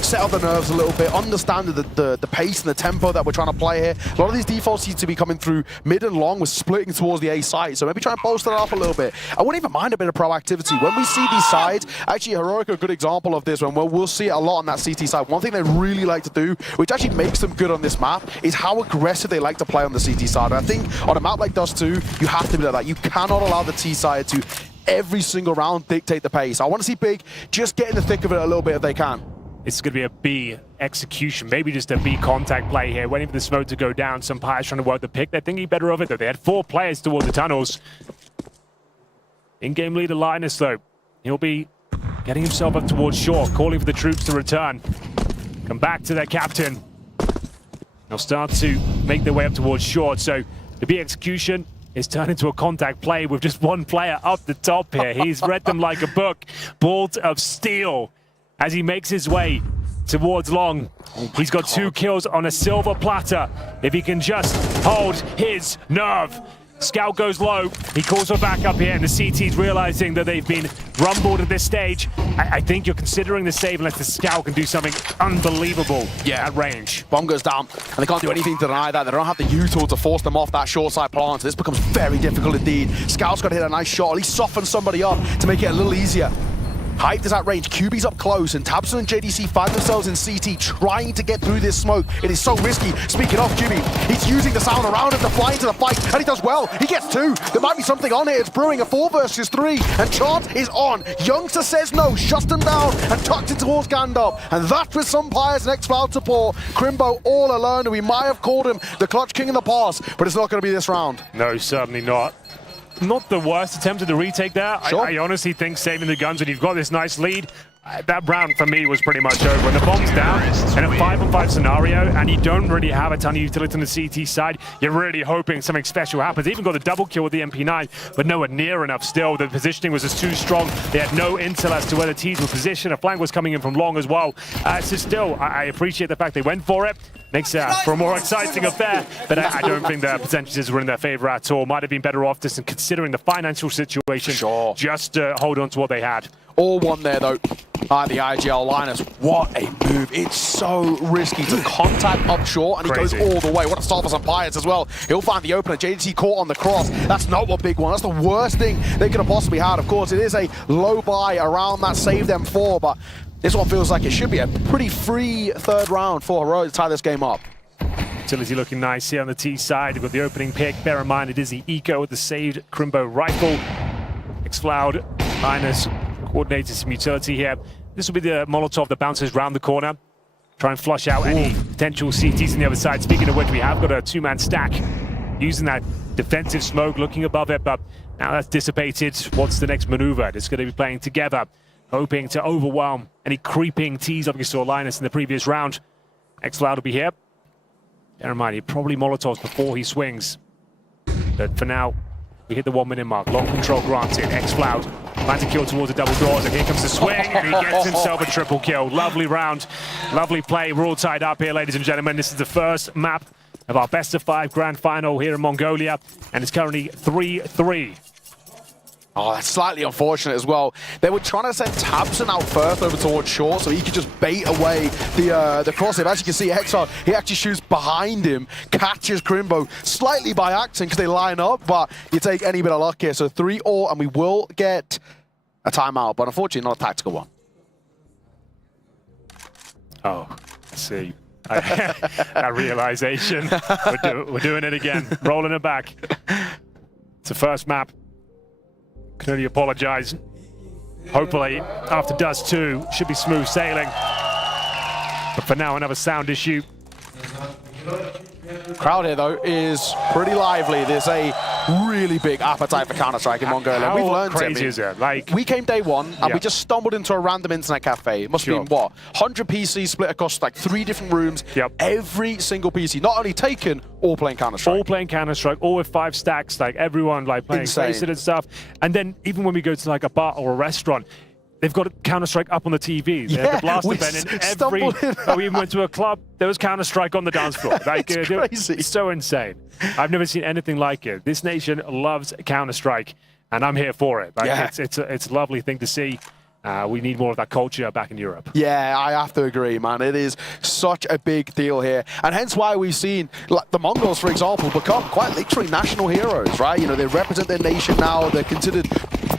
settle the nerves a little bit, understand the pace and the tempo that we're trying to play here. A lot of these defaults seem to be coming through mid and long. We're splitting towards the A side, so maybe try and bolster it up a little bit. I wouldn't even mind a bit of proactivity. When we see these sides, actually Heroic are a good example of this one, where we'll see it a lot on that CT side. One thing they really like to do, which actually makes them good on this map, is how aggressive they like to play on the CT side. And I think on a map like Dust 2, you have to be like that. You cannot allow the T side to every single round dictate the pace. I want to see Big just get in the thick of it a little bit if they can. It's going to be a B execution, maybe just a B contact play here, waiting for the smoke to go down. Some Pies trying to work the pick. They're thinking better of it, though. They had 4 players towards the tunnels. In-game leader Linus, though. He'll be getting himself up towards shore, calling for the troops to return. Come back to their captain. They'll start to make their way up towards shore. So the B execution is turned into a contact play with just 1 player up the top here. He's read them like a book. Bolt of Steel. As he makes his way towards long. He's got 2 kills on a silver platter. If he can just hold his nerve. Scout goes low. He calls for backup here, and the CT's realizing that they've been rumbled at this stage. I think you're considering the save unless the Scout can do something unbelievable at range. Bomb goes down, and they can't do anything to deny that. They don't have the U-tool to force them off that short side plant. So this becomes very difficult indeed. Scout's got to hit a nice shot, at least soften somebody up to make it a little easier. Hyped is at range, QB's up close, and Tabson and JDC find themselves in CT trying to get through this smoke. It is so risky. Speaking of QB, he's using the sound around him to fly into the fight, and he does well. He gets 2. There might be something on here. It's brewing a 4 versus 3, and Chant is on. Youngster says no, shuts him down, and tucks it towards Gandalf. And that's with some Pies and X-Cloud support. Crimbo all alone, and we might have called him the clutch king in the past, but it's not going to be this round. No, certainly not. Not the worst attempt at the retake there. Sure. I honestly think saving the guns when you've got this nice lead, that round for me was pretty much over. When the bomb's down in a 5-on-5 scenario and you don't really have a ton of utility on the CT side, you're really hoping something special happens. They even got the double kill with the MP9, but nowhere near enough still. The positioning was just too strong. They had no intel as to where the T's were positioned. A flank was coming in from long as well. So still, I appreciate the fact they went for it. Makes for a more exciting affair, but I don't think the percentages were in their favor at all. Might have been better off just in considering the financial situation. Sure. Just hold on to what they had. All 1 there, though. The IGL Linus, what a move. It's so risky to contact up short, and he goes all the way. What a start for some Pies as well. He'll find the opener. JDT caught on the cross. That's not what Big one. That's the worst thing they could have possibly had. Of course, it is a low buy around that save them 4, but this one feels like it should be a pretty free 3rd round for Heroic to tie this game up. Utility looking nice here on the T side. They've got the opening pick. Bear in mind, it is the Eco with the saved Crimbo rifle. X-Cloud, Linus coordinated some utility here. This will be the Molotov that bounces round the corner. Try and flush out any potential CTs on the other side. Speaking of which, we have got a 2-man stack using that defensive smoke, looking above it, but now that's dissipated. What's the next maneuver? It's going to be playing together, hoping to overwhelm any creeping T's like we saw Linus in the previous round. X-Cloud will be here. Bear in mind, he probably Molotovs before he swings. But for now, we hit the 1-minute mark. Long control granted. X-Cloud plans to kill towards the double doors, and here comes the swing, and he gets himself a triple kill. Lovely round, lovely play. We're all tied up here, ladies and gentlemen. This is the first map of our best-of-5 grand final here in Mongolia, and it's currently 3-3. Oh, that's slightly unfortunate as well. They were trying to send Tabson out first over towards short so he could just bait away the crosshair. As you can see, Hexar, he actually shoots behind him, catches Crimbo slightly by accident because they line up, but you take any bit of luck here. So 3-all, and we will get a timeout, but unfortunately not a tactical one. Oh, I see. That realization. We're doing it again. Rolling it back. It's the first map. Can only apologize. Hopefully, after Dust 2, should be smooth sailing. But for now, another sound issue. Crowd here, though, is pretty lively. There's a really big appetite for Counter-Strike in Mongolia. How We've learned crazy is it? Like, we came day one, and we just stumbled into a random internet cafe. It must have been, what, 100 PCs split across, like, 3 different rooms. Every single PC, not only taken, all playing Counter-Strike. All playing Counter-Strike, all with 5 stacks, like, everyone, like, playing Faceit and stuff. And then, even when we go to, like, a bar or a restaurant, they've got Counter-Strike up on the TV. They had the blast event, and we even went to a club, there was Counter-Strike on the dance floor. Like, it's crazy. It's so insane. I've never seen anything like it. This nation loves Counter-Strike, and I'm here for it. Like, it's a lovely thing to see. We need more of that culture back in Europe. Yeah, I have to agree, man. It is such a big deal here. And hence why we've seen like, the Mongols, for example, become quite literally national heroes, right? You know, they represent their nation now. They're considered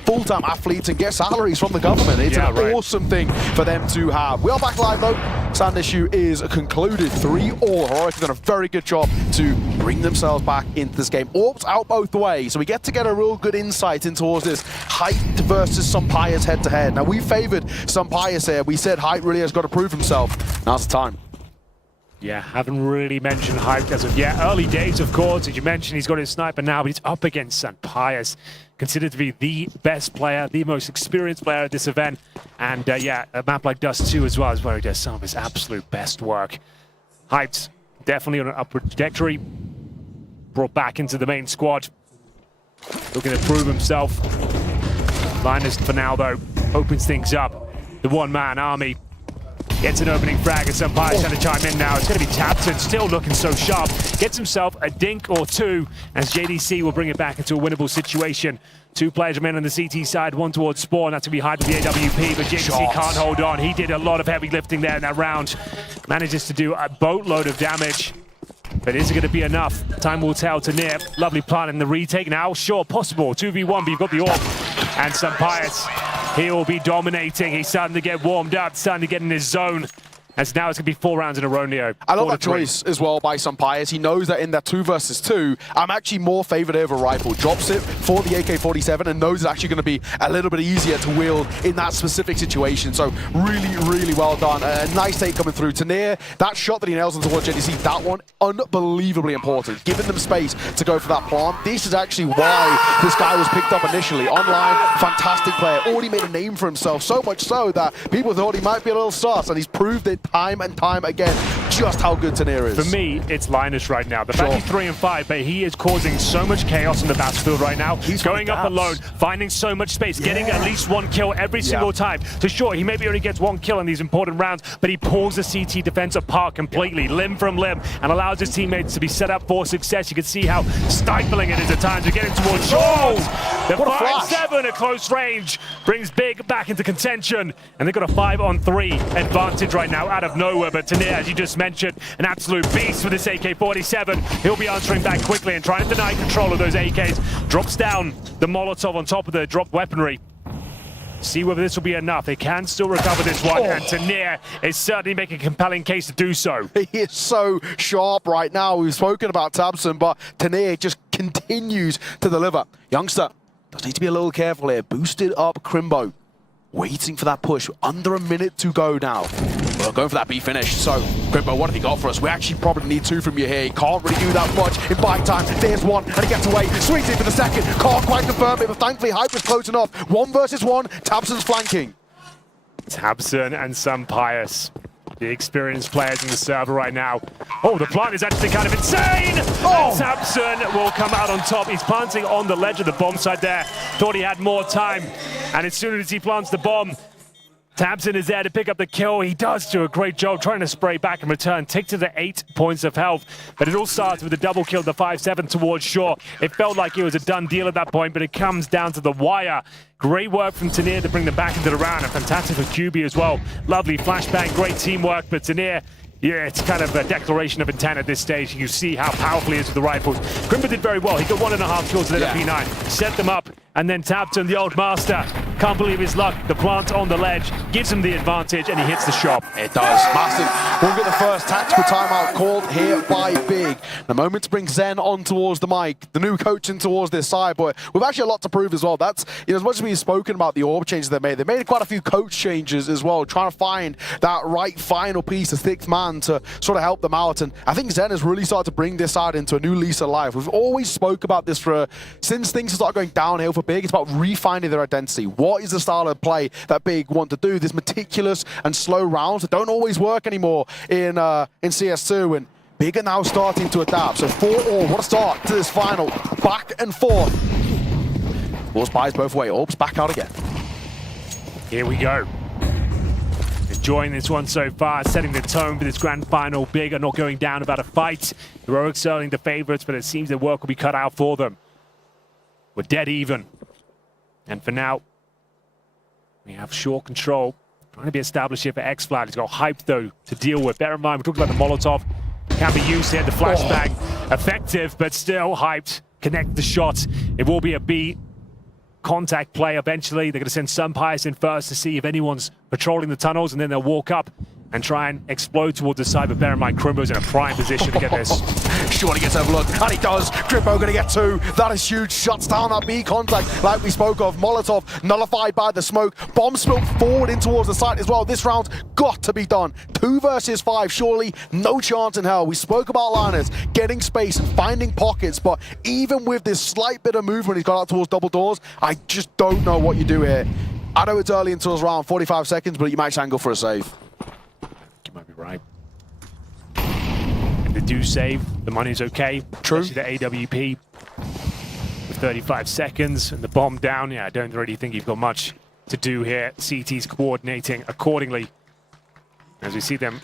full-time athletes and get salaries from the government. It's an awesome thing for them to have. We are back live, though. Sound issue is concluded. 3-all. Heroic have done a very good job to bring themselves back into this game. Orbs out both ways, so we get to get a real good insight into towards this Height versus Sampayas head-to-head. Now, we favoured Sampayas here. We said Height really has got to prove himself. Now's the time. Yeah, haven't really mentioned Hype as of yet. Early days, of course, as you mentioned, he's got his sniper now, but he's up against Sampayas, considered to be the best player, the most experienced player at this event. And yeah, a map like Dust 2 as well is where he does some of his absolute best work. Hype's definitely on an upward trajectory. Brought back into the main squad. Looking to prove himself. Linus, for now, though, opens things up. The one-man army gets an opening frag, and Sampayas trying to chime in now. It's going to be Tabson, still looking so sharp. Gets himself a dink or two, as JDC will bring it back into a winnable situation. Two players remain on the CT side, one towards Spawn. That's going to be Hyde with the AWP, but JDC can't hold on. He did a lot of heavy lifting there in that round. Manages to do a boatload of damage. But is it going to be enough? Time will tell. Tanir, lovely plan in the retake now. Sure, possible. 2v1, but you've got the AWP. And Sampayas, he will be dominating. He's starting to get warmed up, starting to get in his zone. As now it's going to be 4 rounds in a row, Neo. I love that choice as well by Sampayas. He knows that in that 2 versus 2, I'm actually more favoured over rifle. Drops it for the AK-47 and knows it's actually going to be a little bit easier to wield in that specific situation. So really, really well done. A nice take coming through. Tanir, that shot that he nails on towards JDC, that one unbelievably important. Giving them space to go for that plant. This is actually why this guy was picked up initially. Online, fantastic player. Already made a name for himself. So much so that people thought he might be a little sus, and he's proved it time and time again just how good Tanir is. For me, it's Linus right now. The fact he's 3 and 5, but he is causing so much chaos in the battlefield right now. He's going up alone, finding so much space, getting at least 1 kill every single time. So sure, he maybe only gets 1 kill in these important rounds, but he pulls the CT defense apart completely, limb from limb, and allows his teammates to be set up for success. You can see how stifling it is at times. They're getting towards Short. The 5-7 at close range brings Big back into contention, and they've got a 5-on-3 advantage right now out of nowhere. But Tanir, as you just mentioned, an absolute beast with this AK-47. He'll be answering back quickly and trying to deny control of those AKs. Drops down the Molotov on top of the dropped weaponry. See whether this will be enough. They can still recover this one, and Tanir is certainly making a compelling case to do so. He is so sharp right now. We've spoken about Tabson, but Tanir just continues to deliver. Youngster does need to be a little careful here. Boosted up Crimbo. Waiting for that push. Under a minute to go now. We're going for that B finish. So, Crimbo, what have you got for us? We actually probably need 2 from you here. He can't really do that much in buying time. There's 1, and he gets away. Swings in for the second. Can't quite confirm it, but thankfully Hype was close enough. 1 versus 1. Tabson's flanking. Tabson and Sampayas, the experienced players in the server right now. Oh, the plant is actually kind of insane! And Tabson will come out on top. He's planting on the ledge of the bomb site there. Thought he had more time. And as soon as he plants the bomb, Tabson is there to pick up the kill. He does do a great job trying to spray back and return. Take to the 8 points of health. But it all starts with a double kill, the 5-7 towards Shaw. It felt like it was a done deal at that point, but it comes down to the wire. Great work from Tanir to bring them back into the round, and fantastic for QB as well. Lovely flashbang, great teamwork, but Tanir, yeah, it's kind of a declaration of intent at this stage. You see how powerful he is with the rifles. Crimbo did very well. He got 1.5 kills with the P9. Set them up, And then Tabton, the old master, can't believe his luck. The plant on the ledge gives him the advantage, and he hits the shot. It does. Massive. We'll get the first tactical timeout called here by Big. The moment to bring Zen on towards the mic, the new coaching towards this side, but we've actually a lot to prove as well. That's, you know, as much as we've spoken about the orb changes they made quite a few coach changes as well, trying to find that right final piece, the sixth man, to sort of help them out. And I think Zen has really started to bring this side into a new lease of life. We've always spoke about this since things started going downhill for Big. It's about refining their identity. What is the style of play that Big want to do? This meticulous and slow rounds that don't always work anymore in CS2, and Big are now starting to adapt. So 4-all, what a start to this final. Back and forth. Ball spies both ways. Orbs back out again. Here we go. Enjoying this one so far, setting the tone for this grand final. Big are not going down about a fight. Heroic certainly the favorites, but it seems their work will be cut out for them. We're dead even. And for now, we have short control. Trying to be established here for X-Flat. He's got hype, though, to deal with. Bear in mind, we talked about the Molotov. Can be used here. The flashbang, effective, but still hyped. Connect the shot. It will be a B contact play eventually. They're going to send Sunpius in first to see if anyone's patrolling the tunnels, and then they'll walk up and try and explode towards the side. But bear in mind, Crimbo's in a prime position to get this. Surely gets overlooked, and he does. Crimbo going to get two. That is huge. Shuts down that B contact like we spoke of. Molotov nullified by the smoke. Bomb smoke forward in towards the site as well. This round's got to be done. 2 versus 5. Surely no chance in hell. We spoke about Linus getting space and finding pockets, but even with this slight bit of movement he's got out towards double doors, I just don't know what you do here. I know it's early into this round, 45 seconds, but you might angle for a save. You might be right. If they do save, the money's okay. True. Especially the AWP with 35 seconds and the bomb down. Yeah, I don't really think you've got much to do here. CT's coordinating accordingly as we see them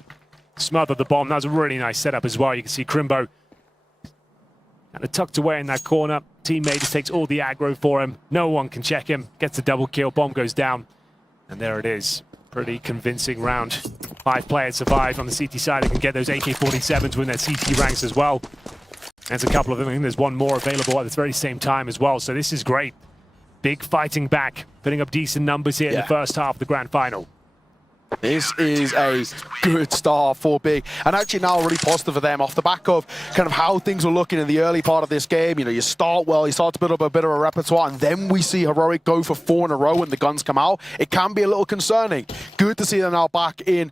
smother the bomb. That was a really nice setup as well. You can see Crimbo kind of tucked away in that corner. Teammate just takes all the aggro for him. No one can check him. Gets the double kill. Bomb goes down. And there it is. Pretty convincing round. 5 players survive on the CT side. They can get those AK-47s win their CT ranks as well. There's a couple of them. I think there's one more available at the very same time as well. So this is great. Big fighting back. Putting up decent numbers here in the first half of the grand final. This is a good start for Big, and actually now really positive for them off the back of kind of how things were looking in the early part of this game. You know, you start well, you start to build up a bit of a repertoire, and then we see Heroic go for 4 in a row when the guns come out. It can be a little concerning. Good to see them now back in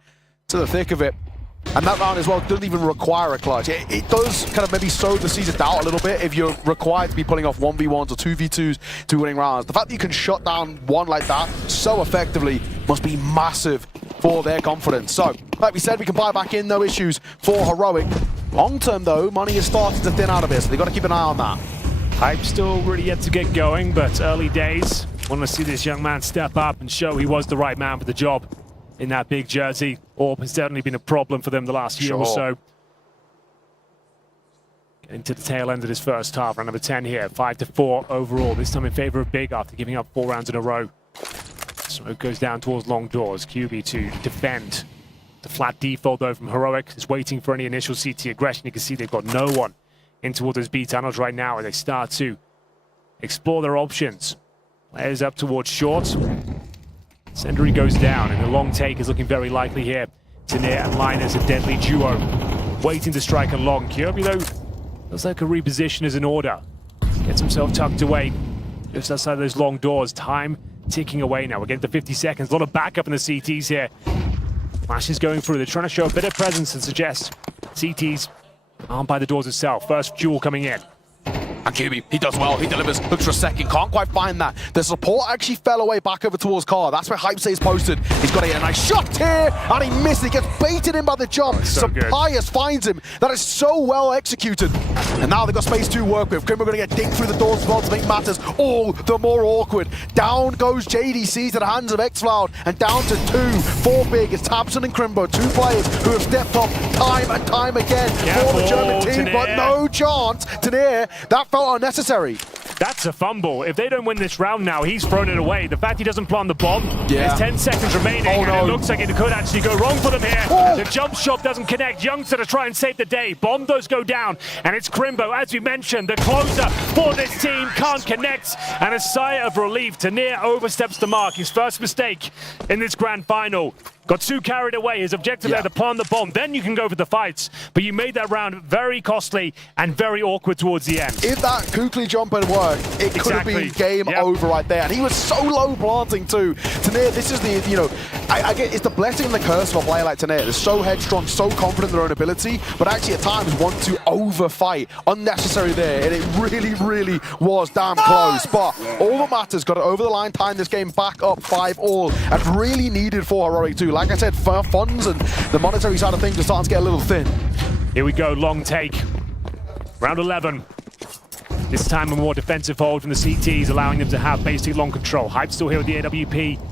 to the thick of it. And that round as well doesn't even require a clutch. It does kind of maybe sow the seeds of doubt a little bit if you're required to be pulling off 1v1s or 2v2s to winning rounds. The fact that you can shut down one like that so effectively must be massive for their confidence. So, like we said, we can buy back in, no issues for Heroic. Long term though, money is starting to thin out a bit, so they've got to keep an eye on that. Hype still really yet to get going, but early days. Want to see this young man step up and show he was the right man for the job in that big jersey. Orb has certainly been a problem for them the last year or so. Getting to the tail end of this first half, round number 10 here, 5-4 overall, this time in favor of Big after giving up 4 rounds in a row. Smoke goes down towards long doors, QB to defend. The flat default though from Heroic is waiting for any initial CT aggression. You can see they've got no one in towards those B tunnels right now, and they start to explore their options. Players up towards short. Sendry goes down, and the long take is looking very likely here. Tanir and Linus, a deadly duo, waiting to strike a long. Kirby, though, looks like a reposition is in order. Gets himself tucked away just outside those long doors. Time ticking away now. We're getting to 50 seconds. A lot of backup in the CTs here. Flash is going through. They're trying to show a bit of presence and suggest CTs aren't by the doors itself. First duel coming in. And QB, he does well, he delivers, looks for a second, can't quite find that. The support actually fell away back over towards Carr. That's where Hype stays posted. He's got to get a nice shot here, and he missed. He gets baited in by the jump. Pius finds him. That is so well executed. And now they've got space to work with. Crimbo going to get digged through the doors as well to make matters all the more awkward. Down goes JDC to the hands of X-Cloud, and down to 2 for Big. It's Tabson and Crimbo, 2 players who have stepped up time and time again for the German team, but no chance. Tanir, that felt unnecessary. That's a fumble. If they don't win this round now, he's thrown it away. The fact he doesn't plant the bomb, Yeah. there's 10 seconds remaining, and it looks like it could actually go wrong for them here. The jump shot doesn't connect. Youngster to try and save the day. Bomb does go down, and it's Crimbo, as we mentioned, the closer for this team, can't connect, and a sigh of relief. Tanir oversteps the mark. His first mistake in this grand final. Got too carried away. His objective there to plant the bomb. Then you can go for the fights. But you made that round very costly and very awkward towards the end. If that Kukli jump had worked, it could have been game over right there. And he was so low planting too. Tanir, this is the, you know, I get it's the blessing and the curse of a player like Tanir. They're so headstrong, so confident in their own ability, but actually at times want to overfight. Unnecessary there. And it really, really was damn close. But all that matters, got it over the line, tying this game back up 5-all. And really needed for Heroic too. Like I said, funds and the monetary side of things are starting to get a little thin. Here we go, long take. Round 11. This time a more defensive hold from the CTs, allowing them to have basically long control. Hype still here with the AWP.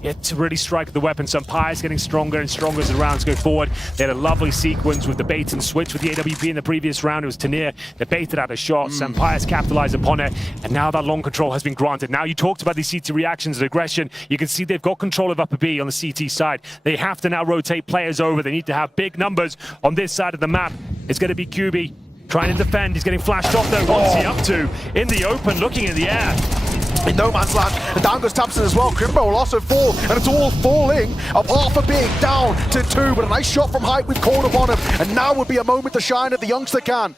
Yet to really strike the weapon. Sampai's getting stronger and stronger as the rounds go forward. They had a lovely sequence with the bait and switch with the AWP in the previous round. It was Tanir that baited out a shot. Sampai's capitalized upon it. And now that long control has been granted. Now you talked about these CT reactions and aggression. You can see they've got control of upper B on the CT side. They have to now rotate players over. They need to have big numbers on this side of the map. It's going to be QB trying to defend. He's getting flashed off though. What's he up to? In the open, looking in the air. In no man's land, and down goes Thompson as well. Crimbo will also fall, and it's all falling of half a big down to 2, but a nice shot from Hype with called upon him, and now would be a moment to shine if the youngster can.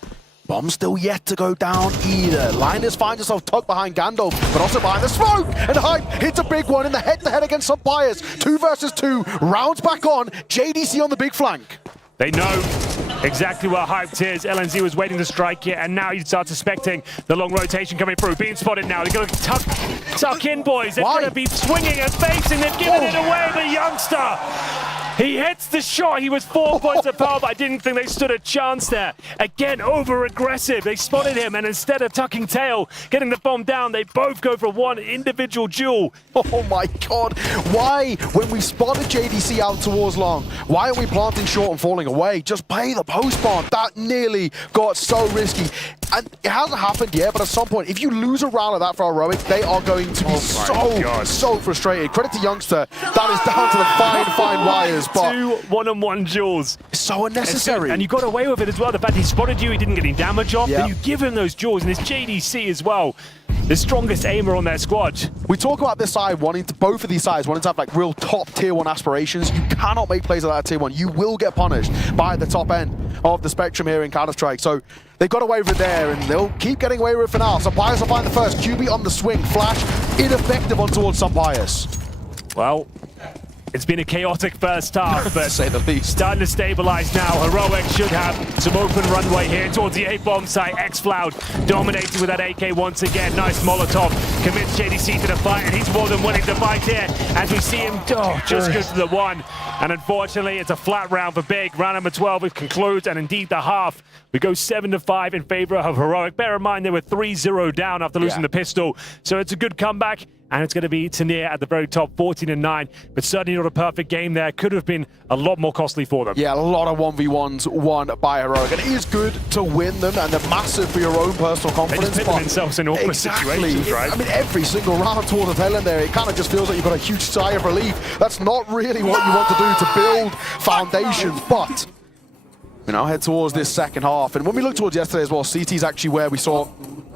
Bomb still yet to go down either. Linus finds himself tucked behind Gandalf, but also behind the smoke, and Hype hits a big one in the head-to-head against some bias. 2 versus 2, rounds back on, JDC on the big flank. They know exactly where Hyped is. LNZ was waiting to strike it, and now you start suspecting the long rotation coming through. Being spotted now. They're going to tuck in, boys. They're going to be swinging and facing. They've given it away, the youngster. He hits the shot. He was 4 points of power, but I didn't think they stood a chance there. Again, over-aggressive. They spotted him, and instead of tucking tail, getting the bomb down, they both go for one individual duel. Oh my god. Why, when we spotted JDC out towards long, why are we planting short and falling away? Just play the post bomb. That nearly got so risky. And it hasn't happened yet, but at some point, if you lose a round like that for Heroic, they are going to be so frustrated. Credit to Youngster. That is down to the fine wires. But 2 one-on-one duels. So unnecessary. And you got away with it as well. The fact he spotted you, he didn't get any damage off. Yep. Then you give him those duels, and it's JDC as well. The strongest aimer on their squad. We talk about this side wanting to, both of these sides wanting to have like real top tier 1 aspirations. You cannot make plays like that at tier 1. You will get punished by the top end of the spectrum here in Counter-Strike. So they got away with it there, and they'll keep getting away with it for now. Some bias will find the first. QB on the swing. Flash ineffective on towards some bias. Well, it's been a chaotic first half, but to say the least. Starting to stabilize now. Heroic should have some open runway here towards the A-bomb site. X-Floud dominating with that AK once again. Nice Molotov. Commits JDC to the fight, and he's more than willing to fight here as we see him just go to the 1. And unfortunately, it's a flat round for Big. Round number 12, it concludes, and indeed the half. We go 7-5 in favor of Heroic. Bear in mind, they were 3-0 down after losing the pistol, so it's a good comeback. And it's going to be Tanir at the very top, 14-9. But certainly not a perfect game there. Could have been a lot more costly for them. Yeah, a lot of 1v1s won by Heroic. And it is good to win them, and they're massive for your own personal confidence. They just put themselves in awkward situations, right? I mean, every single round toward the tail end there, it kind of just feels like you've got a huge sigh of relief. That's not really what you want to do to build foundations, but we now head towards this second half. And when we look towards yesterday as well, CT is actually where we saw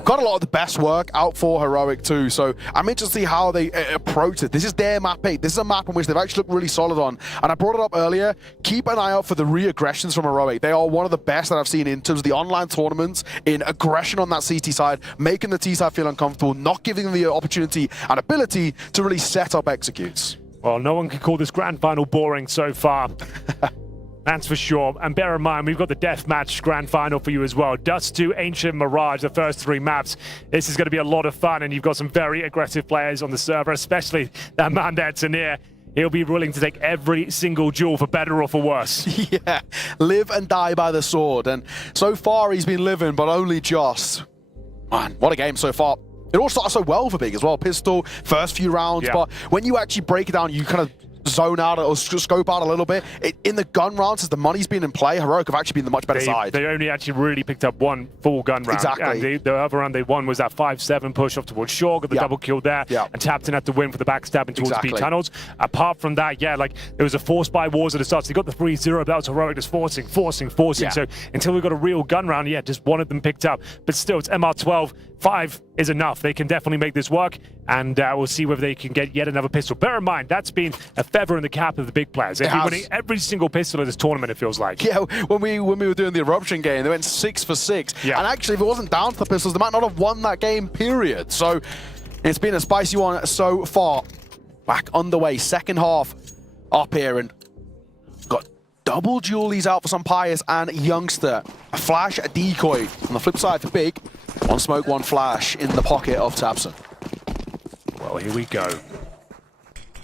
got a lot of the best work out for Heroic too. So I'm interested to see how they approach it. This is their map 8. This is a map in which they've actually looked really solid on. And I brought it up earlier. Keep an eye out for the re-aggressions from Heroic. They are one of the best that I've seen in terms of the online tournaments, in aggression on that CT side, making the T side feel uncomfortable, not giving them the opportunity and ability to really set up executes. Well, no one can call this grand final boring so far. That's for sure. And bear in mind, we've got the deathmatch grand final for you as well. Dust 2, Ancient Mirage, the first 3 maps. This is going to be a lot of fun, and you've got some very aggressive players on the server, especially that man there, Tanir. He'll be willing to take every single duel for better or for worse. Yeah, live and die by the sword. And so far, he's been living, but only just. Man, what a game so far. It all started so well for Big as well. Pistol, first few rounds, but when you actually break it down, you kind of zone out or scope out a little bit. In the gun rounds, as the money's been in play, Heroic have actually been the much better side. They only actually really picked up one full gun round. Exactly. And the other round they won was that 5-7 push off towards Shaw, got the double kill there, and Tapton had to win for the backstabbing towards B tunnels. Apart from that, yeah, like there was a force by wars at the start. So they got the 3-0, but that was Heroic just forcing. So until we got a real gun round, yeah, just one of them picked up. But still, it's MR12. 5 is enough. They can definitely make this work, and we'll see whether they can get yet another pistol. Bear in mind, that's been a feather in the cap of the big players. They've been winning every single pistol in this tournament, it feels like. Yeah, when we were doing the Eruption game, they went 6 for 6. And actually, if it wasn't down to the pistols, they might not have won that game, period. So it's been a spicy one so far. Back underway, second half up here, and got double dualies out for some Pius and Youngster. A flash, a decoy. On the flip side for Big, one smoke, one flash in the pocket of Tapson. Well, here we go.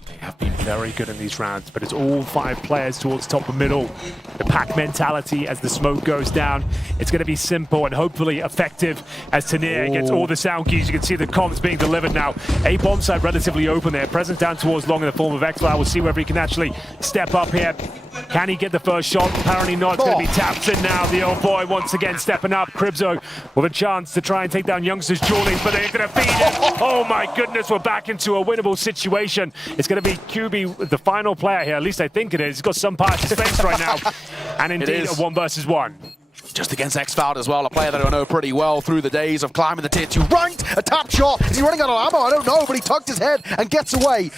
They have been very good in these rounds, but it's all 5 players towards top and middle. The pack mentality as the smoke goes down. It's going to be simple and hopefully effective as Tanir gets all the sound keys. You can see the comms being delivered now. A bomb side relatively open there. Presence down towards long in the form of Xflower. We'll see whether he can actually step up here. Can he get the first shot? Apparently not. It's going to be Tapson now. The old boy once again stepping up. Cribzo with a chance to try and take down Youngster's Julies, but they're going to feed it. Oh my goodness, we're back into a winnable situation. It's going to be QB, the final player here. At least I think it is. He's got some part of his face right now. And indeed, a 1 versus 1. Just against Xfound as well, a player that I know pretty well through the days of climbing the tier 2 ranked. A tap shot. Is he running out of ammo? I don't know, but he tucked his head and gets away.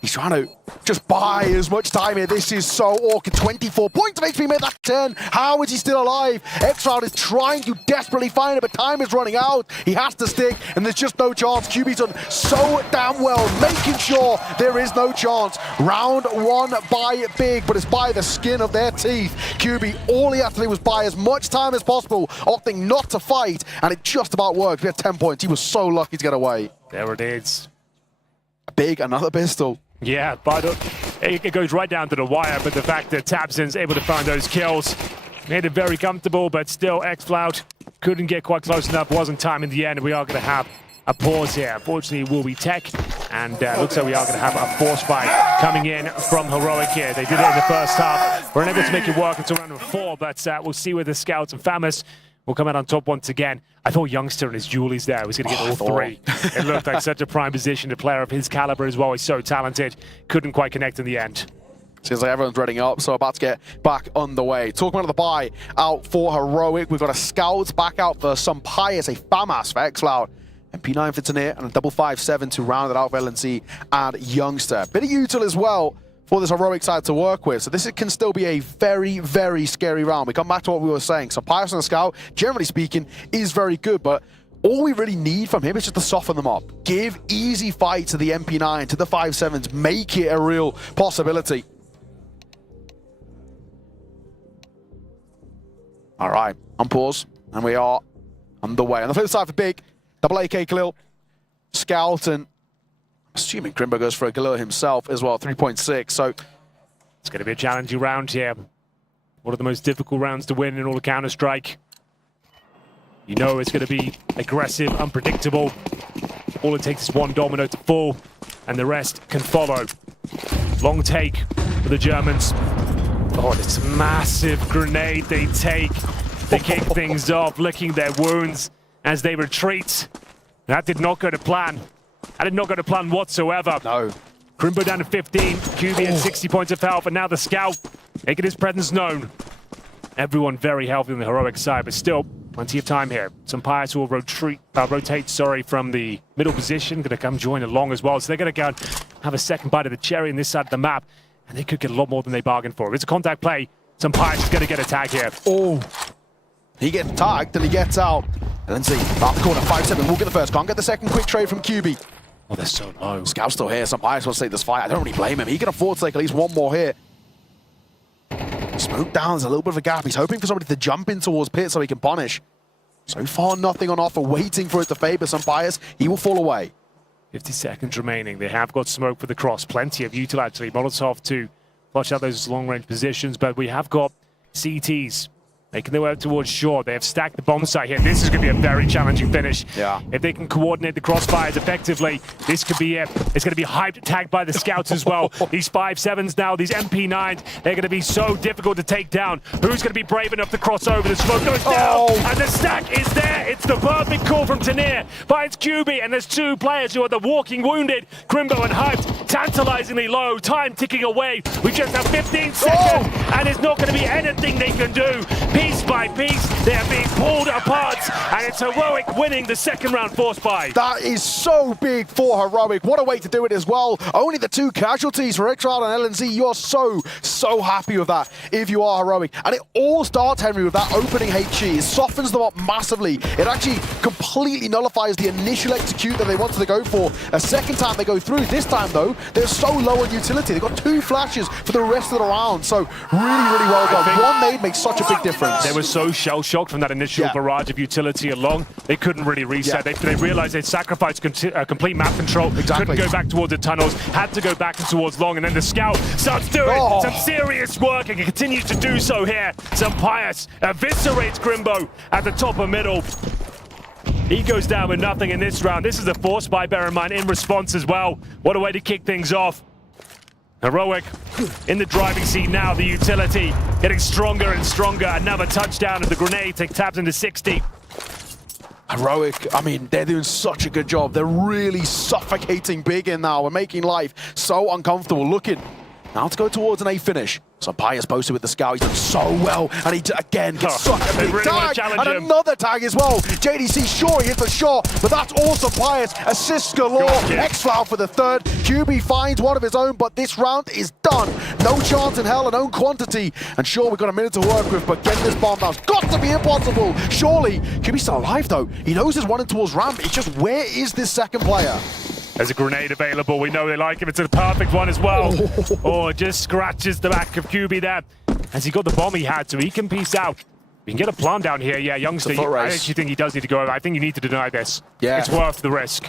He's trying to just buy as much time here. This is so awkward. 24 points of HP made that 10. How is he still alive? Xfound is trying to desperately find it, but time is running out. He has to stick, and there's just no chance. QB's done so damn well, making sure there is no chance. Round 1 by Big, but it's by the skin of their teeth. QB, all he had to do was buy as much time as possible, opting not to fight, and it just about worked. We had 10 points. He was so lucky to get away. There it is. Big, another pistol. Yeah, but it goes right down to the wire, but the fact that Tapson's able to find those kills made it very comfortable, but still Xflout couldn't get quite close enough, wasn't time in the end. We are going to have a pause here. Unfortunately, it will be Tech, and looks like we are going to have a force fight coming in from Heroic here. They did it in the first half. We're unable to make it work until round number 4, but we'll see where the Scouts and Famous will come out on top once again. I thought Youngster and his Julies there was going to get all 3. It looked like such a prime position. A player of his caliber as well. He's so talented. Couldn't quite connect in the end. Seems like everyone's readying up, so about to get back underway. Talking about the buy out for Heroic. We've got a Scouts back out for some Pius, a FAMAS for Xcloud, and P9 for Tanir, and a double 5-7 to round it out for LNC and Youngster. Bit of util as well for this Heroic side to work with. So this can still be a very, very scary round. We come back to what we were saying. So Pius on the Scout, generally speaking, is very good, but all we really need from him is just to soften them up. Give easy fight to the MP9, to the 5-7s, make it a real possibility. All right, on pause, and we are underway. On the flip side for Big, double AK Khalil, Scout, and assuming Grimbo goes for a Galil himself as well, 3.6, so it's going to be a challenging round here. One of the most difficult rounds to win in all of Counter-Strike. You know it's going to be aggressive, unpredictable. All it takes is one domino to fall, and the rest can follow. Long take for the Germans. Oh, this massive grenade they take. They kick things off, licking their wounds as they retreat. That did not go to plan. That did not go to plan whatsoever. No. Grimbo down to 15, QB at 60 points of health, and now the Scout making his presence known. Everyone very healthy on the Heroic side, but still plenty of time here. Some Pius will rotate from the middle position, going to come join along as well. So they're going to go and have a second bite of the cherry on this side of the map, and they could get a lot more than they bargained for. If it's a contact play, some Pius is going to get a tag here. Oh, he gets tagged and he gets out. And then see, back corner, 5-7, will get the first, can't get the second quick trade from QB. Oh, they're so low. Scout's still here, some Pius wants to take this fight. I don't really blame him. He can afford to take at least one more hit. Smoke down, there's a little bit of a gap. He's hoping for somebody to jump in towards Pit so he can punish. So far, nothing on offer, waiting for it to favor some Pius. He will fall away. 50 seconds remaining. They have got smoke for the cross. Plenty of util, actually. Molotov to flush out those long-range positions, but we have got CTs Making their way towards shore. They have stacked the bomb site here. This is going to be a very challenging finish. Yeah. If they can coordinate the crossfires effectively, this could be it. It's going to be hyped, tagged by the scouts as well. These 5.7s now, these MP9s, they're going to be so difficult to take down. Who's going to be brave enough to cross over? The smoke goes down, and the stack is there. It's the perfect call from Tanir. Finds QB, and there's two players who are the walking wounded. Crimbo and Hyped, tantalizingly low. Time ticking away. We just have 15 seconds, and there's not going to be anything they can do. Piece by piece, they are being pulled apart, and it's Heroic winning the second round force buy. That is so big for Heroic. What a way to do it as well. Only the 2 casualties for Xrad and LNZ. You're so happy with that if you are Heroic. And it all starts, Henry, with that opening HE. It softens them up massively. It actually completely nullifies the initial execute that they wanted to go for. A second time they go through. This time, though, they're so low on utility. They've got 2 flashes for the rest of the round. So really well done. One nade makes such a big difference. They were so shell-shocked from that initial barrage of utility along, they couldn't really reset. They realized they'd sacrificed complete map control, couldn't go back towards the tunnels, had to go back towards long, and then the scout starts doing some serious work and continues to do so here. Some Pious eviscerates Grimbo at the top of middle. He goes down with nothing in this round. This is a force buy, bear in mind, in response as well. What a way to kick things off. Heroic in the driving seat now, the utility getting stronger and stronger. Another touchdown of the grenade take tabs into 60. Heroic, I mean, they're doing such a good job. They're really suffocating big in now. We're making life so uncomfortable. Looking now to go towards an A finish. So Pius posted with the scout. He's done so well. And he again gets such a big tag. And another tag as well. JDC, sure, he hits the shot, but that's also Pius. Assists galore. X-Flow for the third. QB finds one of his own, but this round is done. No chance in hell and own quantity. And sure, we've got a minute to work with, but getting this bomb down's got to be impossible. Surely, QB's still alive though. He knows he's running towards ramp. It's just, where is this second player? There's a grenade available. We know they like him. It's a perfect one as well. It just scratches the back of QB there. Has he got the bomb he had, so he can piece out. We can get a plant down here. Yeah, youngster, I actually think he does need to go over. I think you need to deny this. Yeah. It's worth the risk.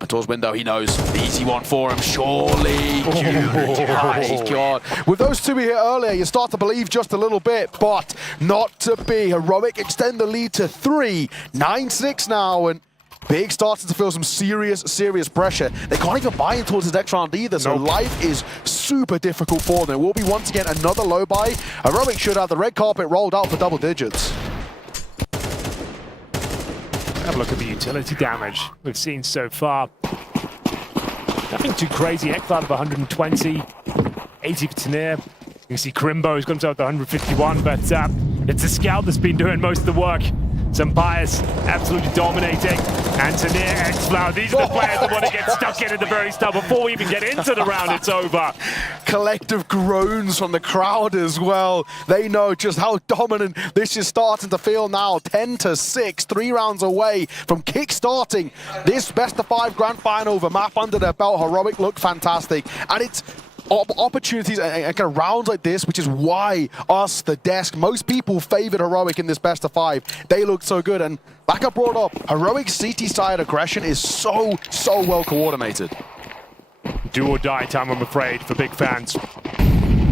But towards window, he knows. The easy one for him, surely. My God. With those 2 here earlier, you start to believe just a little bit, but not to be. Heroic extend the lead to 3. 9-6 now, and Big starting to feel some serious pressure. They can't even buy in towards his next round either, so life is super difficult for them. It will be once again another low buy. Heroic should have the red carpet rolled out for double digits. Have a look at the utility damage we've seen so far. Nothing too crazy. Ekblad of 120, 80 for Tanir. You can see Crimbo's got himself to 151, but it's the scout that's been doing most of the work. Some Pious absolutely dominating. And Tanir, Ekblad, these are the players that want to get stuck in at the very start. Before we even get into the round, it's over. Collective groans from the crowd as well. They know just how dominant this is starting to feel now. 10-6, 3 rounds away from kick-starting this best-of-5 grand final with a map under their belt. Heroic look fantastic. And it's opportunities and kind of rounds like this, which is why us, the desk, most people favored Heroic in this best-of-5. They look so good, and like I brought up, Heroic's CT side aggression is so well coordinated. Do or die time, I'm afraid, for big fans.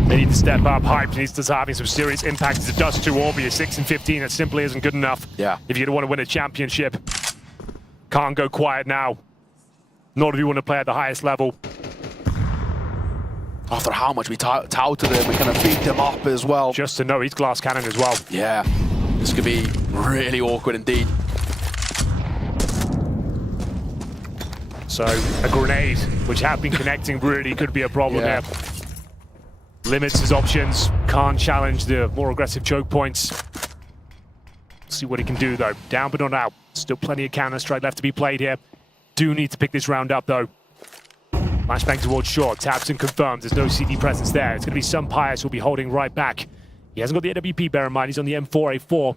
They need to step up. Hype needs to start having some serious impact. It's just too obvious. 6 and 15, that simply isn't good enough. Yeah. If you don't want to win a championship, can't go quiet now. Nor do you want to play at the highest level. After how much we touted him, we kind of beat them up as well. Just to know he's glass cannon as well. Yeah, this could be really awkward indeed. So a grenade, which have been connecting, really could be a problem here. Limits his options, can't challenge the more aggressive choke points. See what he can do though. Down but not out. Still plenty of Counter-Strike left to be played here. Do need to pick this round up though. Flashbang towards short, taps and confirms there's no CD presence there. It's going to be some Pious who'll be holding right back. He hasn't got the AWP, bear in mind, he's on the M4A4.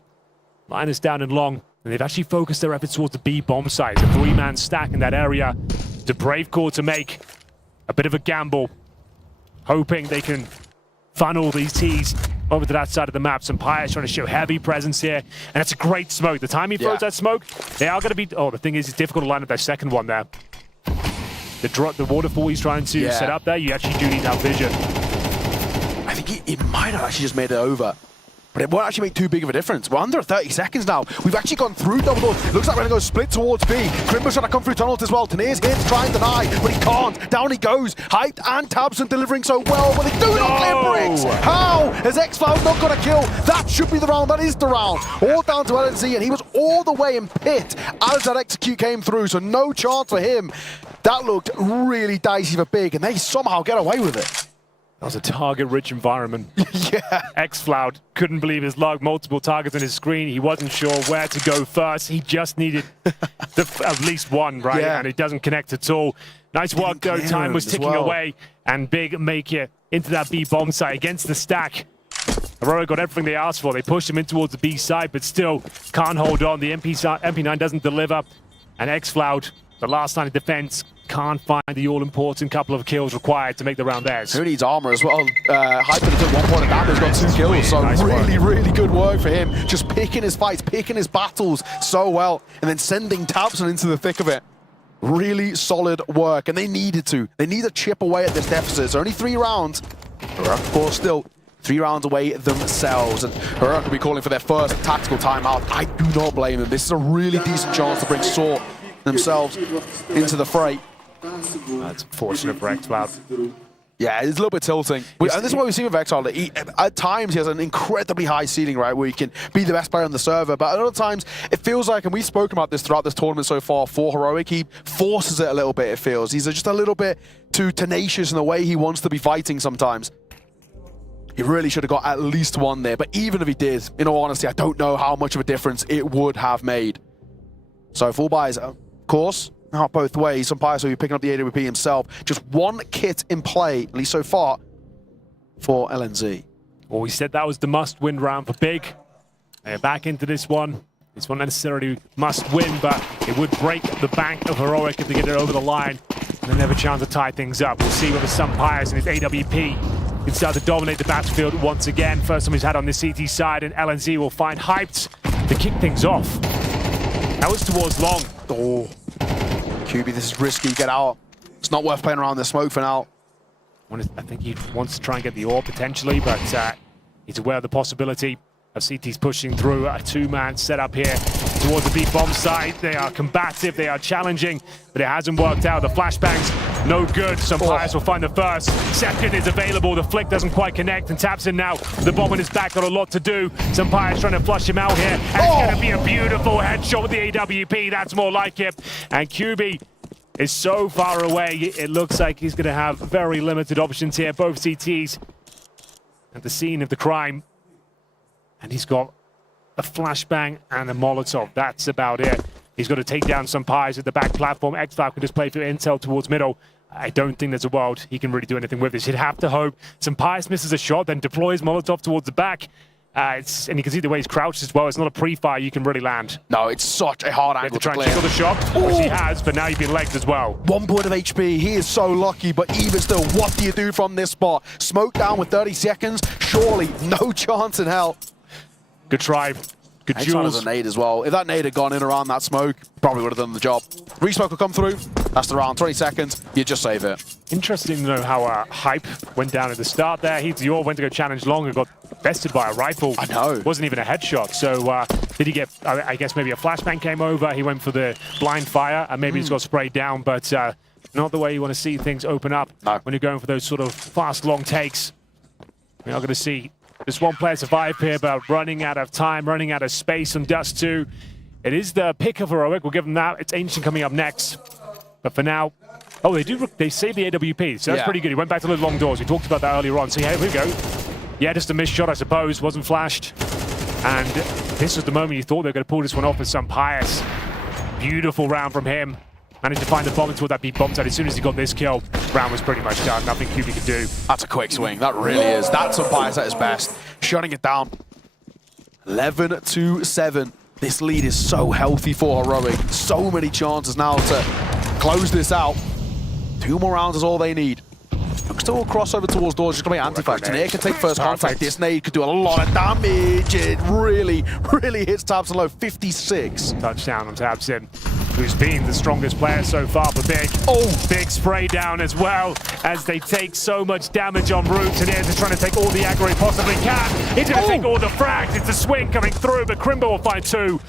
Linus down and long, and they've actually focused their efforts towards the B bomb site. A 3-man stack in that area. It's a brave call to make. A bit of a gamble, hoping they can funnel these Ts over to that side of the map. Some Pious trying to show heavy presence here, and it's a great smoke. The time he throws that smoke, they are going to be... Oh, the thing is, it's difficult to line up their second one there. The waterfall he's trying to set up there, you actually do need to have vision. I think he might have actually just made it over. But it won't actually make too big of a difference. We're under 30 seconds now. We've actually gone through double doors. Looks like we're going to go split towards B. Crimber's trying to come through tunnels as well. Taneer's here to try and deny, but he can't. Down he goes. Hyped and Tabson delivering so well, but they do not clear bricks. How has xCloud not got a kill? That should be the round. That is the round. All down to LNZ, and he was all the way in pit as that execute came through, so no chance for him. That looked really dicey for Big, and they somehow get away with it. That was a target-rich environment. Yeah. xCloud couldn't believe his luck. Multiple targets on his screen. He wasn't sure where to go first. He just needed at least one, right? Yeah. And it doesn't connect at all. Nice work, though. Time was ticking away. And Big make it into that B bomb site against the stack. Aurora got everything they asked for. They pushed him in towards the B side, but still can't hold on. The MP9 doesn't deliver. And xCloud, the last line of defense, can't find the all-important couple of kills required to make the round theirs. Who needs armor as well? Hyper took 1 point of damage, got 2 kills, so Nice really good work for him. Just picking his fights, picking his battles so well, and then sending Tabson into the thick of it. Really solid work, and they needed to. They need to chip away at this deficit. It's only 3 rounds. Of course, still 3 rounds away themselves, and Heroic will be calling for their first tactical timeout. I do not blame them. This is a really decent chance to bring Saw themselves into the fray. That's unfortunate for xCloud. Yeah, it's a little bit tilting. And this is what we've seen with xCloud. At times, he has an incredibly high ceiling, right, where he can be the best player on the server. But at other times, it feels like, and we've spoken about this throughout this tournament so far for Heroic, he forces it a little bit, it feels. He's just a little bit too tenacious in the way he wants to be fighting sometimes. He really should have got at least one there. But even if he did, in all honesty, I don't know how much of a difference it would have made. So full buys, of course, out both ways. Sampaius will be picking up the AWP himself. Just 1 kit in play, at least so far, for LNZ. Well, we said that was the must-win round for Big. They're back into this one. It's not necessarily must-win, but it would break the bank of Heroic if they get it over the line. And then they have a chance to tie things up. We'll see whether Sampaius and his AWP can start to dominate the battlefield once again. First time he's had on the CT side, and LNZ will find Hyped to kick things off. That was towards Long. Oh. QB, this is risky. Get out. It's not worth playing around the smoke for now. I think he wants to try and get the AWP potentially, but he's aware of the possibility of CT's pushing through a 2-man setup here towards the B bomb site. They are combative, they are challenging, but it hasn't worked out. The flashbangs, no good. Sampaius will find the first. Second is available. The flick doesn't quite connect, and Tabson now, the bomb on his back, got a lot to do. Sampaius trying to flush him out here, and it's going to be a beautiful headshot with the AWP. That's more like it. And QB is so far away, it looks like he's going to have very limited options here. Both CTs at the scene of the crime. And he's got a flashbang and a Molotov. That's about it. He's got to take down Sampaius at the back platform. xCloud can just play through intel towards middle. I don't think there's a world he can really do anything with this. He'd have to hope Sampaius misses a shot, then deploys Molotov towards the back. And you can see the way he's crouched as well. It's not a pre-fire you can really land. No, it's such a hard angle to try and clear. jiggle the shot, which he has, but now you've been legged as well. 1 point of HP. He is so lucky, but even still, what do you do from this spot? Smoke down with 30 seconds? Surely no chance in hell. Good try. Good Jules. Jules. A nade as well. If that nade had gone in around that smoke, probably would have done the job. Resmoke will come through. That's the round. 20 seconds. You just save it. Interesting to know how Hype went down at the start there. Dior went to go challenge Long and got bested by a rifle. I know. Wasn't even a headshot. So did he get, I guess maybe a flashbang came over. He went for the blind fire and maybe he's got sprayed down, but not the way you want to see things open up when you're going for those sort of fast, long takes. We're not going to see just one player survive here, but running out of time, running out of space on Dust 2. It is the pick of Heroic. We'll give them that. It's Ancient coming up next. But for now, they saved the AWP, so that's pretty good. He went back to the long doors. We talked about that earlier on. So here we go. Yeah, just a missed shot, I suppose. Wasn't flashed. And this was the moment you thought they were going to pull this one off with Sampaius. Beautiful round from him. Managed to find the bomb toward that B bomb site. As soon as he got this kill, round was pretty much done. Nothing QB could do. That's a quick swing. That really is. That's Sampaius at his best. Shutting it down. 11-7. This lead is so healthy for Heroic. So many chances now to close this out. 2 more rounds is all they need. Still a crossover towards doors, just going to be anti-flash. Taneer can take first contact. This nade could do a lot of damage. It really hits Tabson low. 56. Touchdown on Tabson. who's been the strongest player so far for Big. Oh, big spray down as well as they take so much damage en route. Tanair is trying to take all the aggro he possibly can. He's going to take all the frags. It's a swing coming through, but Crimbo will find 2.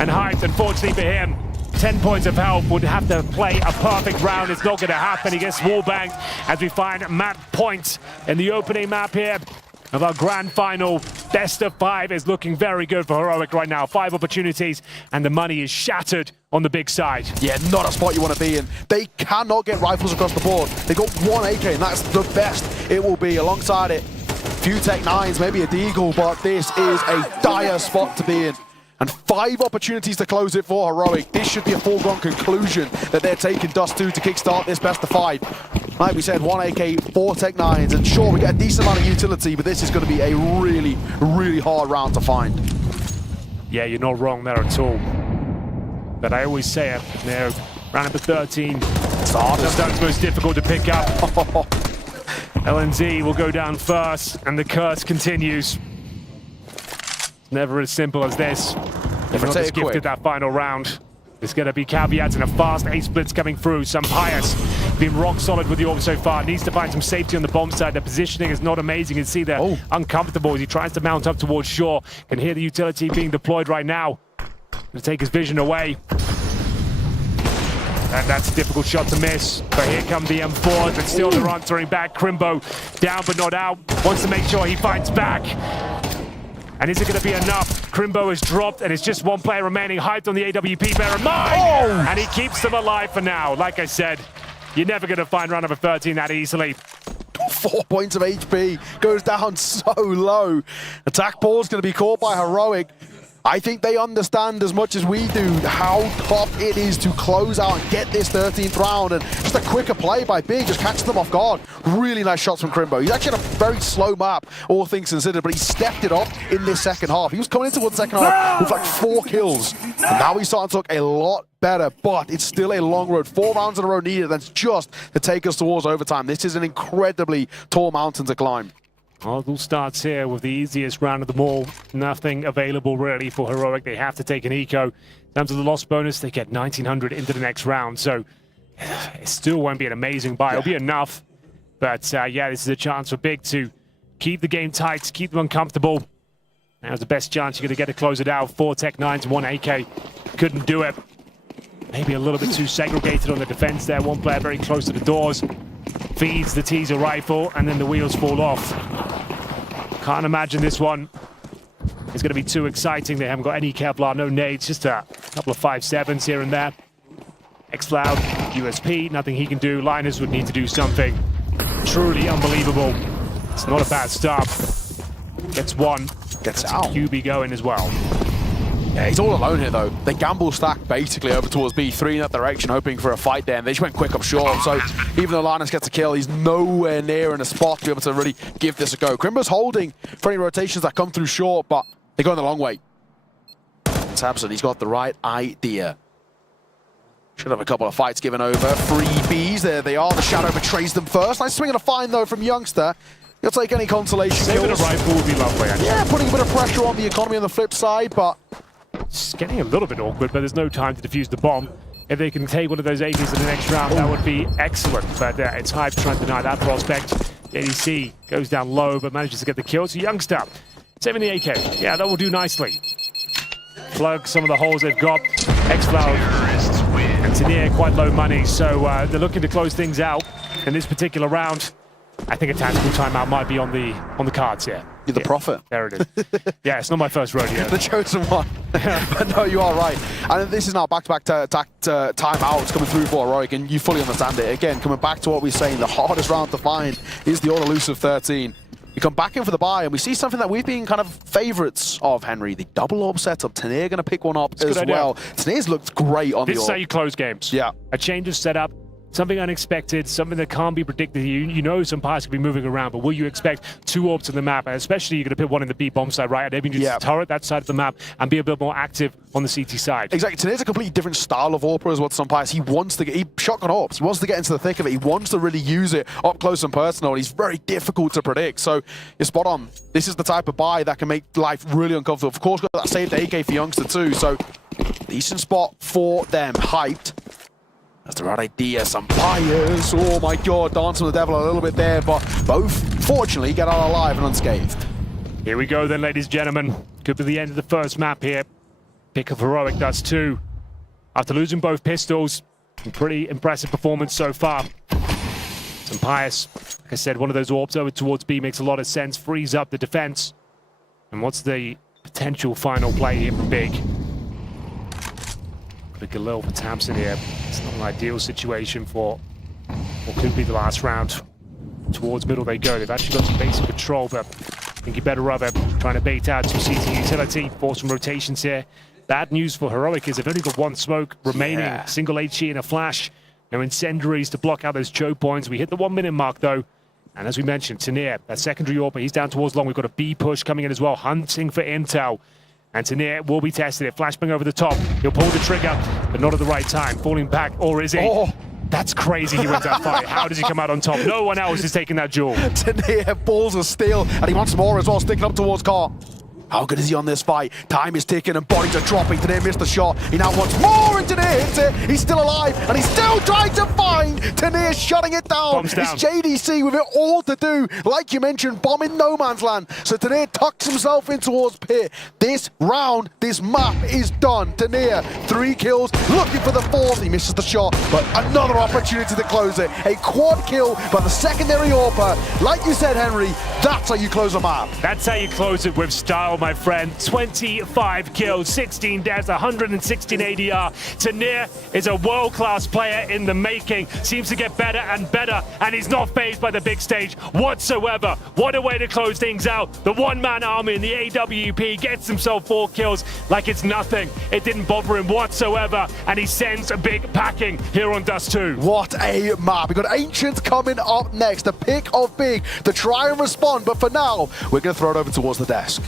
And Hyped, unfortunately for him, 10 points of health, would have to play a perfect round. It's not going to happen. He gets wallbanged as we find map points in the opening map here of our grand final. Best of 5 is looking very good for Heroic right now. 5 opportunities and the money is shattered on the big side. Yeah, not a spot you want to be in. They cannot get rifles across the board. They got 1 AK and that's the best it will be. Alongside it, few Tech 9s, maybe a Deagle, but this is a dire spot to be in. And 5 opportunities to close it for Heroic. This should be a foregone conclusion that they're taking Dust 2 to kickstart this best of 5. Like we said, 1 AK, 4 Tech 9s, and sure, we get a decent amount of utility, but this is going to be a really, really hard round to find. Yeah, you're not wrong there at all. But I always say it, round number 13. It's the hardest. That's most difficult to pick up. LNZ will go down first, and the curse continues. Never as simple as this. If not just gifted that final round. There's going to be caveats and a fast A-splits coming through. Some Pious been rock solid with the orb so far. Needs to find some safety on the bomb side. The positioning is not amazing. You can see they're uncomfortable as he tries to mount up towards shore. Can hear the utility being deployed right now. Going to take his vision away. And that's a difficult shot to miss. But here come the M4s, but still they're answering back. Crimbo down but not out. Wants to make sure he fights back. And is it going to be enough? Crimbo is dropped, and it's just 1 player remaining. Hyped on the AWP, bear in mind! And he keeps them alive for now. Like I said, you're never going to find round number 13 that easily. 4 points of HP, goes down so low. Attack ball's going to be caught by Heroic. I think they understand as much as we do how tough it is to close out and get this 13th round, and just a quicker play by Big, just catches them off guard. Really nice shots from Crimbo. He's actually had a very slow map, all things considered, but he stepped it up in this second half. He was coming into the second half with like 4 kills, and now he's starting to look a lot better, but it's still a long road. 4 rounds in a row needed, that's just to take us towards overtime. This is an incredibly tall mountain to climb. Well, it all starts here with the easiest round of them all. Nothing available really for Heroic. They have to take an eco. In terms of the loss bonus, they get 1900 into the next round. So it still won't be an amazing buy. It'll be enough. But yeah, this is a chance for Big to keep the game tight, keep them uncomfortable. Now's the best chance you're going to get to close it out. 4 Tech 9s, 1 AK. Couldn't do it. Maybe a little bit too segregated on the defense there. 1 player very close to the doors. Feeds the teaser rifle, and then the wheels fall off. Can't imagine this one is going to be too exciting. They haven't got any Kevlar, no nades, just a couple of 5.7s here and there. Xcloud, USP, nothing he can do. Linus would need to do something truly unbelievable. It's not a bad start. Gets 1. Gets out. QB going as well. Yeah, he's all alone here, though. They gamble stack basically over towards B3 in that direction, hoping for a fight there, and they just went quick up short. So even though Linus gets a kill, he's nowhere near in a spot to be able to really give this a go. Crimbo's holding for any rotations that come through short, but they're going the long way. Tabson, he's got the right idea. Should have a couple of fights given over. 3 Bs, there they are. The Shadow betrays them first. Nice swing and a find, though, from Youngster. He'll take any consolation kills. Saving a rifle would be lovely, actually. Yeah, putting a bit of pressure on the economy on the flip side, but it's getting a little bit awkward, but there's no time to defuse the bomb. If they can take one of those AKs in the next round, that would be excellent. But it's Hype trying to deny that prospect. The ADC goes down low, but manages to get the kill. So Youngster saving the AK. Yeah, that will do nicely. Plug some of the holes they've got. Xcloud and Tanair quite low money, so they're looking to close things out in this particular round. I think a tactical timeout might be on the cards here. You're the prophet. There it is. Yeah, it's not my first rodeo. The chosen one. But no, you are right. And this is now back-to-back timeouts coming through for Heroic, and you fully understand it. Again, coming back to what we're saying, the hardest round to find is the all-elusive 13. We come back in for the buy, and we see something that we've been kind of favourites of, Henry. The double orb setup. Tanair going to pick one up as well. Tanair's looked great on the orb. This is how you close games. Yeah. A change of setup. Something unexpected, something that can't be predicted. You know some pilots could be moving around, but will you expect 2 orbs in the map? And especially you're going to put one in the B bomb side, right? And maybe just turret that side of the map and be a bit more active on the CT side. Exactly. Today's a completely different style of AWPer as well to some pilots. He wants to get shotgun orbs. He wants to get into the thick of it. He wants to really use it up close and personal. And he's very difficult to predict. So you're spot on. This is the type of buy that can make life really uncomfortable. Of course, got that saved AK for Youngster too. So Decent spot for them. Hyped. That's the right idea. Some Pious. Oh my god, dancing with the devil a little bit there, but both, fortunately, get out alive and unscathed. Here we go then, ladies and gentlemen. Could be the end of the first map here. Pick of Heroic does too. After losing both pistols, a pretty impressive performance so far. Some Pious, like I said, one of those orbs over towards B makes a lot of sense, frees up the defense. And what's the potential final play here for Big? Got a Galil for Tamsin here. It's not an ideal situation for what could be the last round. Towards middle they go. They've actually got some basic control, but I think you better rub it. Trying to bait out some CT utility, force some rotations here. Bad news for Heroic is they've only got one smoke remaining. Single HE and a flash. No incendiaries to block out those choke points. We hit the 1 minute mark though. And as we mentioned, Tanir, that secondary AWP, he's down towards long. We've got a B push coming in as well, hunting for intel. And Tanir will be tested it. Flashbang over the top. He'll pull the trigger, but not at the right time. Falling back, or is he? Oh. That's crazy he wins that fight. How does he come out on top? No one else is taking that duel. Tanir, balls of steel, and he wants more as well, sticking up towards Car. How good is he on this fight? Time is ticking and bodies are dropping. Tanir missed the shot. He now wants more, and Tanir hits it. He's still alive, and he's still trying to find. Tanir shutting it down. It's JDC with it all to do. Like you mentioned, bomb in no man's land. So Tanir tucks himself in towards Pit. This round, this map is done. Tanir, 3 kills, looking for the 4th. He misses the shot, but another opportunity to close it. A quad kill by the secondary AWP. Like you said, Henry, that's how you close a map. That's how you close it with style, my friend. 25 kills, 16 deaths, 116 ADR. Tanir is a world-class player in the making. Seems to get better and better, and he's not fazed by the big stage whatsoever. What a way to close things out. The one-man army in the AWP gets himself 4 kills like it's nothing. It didn't bother him whatsoever, and he sends a big packing here on Dust 2. What a map. We've got Ancient coming up next. The pick of Big to try and respond, but for now, we're going to throw it over towards the desk.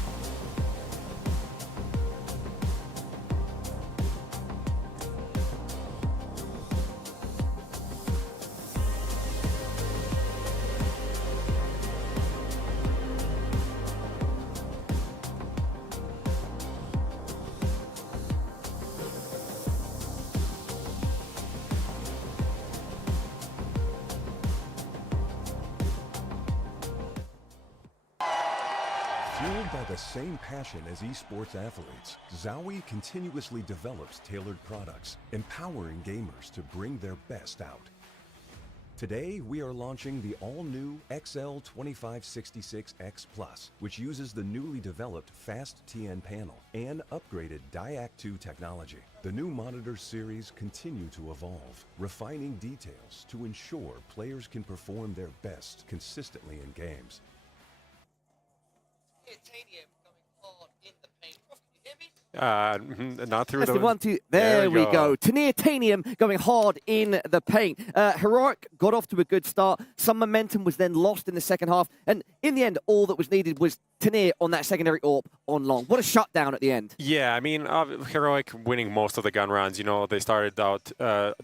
Fueled by the same passion as esports athletes, Zowie continuously develops tailored products, empowering gamers to bring their best out. Today, we are launching the all-new XL2566X Plus, which uses the newly developed Fast TN panel and upgraded DIAC2 technology. The new monitor series continue to evolve, refining details to ensure players can perform their best consistently in games. Not through That's the 1, 2. There we go. Titanium going hard in the paint. Heroic got off to a good start. Some momentum was then lost in the second half. And in the end, all that was needed was Tanir on that secondary AWP on long. What a shutdown at the end. Yeah, I mean, Heroic winning most of the gun rounds. You know, they started out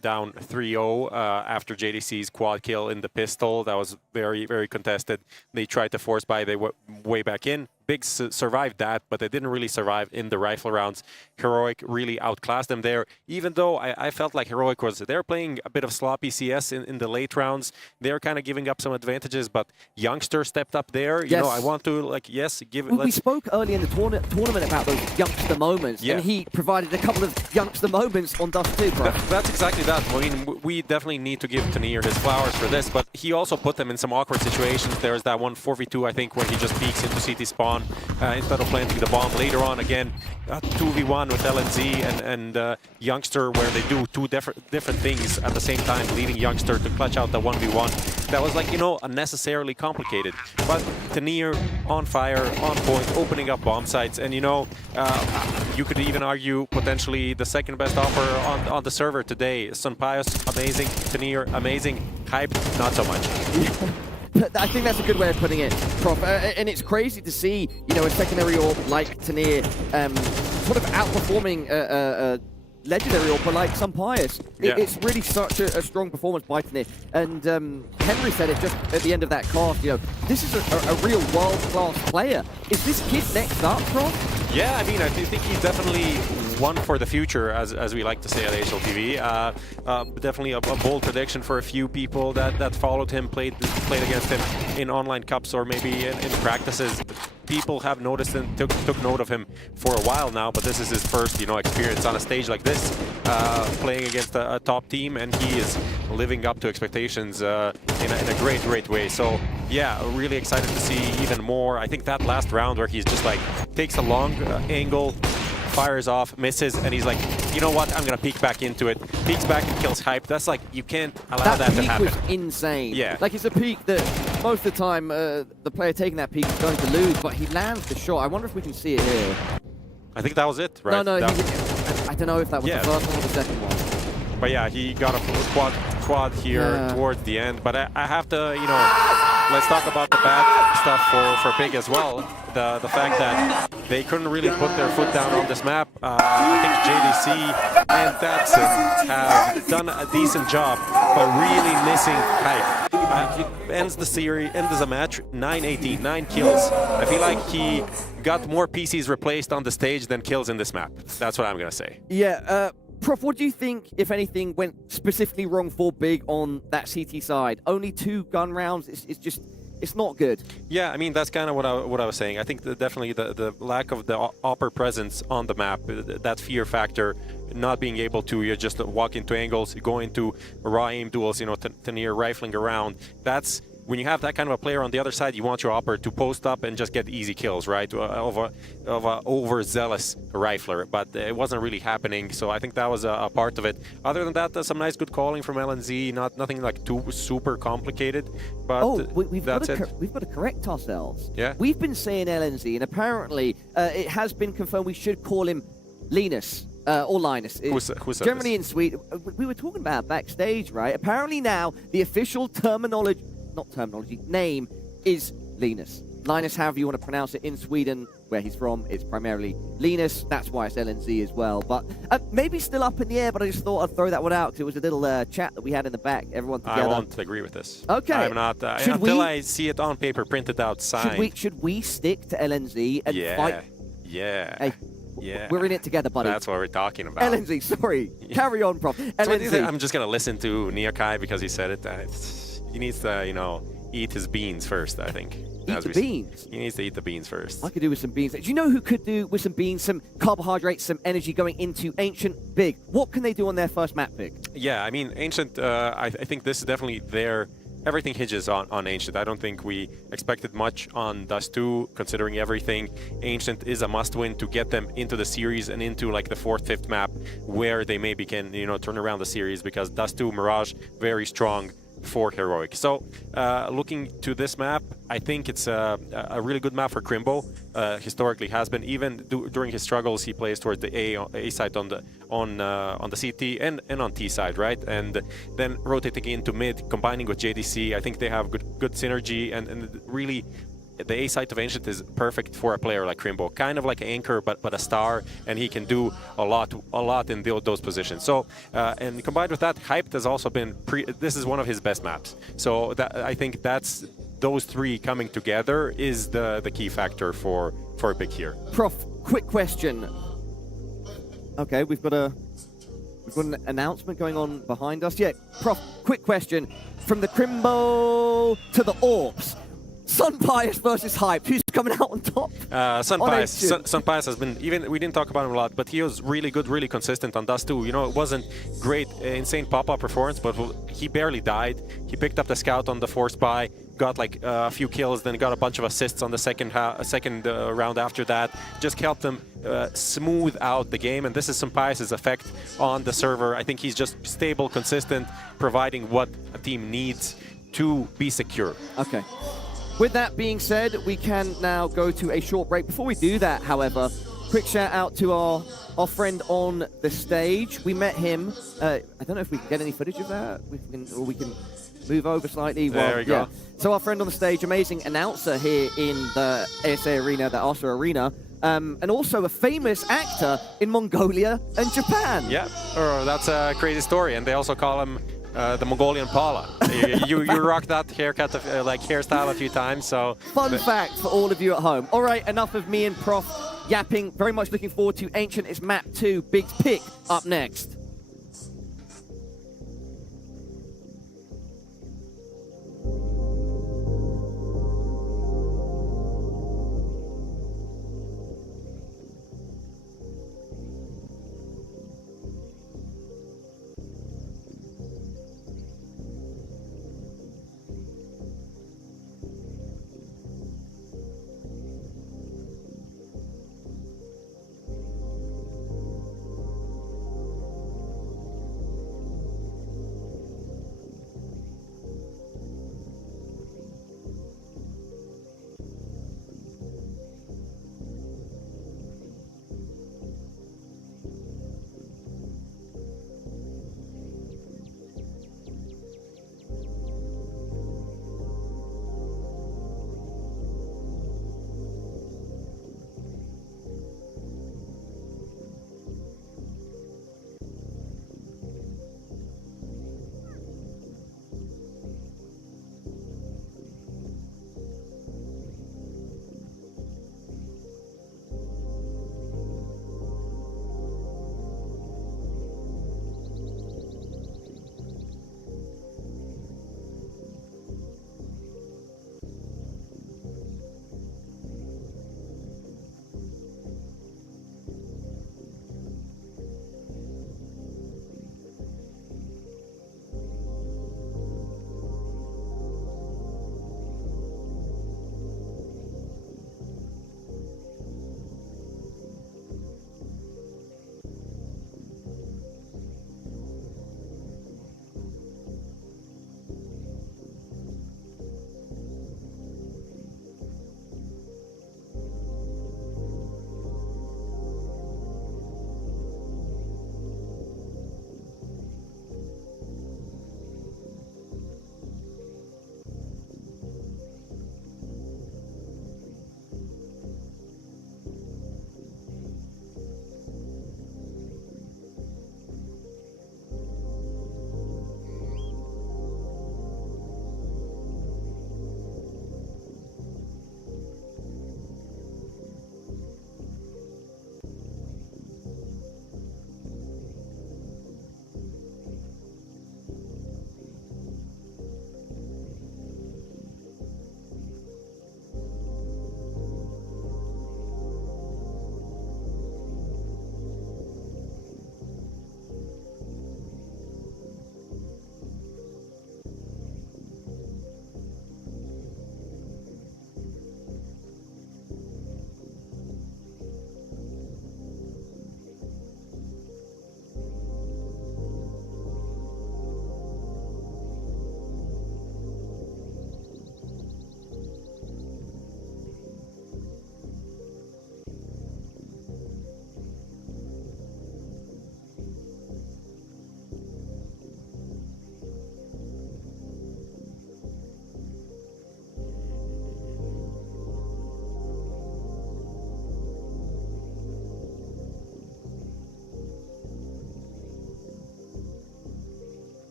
down 3-0 after JDC's quad kill in the pistol. That was very, very contested. They tried to force buy their way back in. Big survived that, but they didn't really survive in the rifle rounds. Heroic really outclassed them there, even though I felt like Heroic they're playing a bit of sloppy CS in the late rounds. They're kind of giving up some advantages, but Youngster stepped up there. You know, I want to, like, give it. Well, we spoke early in the tournament about those youngster moments, and he provided a couple of youngster moments on Dust 2, bro. That's exactly that. I mean, we definitely need to give Tanir his flowers for this, but he also put them in some awkward situations. There's that one 4v2, I think, where he just peeks into CT spawn instead of planting the bomb. Later on, again, 2v1 with LNZ and Youngster, where they do two different things at the same time, leading Youngster to clutch out the 1v1. That was, like, you know, unnecessarily complicated. But Tanir on fire, on point, opening up bomb sites, and, you know, you could even argue potentially the second best offer on the server today. Sunpios, amazing. Tanir, amazing. Hype, not so much. I think that's a good way of putting it, Prof. And it's crazy to see, you know, a secondary AWP like Tanir sort of outperforming legendary AWP like Sunpios. It's really such a strong performance by Tanir. And Henry said it just at the end of that cast, you know, this is a real world-class player. Is this kid next up, Prof? Yeah, I mean, I think he definitely one for the future, as we like to say at HLTV. Definitely a bold prediction for a few people that followed him, played against him in online cups or maybe in practices. People have noticed and took note of him for a while now, but this is his first, experience on a stage like this, playing against a top team, and he is living up to expectations in a great way. So yeah, really excited to see even more. I think that last round where he's just like takes a long angle, fires off, misses, and he's like, you know what, I'm gonna peek back into it. Peeks back and kills Hype. That's like, you can't allow that to happen. That peek was insane. Yeah. Like, it's a peek that most of the time the player taking that peek is going to lose, but he lands the shot. I wonder if we can see it here. I think that was it, right? No, I don't know if that was the first one or the second one. But yeah, he got a quad here towards the end. But I have to, let's talk about the bad stuff for Big as well. The fact that they couldn't really put their foot down on this map. I think JDC and Datsun have done a decent job, but really missing Hype. It ends the series, ends the match, 9-18, 9 kills. I feel like he got more PCs replaced on the stage than kills in this map. That's what I'm gonna say. Yeah, Prof, what do you think, if anything, went specifically wrong for Big on that CT side? Only 2 gun rounds, it's not good. Yeah, I mean, that's kind of what I was saying. I think that definitely the lack of the upper presence on the map, that fear factor, not being able to just walk into angles, go into raw aim duels, to near rifling around. That's when you have that kind of a player on the other side, you want your upper to post up and just get easy kills, right? Of a overzealous rifler, but it wasn't really happening. So I think that was a part of it. Other than that, there's some nice good calling from LNZ. Nothing like too super complicated. But we've got to correct ourselves. Yeah, we've been saying LNZ, and apparently it has been confirmed we should call him Linus. Or Linus. Who's generally in Sweden. We were talking about backstage, right? Apparently now the official name is Linus. Linus, however you want to pronounce it in Sweden, where he's from, it's primarily Linus. That's why it's LNZ as well. But maybe still up in the air, but I just thought I'd throw that one out because it was a little chat that we had in the back, everyone together. I won't agree with this. Okay. I'm not, until I see it on paper, printed out, signed. Should we stick to LNZ and fight? Yeah. Hey, yeah. We're in it together, buddy. That's what we're talking about. LNZ, sorry. Carry on, Prof. LNZ. I'm just going to listen to Neokai because he said it. He needs to, eat his beans first, I think. Eat the beans? He needs to eat the beans first. I could do with some beans. Do you know who could do with some beans, some carbohydrates, some energy going into Ancient? Big. What can they do on their first map, Big? Yeah, I mean, Ancient, I think this is definitely their... Everything hinges on Ancient. I don't think we expected much on Dust 2, considering everything. Ancient is a must-win to get them into the series and into like the 4th, 5th map where they maybe can, turn around the series, because Dust 2, Mirage, very strong for Heroic. So looking to this map, I think it's a really good map for Crimbo. Historically has been. Even during his struggles, he plays towards the A side on the CT and on T side, right? And then rotating into mid, combining with JDC. I think they have good synergy, and really the A side of Ancient is perfect for a player like Crimbo, kind of like an anchor, but a star, and he can do a lot in those positions. So, and combined with that, Hyped has also been this is one of his best maps. So I think that's those 3 coming together is the key factor for Big here. Prof, quick question. Okay, we've got an announcement going on behind us. Yeah, Prof, quick question. From the Crimbo to the Orps, Sun Pius versus Hype. Who's coming out on top? Sun Pius has been, even we didn't talk about him a lot, but he was really good, really consistent on Dust 2. It wasn't great, insane pop-up performance, but he barely died. He picked up the scout on the force buy, got like a few kills, then got a bunch of assists on the second round after that. Just helped him smooth out the game, and this is Sun Pius' effect on the server. I think he's just stable, consistent, providing what a team needs to be secure. Okay. With that being said, we can now go to a short break. Before we do that, however, quick shout out to our friend on the stage. We met him. I don't know if we can get any footage of that. We can move over slightly. There we go. So our friend on the stage, amazing announcer here in the ACA Arena, the ACA Arena, and also a famous actor in Mongolia and Japan. Yeah, that's a crazy story, and they also call him the Mongolian Paula. you rocked that haircut, hairstyle a few times. So fun fact for all of you at home. All right, enough of me and Prof yapping. Very much looking forward to Ancient is map 2. Big pick up next.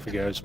Off he goes.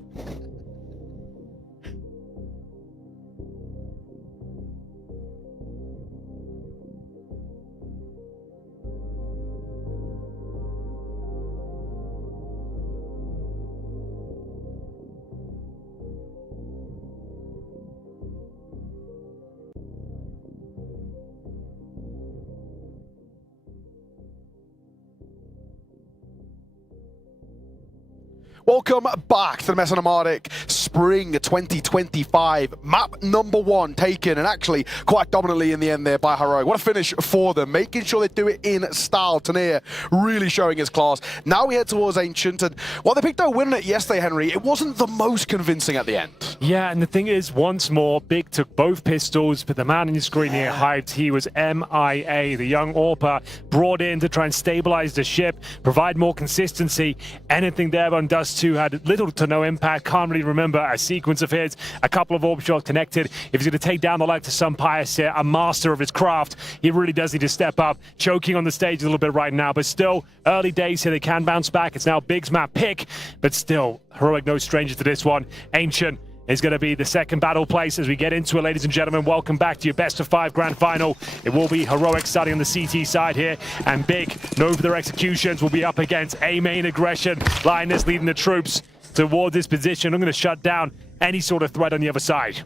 Welcome back to the MESA Nomadic Spring 2025. Map number 1 taken, and actually quite dominantly in the end there by Heroic. What a finish for them, making sure they do it in style. Tanir really showing his class. Now we head towards Ancient, and while they picked up winning it yesterday, Henry, it wasn't the most convincing at the end. Yeah, and the thing is, once more, Big took both pistols, but the man on your screen here hyped. He was MIA, the young AWPer, brought in to try and stabilize the ship, provide more consistency. Anything there on Dust 2 had little to no impact. Can't really remember a sequence of hits. A couple of AWP shots connected. If he's going to take down the likes of some Pius here, a master of his craft, he really does need to step up. Choking on the stage a little bit right now, but still, early days here, they can bounce back. It's now Big's map pick, but still, Heroic no stranger to this one. Ancient is going to be the second battle place as we get into it, ladies and gentlemen. Welcome back to your best of 5 grand final. It will be Heroic starting on the CT side here, and Big, known for their executions, will be up against A main aggression. Lioness leading the troops towards this position. I'm going to shut down any sort of threat on the other side.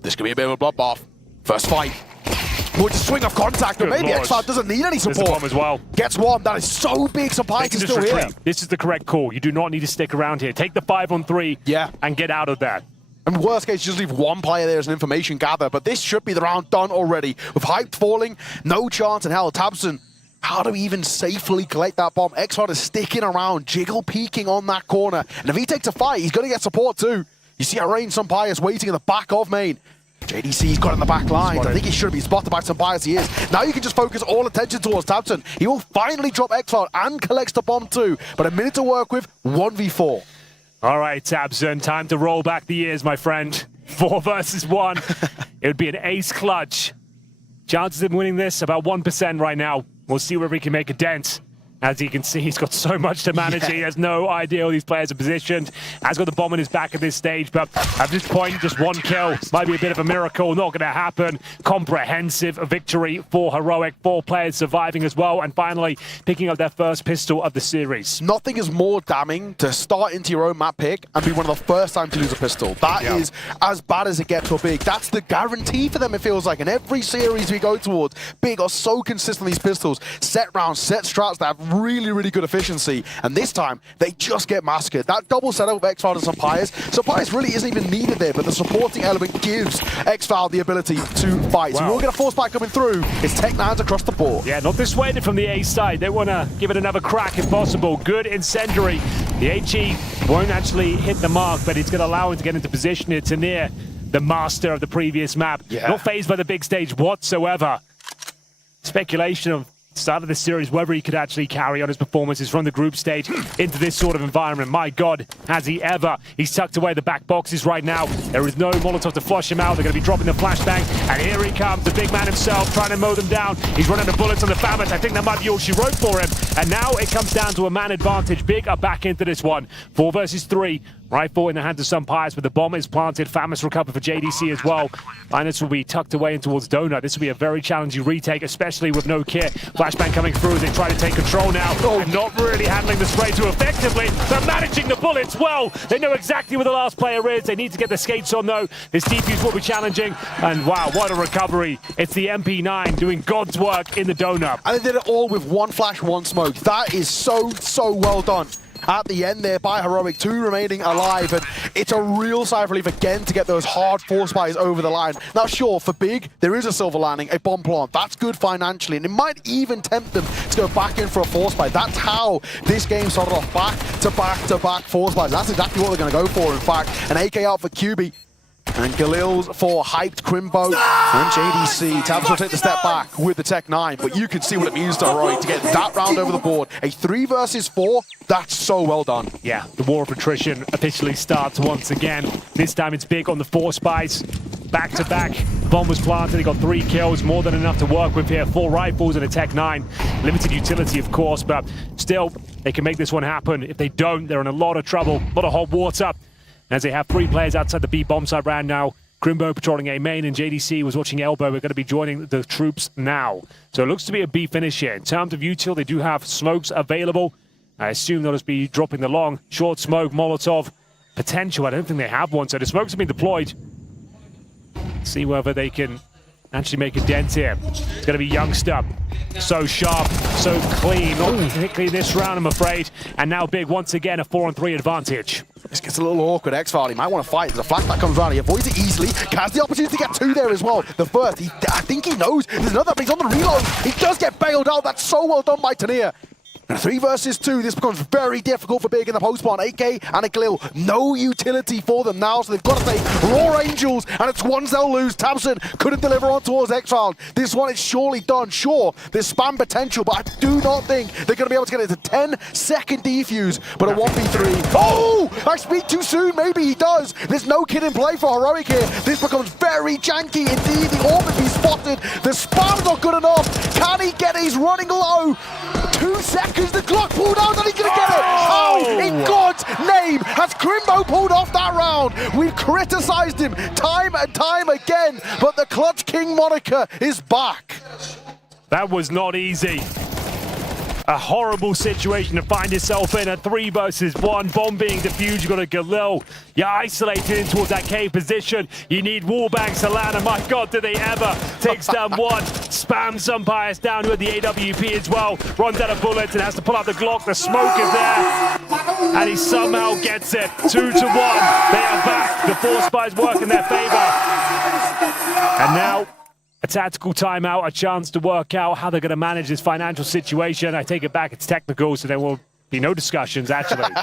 This could be a bit of a bloodbath. First fight. Would swing off contact, but maybe X5 doesn't need any support. There's a bomb as well. Gets one. That is so big. Supply is still here. This is the correct call. You do not need to stick around here. Take the 5-on-3 and get out of that. And worst case, just leave one player there as an information gather, but this should be the round done already. With Hyped falling, no chance in hell. Tabson, how do we even safely collect that bomb? X5 is sticking around, Jiggle peeking on that corner. And if he takes a fight, he's going to get support too. You see Arraign some Pius waiting in the back of main. JDC's got in the back line. I think he should be spotted by some Pius. He is. Now you can just focus all attention towards Tabson. He will finally drop X5 and collects the bomb too. But a minute to work with, 1v4. All right, Tabson, time to roll back the years, my friend. 4 versus 1. It would be an ace clutch. Chances of winning this, about 1% right now. We'll see whether he can make a dent. As you can see, he's got so much to manage. He has no idea how these players are positioned. Has got the bomb in his back at this stage, but at this point, just 1 kill might be a bit of a miracle. Not going to happen. Comprehensive victory for Heroic. 4 players surviving as well, and finally picking up their first pistol of the series. Nothing is more damning to start into your own map pick and be one of the first time to lose a pistol. That is as bad as it gets for Big. That's the guarantee for them, it feels like. In every series we go towards, Big are so consistent with these pistols. Set rounds, set strats that have really, really good efficiency. And this time, they just get massacred. That double setup with X-File and some Pius. So Pius really isn't even needed there, but the supporting element gives X-File the ability to fight. So we'll get a force fight coming through. It's Tech-9s across the board. Yeah, not dissuaded from the A side. They want to give it another crack if possible. Good incendiary. The HE won't actually hit the mark, but it's going to allow him to get into position here. Tanir, the master of the previous map. Not phased by the big stage whatsoever. Speculation of start of the series, whether he could actually carry on his performances from the group stage into this sort of environment. My God, has he ever? He's tucked away the back boxes right now. There is no Molotov to flush him out. They're going to be dropping the flashbang, and here he comes, the big man himself, trying to mow them down. He's running the bullets on the Famous. I think that might be all she wrote for him. And now it comes down to a man advantage. Big are back into this one. 4 versus 3. Rifle in the hands of some Pius, but the bomb is planted. Famous recovered for JDC as well. Linus will be tucked away in towards Donut. This will be a very challenging retake, especially with no kit. Flashbang coming through as they try to take control now, and not really handling the spray too effectively. They're managing the bullets well. They know exactly where the last player is. They need to get the skates on though. This defuse will be challenging, and wow, what a recovery. It's the MP9 doing God's work in the Donut. And they did it all with 1 flash, 1 smoke. That is so well done. At the end there by Heroic, 2 remaining alive, and it's a real sigh of relief again to get those hard force fires over the line. Now sure, for Big, there is a silver lining, a bomb plant. That's good financially, and it might even tempt them to go back in for a force fight. That's how this game started off, back-to-back force fights. That's exactly what they're going to go for, in fact. An AK out for QB. And Galil's for Hyped, Crimbo, and JDC. Tabs will take the step back with the Tech-9, but you can see what it means to Heroic to get that round over the board. A 3 versus 4, that's so well done. Yeah, the war of attrition officially starts once again. This time it's Big on the force spies. back-to-back. Bomb was planted, he got 3 kills, more than enough to work with here. 4 rifles and a Tech 9. Limited utility, of course, but still, they can make this one happen. If they don't, they're in a lot of trouble, a lot of hot water, as they have 3 players outside the B bomb side round now. Crimbo patrolling A main, and JDC was watching Elbow. We're going to be joining the troops now. So it looks to be a B finish here. In terms of util, they do have smokes available. I assume they'll just be dropping the long, short smoke, Molotov potential. I don't think they have one, so the smokes have been deployed. See whether they can actually make a dent here. It's going to be Youngster. So sharp, so clean. Not particularly this round, I'm afraid. And now Big, once again, a 4-on-3 advantage. This gets a little awkward. Exfile, he might want to fight. There's a flash that comes around. He avoids it easily. Has the opportunity to get 2 there as well. The first, I think he knows. There's another, but he's on the reload. He does get bailed out. That's so well done by Tania. 3 versus 2, this becomes very difficult for Big in the post spawn. AK and a Glil, no utility for them now, so they've got to stay Raw Angels, and it's ones they'll lose. Tamsin couldn't deliver on towards Exfile. This one is surely done. Sure, there's spam potential, but I do not think they're going to be able to get it to 10-second defuse, but a 1v3. Oh, I speak too soon, maybe he does. There's no kid in play for Heroic here. This becomes very janky indeed. The orbit be spotted. The spam's not good enough. Can he get it? He's running low. 2 seconds, the clock pulled out, and he's going to get it! How in God's name has Crimbo pulled off that round? We've criticised him time and time again, but the Clutch King moniker is back. That was not easy. A horrible situation to find yourself in, a 3 versus 1. Bomb being defused, you've got a Galil. You're isolated in towards that K position. You need wallbangs to land, and my God, do they ever. Takes down 1, spams some bias down with the AWP as well. Runs out of bullets and has to pull out the Glock. The smoke is there, and he somehow gets it. 2-1, they are back. The 4 spies work in their favor. And now, a tactical timeout, a chance to work out how they're going to manage this financial situation. I take it back, it's technical, so there will be no discussions, actually.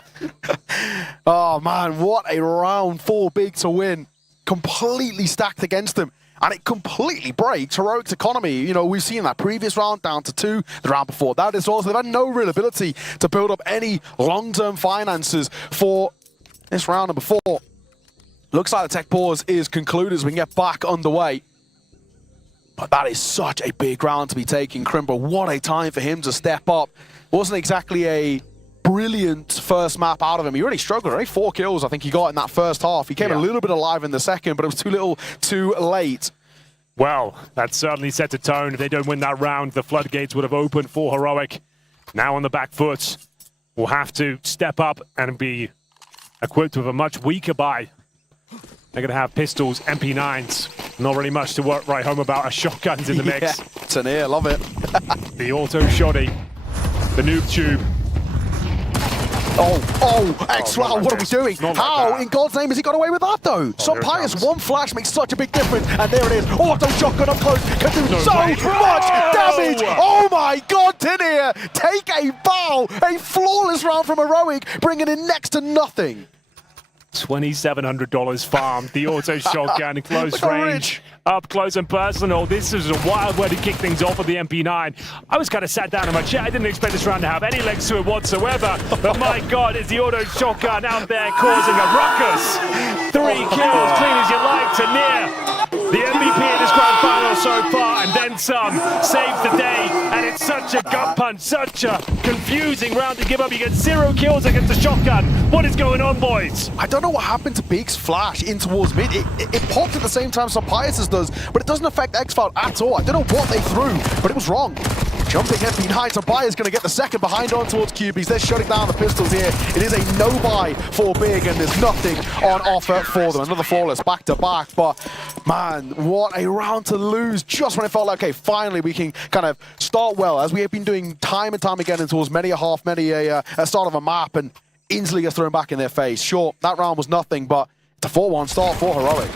Oh, man, what a round for Big to win. Completely stacked against them. And it completely breaks Heroic's economy. You know, we've seen that previous round down to 2, the round before that as well. So they've had no real ability to build up any long-term finances for this round number 4. Looks like the tech pause is concluded as we can get back underway. But that is such a big round to be taking. Crimbo, what a time for him to step up. Wasn't exactly a brilliant first map out of him. He really struggled. Only 4 kills I think he got in that first half. He came a little bit alive in the second, but it was too little too late. Well, that certainly set a tone. If they don't win that round, the floodgates would have opened for Heroic. Now on the back foot, will have to step up and be equipped with a much weaker buy. They're going to have pistols, MP9s. Not really much to write home about. A shotgun's in the mix. Tania, love it. The auto shoddy. The noob tube. Exfile, what are we doing? How in God's name has he got away with that though? Some pious, 1 flash makes such a big difference. And there it is. Auto shotgun up close. Can do so much damage. Oh my God, Tania. Take a bow. A flawless round from Heroic, bringing in next to nothing. $2,700 farmed. The auto shotgun in close range. Up close and personal. This is a wild way to kick things off with the MP9. I was kind of sat down in my chair. I didn't expect this round to have any legs to it whatsoever. But my God, is the auto shotgun out there causing a ruckus. 3 kills, clean as you like, Tania. The MVP in this grand final so far, and then some. Saves the day, and it's such a gut punch, such a confusing round to give up. You get 0 kills against the shotgun. What is going on, boys? I don't know what happened to Big's flash in towards mid. It popped at the same time some Pius does, but it doesn't affect Exfile at all. I don't know what they threw, but it was wrong. Jumping MP9, Tobias going to get the second behind on towards QBs. They're shutting down the pistols here. It is a no-buy for Big, and there's nothing on offer for them. Another flawless back-to-back, but man, what a round to lose just when it felt like, okay, finally we can kind of start well, as we have been doing time and time again in towards many a half, many a start of a map, and instantly gets thrown back in their face. Sure, that round was nothing, but it's a 4-1 start for Heroic.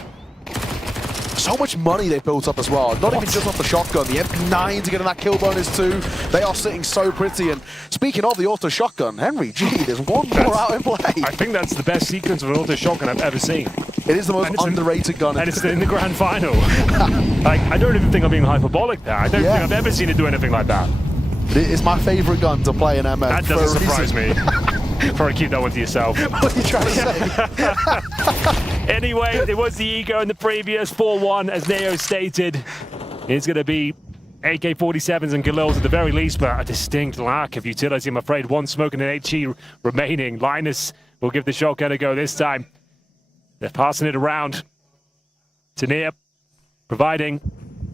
So much money they built up as well. Not even just off the shotgun. The MP9s are getting that kill bonus too. They are sitting so pretty. And speaking of the auto shotgun, Henry G, there's one more out in play. I think that's the best sequence of an auto shotgun I've ever seen. It is the most underrated gun. And it's in the grand final. Like, I don't even think I'm being hyperbolic there. I don't think I've ever seen it do anything like that. It is my favorite gun to play in MS. That doesn't surprise me. Probably keep that one to yourself. What are you trying to say? Anyway, it was the ego in the previous 4-1, as Neo stated. It's going to be AK-47s and Galils at the very least, but a distinct lack of utility, I'm afraid. One smoke and an HE remaining. Linus will give the shotgun a go this time. They're passing it around. Tania providing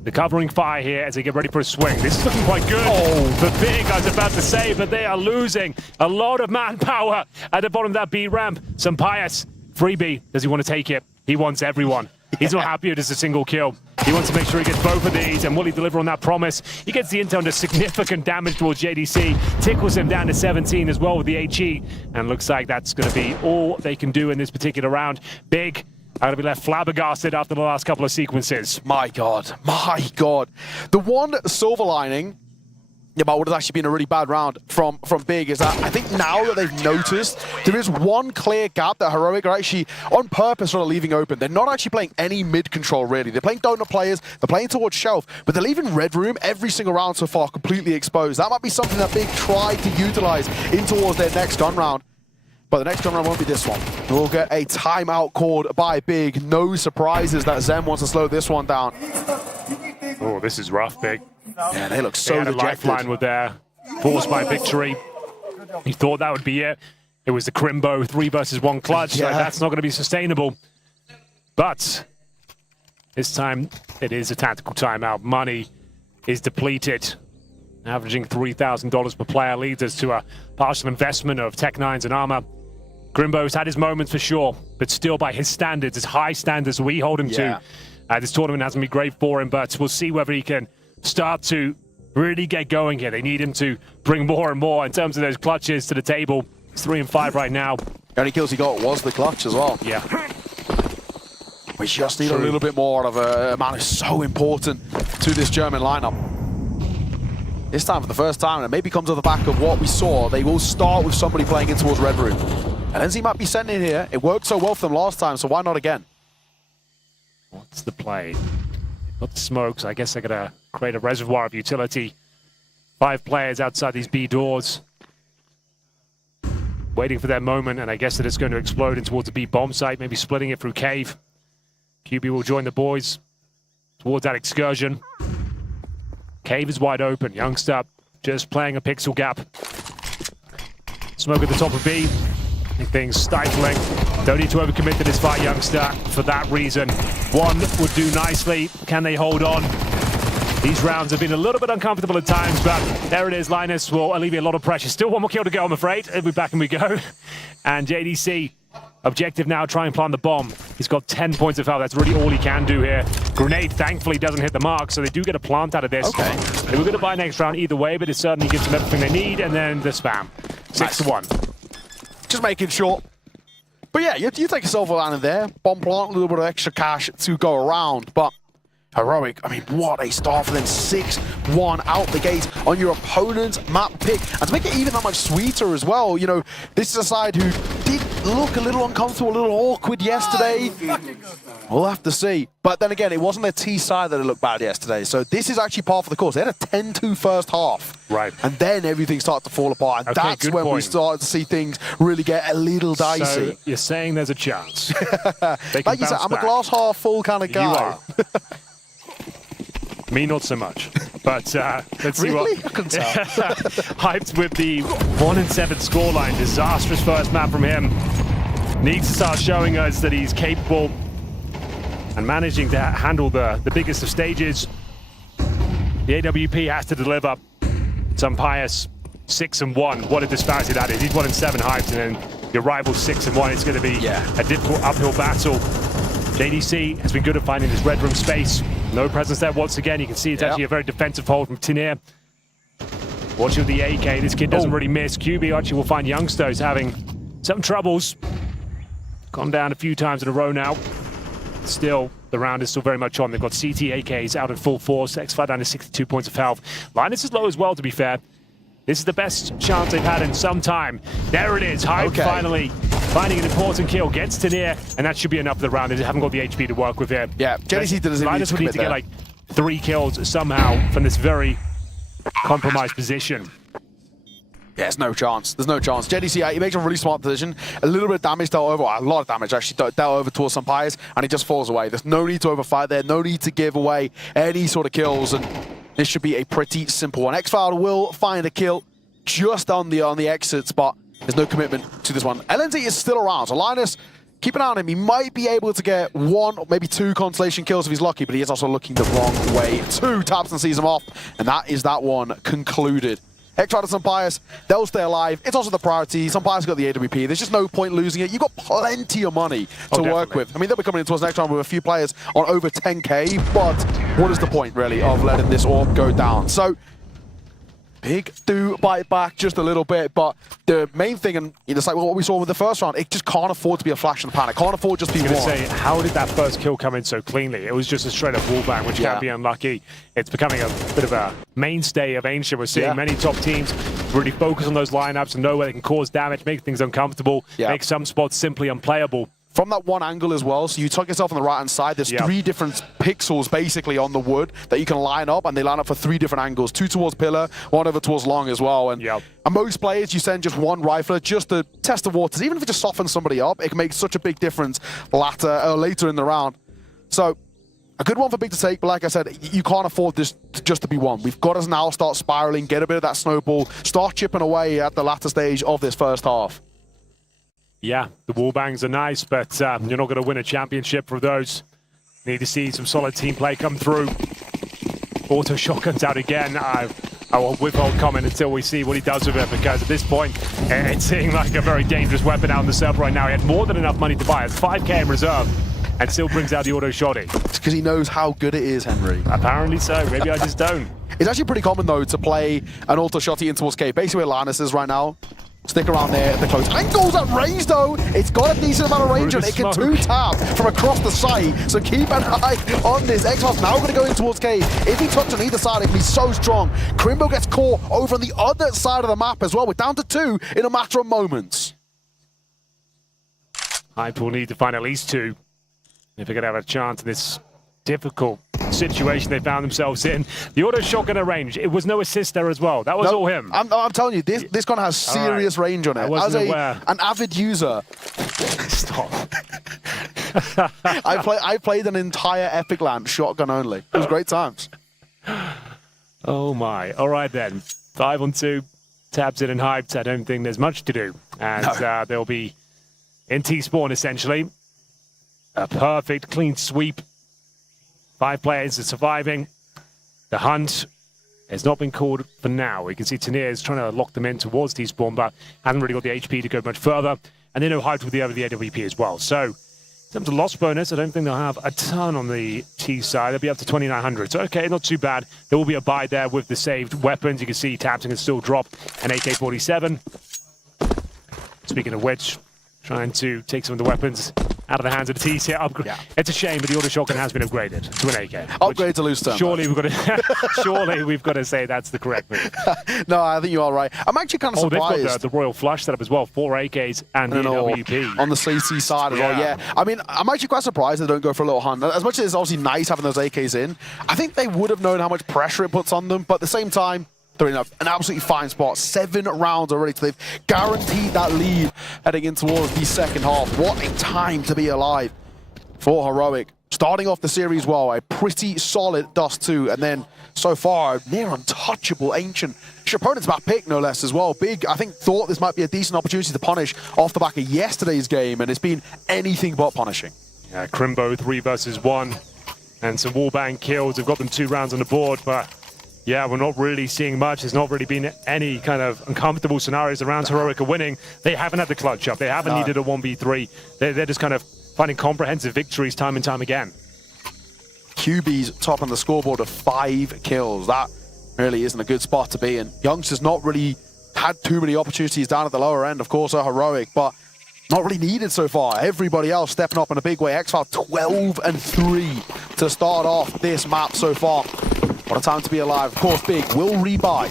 the covering fire here as they get ready for a swing. This is looking quite good for Big, I was about to say, but they are losing a lot of manpower at the bottom of that B ramp. Sampayas, freebie, does he want to take it? He wants everyone. He's not happy with just a single kill. He wants to make sure he gets both of these, and will he deliver on that promise? He gets the intel into significant damage towards JDC, tickles him down to 17 as well with the HE, and looks like that's going to be all they can do in this particular round. Big are going to be left flabbergasted after the last couple of sequences. My God. The one silver lining about what has actually been a really bad round from Big is that I think now that they've noticed there is one clear gap that Heroic are actually on purpose sort of leaving open. They're not actually playing any mid control really. They're playing donut players, they're playing towards Shelf, but they're leaving Red Room every single round so far completely exposed. That might be something that Big tried to utilize in towards their next gun round. But the next gun round won't be this one. We'll get a timeout called by Big. No surprises that Zen wants to slow this one down. Oh, this is rough, Big. Yeah, they look so they had dejected. A lifeline with their forced by victory. He thought that would be it. It was the Crimbo 3 versus 1 clutch. Yeah. So that's not going to be sustainable. But this time it is a tactical timeout. Money is depleted. Averaging $3,000 per player leads us to a partial investment of Tech 9s and armor. Grimbo's had his moments for sure, but still by his standards, his high standards we hold him to. This tournament hasn't been great for him, but we'll see whether he can start to really get going here. They need him to bring more and more in terms of those clutches to the table. He's 3 and 5 right now. The only kills he got was the clutch as well. Yeah. We just need a little bit more of a man who's so important to this German lineup. This time, for the first time, and it maybe comes on the back of what we saw, they will start with somebody playing in towards Red Room. And NZ might be sent in here. It worked so well for them last time, so why not again? What's the play? Got the smokes. I guess they're going to create a reservoir of utility. 5 players outside these B doors. Waiting for their moment, and I guess that it's going to explode in towards the B bomb site, maybe splitting it through cave. QB will join the boys towards that excursion. Cave is wide open. Youngster just playing a pixel gap. Smoke at the top of B. I think things stifling. Don't need to overcommit to this fight, Youngster, for that reason. One would do nicely. Can they hold on? These rounds have been a little bit uncomfortable at times, but there it is. Linus will alleviate a lot of pressure. Still 1 more kill to go, I'm afraid. We'll be back and we go. And JDC, objective now, try and plant the bomb. He's got 10 points of health. That's really all he can do here. Grenade, thankfully, doesn't hit the mark, so they do get a plant out of this. Okay. They were going to buy next round either way, but it certainly gives them everything they need, and then the spam. 6-1. Just making sure. But yeah, you take a silver line in there. Bomb plant, a little bit of extra cash to go around. But Heroic, I mean, what a start for them. 6-1 out the gate on your opponent's map pick. And to make it even that much sweeter as well, you know, this is a side who did look a little uncomfortable, a little awkward yesterday. We'll have to see. But then again, it wasn't their T side that it looked bad yesterday. So this is actually par for the course. They had a 10-2 first half. Right. And then everything started to fall apart. And that's when we started to see things really get a little dicey. So you're saying there's a chance. Like you said, I'm a glass half full kind of guy. You are. Me, not so much. But let's see Really? what... I couldn't tell. Hyped with the 1-7 scoreline. Disastrous first map from him. Needs to start showing us that he's capable and managing to handle the biggest of stages. The AWP has to deliver. Sampayas 6-1. What a disparity that is. He's 1-7 hyped, and then your rival 6-1. It's going to be a difficult uphill battle. JDC has been good at finding this red room space. No presence there once again. You can see it's actually a very defensive hold from Tania. Watching the AK, this kid doesn't really miss. QB actually will find Youngsters having some troubles. Gone down a few times in a row now. Still, the round is still very much on. They've got CT AKs out at full force. X5 down to 62 points of health. Linus is low as well, to be fair. This is the best chance they've had in some time. There it is. Hype finally finding an important kill. Gets to near, and that should be enough for the round. They haven't got the HP to work with here. Yeah, JDC doesn't Linus would need to get like 3 kills somehow from this very compromised position. Yeah, there's no chance. There's no chance. JDC, he makes a really smart decision. A little bit of damage dealt over, a lot of damage actually dealt over towards some Pyres, and he just falls away. There's no need to overfight there, no need to give away any sort of kills, and this should be a pretty simple one. X-File will find a kill just on the exits, but there's no commitment to this one. LNZ is still around, so Linus, keep an eye on him. He might be able to get 1 or maybe 2 consolation kills if he's lucky, but he is also looking the wrong way. 2 taps and sees him off, and that is that one concluded. X-File and Pyres, they'll stay alive. It's also the priority. Pyres got the AWP. There's just no point losing it. You've got plenty of money to work with. I mean, they'll be coming into us next round with a few players on over 10k, but what is the point, really, of letting this orb go down? So, Big do bite back just a little bit, but the main thing, and it's like what we saw with the first round, it just can't afford to be a flash in the pan. It can't afford just to be one. Say, how did that first kill come in so cleanly? It was just a straight up wallbang, which can be unlucky. It's becoming a bit of a mainstay of Ancient. We're seeing many top teams really focus on those lineups and know where they can cause damage, make things uncomfortable, make some spots simply unplayable. From that one angle as well, so you tuck yourself on the right-hand side, there's 3 different pixels basically on the wood that you can line up, and they line up for 3 different angles, 2 towards pillar, 1 over towards long as well. And most players, you send just 1 rifler just to test the waters. Even if it just softens somebody up, it can make such a big difference later in the round. So, a good one for Big to take, but like I said, you can't afford this just to be one. We've got to now start spiraling, get a bit of that snowball, start chipping away at the latter stage of this first half. Yeah, the wallbangs are nice, but you're not going to win a championship for those. Need to see some solid team play come through. Auto shotguns out again. I will withhold comment until we see what he does with it, because at this point, it's seeming like a very dangerous weapon out on the server right now. He had more than enough money to buy it. 5k in reserve, and still brings out the auto shotty. It's because he knows how good it is, Henry. Apparently so. Maybe I just don't. It's actually pretty common, though, to play an auto shotty in towards K. Basically where Linus is right now. Stick around there at the close. Angles at range, though. It's got a decent amount of range on it. It can 2-tap from across the site. So keep an eye on this. X-File's now going to go in towards K. If he touches on either side, it can be so strong. Crimbo gets caught over on the other side of the map as well. We're down to 2 in a matter of moments. Hype will need to find at least 2 if they're going to have a chance in this difficult situation they found themselves in. The auto shotgun at range, it was no assist there as well. That was all him. I'm telling you, this gun has serious range on it. I wasn't aware. An avid user. Stop. I played an entire Epic Land shotgun only. It was great times. Oh my. All right then. 5-on-2. Tabs in and hyped. I don't think there's much to do. And they'll be in T-spawn essentially. A perfect clean sweep. 5 players are surviving. The hunt has not been called for now. We can see Tania is trying to lock them in towards T-spawn, but hasn't really got the HP to go much further. And they know hyped with the AWP as well. So, in terms of loss bonus, I don't think they'll have a ton on the T side. They'll be up to 2,900. So, okay, not too bad. There will be a buy there with the saved weapons. You can see Tapton can still drop an AK-47. Speaking of which, trying to take some of the weapons out of the hands of the T's here. It's a shame, but the auto shotgun has been upgraded to an AK. Upgrade to loose term. Surely we've got to say that's the correct move. No, I think you are right. I'm actually kind of surprised. They've got the Royal Flush set up as well. 4 AKs and the AWP. On the CC side as well, yeah. I mean, I'm actually quite surprised they don't go for a little hunt. As much as it's obviously nice having those AKs in, I think they would have known how much pressure it puts on them, but at the same time, they're in an absolutely fine spot. 7 rounds already, so they've guaranteed that lead heading in towards the second half. What a time to be alive for Heroic. Starting off the series well, a pretty solid Dust 2, and then so far, near untouchable Ancient. Your opponent's back pick, no less, as well. Big, I think, thought this might be a decent opportunity to punish off the back of yesterday's game, and it's been anything but punishing. Yeah, Crimbo 3 versus 1, and some wallbang kills. They've got them 2 rounds on the board, but yeah, we're not really seeing much. There's not really been any kind of uncomfortable scenarios around Heroic are winning. They haven't had the clutch up. They haven't needed a 1v3. They're just kind of finding comprehensive victories time and time again. QB's top on the scoreboard of 5 kills. That really isn't a good spot to be in. Youngsters not really had too many opportunities down at the lower end, of course, are Heroic, but not really needed so far. Everybody else stepping up in a big way. X-File 12-3 to start off this map so far. What a time to be alive. Of course, Big will rebuy.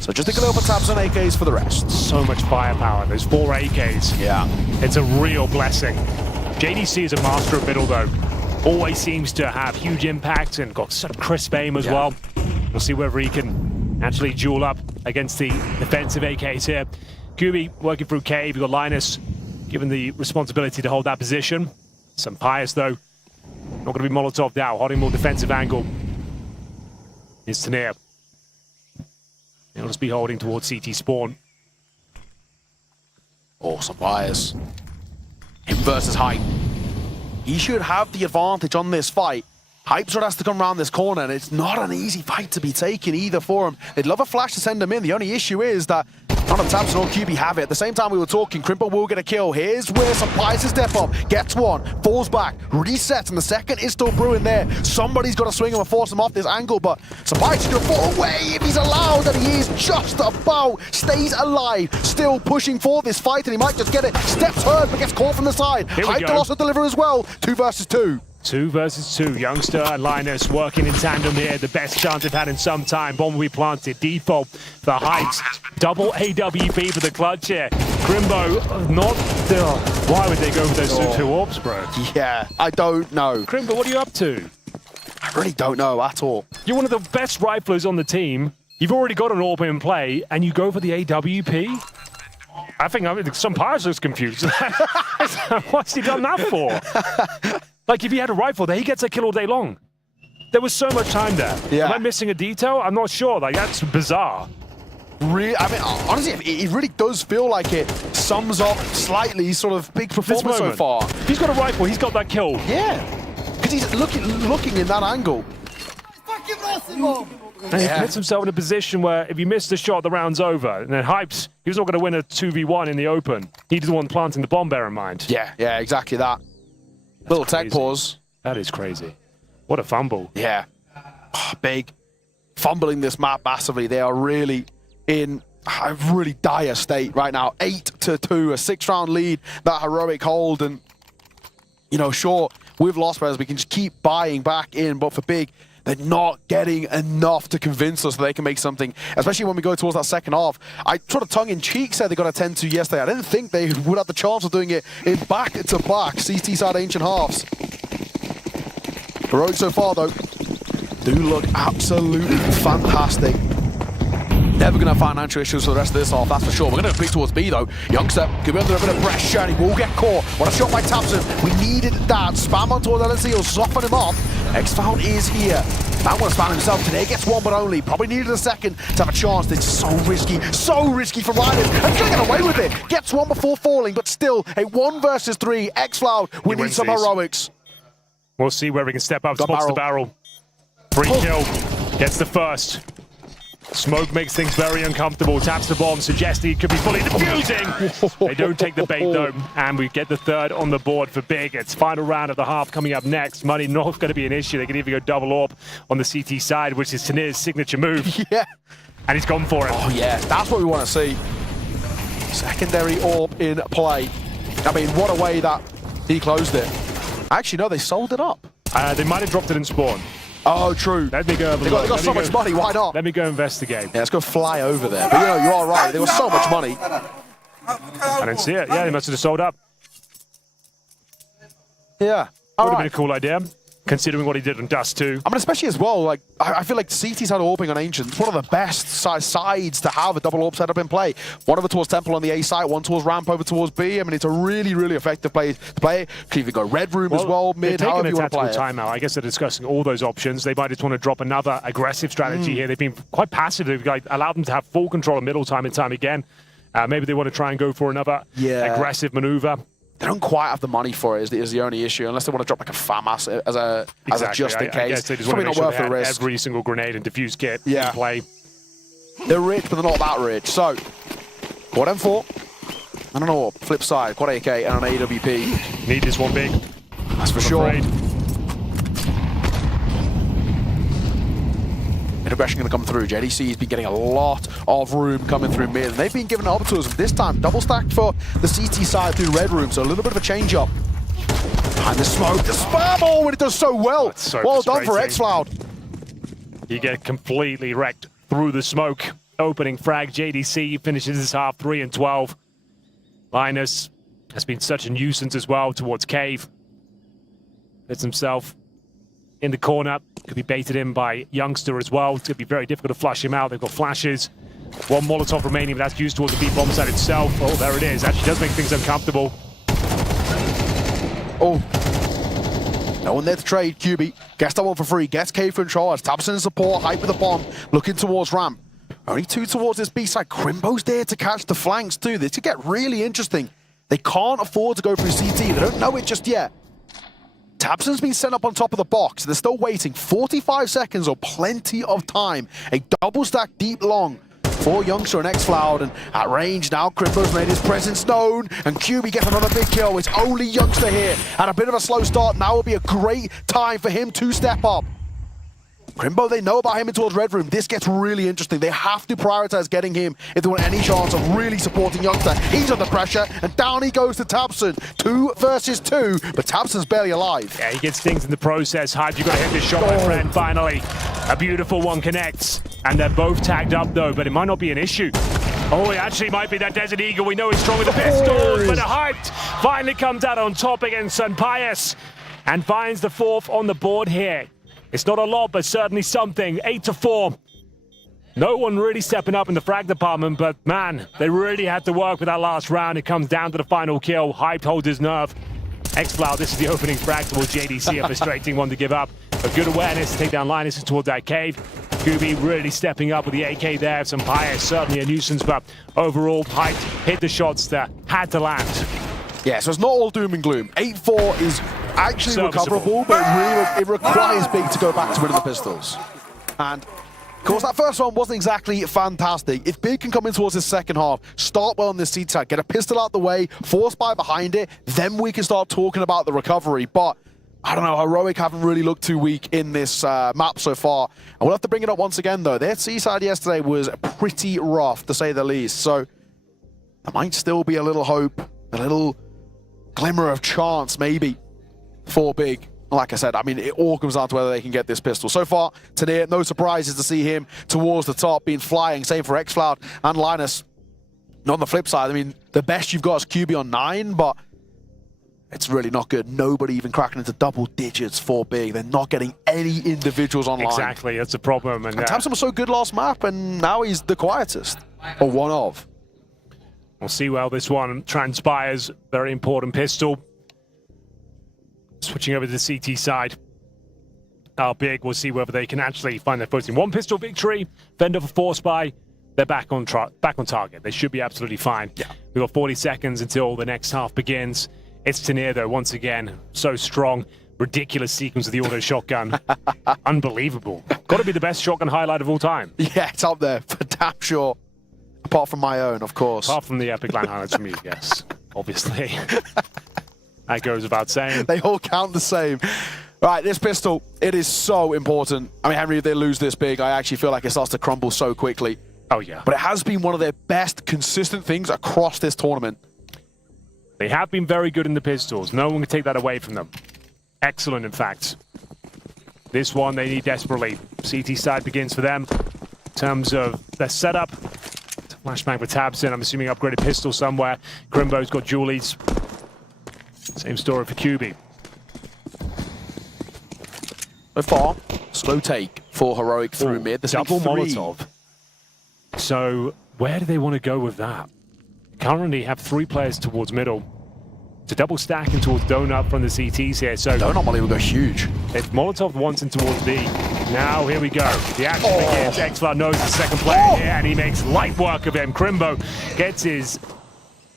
So just a little tabs on AKs for the rest. So much firepower. There's 4 AKs. Yeah. It's a real blessing. JDC is a master of middle, though. Always seems to have huge impact and got such crisp aim as well. We'll see whether he can actually duel up against the defensive AKs here. Kubi working through Cave. You've got Linus given the responsibility to hold that position. Some Pius, though. Not going to be Molotov now. Holding more defensive angle is Tanir. He'll just be holding towards CT spawn. Awesome Pius. Him versus Hype. He should have the advantage on this fight. Hype sort of has to come around this corner, and it's not an easy fight to be taken either for him. They'd love a flash to send him in. The only issue is that none of Tabs nor QB have it. At the same time we were talking, Crimpo will get a kill. Here's where some Pius' step up. Gets one, falls back, resets, and the second is still brewing there. Somebody's got to swing him and force him off this angle, but Pius is going to fall away if he's allowed, and he is just about, stays alive, still pushing for this fight, and he might just get it. Steps hurt, but gets caught from the side. Hype can also deliver as well. 2 versus 2. 2 versus 2. Youngster and Linus working in tandem here. The best chance they've had in some time. Bomb will be planted. Default for Heights. Double AWP for the clutch here. Crimbo, not... why would they go with those two orbs, bro? Yeah, I don't know. Crimbo, what are you up to? I really don't know at all. You're one of the best riflers on the team. You've already got an orb in play, and you go for the AWP? I think some Pius looks confused. What's he done that for? Like, if he had a rifle there, he gets a kill all day long. There was so much time there. Yeah. Am I missing a detail? I'm not sure. Like, that's bizarre. Really, I mean, honestly, it really does feel like it sums up slightly sort of big performance so far. He's got a rifle. He's got that kill. Yeah. Because he's looking in that angle. And he puts himself in a position where if you miss the shot, the round's over. And then Hypes, he was not going to win a 2v1 in the open. He's the one planting the bomb, bear in mind. Yeah, exactly that. Little tech pause. That is crazy. What a fumble. Yeah. Big. Fumbling this map massively. They are really in a really dire state right now. 8-2, a 6-round lead. That heroic hold. And, you know, sure, we've lost players. We can just keep buying back in. But for Big, they're not getting enough to convince us that they can make something, especially when we go towards that second half. I sort of tongue-in-cheek said they got a 10-2 yesterday. I didn't think they would have the chance of doing it in back-to-back CT side ancient halves. Heroic so far, though, do look absolutely fantastic. Never going to have financial issues for the rest of this half, that's for sure. We're going to big towards B, though. Youngster could be under a bit of pressure, and he will get caught. What a shot by Tabson. We needed that. Spam on towards LNC, will soften him off. X-Found is here. That one spam himself today. Gets one, but only. Probably needed a second to have a chance. This is so risky from Linus. And can get away with it. Gets one before falling, but still a 1 versus 3. X-Cloud, we need some heroics. We'll see where we can step up. Spots the barrel. Free kill. Gets the first. Smoke makes things very uncomfortable. Taps the bomb, suggesting it could be fully defusing. They don't take the bait, though. And we get the third on the board for Big. It's final round of the half coming up next. Money not going to be an issue. They can even go double orb on the CT side, which is Tanir's signature move. Yeah. And he's gone for it. Oh, yeah. That's what we want to see. Secondary orb in play. I mean, what a way that he closed it. Actually, no, they sold it up. They might have dropped it in spawn. Oh, true. Let me go. They got so much money, why not? Let me go investigate. Yeah, let's go fly over there. But you know, you are right. They got so much money. I didn't see it. Yeah, they must have just sold up. Yeah. Would have been a cool idea, considering what he did on Dust 2. I mean, especially as well, like, I feel like CT's had orbing on Ancient. It's one of the best sides to have a double orb setup in play. One of it towards Temple on the A side, one towards Ramp over towards B. I mean, it's a really, really effective play to play. Could even go Red Room as well, mid, however you want to play it. Timeout. I guess they're discussing all those options. They might just want to drop another aggressive strategy here. They've been quite passive. They've allowed them to have full control of middle time and time again. Maybe they want to try and go for another aggressive maneuver. They don't quite have the money for it, is the only issue, unless they want to drop like a FAMAS as a just in case. I guess they just probably want not to worth the risk. Every single grenade and defuse kit in play. They're rich, but they're not that rich. So, quad M4, and an AWP. Flip side, quad AK and an AWP. Need this one big. That's for sure. Aggression going to come through. JDC's been getting a lot of room coming through mid, and they've been given up to us. This time, double stacked for the CT side through Red Room, so a little bit of a change up. Behind the smoke, the spam! Oh, and it does so well. Well done for X-Cloud. You get completely wrecked through the smoke. Opening frag, JDC finishes his half 3-12. Linus has been such a nuisance as well towards Cave. Gets himself in the corner. Could be baited in by youngster as well. It's going to be very difficult to flush him out. They've got flashes. One Molotov remaining, but that's used towards the B bomb site itself. Oh, there it is. Actually does make things uncomfortable. Oh. No one there to trade. QB gets that one for free. Gets cave control as Tabson in support. Hype with the bomb. Looking towards ramp. Only 2 towards this B side. Crimbo's there to catch the flanks too. This could get really interesting. They can't afford to go through CT. They don't know it just yet. Tabson's been sent up on top of the box. They're still waiting. 45 seconds or plenty of time. A double stack deep long for Youngster and xFloud, and at range now, Crimbo's made his presence known, and QB gets another big kill. It's only Youngster here, and a bit of a slow start. Now will be a great time for him to step up. Crimbo, they know about him in towards Red Room. This gets really interesting. They have to prioritize getting him if they want any chance of really supporting Youngster. He's under pressure, and down he goes to Tabson. 2 versus 2, but Tabson's barely alive. Yeah, he gets things in the process. Hyde, you've got to hit this shot, my friend, finally. A beautiful one connects, and they're both tagged up, though, but it might not be an issue. Oh, it actually might be that Desert Eagle. We know he's strong with the pistols, but Hyde finally comes out on top against Sun Pius and finds the 4th on the board here. It's not a lot, but certainly something. 8-4. No one really stepping up in the frag department, but man, they really had to work with that last round. It comes down to the final kill. Hype holds his nerve. xFloud, this is the opening frag towards JDC, a frustrating one to give up. But good awareness to take down Linus towards that cave. Kubi really stepping up with the AK there. Some Pius, certainly a nuisance, but overall, Hype hit the shots that had to land. Yeah, so it's not all doom and gloom. 8-4 is actually recoverable, but it requires Big to go back to winning the pistols. And of course, that first one wasn't exactly fantastic. If Big can come in towards his second half, start well on this seat side, get a pistol out the way, force buy behind it, then we can start talking about the recovery. But I don't know, Heroic haven't really looked too weak in this map so far. And we'll have to bring it up once again, though. Their C-side yesterday was pretty rough, to say the least. So there might still be a little hope, a little glimmer of chance, maybe, for Big. Like I said, I mean, it all comes down to whether they can get this pistol. So far, today, no surprises to see him towards the top, being flying. Same for xFloud and Linus. And on the flip side, I mean, the best you've got is QB on 9, but it's really not good. Nobody even cracking into double digits for Big. They're not getting any individuals online. Exactly, that's the problem. And Tamsin was so good last map, and now he's the quietest, or one of. We'll see how this one transpires. Very important pistol. Switching over to the CT side. Big, we'll see whether they can actually find their footing. 1 pistol victory, fend off a force buy. They're back on target. They should be absolutely fine. Yeah. We've got 40 seconds until the next half begins. It's Tenier, though, once again, so strong. Ridiculous sequence of the auto shotgun. Unbelievable. Got to be the best shotgun highlight of all time. Yeah, it's up there, for damn sure. Apart from my own, of course. Apart from the Epic Lan highlights from you, yes. Obviously. That goes without saying. They all count the same. Right, this pistol, it is so important. I mean, Henry, if they lose this Big, I actually feel like it starts to crumble so quickly. Oh, yeah. But it has been one of their best consistent things across this tournament. They have been very good in the pistols. No one can take that away from them. Excellent, in fact. This one they need desperately. CT side begins for them. In terms of their setup, flashbang with Tabson. I'm assuming upgraded pistol somewhere. Grimbo's got Julies. Same story for QB. So far, slow take for Heroic through mid. Double Molotov. So where do they want to go with that? Currently have 3 players towards middle. To double stacking towards Donut from the CTs here. So Donut Molly will go huge. If Molotov wants in towards B, now here we go. The action begins. xFloud knows the second player here, and he makes light work of him. Crimbo gets his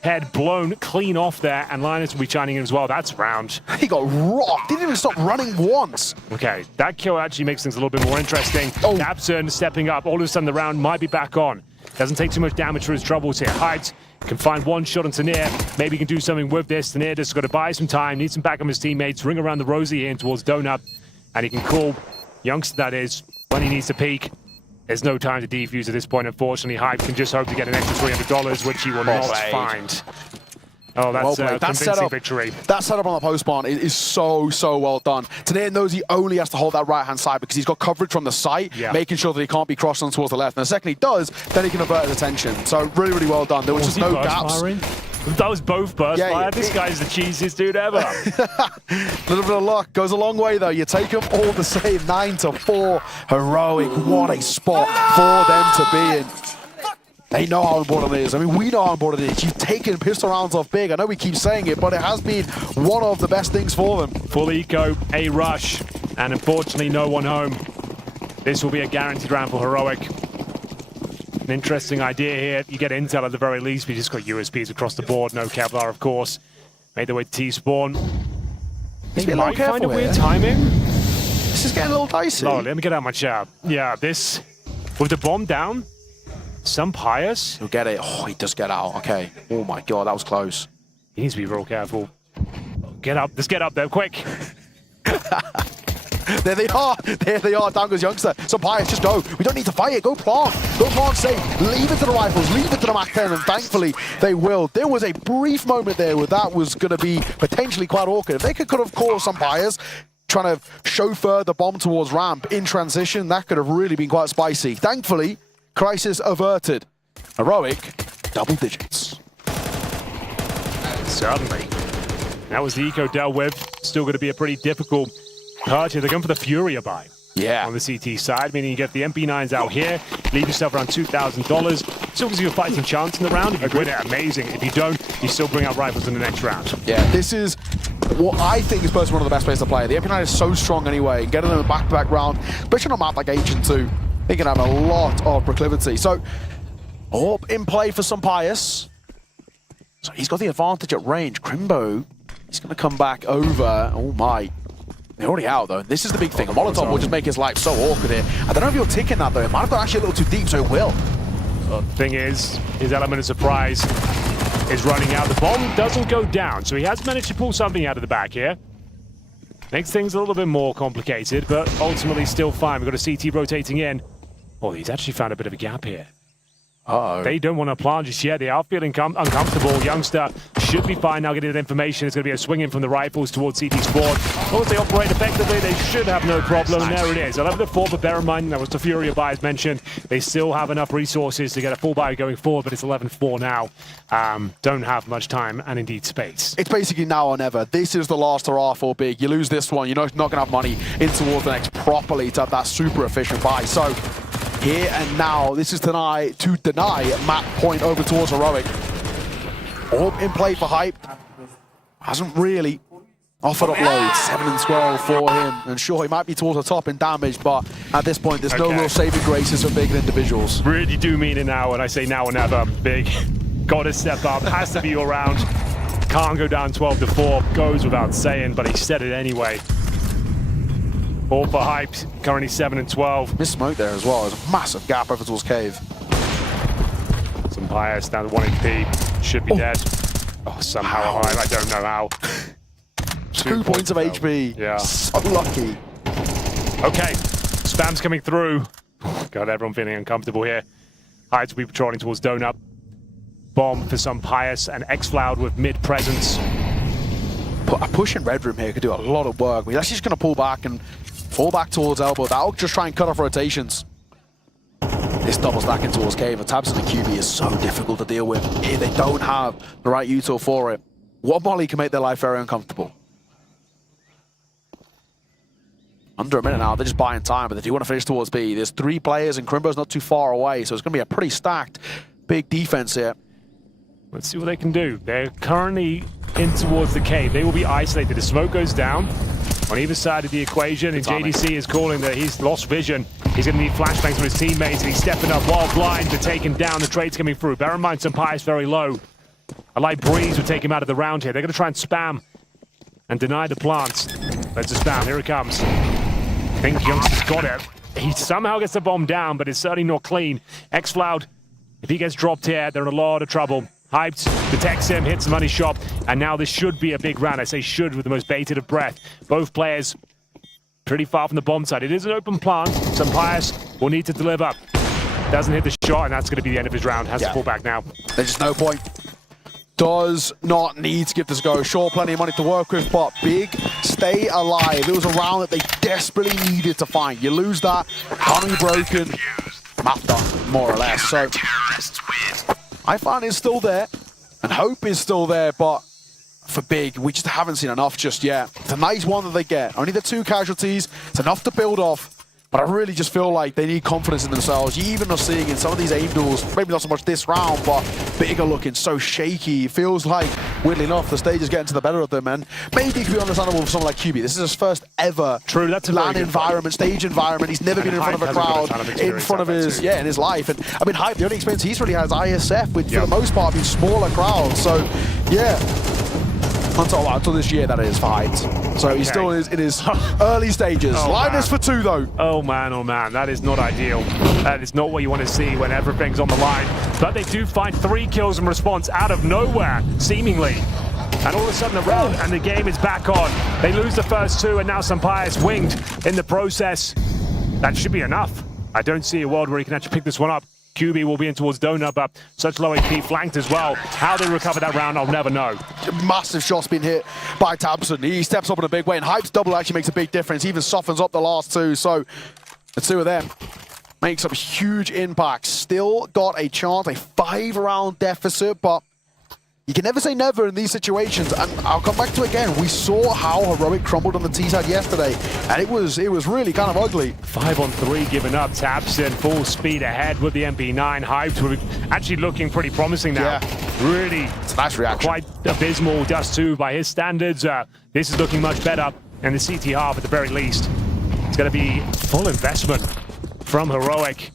head blown clean off there, and Linus will be shining in as well. That's round. He got rocked. Didn't even stop running once. Okay, that kill actually makes things a little bit more interesting. Dabson stepping up. All of a sudden, the round might be back on. Doesn't take too much damage for his troubles here. Hides can find one shot on Tenier. Maybe he can do something with this. Tenier just got to buy some time, needs some back from his teammates, ring around the Rosie here towards Donut, and he can call Youngster, that is, when he needs to peek. There's no time to defuse at this point, unfortunately. Hype can just hope to get an extra $300, which he will not find. Oh, that's a convincing victory. That setup on the post spawn is so well done. Tenier knows he only has to hold that right-hand side because he's got coverage from the site, making sure that he can't be crossed on towards the left. And the second he does, then he can avert his attention. So really well done. There was just no gaps. Those both burst fire. This guy's the cheesiest dude ever. A little bit of luck goes a long way, though. You take them all the same. 9-4. Heroic. What a spot for them to be in. They know how important it is. I mean, we know how important it is. You've taken pistol rounds off big. I know we keep saying it, but it has been one of the best things for them. Full eco, a rush, and unfortunately no one home. This will be a guaranteed round for Heroic. An interesting idea here. You get intel at the very least. We just got USPs across the board. No Kevlar, of course. Made their way to T-spawn. They might find a weird timing. This is getting a little dicey. Oh, let me get out my chat. Yeah, this, with the bomb down, some pious. He'll get it. Oh, he does get out. Okay. Oh my God, that was close. He needs to be real careful. Get up. Let's get up there, quick. There they are. There they are. Down goes Youngster. Some pious, just go. We don't need to fight it. Go plant. Go plant safe. Leave it to the rifles. Leave it to the Mac 10. And thankfully, they will. There was a brief moment there where that was going to be potentially quite awkward. If they could have caught some pious trying to chauffeur the bomb towards ramp in transition, that could have really been quite spicy. Thankfully, crisis averted. Heroic, double digits. Certainly. That was the eco dealt with. Still going to be a pretty difficult purchase. They're going for the Furia buy. Yeah. On the CT side, meaning you get the MP9s out here, leave yourself around $2,000. Still gives you a fighting chance in the round. If you win it, amazing. If you don't, you still bring out rifles in the next round. Yeah, this is what I think is personally one of the best ways to play. The MP9 is so strong anyway. Getting them in a back-to-back round, especially on a map like Ancient 2, they can have a lot of proclivity. So, up in play for some pious. So he's got the advantage at range. Crimbo, he's going to come back over. Oh my. They're already out though. This is the big thing. A Molotov will just make his life so awkward here. I don't know if you're ticking that though. It might have got actually a little too deep, so it will. The thing is, his element of surprise is running out. The bomb doesn't go down, so he has managed to pull something out of the back here. Makes things a little bit more complicated, but ultimately still fine. We've got a CT rotating in. Oh, he's actually found a bit of a gap here. Uh-oh. They don't want to plant just yet. They are feeling uncomfortable. Youngster should be fine now getting that information. It's going to be a swing in from the rifles towards CT spawn. As long as they operate effectively, they should have no problem. And there it is. 11-4, but bear in mind, that was the Furia buy as mentioned. They still have enough resources to get a full buy going forward, but it's 11-4 now. Don't have much time and indeed space. It's basically now or never. This is the last hurrah for big. You lose this one, you're not going to have money in towards the next properly to have that super efficient buy. So, here and now, this is to deny map point over towards Heroic. Orb in play for Hype. Hasn't really offered up loads. 7 and 12 for him. And sure, he might be towards the top in damage, but at this point, there's no real saving graces for big individuals. Really do mean it now when I say now or never. Big, gotta step up, has to be your round. Can't go down 12-4, goes without saying, but he said it anyway. All for Hype, currently 7 and 12. Missed smoke there as well. There's a massive gap over towards Cave. Some Pius down to 1 HP. Should be dead. Oh, somehow Hype, I don't know how. 2 points of HP. Yeah. So lucky. Okay, spam's coming through. Got everyone feeling uncomfortable here. Hype will be patrolling towards Donut. Bomb for some Pius and X-Cloud with mid-presence. A push in Red Room here could do a lot of work. We're actually just going to pull back and fall back towards Elbow. That'll just try and cut off rotations. This double stacking towards Cave. A Tabs and a QB is so difficult to deal with. They don't have the right util for it. One molly can make their life very uncomfortable. Under a minute now, they're just buying time, but they do want to finish towards B. There's 3 players and Crimbo's not too far away, so it's going to be a pretty stacked big defense here. Let's see what they can do. They're currently in towards the cave. They will be isolated. The smoke goes down on either side of the equation, and JDC is calling that he's lost vision. He's going to need flashbangs from his teammates, and he's stepping up while blind to take him down. The trade's coming through. Bear in mind, some Pius very low. A light breeze would take him out of the round here. They're going to try and spam and deny the plants. Let's just spam. Here it comes. I think Youngster's got it. He somehow gets the bomb down, but it's certainly not clean. X-Cloud, if he gets dropped here, they're in a lot of trouble. Hyped, detects him, hits the money shot, and now this should be a big round. I say should with the most bated of breath. Both players pretty far from the bomb side. It is an open plant. Some Pius will need to deliver. Doesn't hit the shot, and that's going to be the end of his round. Has to pull back now. There's just no point. Does not need to give this a go. Sure, plenty of money to work with, but big, stay alive. It was a round that they desperately needed to find. You lose that, economy broken, map done, more or less. So I found it's still there. And hope is still there, but for Big, we just haven't seen enough just yet. It's a nice one that they get. Only the 2 casualties. It's enough to build off. But I really just feel like they need confidence in themselves. You even are seeing in some of these aim duels, maybe not so much this round, but Big are looking so shaky. It feels like, weirdly enough, the stage is getting to the better of them. And maybe it could be understandable for someone like QB. This is his first ever LAN environment, stage environment. He's never been in front of a crowd, in front of his, in his life. And I mean, Hype, the only experience he's really had is ISF, which for the most part have been smaller crowds. So, yeah. Until this year, that is, for Hyped. So he still is in his early stages. Linus for 2, though. Oh man, that is not ideal. That is not what you want to see when everything's on the line. But they do find 3 kills in response out of nowhere, seemingly. And all of a sudden, the round and the game is back on. They lose the first 2, and now Sampai's winged in the process. That should be enough. I don't see a world where he can actually pick this one up. QB will be in towards Donut, but such low AP flanked as well. How they recover that round, I'll never know. Massive shots being hit by tabseN. He steps up in a big way, and Hype's double actually makes a big difference. He even softens up the last 2, so the 2 of them makes a huge impact. Still got a chance, a 5-round deficit, but you can never say never in these situations, and I'll come back to it again. We saw how Heroic crumbled on the T-side yesterday, and it was really kind of ugly. 5-on-3 given up. tabseN full speed ahead with the MP9. Hyped actually looking pretty promising now. Really, it's a nice reaction. Quite abysmal, Dust 2 by his standards. This is looking much better in the CT half at the very least. It's going to be full investment from Heroic.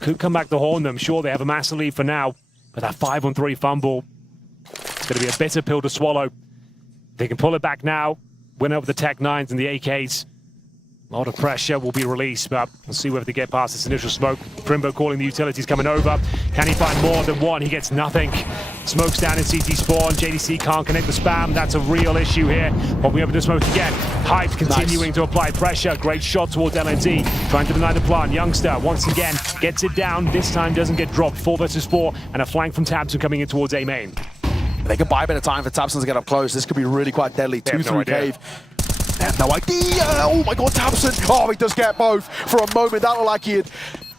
Could come back to haunt them. Sure, they have a massive lead for now, but that 5-on-3 fumble, it's going to be a bitter pill to swallow. They can pull it back now, win over the Tech 9s and the AKs. A lot of pressure will be released, but we'll see whether they get past this initial smoke. Primbo calling the utilities coming over. Can he find more than one? He gets nothing. Smokes down in CT spawn. JDC can't connect the spam. That's a real issue here. But we open the smoke again. Hype continuing to apply pressure. Great shot towards LNZ. Trying to deny the plant. Youngster once again gets it down. This time doesn't get dropped. 4 versus 4 and a flank from tabseN coming in towards A main. They can buy a bit of time for tabseN to get up close. This could be really quite deadly. 2 through cave. They have no idea. Oh my god, tabseN. Oh, he does get both. For a moment, that looked like he had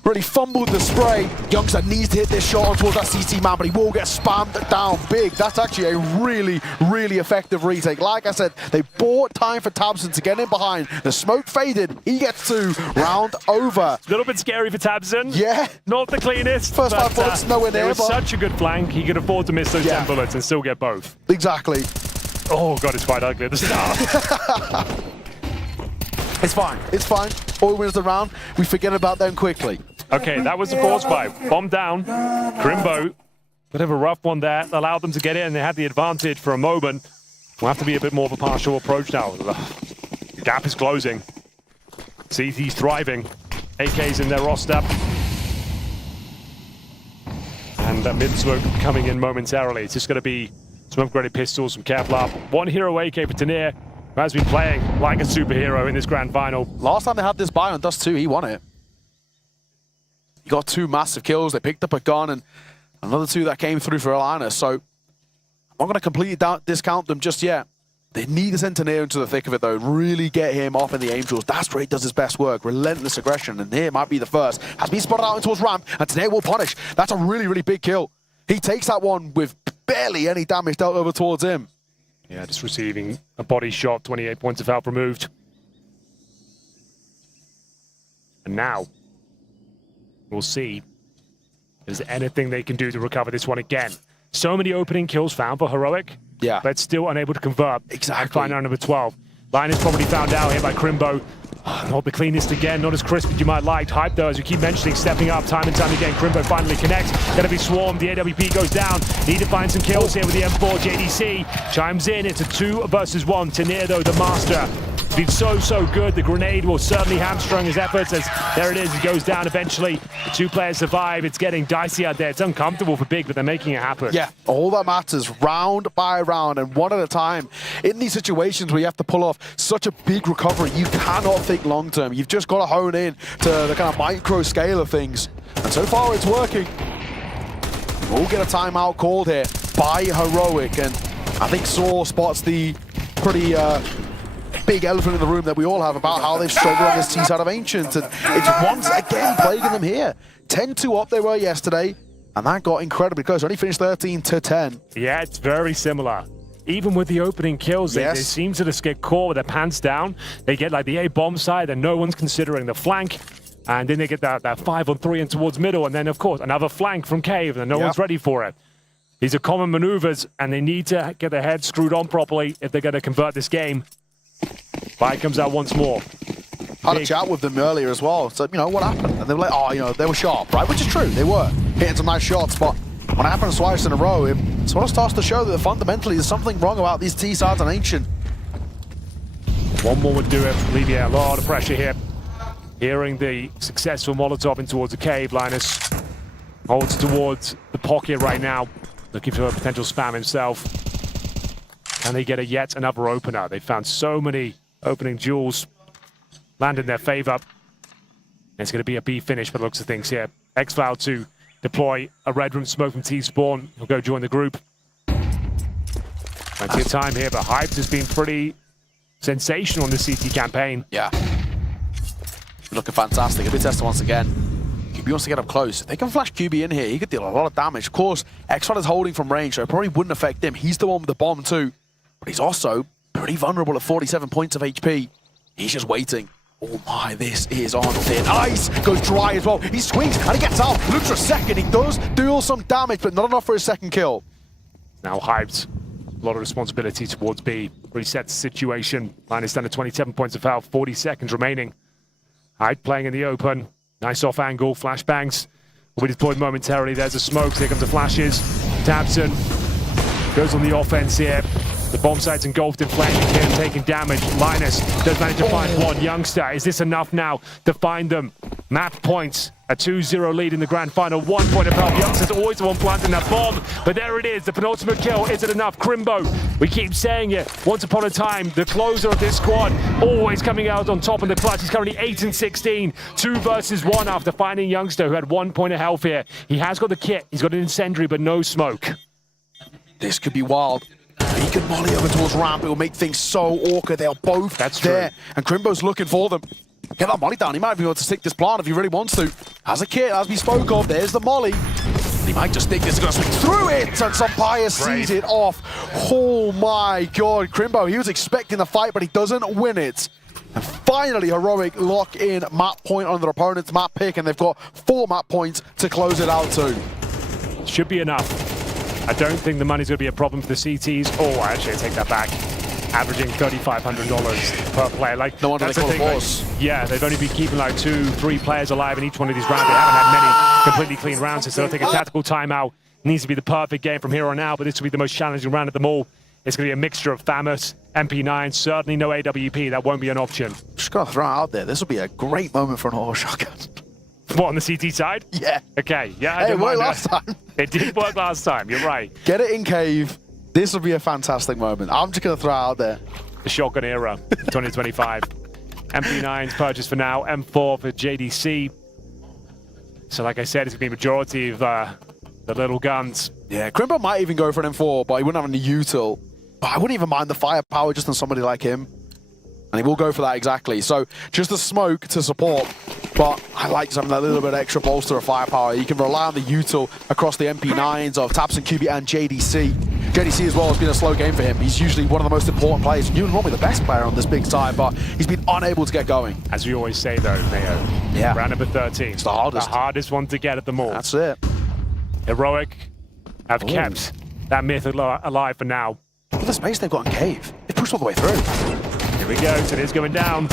really fumbled the spray. Youngster needs to hit this shot on towards that CT man, but he will get spammed down big. That's actually a really effective retake. Like I said, they bought time for tabseN to get in behind. The smoke faded. He gets 2. Round over. A little bit scary for tabseN. Yeah. Not the cleanest. First 5 bullets, nowhere near. It was such a good flank. He could afford to miss those 10 bullets and still get both. Exactly. Oh god, it's quite ugly at the start. It's fine. It's fine. All wins the round. We forget about them quickly. Okay, that was the force fight. Bomb down. Crimbo, bit of a rough one there. Allowed them to get in. They had the advantage for a moment. We'll have to be a bit more of a partial approach now. The gap is closing. CT's thriving. AK's in their roster. And that mid-smoke coming in momentarily. It's just going to be smoke-graded pistols from Kevlar. 1 hero AK for Tanir, who has been playing like a superhero in this grand final. Last time they had this buy on Dust 2, he won it. He got 2 massive kills. They picked up a gun and another 2 that came through for Linus. So I'm not going to completely discount them just yet. They need to send Tanir into the thick of it, though. Really get him off in the aim duels. That's where he does his best work. Relentless aggression. And here might be the first. Has been spotted out towards ramp, and Tanir will punish. That's a really big kill. He takes that one with barely any damage dealt over towards him. Yeah, just receiving a body shot. 28 points of health removed. And now we'll see if there's anything they can do to recover this one again. So many opening kills found for Heroic, but still unable to convert. Exactly. Find out number 12. Line is probably found out here by Crimbo. Not the cleanest again, not as crisp as you might like. Hype though, as we keep mentioning, stepping up time and time again. Crimbo finally connects. Gonna be swarmed. The AWP goes down. Need to find some kills here with the M4. JDC chimes in. It's a 2 versus 1. Tanir though, the master. Been so good. The grenade will certainly hamstring his efforts as there it is. He goes down eventually. The 2 players survive. It's getting dicey out there. It's uncomfortable for Big, but they're making it happen. Yeah, all that matters, round by round and one at a time. In these situations where you have to pull off such a big recovery, you cannot think long term. You've just got to hone in to the kind of micro scale of things. And so far it's working. We'll get a timeout called here by Heroic, and I think Saw spots the pretty big elephant in the room that we all have about how they've struggled on this T-side of Ancient, and it's once again plaguing them here. 10-2 up they were yesterday. And that got incredibly close. Only finished 13-10. Yeah, it's very ssimilar. Even with the opening kills, they seem to just get caught with their pants down. They get like the A bomb side and no one's considering the flank. And then they get that 5-on-3 in towards middle. And then, of course, another flank from Cave and no one's ready for it. These are common maneuvers and they need to get their heads screwed on properly if they're going to convert this game. Fire comes out once more. Had a chat with them earlier as well. So, you know, what happened? And they were like, oh, you know, they were sharp, right? Which is true. They were hitting some nice shots. But when it happens twice in a row, it sort of starts to show that fundamentally there's something wrong about these T sides on Ancient. One more would do it. Olivier, a lot of pressure here. Hearing the successful Molotov in towards the cave, Linus holds towards the pocket right now, looking for a potential spam himself. Can they get a yet another opener? They found so many opening duels land in their favor. It's going to be a B finish by the looks of things here. X-Cloud to deploy a red room smoke from T-Spawn. He'll go join the group. Plenty of time here, but Hyped has been pretty sensational in the CT campaign. Yeah. Looking fantastic. A bit tested once again. QB wants to get up close. If they can flash QB in here, he could deal a lot of damage. Of course, X-Cloud is holding from range, so it probably wouldn't affect him. He's the one with the bomb too. But he's also pretty vulnerable at 47 points of HP. He's just waiting. Oh my, this is on thin ice. Goes dry as well. He swings and he gets out. Looks for a second. He does deal some damage, but not enough for his second kill. Now Hyped. A lot of responsibility towards B. Resets the situation. Line is down to 27 points of health. 40 seconds remaining. Hyped playing in the open. Nice off angle. Flashbangs will be deployed momentarily. There's a smoke. Here comes the flashes. Tabson goes on the offense here. The bomb site's engulfed in flames here and taking damage. Linus does manage to find one youngster. Is this enough now to find them? Map points. A 2-0 lead in the grand final. 1 point of help. Youngster's always the one planting that bomb. But there it is. The penultimate kill. Is it enough? Crimbo. We keep saying it. Once upon a time, the closer of this squad, always coming out on top in the clutch. He's currently 8-16. 2 versus 1 after finding Youngster, who had 1 point of health here. He has got the kit. He's got an incendiary, but no smoke. This could be wild. He can molly over towards ramp. It will make things so awkward. They are both there. And Crimbo's looking for them. Get that molly down. He might be able to stick this plant if he really wants to. Has a kit, as we spoke of. There's the molly. He might just think this is going to swing through it. And Sampaya sees it off. Oh my god. Crimbo, he was expecting the fight, but he doesn't win it. And finally, Heroic lock in map point on their opponent's map pick. And they've got 4 map points to close it out to. Should be enough. I don't think the money's going to be a problem for the CTs. Oh, actually, I take that back. Averaging $3,500 per player. Like, no wonder they call it boss. Yeah, they've only been keeping like 2-3 players alive in each one of these rounds. They haven't had many completely clean rounds, so they'll take a tactical timeout. It needs to be the perfect game from here on out, but this will be the most challenging round of them all. It's going to be a mixture of Famous, MP9, certainly no AWP. That won't be an option. Just got to throw it out there. This will be a great moment for an auto shotgun. What, on the CT side? Yeah. Okay, yeah, I it worked last time. It did work last time, you're right. Get it in cave. This will be a fantastic moment. I'm just going to throw it out there. The shotgun era, 2025. MP9's purchased for now, M4 for JDC. So like I said, it's going to be a majority of the little guns. Yeah, Crimbo might even go for an M4, but he wouldn't have any util. But I wouldn't even mind the firepower just on somebody like him. And he will go for that exactly. So just the smoke to support. But I like having that little bit extra bolster of firepower. You can rely on the util across the MP9s of Tabson, QB, and JDC. JDC as well has been a slow game for him. He's usually one of the most important players. You normally the best player on this big side, but he's been unable to get going. As we always say though, Mayo. Yeah. Round number 13. It's the hardest. The hardest one to get at them all. That's it. Heroic have kept that myth alive for now. Look at the space they've got in cave. They pushed all the way through. Here we go. So it is going down.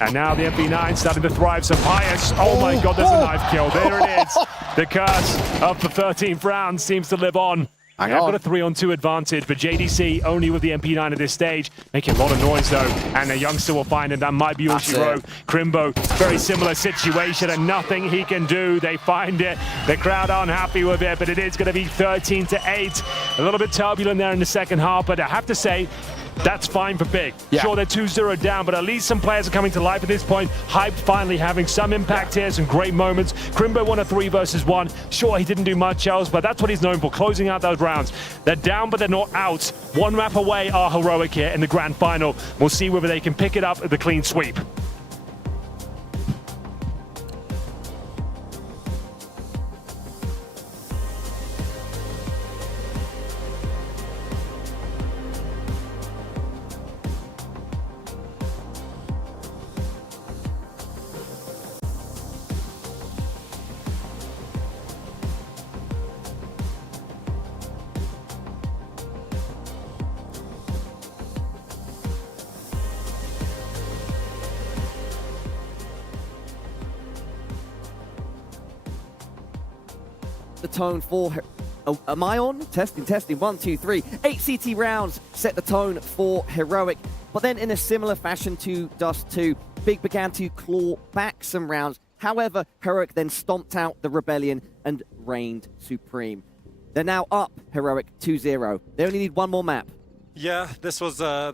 And now the MP9 starting to thrive. Sampaya. Oh my god, there's a knife kill. There it is. The curse of the 13th round seems to live on. I've got a 3-on-2 advantage, but JDC only with the MP9 at this stage, making a lot of noise though, and a youngster will find him. That might be all she wrote. Crimbo, very similar situation, and nothing he can do. They find it. The crowd aren't happy with it, but it is going to be 13-8. A little bit turbulent there in the second half, but I have to say, that's fine for Big. Yeah. Sure, they're 2-0 down, but at least some players are coming to life at this point. Hype finally having some impact here, some great moments. Crimbo won a 3 versus 1. Sure, he didn't do much else, but that's what he's known for, closing out those rounds. They're down, but they're not out. 1 map away are Heroic here in the grand final. We'll see whether they can pick it up at the clean sweep. the tone for... Oh, am I on? Testing, testing. 1, 2, 3. 8 CT rounds set the tone for Heroic. But then in a similar fashion to Dust 2, Big began to claw back some rounds. However, Heroic then stomped out the Rebellion and reigned supreme. They're now up, Heroic, 2-0. They only need one more map. Yeah, this was a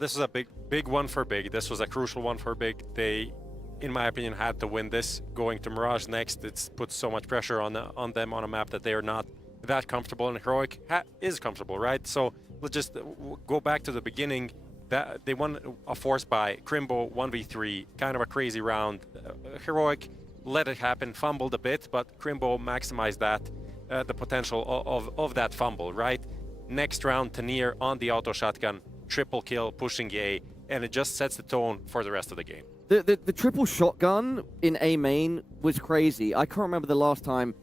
big one for Big. This was a crucial one for Big. They, in my opinion, had to win this. Going to Mirage next, it's put so much pressure on them on a map that they are not that comfortable, and Heroic is comfortable, right? So let's just go back to the beginning. That they won a force buy, Crimbo 1v3, kind of a crazy round. Heroic let it happen, fumbled a bit, but Crimbo maximized that, the potential of that fumble, right? Next round, Tanir on the auto shotgun, triple kill, pushing A, and it just sets the tone for the rest of the game. The triple shotgun in A main was crazy. I can't remember the last time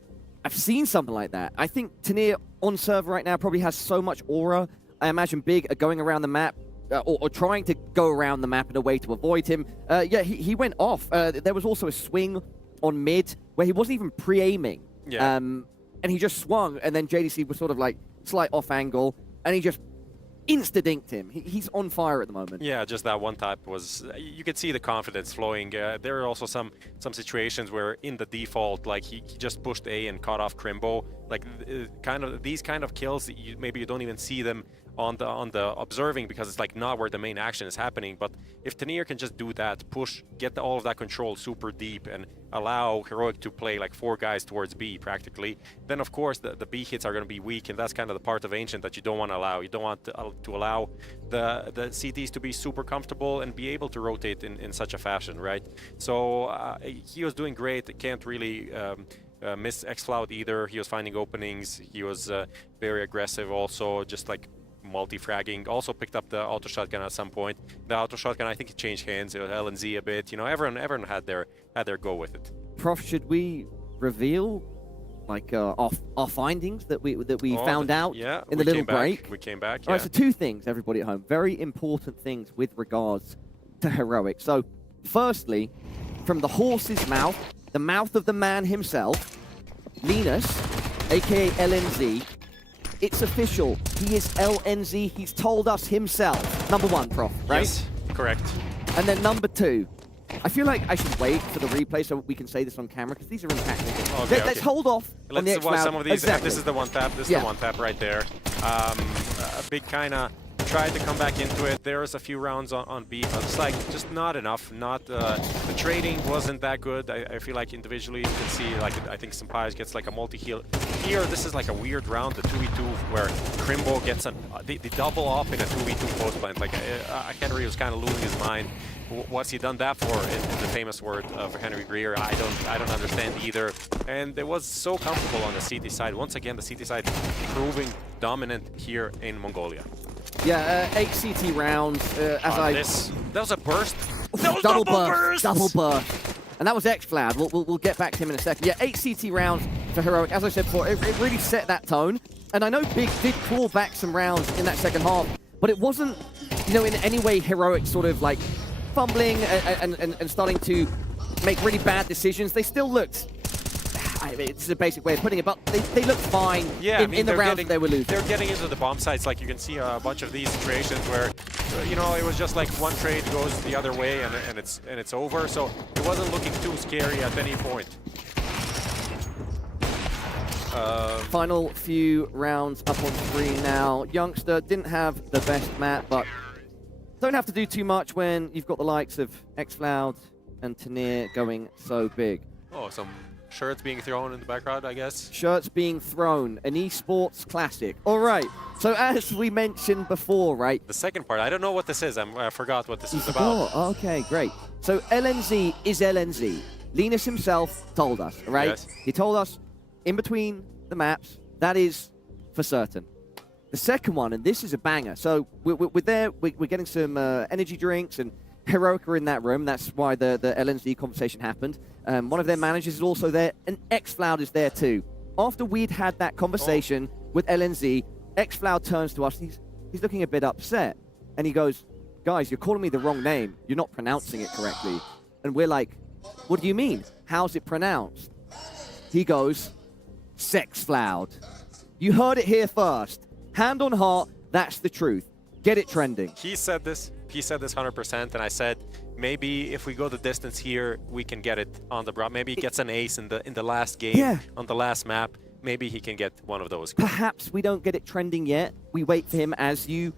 I've seen something like that. I think Tanir on server right now probably has so much aura. I imagine Big are going around the map, or trying to go around the map in a way to avoid him. Yeah, he went off. There was also a swing on mid where he wasn't even pre-aiming. Yeah. And he just swung, and then JDC was sort of like slight off angle, and he just insta-dinked him. He's on fire at the moment. Yeah, just that one tap was... You could see the confidence flowing. There are also some situations where in the default, like he just pushed A and caught off Crimbo. Like these kind of kills, maybe you don't even see them on the observing because it's like not where the main action is happening. But if Tanir can just do that, push, get all of that control super deep and allow Heroic to play like 4 guys towards B practically, then of course the B hits are going to be weak, and that's kind of the part of Ancient that you don't want to allow. You don't want to allow the CTs to be super comfortable and be able to rotate in such a fashion, right? So he was doing great. Can't really miss xFloud either. He was finding openings. He was very aggressive also, just like multi-fragging. Also picked up the auto shotgun at some point. The auto shotgun, I think it changed hands. It was LNZ a bit. You know, everyone had their go with it. Prof, should we reveal like our findings that we found out in the little break? We came back. All right, so 2 things, everybody at home. Very important things with regards to Heroic. So, firstly, from the horse's mouth, the mouth of the man himself, Linus, aka LNZ. It's official. He is LNZ. He's told us himself. Number 1, Prof, right? Yes, correct. And then number 2. I feel like I should wait for the replay so we can say this on camera because these are impactful. Okay, Let's hold off on the Let's watch some of these. Exactly. This is the one tap. This is the one tap right there. Big kind of tried to come back into it. There was a few rounds on B, but it's like just not enough. Not the trading wasn't that good. I feel like individually you can see, like, I think Senpai gets like a multi-heal. Here, this is like a weird round, the 2v2, where Crimbo gets they double off in a 2v2 post plant. Like Henry was kind of losing his mind. What's he done that for? In the famous word of Henry Greer, I don't understand either. And it was so comfortable on the CT side. Once again, the CT side proving dominant here in Mongolia. Yeah, 8 CT rounds. That was a burst. That was double burst. Double burst. And that was xFloud. We'll get back to him in a second. Yeah, 8 CT rounds for Heroic. As I said before, it really set that tone. And I know Big did claw back some rounds in that second half, but it wasn't, you know, in any way Heroic sort of like fumbling and starting to make really bad decisions. They still looked, it's a basic way of putting it, but they looked fine in the rounds they were losing. They're getting into the bomb sites. Like you can see a bunch of these situations where, you know, it was just like one trade goes the other way and it's over. So it wasn't looking too scary at any point. Final few rounds up on screen now. Youngster didn't have the best map, but don't have to do too much when you've got the likes of xFloud and Tanir going so big. Oh, some shirts being thrown in the background, I guess. Shirts being thrown, an esports classic. All right, so as we mentioned before, right? The second part, I don't know what this is. I forgot what this is about. Oh, okay, great. So LNZ is LNZ. Linus himself told us, right? Yes. He told us in between the maps, that is for certain. The second one, and this is a banger. So we're there, we're getting some energy drinks, and Heroic are in that room. That's why the LNZ conversation happened. One of their managers is also there, and xFloud is there too. After we'd had that conversation with LNZ, xFloud turns to us, he's looking a bit upset. And he goes, guys, you're calling me the wrong name. You're not pronouncing it correctly. And we're like, what do you mean? How's it pronounced? He goes, Sexfloud. You heard it here first. Hand on heart, that's the truth. Get it trending. He said this 100%, and I said maybe if we go the distance here, we can get it on the brow. Maybe he gets an ace in the last game, on the last map. Maybe he can get one of those. Perhaps we don't get it trending yet. We wait for him, as you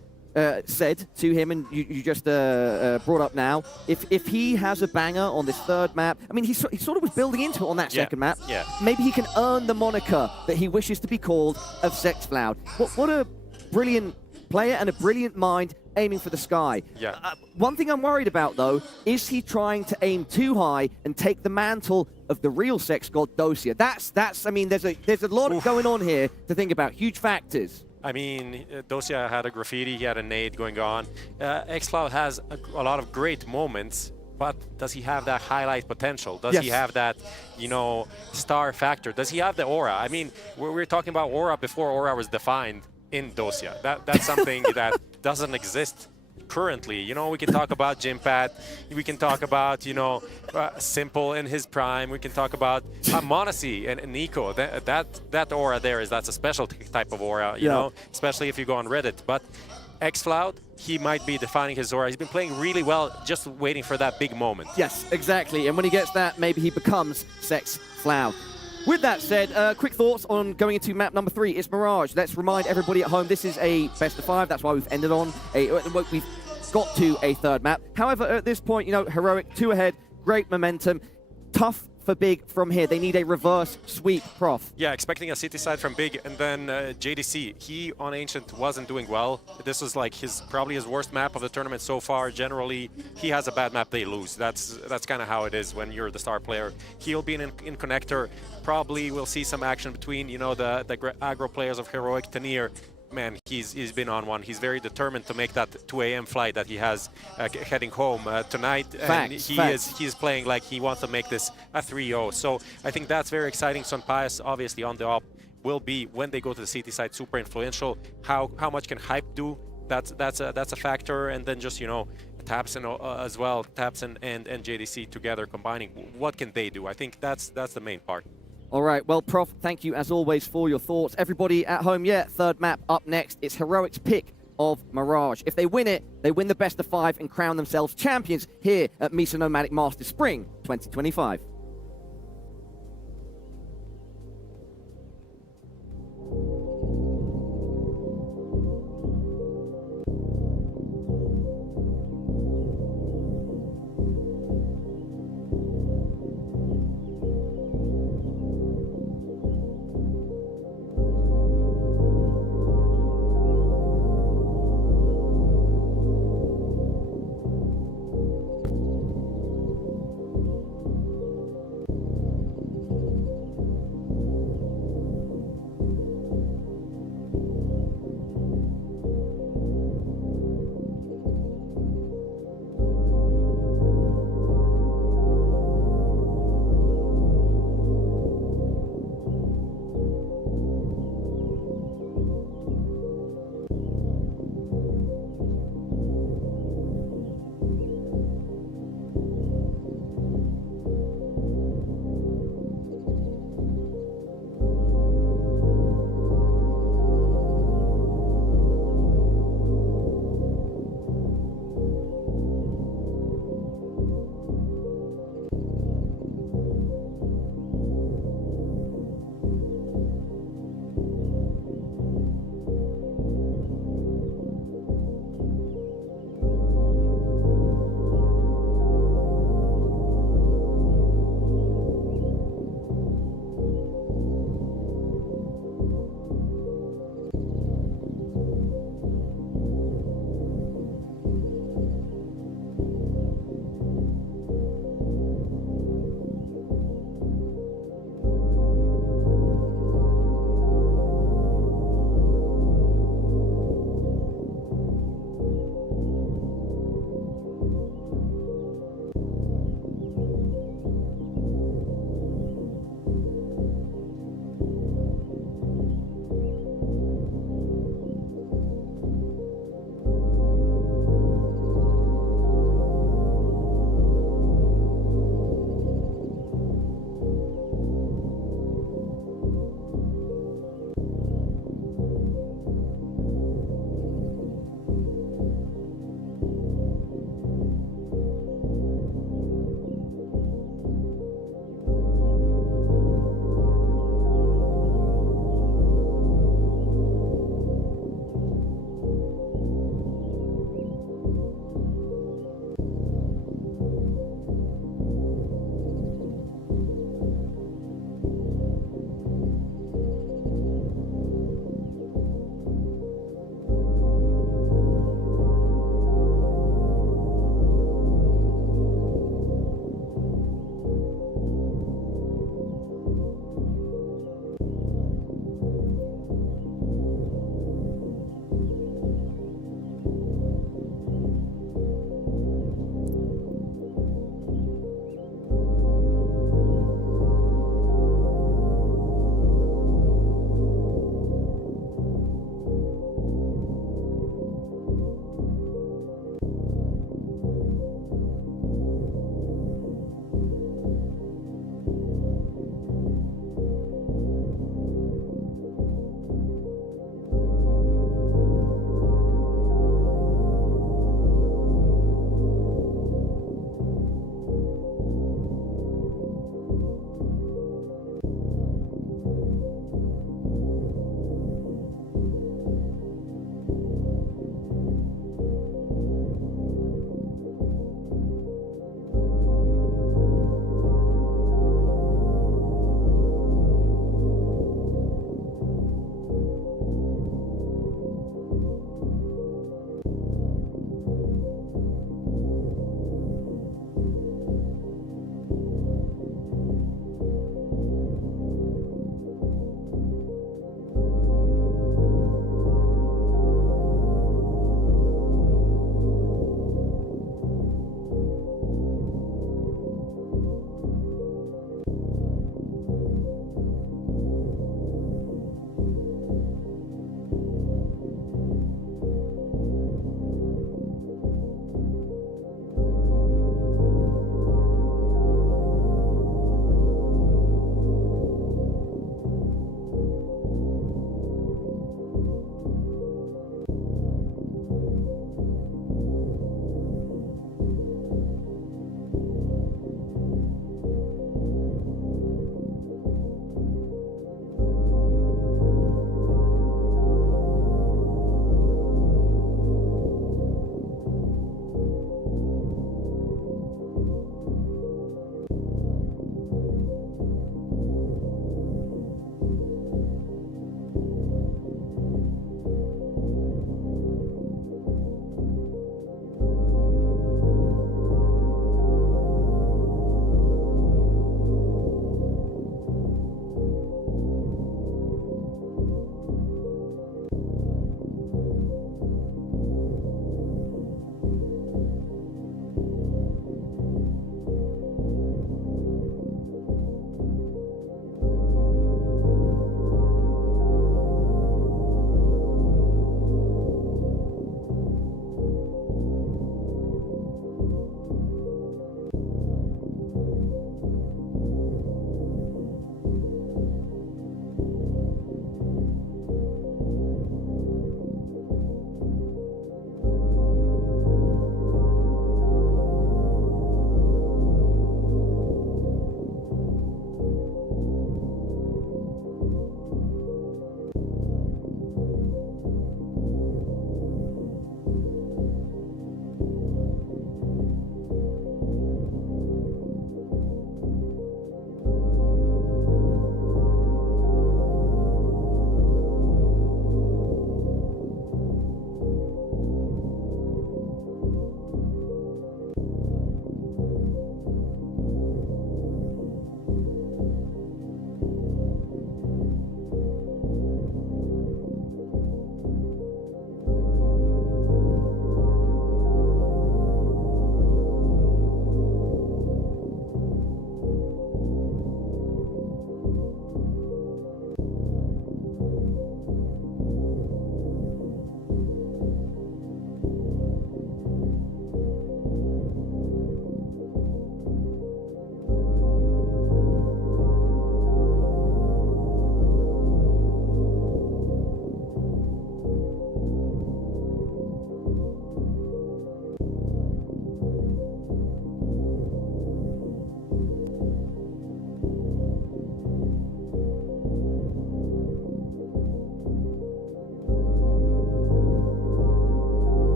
said to him, and you just brought up now. If he has a banger on this third map, I mean, he sort of was building into it on that second map. Yeah. Maybe he can earn the moniker that he wishes to be called of Sexfloud. What a brilliant player and a brilliant mind aiming for the sky. Yeah. One thing I'm worried about, though, is he trying to aim too high and take the mantle of the real sex god Dosia? That's. I mean, there's a lot going on here to think about. Huge factors. I mean, Dosia had a graffiti, he had a nade going on. Xcloud has a lot of great moments, but does he have that highlight potential? Does he have that, star factor? Does he have the aura? I mean, we were talking about aura before aura was defined in Dosia. That's something that doesn't exist currently. We can talk about Jimpat, we can talk about, Simple in his prime, we can talk about Monasi and Nico. That aura that's a special type of aura, you know, especially if you go on Reddit. But Xcloud, he might be defining his aura. He's been playing really well, just waiting for that big moment. Yes, exactly. And when he gets that, maybe he becomes Sexfloud. With that said, quick thoughts on going into map number 3. It's Mirage. Let's remind everybody at home, this is a best of 5. That's why we've ended on we've got to a third map. However, at this point, Heroic 2 ahead, great momentum. Tough for Big from here. They need a reverse sweep, Prof. Yeah, expecting a city side from Big, and then JDC. He on Ancient wasn't doing well. This was like probably his worst map of the tournament so far. Generally, he has a bad map, they lose. That's kind of how it is when you're the star player. He'll be in Connector. Probably we'll see some action between the aggro players of Heroic. Tanir, man, he's been on one. He's very determined to make that 2 a.m. flight that he has heading home tonight. And he's playing like he wants to make this a 3-0. So I think that's very exciting. Son Pius, obviously on the op, will be, when they go to the CT side, super influential. How much can Hype do? That's a factor. And then just, Tabson as well. Tabson and JDC together combining. What can they do? I think that's the main part. All right, well, Prof, thank you as always for your thoughts. Everybody at home, third map up next. It's Heroic's pick of Mirage. If they win it, they win the best of 5 and crown themselves champions here at MESA Nomadic Masters Spring 2025.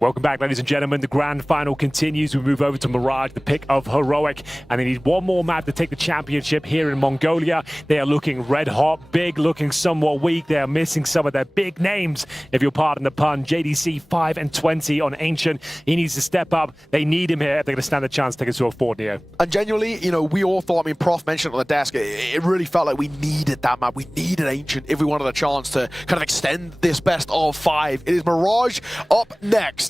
Welcome back, ladies and gentlemen. The grand final continues. We move over to Mirage, the pick of Heroic, and they need one more map to take the championship here in Mongolia. They are looking red hot, big, looking somewhat weak. They are missing some of their big names, if you'll pardon the pun. JDC 5-20 on Ancient. He needs to step up. They need him here if they're going to stand a chance to take us to a 4, Neo. And genuinely, you know, we all thought, I mean, Prof mentioned on the desk, it really felt like we needed that map. We needed Ancient if we wanted a chance to kind of extend this best of 5. It is Mirage up next.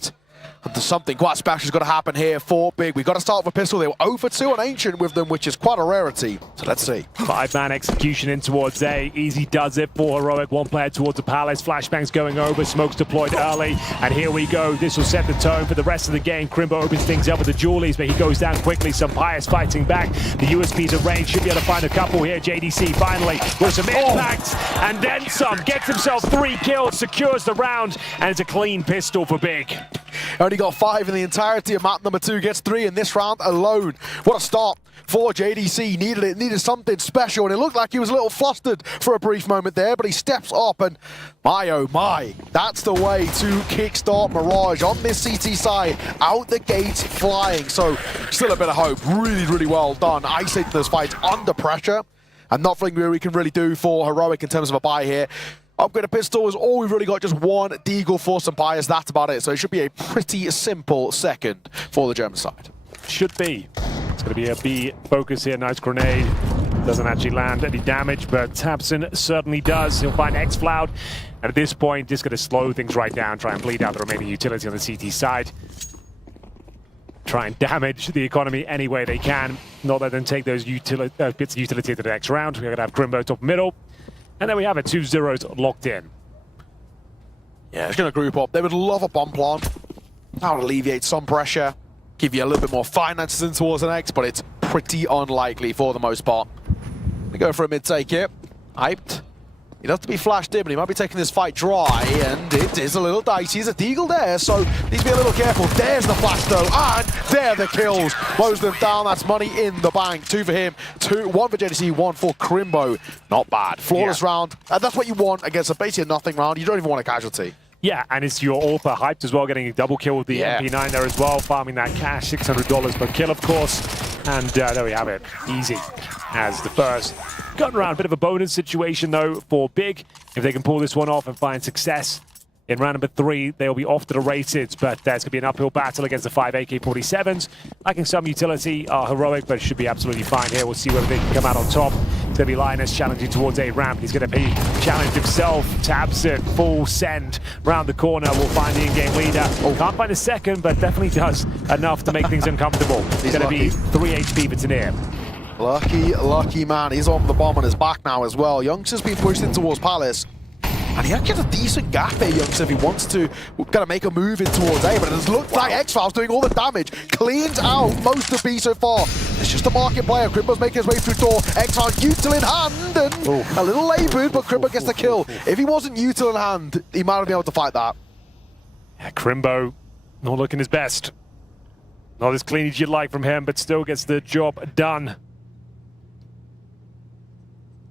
And there's something quite special has got to happen here for Big. We've got to start with a pistol. They were 0 for 2 on Ancient with them, which is quite a rarity. So let's see. 5-man execution in towards A. Easy does it for Heroic. One player towards the Palace. Flashbangs going over. Smokes deployed early. And here we go. This will set the tone for the rest of the game. Crimbo opens things up with the Julies, but he goes down quickly. Some Pius fighting back. The USP's at range. Should be able to find a couple here. JDC finally with some impact. And then some. Gets himself 3 kills. Secures the round. And it's a clean pistol for Big. Only got 5 in the entirety of map number 2. Gets 3 in this round alone. What a start for JDC. Needed it. Needed something special. And it looked like he was a little flustered for a brief moment there. But he steps up and my oh my. That's the way to kickstart Mirage on this CT side. Out the gates flying. So still a bit of hope. Really, really well done. Isolating those fights under pressure. And nothing we can really do for Heroic in terms of a buy here. Upgrade a pistol is all we've really got, just one deagle for some Pius, that's about it. So it should be a pretty simple second for the German side. Should be. It's going to be a B focus here, nice grenade. Doesn't actually land any damage, but Tabson certainly does. He'll find xFloud. And at this point, just going to slow things right down, try and bleed out the remaining utility on the CT side. Try and damage the economy any way they can. Not let them take those bits of utility to the next round. We're going to have Crimbo top middle. And then we have it, 2 zeros locked in. Yeah, it's going to group up. They would love a bomb plant. That would alleviate some pressure, give you a little bit more finances in towards the next, but it's pretty unlikely for the most part. We go for a mid-take here. Hyped. He'd have to be flashed in, but he might be taking this fight dry, and it is a little dicey. He's a deagle there, so needs to be a little careful. There's the flash, though, and there the kills. Blows them down. That's money in the bank. 2 for him, 1 for JDC, 1 for Crimbo. Not bad. Flawless round. And that's what you want against a basically a nothing round. You don't even want a casualty. Yeah, and it's your author hyped as well, getting a double kill with the MP9 there as well, farming that cash, $600 per kill, of course. And there we have it. Easy as the first gun round. Bit of a bonus situation, though, for Big. If they can pull this one off and find success in round number 3, they'll be off to the races. But there's going to be an uphill battle against the 5 AK-47s. Lacking some utility, are Heroic, but it should be absolutely fine here. We'll see whether they can come out on top. It's going to be Linus challenging towards a ramp. He's going to be challenged himself. Taps it, full send. Round the corner, we'll find the in-game leader. Can't find a second, but definitely does enough to make things uncomfortable. It's going to be 3 HP for Tanir. Lucky man. He's on the bomb on his back now as well. Youngster's been pushed in towards Palace. And he actually has a decent gap there, Youngster, if he wants to kind of make a move in towards A, but it does look like xFloud's doing all the damage. Cleans out most of B so far. It's just a market player. Crimbo's making his way through door. xFloud util in hand, and a little labored, but Crimbo gets the kill. If he wasn't util in hand, he might have been able to fight that. Yeah, Crimbo not looking his best. Not as clean as you'd like from him, but still gets the job done.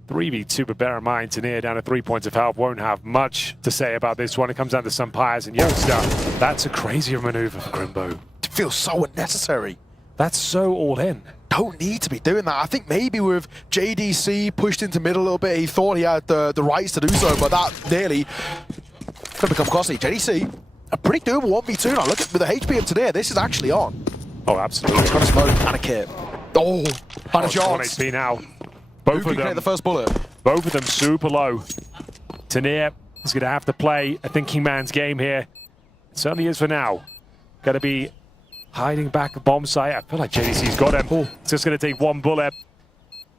3v2, but bear in mind, Tanir down to 3 points of health. Won't have much to say about this one. It comes down to some Pius and Youngster. That's a crazier maneuver for Crimbo. It feels so unnecessary. That's so all in. Don't need to be doing that. I think maybe with JDC pushed into mid a little bit, he thought he had the rights to do so, but that nearly going to become costly. JDC, a pretty doable 1v2 now. Look at with the HP of Tanir, this is actually on. Oh, absolutely. He's got a smoke and a kit. Oh, and a chance. 1 HP now. Both of them, the first bullet. Both of them super low. Tanir is going to have to play a thinking man's game here. It certainly is for now. Going to be hiding back a bomb site. I feel like JDC's got him. It's just going to take 1 bullet.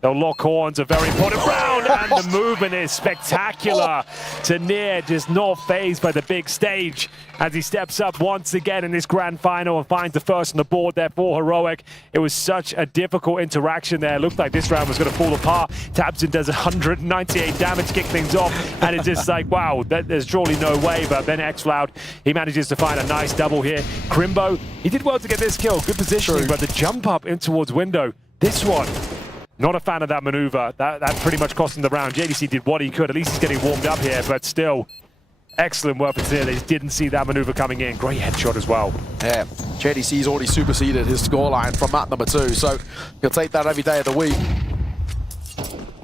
They'll lock horns, a very important round, and the movement is spectacular. Tanir just not fazed by the big stage as he steps up once again in this grand final and finds the first on the board there for Heroic. It was such a difficult interaction there. Looked like this round was going to fall apart. Tabson does 198 damage, kick things off, and it's just like, wow, there's surely no way. But then xFloud, he manages to find a nice double here. Crimbo, he did well to get this kill. Good positioning, but the jump up in towards window, this one, not a fan of that maneuver. That pretty much cost him the round. JDC did what he could. At least he's getting warmed up here, but still, Excellent work for Tanair. They didn't see that maneuver coming in. Great headshot as well. Yeah, JDC's already superseded his scoreline from map number 2, so he'll take that every day of the week.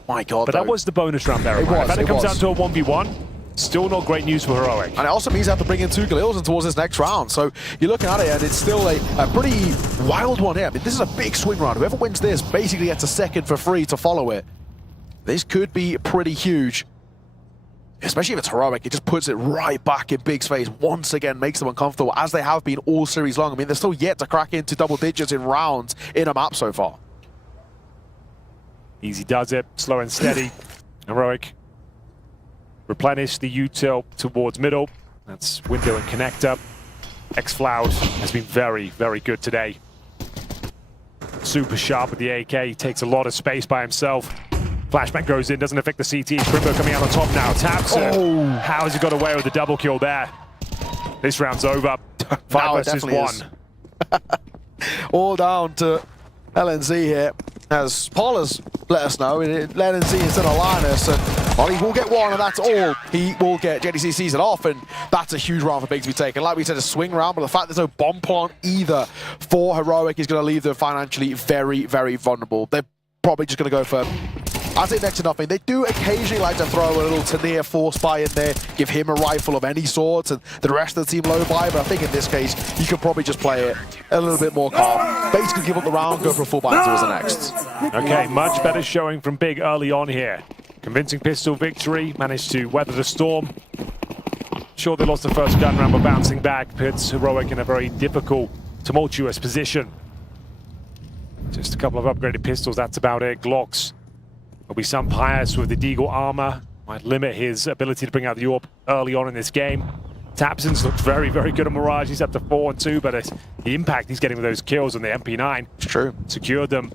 My God, But that was the bonus round there. It was, If it comes was. down to a 1v1, still not great news for Heroic. And it also means they have to bring in 2 Galils towards this next round. So you're looking at it, and it's still a pretty wild one here. I mean, this is a big swing round. Whoever wins this basically gets a second for free to follow it. This could be pretty huge. Especially if it's Heroic, it just puts it right back in Big's face. Once again, makes them uncomfortable, as they have been all series long. I mean, they're still yet to crack into double digits in rounds in a map so far. Easy does it, slow and steady. Heroic replenish the util towards middle. That's window and connector. X-Floud has been very, very good today. Super sharp with the AK, he takes a lot of space by himself. Flashbang goes in, doesn't affect the CT. Crimbo coming out on top now, taps it. Oh. How has he got away with the double kill there? This round's over. 5 versus 1. All down to LNZ here, as Paul has let us know, LNZ instead of Linus, and well, he will get one, and that's all. He will get. JDC sees it off, and that's a huge round for Big to be taken. Like we said, a swing round, but the fact there's no bomb plant either for Heroic is going to leave them financially very, very vulnerable. They're probably just going to go for, I'd say, next to nothing. They do occasionally like to throw a little Tanair force buy in there, give him a rifle of any sort, and the rest of the team low buy, but I think in this case, you could probably just play it a little bit more calm. Basically give up the round, go for a full buy towards the next. Okay, much better showing from Big early on here. Convincing pistol victory, managed to weather the storm. Sure, they lost the first gun round, but bouncing back puts Heroic in a very difficult, tumultuous position. Just a couple of upgraded pistols, that's about it. Glocks. There'll be some Pius with the Deagle armor. Might limit his ability to bring out the AWP early on in this game. Tapson's looked very, very good on Mirage. He's up to 4 and 2, but the impact he's getting with those kills on the MP9. It's true. Secured them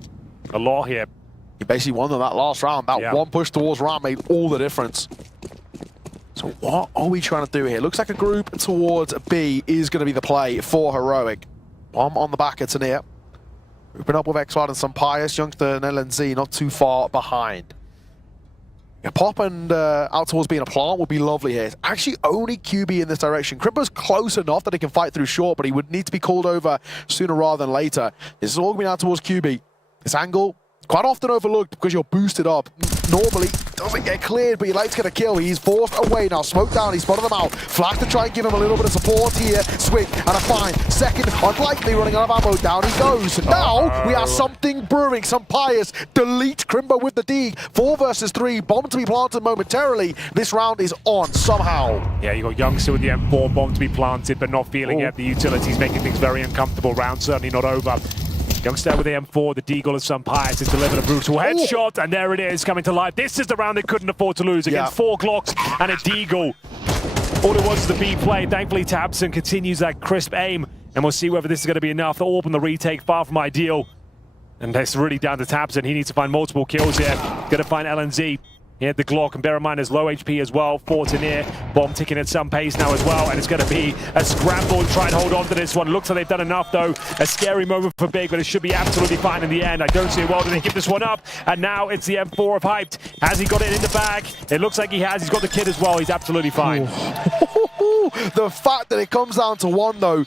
a lot here. He basically won them that last round. That one push towards round made all the difference. So what are we trying to do here? Looks like a group towards B is going to be the play for Heroic. Bomb on the back of Tanair. Grouping up with X-Floud and some Pius. Youngster and LNZ not too far behind. Yeah, Pop and out towards being a plant would be lovely here. It's actually only QB in this direction. Crimbo's close enough that he can fight through short, but he would need to be called over sooner rather than later. This is all going out towards QB. This angle, quite often overlooked because you're boosted up. Normally, doesn't get cleared, but he likes to get a kill. He's forced away now. Smoke down, he's spotted them out. Flash to try and give him a little bit of support here. Swing and a fine. Second, unlikely, running out of ammo. Down he goes. And now we have something brewing. Some Pius delete Crimbo with the D. 4 versus 3. Bomb to be planted momentarily. This round is on somehow. Yeah, you got Youngster with the M4. Bomb to be planted, but not feeling it. The utilities making things very uncomfortable. Round certainly not over. Youngster with the M4, the Deagle of some Pius has delivered a brutal headshot, and there it is, coming to life. This is the round they couldn't afford to lose against 4 Glocks and a Deagle. All it was the B play. Thankfully, Tabson continues that crisp aim, and we'll see whether this is going to be enough. The AWP and the retake, far from ideal. And that's really down to Tabson. He needs to find multiple kills here. Going to find LNZ. He had the Glock, and bear in mind, there's low HP as well. 4 Tanair. Bomb ticking at some pace now as well, and it's going to be a scramble to try and hold on to this one. Looks like they've done enough, though. A scary moment for Big, but it should be absolutely fine in the end. I don't see a world where they give this one up, and now it's the M4 of Hyped. Has he got it in the bag? It looks like he has. He's got the kit as well. He's absolutely fine. The fact that it comes down to one, though,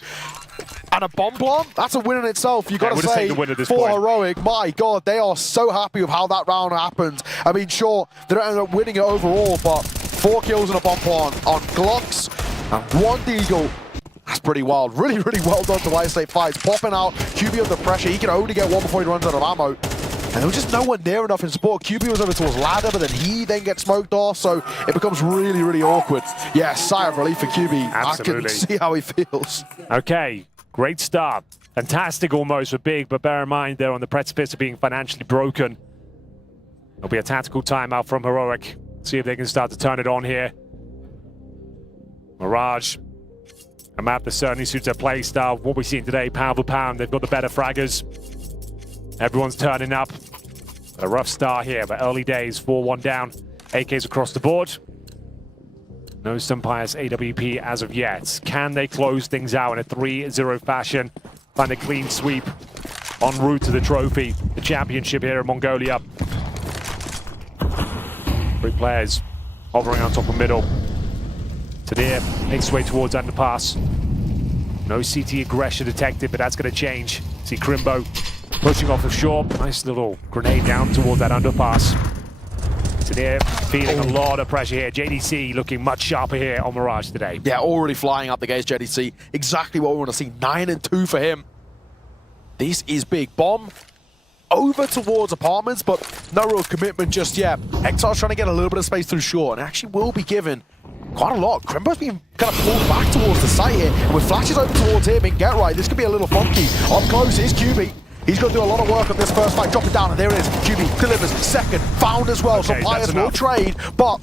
and a bomb plant, that's a win in itself. You got to say, for Heroic, my God, they are so happy with how that round happened. I mean, sure, they don't end up winning it overall, but 4 kills and a bomb plant on Glocks and 1 Deagle. That's pretty wild. Really, really well done to White State Fights. Popping out, QB under pressure. He can only get 1 before he runs out of ammo. And there was just no one near enough in support. QB was over towards ladder, but then he then gets smoked off, so it becomes really, really awkward. Yeah, sigh of relief for QB. Absolutely. I can see how he feels. Okay. Great start. Fantastic almost for Big, but bear in mind they're on the precipice of being financially broken. There'll be a tactical timeout from Heroic. See if they can start to turn it on here. Mirage, a map that certainly suits their play style. What we're seeing today, pound for pound, they've got the better fraggers. Everyone's turning up. A rough start here, but early days, 4-1 down. AKs across the board. No Stumpius AWP as of yet. Can they close things out in a 3-0 fashion? Find a clean sweep en route to the trophy, the championship here in Mongolia. 3 players hovering on top of middle. Tanair makes his way towards underpass. No CT aggression detected, but that's going to change. See Crimbo pushing off of shore. Nice little grenade down towards that underpass. Tanair feeling a lot of pressure here. JDC looking much sharper here on Mirage today. Yeah, already flying up the gates, JDC. Exactly what we want to see. 9-2 for him. This is big. Bomb over towards apartments, but no real commitment just yet. Exile's trying to get a little bit of space through shore, and actually will be given quite a lot. Crimbo's being kind of pulled back towards the site here, and with flashes over towards him in Get Right, this could be a little funky. Up close is QB. He's going to do a lot of work on this first fight. Drop it down, and there it is. QB delivers second, found as well. Okay, so Pius will trade, but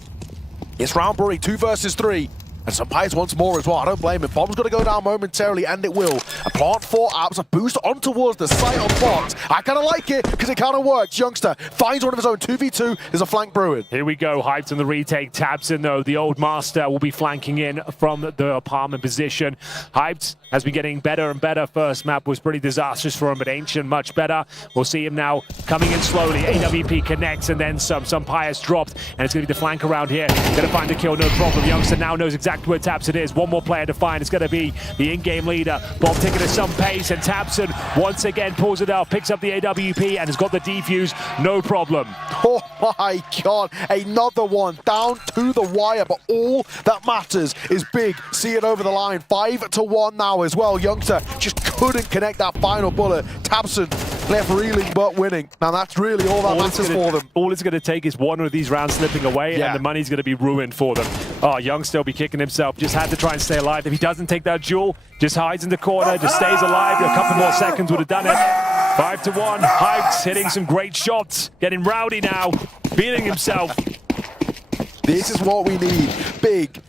it's round brewery, 2 versus 3. And some Pius wants more as well. I don't blame him. Bomb's going to go down momentarily, and it will. A plant 4 apps, a boost on towards the site on box. I kind of like it, because it kind of works. Youngster finds one of his own. 2v2. There's a flank brewing. Here we go. Hyped on the retake. Tabson, though, the old master, will be flanking in from the apartment position. Hyped has been getting better and better. First map was pretty disastrous for him, but Ancient much better. We'll see him now coming in slowly. AWP connects, and then some. Some Pius dropped, and it's going to be the flank around here. Going to find the kill, no problem. Youngster now knows exactly where Tabson is. One more player to find. It's going to be the in-game leader. Bomb taking at some pace, and Tabson once again pulls it out, picks up the AWP, and has got the defuse. No problem. Oh my God, another one down to the wire, but all that matters is big. See it over the line. 5-1 now as well. Youngster just couldn't connect that final bullet. Tabson left reeling but winning. Now that's really all that matters for them. All it's going to take is one of these rounds slipping away, and the money's going to be ruined for them. Oh, Youngster will be kicking himself. Just had to try and stay alive. If he doesn't take that duel, just hides in the corner, just stays alive. A couple more seconds would have done it. 5-1. Hyped, hitting some great shots. Getting rowdy now. Feeling himself. This is what we need. Big.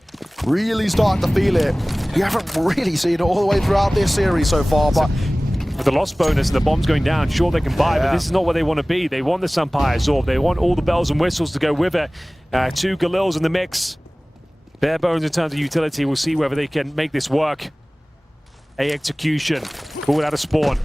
Really starting to feel it. We haven't really seen it all the way throughout this series so far, but with the loss bonus and the bombs going down, sure they can buy, but this is not where they want to be. They want the Sunfire Zorb. They want all the bells and whistles to go with it. 2 Galils in the mix. Bare bones in terms of utility. We'll see whether they can make this work. A execution. Pulled out of spawn.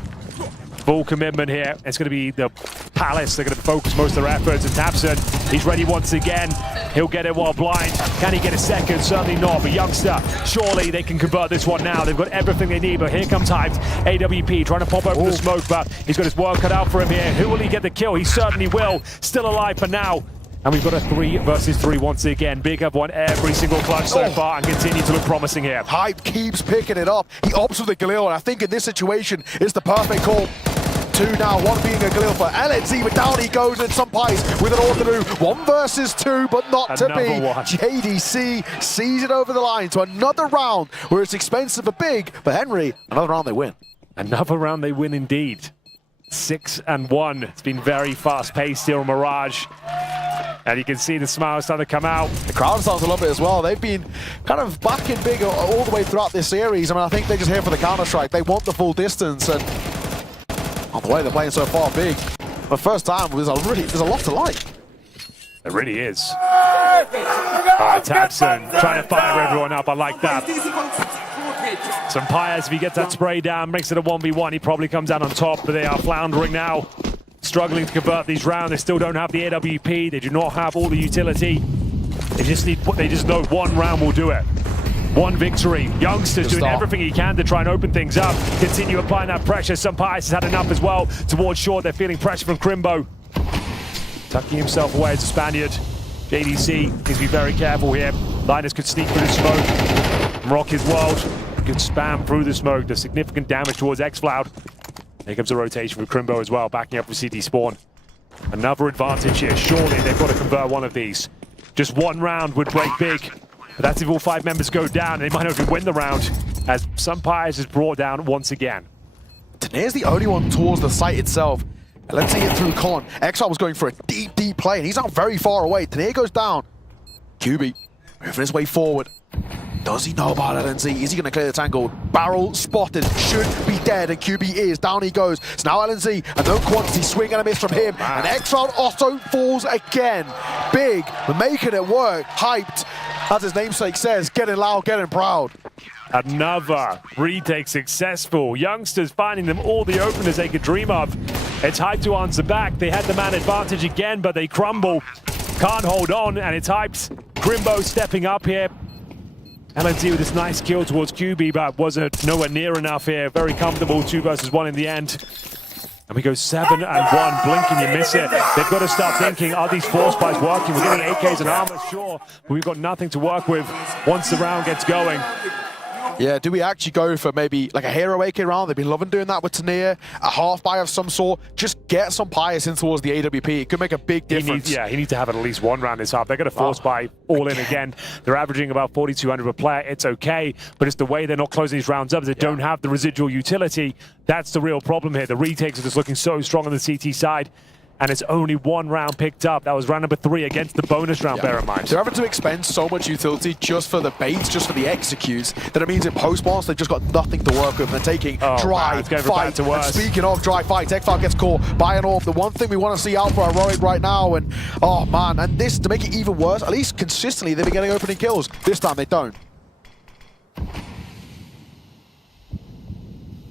Full commitment here. It's going to be the Palace. They're going to focus most of their efforts. And Tabson, he's ready once again. He'll get it while blind. Can he get a second? Certainly not. But Youngster, surely they can convert this one now. They've got everything they need. But here comes Hyped. AWP trying to pop open the smoke, but he's got his work cut out for him here. Who will he get the kill? He certainly will. Still alive for now. And we've got a 3 versus 3 once again. Big have won every single clutch so far and continue to look promising here. Hype keeps picking it up. He opts for the Galil, and I think in this situation, it's the perfect call. 2 now, 1 being a Galil for LNZ, but down he goes, and some Pies with an Orthodox. 1 versus 2, but not to be. JDC sees it over the line to another round where it's expensive but big. But Henry, another round they win. Another round they win indeed. 6-1. It's been very fast-paced here on Mirage. And you can see the smiles starting to come out. The crowd starts to love it as well. They've been kind of backing big all the way throughout this series. I mean, I think they're just here for the Counter-Strike. They want the full distance, and on the way they're playing so far big. The first time, there's a lot to like. It really is. Tabson trying to fire everyone up. I like that. Some Pius, if he gets that spray down, makes it a 1v1. He probably comes out on top, but they are floundering now. Struggling to convert these rounds. They still don't have the AWP. They do not have all the utility. They just know 1 round will do it. 1 victory. Youngster's doing everything he can to try and open things up. Continue applying that pressure. Some Pius has had enough as well. Towards short, they're feeling pressure from Crimbo. Tucking himself away as a Spaniard. JDC needs to be very careful here. Linus could sneak through the smoke. Rock his world. Could spam through the smoke. Does significant damage towards Xfloud. Here comes a rotation with Crimbo as well, backing up with CT Spawn. Another advantage here. Surely they've got to convert one of these. Just 1 round would break big. But that's if all 5 members go down. They might not even win the round, as some Pies is brought down once again. Tanair's the only one towards the site itself. Let's see it through Con. Exile was going for a deep play, and he's not very far away. Tanair goes down. QB moving his way forward. Does he know about LNZ? Is he going to clear the tangle? Barrel spotted. Should be dead, and QB is. Down he goes. It's now LNZ. A known quantity. Swing and a miss from him. And Exile also falls again. Big. We're making it work. Hyped. As his namesake says, getting loud, getting proud. Another retake successful. Youngsters finding them all the openers they could dream of. It's Hyped to answer back. They had the man advantage again, but they crumble. Can't hold on, and it's Hyped. Crimbo stepping up here. LNZ with this nice kill towards QB, but wasn't nowhere near enough here. Very comfortable, 2 versus 1 in the end. And we go 7 and 1, blink and you miss it. They've got to start thinking, are these force buys working? We're getting AKs and armor, sure, but we've got nothing to work with once the round gets going. Yeah, do we actually go for maybe like a hero AK round? They've been loving doing that with Tania, a half buy of some sort. Just get some bias in towards the AWP. It could make a big difference. He needs to have at least 1 round this half. They're going to force buy all in again. They're averaging about 4,200 per player. It's okay, but it's the way they're not closing these rounds up. They don't have the residual utility. That's the real problem here. The retakes are just looking so strong on the CT side. And it's only 1 round picked up. That was round number 3 against the bonus round, bear in mind. They're having to expend so much utility just for the baits, just for the executes, that it means in post-boss, they've just got nothing to work with. They're taking dry fight. And speaking of dry fight, Ekfal gets caught by an orb. The one thing we want to see out for Heroic right now, and oh man, and this, to make it even worse, at least consistently, they've been getting opening kills. This time they don't.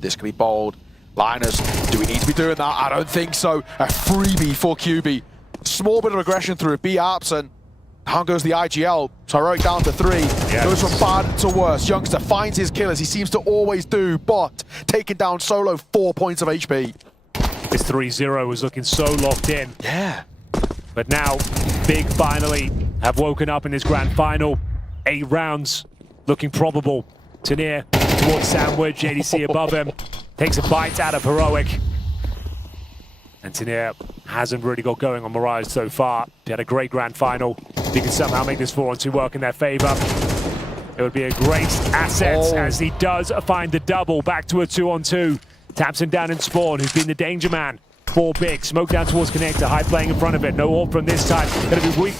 This can be bold. Linus, do we need to be doing that? I don't think so. A freebie for QB. Small bit of aggression through B apps, and down goes the IGL. So Heroic down to 3. Goes from bad to worse. Youngster finds his kill as he seems to always do, but taking down solo 4 points of HP. This 3-0 was looking so locked in. Yeah. But now, Big finally have woken up in this grand final. 8 rounds, looking probable. Tania towards Sandwich, JDC above him. Takes a bite out of Heroic. And Tania hasn't really got going on Mirage so far. They had a great grand final. They can somehow make this 4-on-2 work in their favor. It would be a great asset as he does find the double. Back to a 2-on-2. Taps him down in spawn, who's been the danger man for Big. Smoke down towards Connector, High playing in front of it. No orb from this time. Gonna be weak,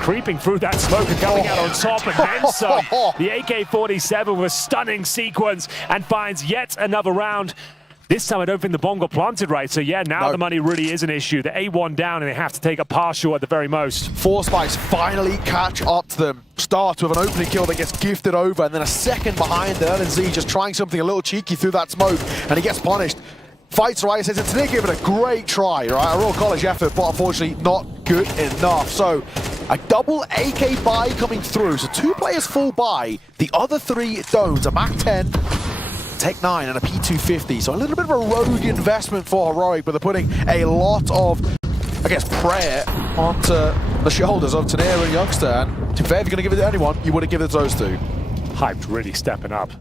creeping through that smoke and coming out on top, and then some. The AK-47 with a stunning sequence and finds yet another round. This time I don't think the bomb got planted right, so yeah, now the money really is an issue. The A1 down and they have to take a partial at the very most. Force Spikes finally catch up to them. Starts with an opening kill that gets gifted over, and then a second behind the LNZ, just trying something a little cheeky through that smoke, and he gets punished. Fights right, says it's today, give it a great try, right? A real college effort, but unfortunately not good enough. So a double AK buy coming through. So 2 players full buy, the other 3 don't. A Mac 10, Tech 9, and a P250. So a little bit of a rogue investment for Heroic, but they're putting a lot of, I guess, prayer onto the shoulders of Tania and Youngster. And to be fair, if you're going to give it to anyone, you would have given it to those 2. Hyped really stepping up.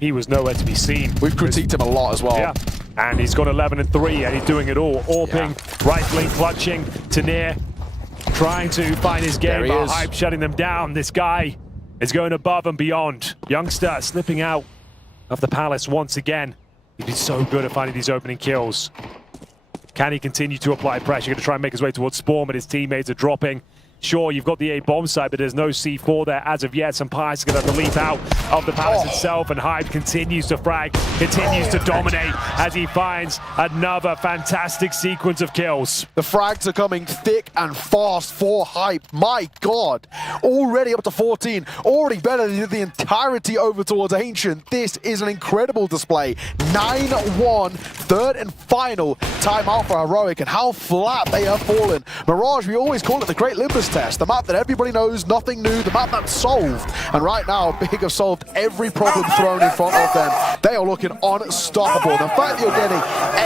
He was nowhere to be seen. We've critiqued him a lot as well. Yeah. And he's got 11 and 3, and he's doing it all. Orping, right blink clutching, Tania trying to find his game, but Hype shutting them down. This guy is going above and beyond. Youngster slipping out of the Palace once again. He's been so good at finding these opening kills. Can he continue to apply pressure? Going to try and make his way towards Spawn, but his teammates are dropping. Sure, you've got the A bomb site, but there's no C4 there as of yet. Some Pies are going to have to leap out of the Palace itself, and Hype continues to frag, continues to dominate as he finds another fantastic sequence of kills. The frags are coming thick and fast for Hype. My God, already up to 14, already better than the entirety over towards Ancient. This is an incredible display. 9-1, third and final timeout for Heroic, and how flat they have fallen. Mirage, we always call it the Great Limbus Test, the map that everybody knows, nothing new, the map that's solved. And right now, Big have solved every problem thrown in front of them. They are looking unstoppable. The fact that you're getting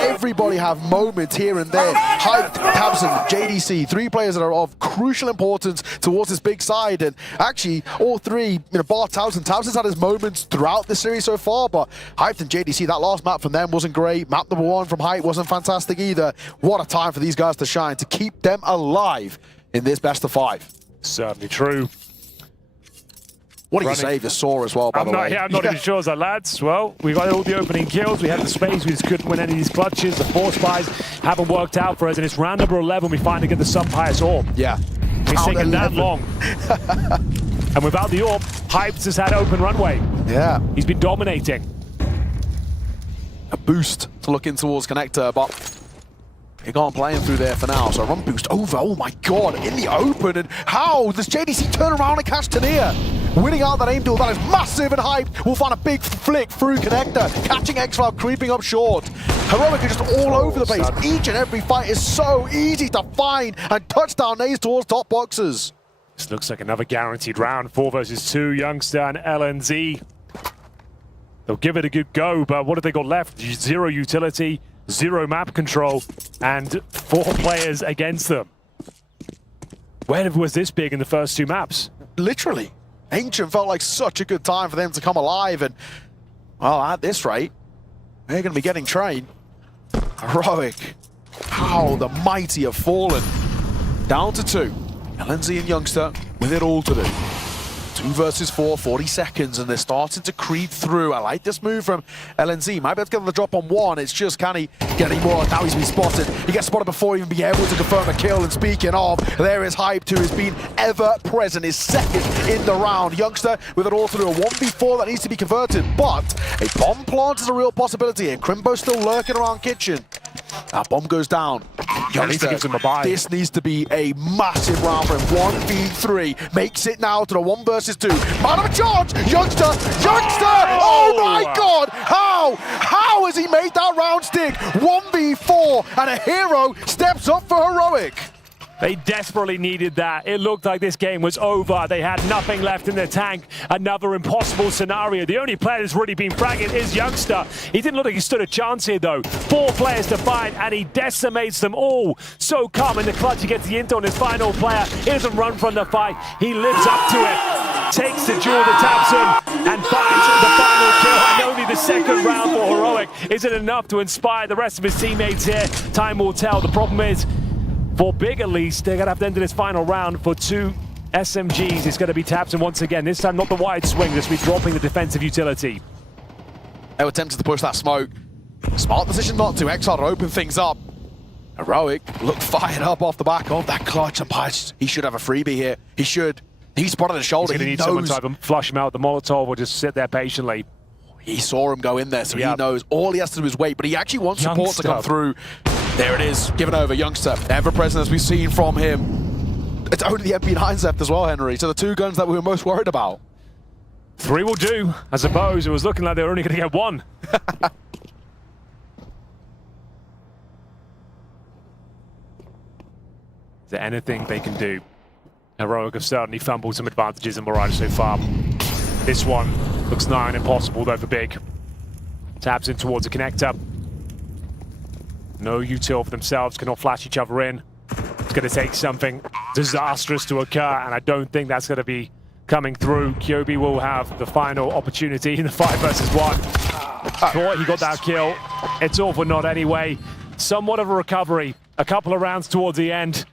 everybody have moments here and there. Hype, Tabson, JDC, 3 players that are of crucial importance towards this big side. And actually, all 3, bar Tabson. Tabson's had his moments throughout the series so far, but Hype and JDC, that last map from them wasn't great. Map number 1 from Hype wasn't fantastic either. What a time for these guys to shine, to keep them alive in this best of 5. Certainly true. What do you say for Saw as well, by the way? Yeah, I'm not even sure, as lads. Well, we got all the opening kills. We had the space. We just couldn't win any of these clutches. The force buys haven't worked out for us. And it's round number 11. We finally get the sub-pious orb. Yeah. It's taken that long. And without the orb, Hypes has had open runway. Yeah. He's been dominating. A boost to look in towards Connector, but he can't play him through there for now. So run boost over. Oh my God, in the open. And how does JDC turn around and catch Tania? Winning out that aim duel, that is massive, and Hype will find a big flick through Connector, catching Exfil creeping up short. Heroic are just all over the place. Each and every fight is so easy to find, and touchdown nades towards top boxes. This looks like another guaranteed round. 4 versus 2, Youngster and LNZ. They'll give it a good go, but what have they got left? 0 utility, 0 map control, and 4 players against them. Where was this big in the first 2 maps? Literally. Ancient felt like such a good time for them to come alive, and, well, at this rate, they're going to be getting trained. Heroic. How the mighty have fallen. Down to 2. LNZ and Youngster with it all to do. 2 versus 4, 40 seconds, and they're starting to creep through. I like this move from LNZ. Might be able to get the drop on 1. It's just, can he get any more? Now he's been spotted. He gets spotted before even being able to confirm a kill. And speaking of, there is Hype, who has been ever present. His second in the round. Youngster with it all to do. A 1v4 that needs to be converted, but a bomb plant is a real possibility. And Crimbo's still lurking around kitchen. That bomb goes down. Youngster, gives him a buy. This needs to be a massive round for him. 1v3 makes it now to the 1 versus 2. Man of a charge! Youngster! Oh my God! How has he made that round stick? 1v4 and a hero steps up for Heroic. They desperately needed that. It looked like this game was over. They had nothing left in the tank. Another impossible scenario. The only player that's really been fragging is Youngster. He didn't look like he stood a chance here, though. 4 players to find, and he decimates them all. So calm in the clutch. He gets the int on his final player. He doesn't run from the fight. He lives up to it. Takes the duel to Tabson and finds the final kill. And only the second round for Heroic. Is it enough to inspire the rest of his teammates here? Time will tell. The problem is, for Big at least, they're going to have to end this final round for 2 SMGs. It's going to be Tabson once again. This time not the wide swing, this will be dropping the defensive utility. They were tempted to push that smoke. Smart decision not to. Exile to open things up. Heroic looked fired up off the back of that clutch. And he should have a freebie here. He should. He spotted the shoulder. He's going to need someone to either flush him out with the Molotov or just sit there patiently. He saw him go in there, so he knows all he has to do is wait. But he actually wants support to come through. There it is, given over. Youngster, ever present as we've seen from him. It's only the MP9s left as well, Henry. So the 2 guns that we were most worried about. 3 will do. I suppose it was looking like they were only going to get 1. Is there anything they can do? Heroic have certainly fumbled some advantages in Mirage so far. This one looks nigh on impossible though for Big. Taps in towards the connector. No util for themselves, cannot flash each other in. It's going to take something disastrous to occur, and I don't think that's going to be coming through. Kyobi will have the final opportunity in the 5 versus 1. Thought he got that kill. It's all for naught anyway. Somewhat of a recovery. A couple of rounds towards the end.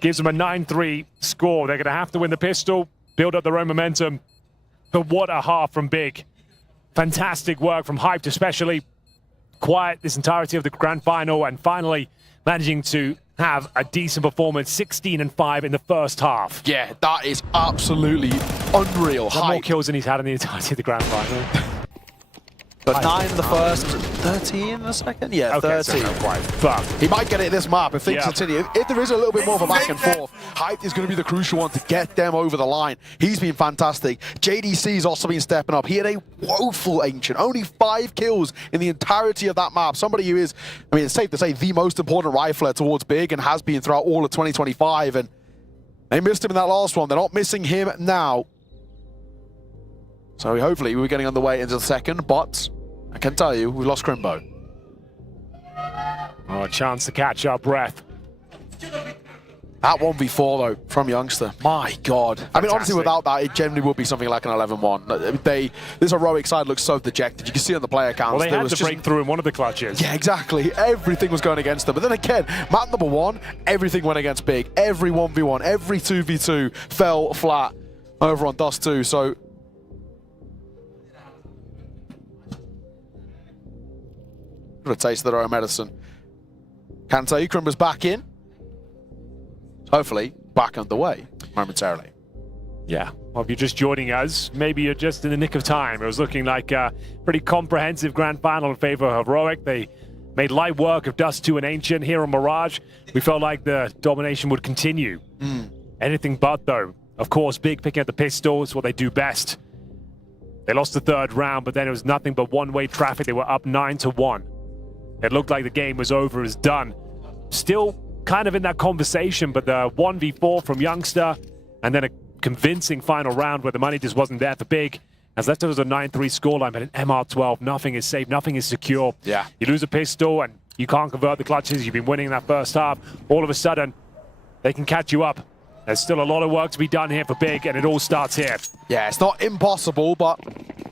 Gives them a 9-3 score. They're going to have to win the pistol, build up their own momentum. But what a half from Big. Fantastic work from Hyped especially. Quiet this entirety of the grand final, and finally managing to have a decent performance. 16-5 in the first half. Yeah, that is absolutely unreal. More kills than he's had in the entirety of the grand final. But 9 in the first, 13 in the second? Yeah, okay, 13. So not quite, but he might get it this map if things continue. If there is a little bit more of a back and forth, Hype is going to be the crucial one to get them over the line. He's been fantastic. JDC's also been stepping up. He had a woeful Ancient. Only 5 kills in the entirety of that map. Somebody who is, I mean, it's safe to say, the most important rifler towards Big and has been throughout all of 2025. And they missed him in that last one. They're not missing him now. So hopefully we're getting on the way into the second, but I can tell you, we lost Crimbo. Oh, a chance to catch our breath. That 1v4 though, from Youngster. My God. Fantastic. I mean, honestly, without that, it generally would be something like an 11-1. This heroic side looks so dejected. You can see on the player counts. Well, they had to break through in one of the clutches. Yeah, exactly. Everything was going against them. But then again, map number 1, everything went against Big. Every 1v1, every 2v2 fell flat over on Dust 2. So a taste of their own medicine. Can tell you, Crimbo's back in. Hopefully, back underway momentarily. Yeah, well, if you're just joining us, maybe you're just in the nick of time. It was looking like a pretty comprehensive grand final in favor of Heroic. They made light work of Dust 2 and Ancient here on Mirage. We felt like the domination would continue. Anything but, though. Of course, Big picking up the pistol is what they do best. They lost the 3rd round, but then it was nothing but one-way traffic. They were up 9-1. It looked like the game was over, it was done. Still kind of in that conversation, but the 1v4 from Youngster, and then a convincing final round where the money just wasn't there for Big. As left was a 9-3 scoreline, but an MR12, nothing is safe, nothing is secure. Yeah. You lose a pistol and you can't convert the clutches. You've been winning that first half. All of a sudden, they can catch you up. There's still a lot of work to be done here for Big, and it all starts here. Yeah, it's not impossible, but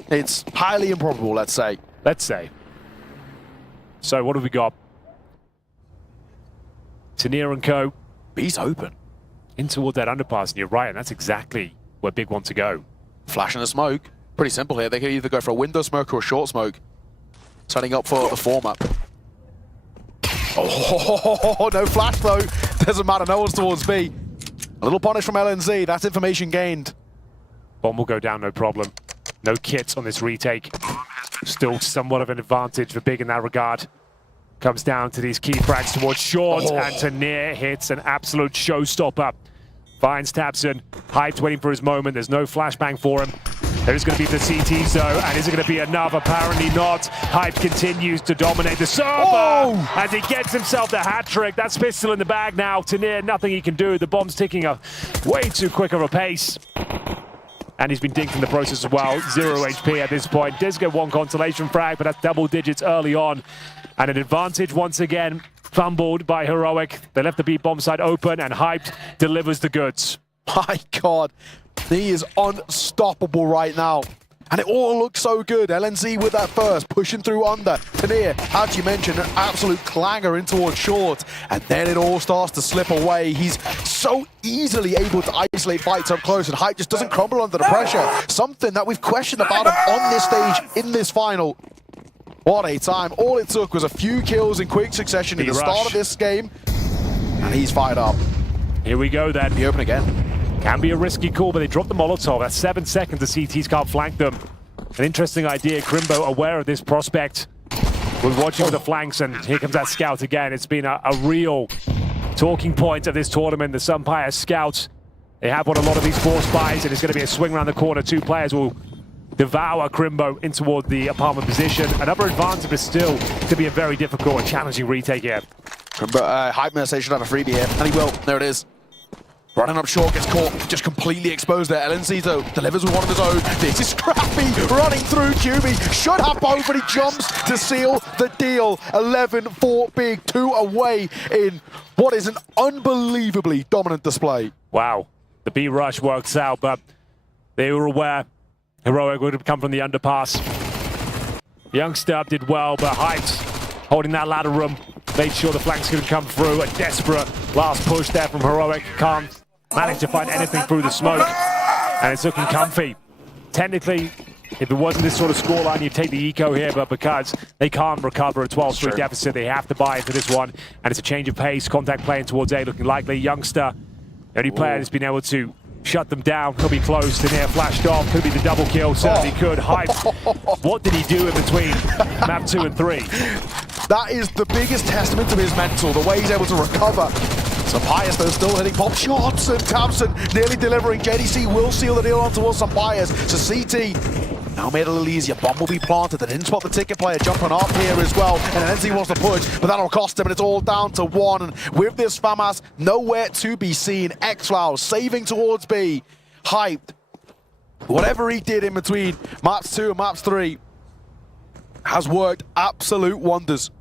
it's highly improbable, let's say. Let's say. So what have we got? Tannir and co. B's open. In toward that underpass, and you're right, and that's exactly where Big wants to go. Flash and a smoke. Pretty simple here. They can either go for a window smoke or a short smoke. Setting up for the former. Oh, no flash though. Doesn't matter, no one's towards B. A little punish from LNZ, that's information gained. Bomb will go down, no problem. No kits on this retake. Still somewhat of an advantage for Big in that regard. Comes down to these key frags towards short, and Tannir hits an absolute showstopper. Finds Tabson, Hyped waiting for his moment. There's no flashbang for him. There is going to be the CTs though, and is it going to be enough? Apparently not. Hype continues to dominate the server as he gets himself the hat trick. That's pistol in the bag now. Tannir, nothing he can do. The bomb's ticking a way too quick of a pace. And he's been dinked in the process as well. 0 HP at this point. Does get one consolation frag, but that's double digits early on. And an advantage once again, fumbled by Heroic. They left the B bomb side open, and Hyped delivers the goods. My God, he is unstoppable right now. And it all looks so good. LNZ with that first, pushing through under. Tannir, as you mentioned, an absolute clanger in towards short. And then it all starts to slip away. He's so easily able to isolate fights up close, and Hype just doesn't crumble under the pressure. Something that we've questioned about him on this stage in this final. What a time. All it took was a few kills in quick succession in the start of this game. And he's fired up. Here we go then. Be open again. Can be a risky call, but they drop the Molotov. That's 7 seconds. The CTs can't flank them. An interesting idea. Crimbo aware of this prospect. We're watching with the flanks, and here comes that scout again. It's been a real talking point of this tournament. The Sunpire scouts. They have what a lot of these force buys, and it's going to be a swing around the corner. Two players will devour Crimbo in toward the apartment position. Another advantage, but still to be a very difficult and challenging retake here. Crimbo, Hype MESA should have a freebie here, and he will. There it is. Running up short, gets caught, just completely exposed there. LNZ though, delivers with one of his own. This is Scrappy running through QB. Should have both, but he jumps to seal the deal. 11-4 Big, 2 away in what is an unbelievably dominant display. Wow, the B rush works out, but they were aware Heroic would have come from the underpass. Youngster did well, but Hyped holding that ladder room. Made sure the flanks could come through. A desperate last push there from Heroic. Can't manage to find anything through the smoke. And it's looking comfy. Technically, if it wasn't this sort of scoreline, you'd take the eco here, but because they can't recover a 12-3 deficit, they have to buy into this one. And it's a change of pace. Contact playing towards A looking likely. Youngster, the only player that's been able to shut them down. He'll be close. Tannir flashed off. Could be the double kill. Certainly could. Hype. What did he do in between map 2 and 3? That is the biggest testament to his mental, the way he's able to recover. Sunpires though still hitting pop shots, and Tabson nearly delivering. JDC will seal the deal on towards Sunpires. So CT now made it a little easier. Bomb will be planted. They didn't spot the ticket player jumping up here as well. And NZ wants to push, but that'll cost him, and it's all down to one. And with this FAMAS nowhere to be seen, Xflow saving towards B. Hyped. Whatever he did in between maps 2 and maps 3 has worked absolute wonders.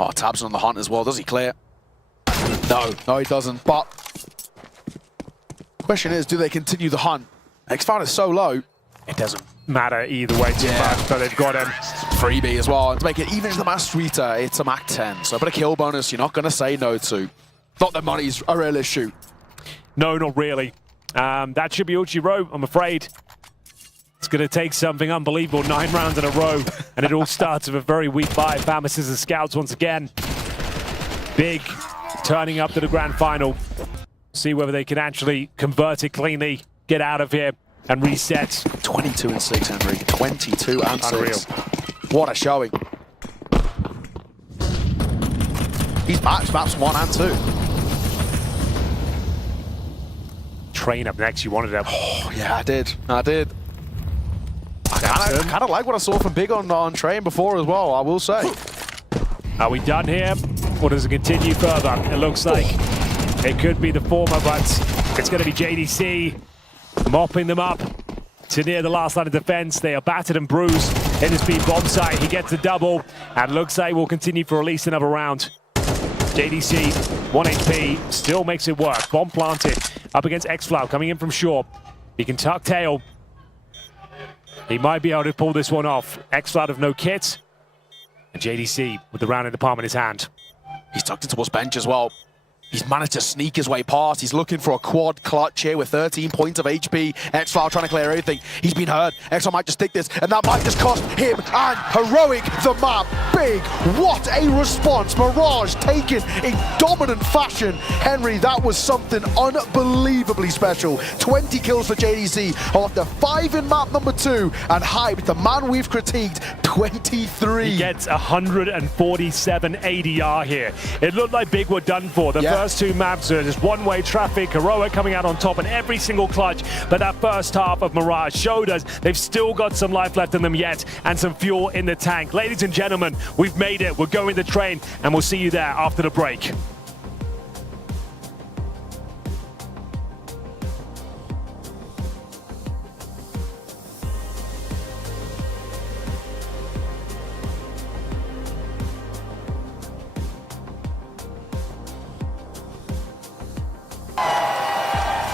Oh, Tabson on the hunt as well. Does he clear? No, he doesn't. But question is, do they continue the hunt? Xflow is so low. It doesn't matter either way too much, but they've got him. Freebie as well. And to make it even to the Master Eater, it's a Mac 10. So a bit of kill bonus you're not going to say no to. Not that money's a real issue. No, not really. That should be Uchiro, I'm afraid. It's going to take something unbelievable, 9 rounds in a row, and it all starts with a very weak buy. FAMAS and Scouts once again. Big, turning up to the grand final. See whether they can actually convert it cleanly, get out of here, and reset. 22 and 6, Henry. 22 and 6. Unreal. What a showing. He's matched maps 1 and 2. Train up next, you wanted him. Oh, yeah, I did. I kind of like what I saw from Big on Train before as well, I will say. Are we done here? Or does it continue further? It looks like it could be the former, but it's going to be JDC mopping them up to near the last line of defense. They are battered and bruised in the speed bomb site. He gets a double, and looks like we'll continue for at least another round. JDC, 1 HP, still makes it work. Bomb planted up against xFlow, coming in from short. He can tuck tail. He might be able to pull this one off. xFlow of no kit, and JDC with the round in the palm in his hand. He's tucked into his bench as well. He's managed to sneak his way past. He's looking for a quad clutch here with 13 points of HP. xFlow trying to clear everything. He's been hurt. xFlow might just take this, and that might just cost him. And heroic the map. Big. What a response. Mirage taken in dominant fashion. Henry, that was something unbelievably special. 20 kills for JDC after 5 in map number 2. And Hype, the man we've critiqued, 23. He gets 147 ADR here. It looked like Big were done for. The first 2 maps are just one-way traffic. Heroic coming out on top in every single clutch. But that first half of Mirage showed us they've still got some life left in them yet and some fuel in the tank. Ladies and gentlemen, we've made it. We're going the train, and we'll see you there after the break.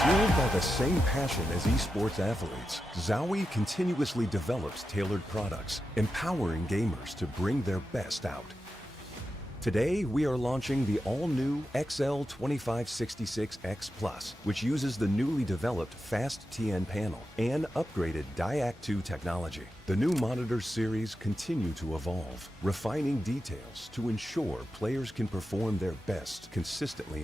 Fueled by the same passion as esports athletes, Zowie continuously develops tailored products, empowering gamers to bring their best out. Today, we are launching the all-new XL2566X Plus, which uses the newly developed Fast TN panel and upgraded DIAC2 technology. The new monitor series continue to evolve, refining details to ensure players can perform their best consistently.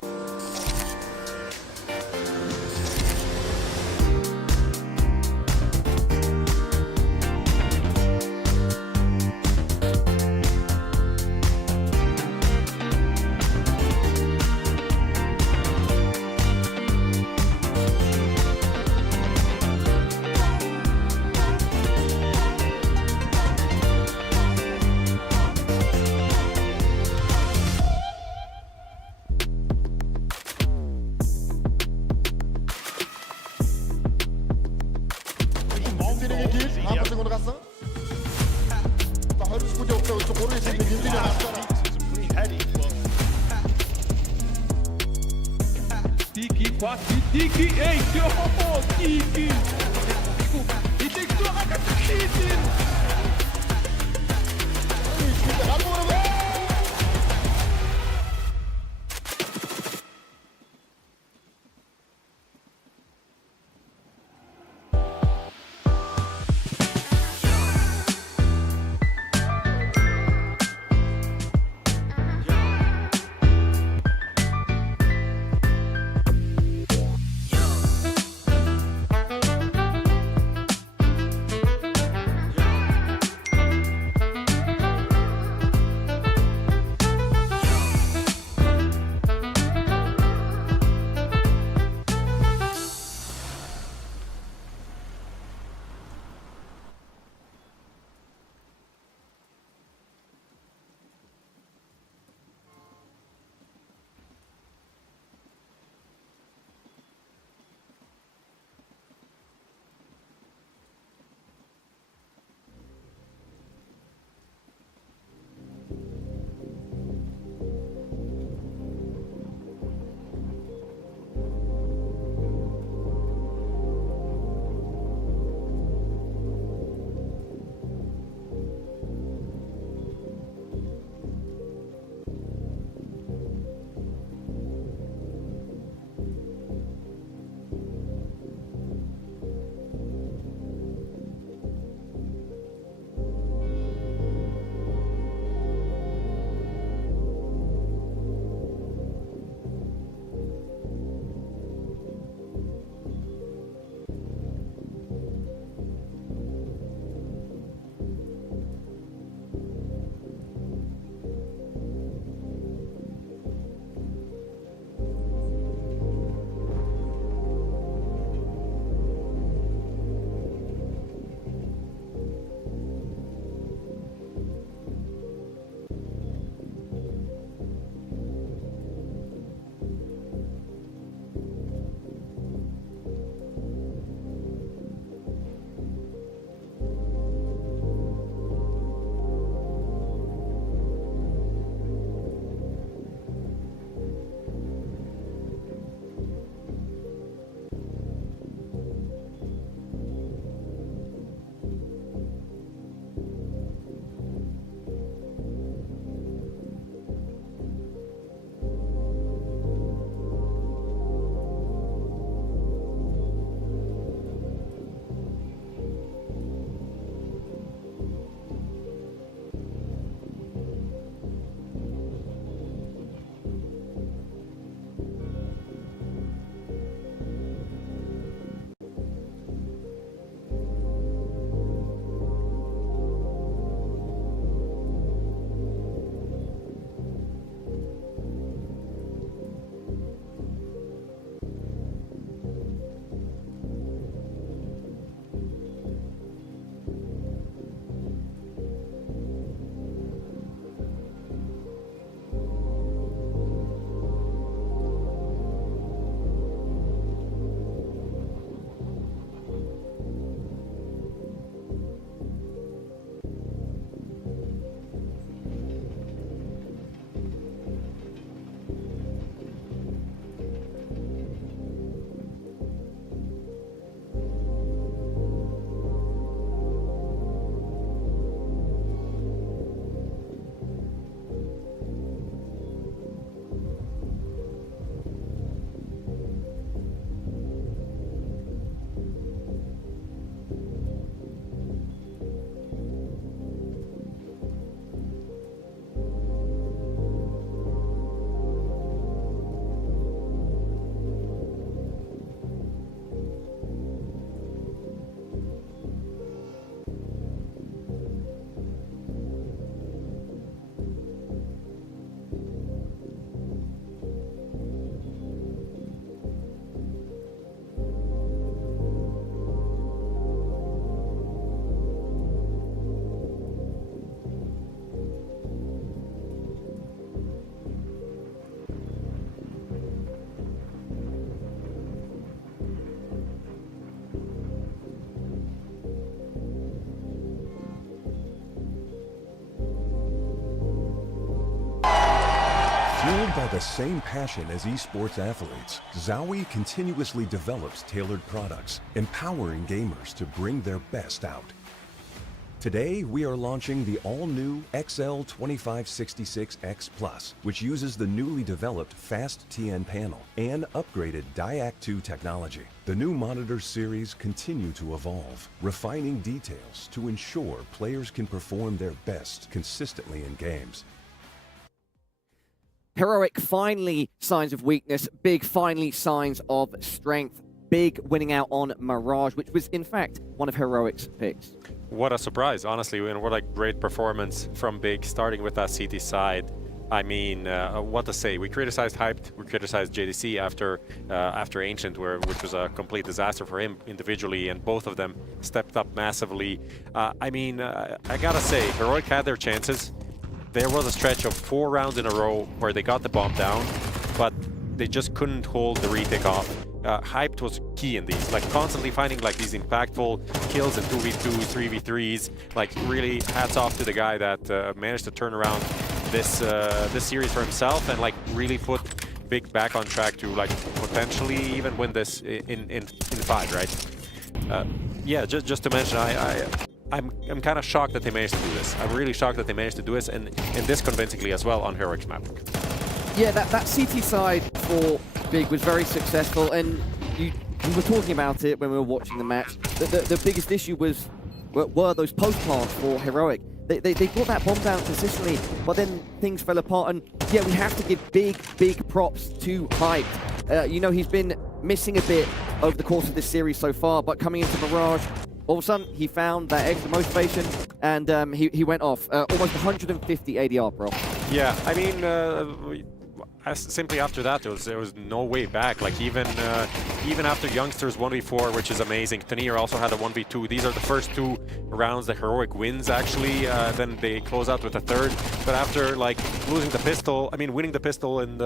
Fueled by the same passion as esports athletes, Zowie continuously develops tailored products, empowering gamers to bring their best out. Today, we are launching the all-new XL2566X Plus, which uses the newly developed Fast TN panel and upgraded DIAC2 technology. The new monitor series continue to evolve, refining details to ensure players can perform their best consistently in games. Heroic finally signs of weakness, Big finally signs of strength. Big winning out on Mirage, which was in fact one of Heroic's picks. What a surprise, honestly, and what a great performance from Big, starting with that CT side. I mean, what to say? We criticized Hyped, we criticized JDC after Ancient, which was a complete disaster for him individually, and both of them stepped up massively. I mean, I gotta say, Heroic had their chances. There was a stretch of 4 rounds in a row where they got the bomb down, but they just couldn't hold the retake off. Hyped was key in these, like constantly finding like these impactful kills in 2v2s, 3v3s. Like really hats off to the guy that managed to turn around this series for himself and like really put Big back on track to like potentially even win this in 5, right? Yeah, just to mention, I'm kind of shocked that they managed to do this. I'm really shocked that they managed to do this and this convincingly as well on Heroic's map. Yeah, that CT side for Big was very successful, and we were talking about it when we were watching the match. The biggest issue were those post plants for Heroic. They got that bomb down consistently, but then things fell apart. And yeah, we have to give big props to Hyped. You know, he's been missing a bit over the course of this series so far, but coming into Mirage, all of a sudden he found that extra motivation, and he went off. Almost 150 ADR, bro. Yeah, I mean, simply after that, there was no way back. Like even after Youngsters 1v4, which is amazing. Tanir also had a 1v2. These are the first 2 rounds that Heroic wins actually. Then they close out with a 3rd. But after like winning the pistol and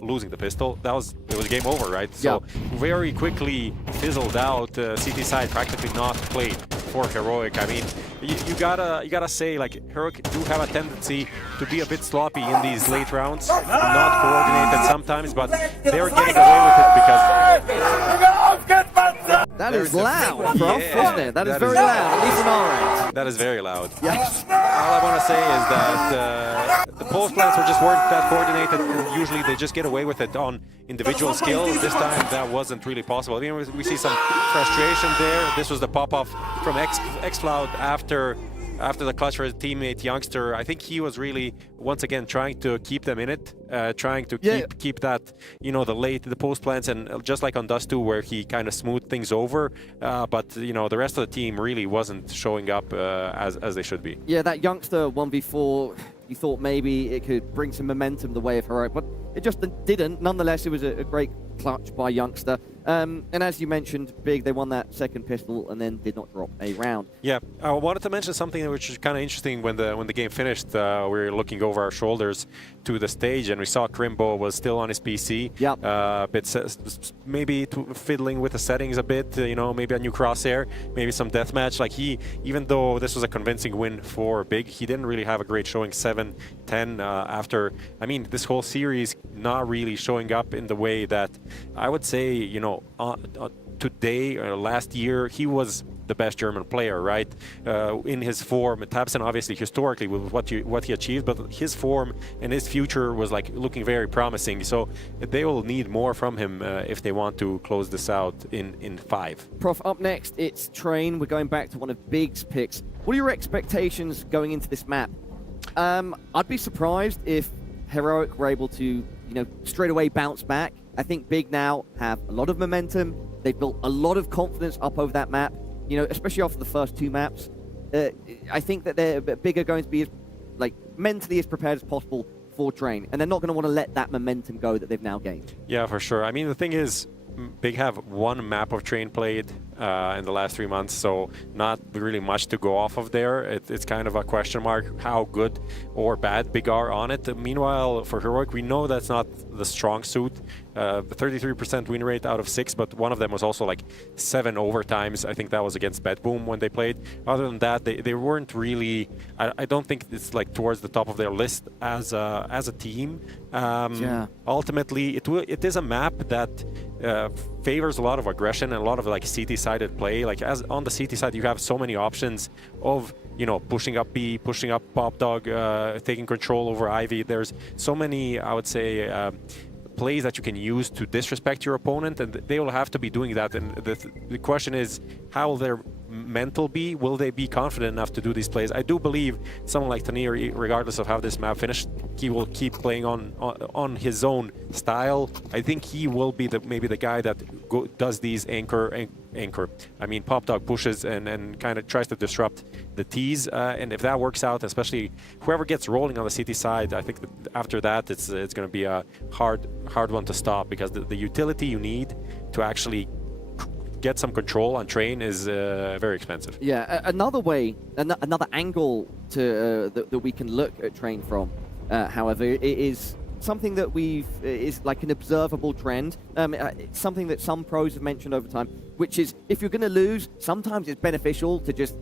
losing the pistol, it was game over, right? So very quickly fizzled out. CT side practically not played for Heroic. I mean, you gotta say, like, Heroic do have a tendency to be a bit sloppy in these late rounds, not coordinated sometimes, but they're getting away with it because that is loud, bro, isn't it? That is very loud, at least in our end. That is very loud. Yes. All I want to say is that the post plants weren't that coordinated, and usually they just get away with it on individual skill. This time that wasn't really possible. I mean, we see some frustration there. This was the pop-off from xCloud after the clutch for his teammate Youngster. I think he was really once again trying to keep them in it, trying to keep that, you know, the post plants, and just like on Dust 2 where he kind of smoothed things over, but you know, the rest of the team really wasn't showing up as they should be. Yeah, that Youngster 1v4, you thought maybe it could bring some momentum the way of Heroic, but it just didn't. Nonetheless, it was a great clutch by Youngster. And as you mentioned, Big, they won that 2nd pistol and then did not drop a round. Yeah, I wanted to mention something which is kind of interesting. When the game finished, we were looking over our shoulders to the stage, and we saw Crimbo was still on his PC. Yeah. Maybe fiddling with the settings a bit. You know, maybe a new crosshair, maybe some deathmatch. Like even though this was a convincing win for Big, he didn't really have a great showing. 7-10 after. I mean, this whole series not really showing up in the way that I would say, you know, today or last year he was the best German player, right? In his form, Tabson obviously historically with what he achieved, but his form and his future was like looking very promising. So they will need more from him if they want to close this out in 5. Prof, up next it's Train. We're going back to one of Big's picks. What are your expectations going into this map? I'd be surprised if Heroic were able to, you know, straight away bounce back. I think Big now have a lot of momentum. They've built a lot of confidence up over that map, you know, especially after the first 2 maps. I think that they're Big are going to be as, like, mentally as prepared as possible for Train, and they're not going to want to let that momentum go that they've now gained. Yeah, for sure. I mean, the thing is, Big have 1 map of Train played. in the last 3 months, so not really much to go off of there. It's kind of a question mark how good or bad Big are on it. Meanwhile, for Heroic, we know that's not the strong suit. 33% win rate out of 6, but one of them was also like 7 overtimes. I think that was against Bedboom when they played. Other than that, they weren't really. I don't think it's like towards the top of their list as a team. Ultimately, it is a map that favors a lot of aggression and a lot of like CT-sided play. Like as on the CT side, you have so many options of pushing up B, pushing up Pop Dog, taking control over Ivy. There's so many, I would say, plays that you can use to disrespect your opponent, and they will have to be doing that. And the question is, how will their mental be? Will they be confident enough to do these plays? I do believe someone like Tanir, regardless of how this map finished, he will keep playing on his own style. I think he will be maybe the guy that does these Pop Dog pushes and kind of tries to disrupt the T's. And if that works out, especially whoever gets rolling on the CT side, I think that after that it's going to be a hard one to stop, because the utility you need to actually get some control on Train is very expensive. Yeah, another way, another angle to that we can look at Train from, however, it is something that is like an observable trend. It's something that some pros have mentioned over time, which is if you're going to lose, sometimes it's beneficial to just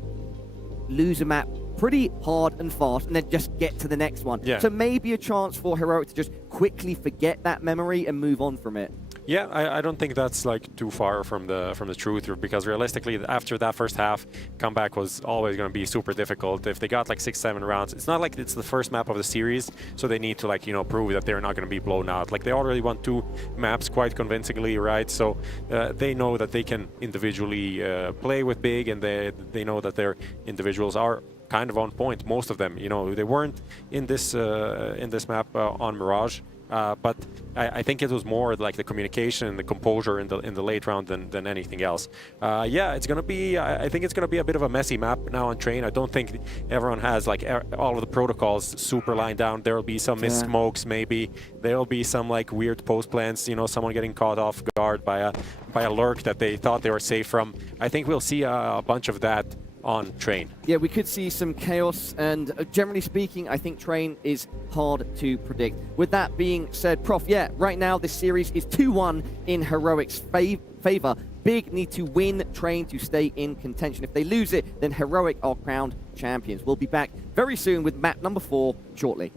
lose a map pretty hard and fast and then just get to the next one. Yeah. So maybe a chance for Heroic to just quickly forget that memory and move on from it. Yeah, I don't think that's like too far from the truth, because realistically, after that first half, comeback was always going to be super difficult. If they got like 6-7 rounds, it's not like it's the first map of the series, so they need to like prove that they're not going to be blown out. Like they already won 2 maps quite convincingly, right? So they know that they can individually play with Big, and they know that their individuals are kind of on point. Most of them, they weren't in this map on Mirage. But I think it was more like the communication and the composure in the late round than anything else. Yeah, it's gonna be. I think it's gonna be a bit of a messy map now on Train. I don't think everyone has like all of the protocols super lined down. There will be some missed smokes, maybe. There will be some like weird post plans. Someone getting caught off guard by a lurk that they thought they were safe from. I think we'll see a bunch of that on Train. Yeah, we could see some chaos, and generally speaking, I think Train is hard to predict. With that being said, Prof, yeah, right now this series is 2-1 in Heroic's favor. Big need to win Train to stay in contention. If they lose it, then Heroic are crowned champions. We'll be back very soon with map number 4 shortly.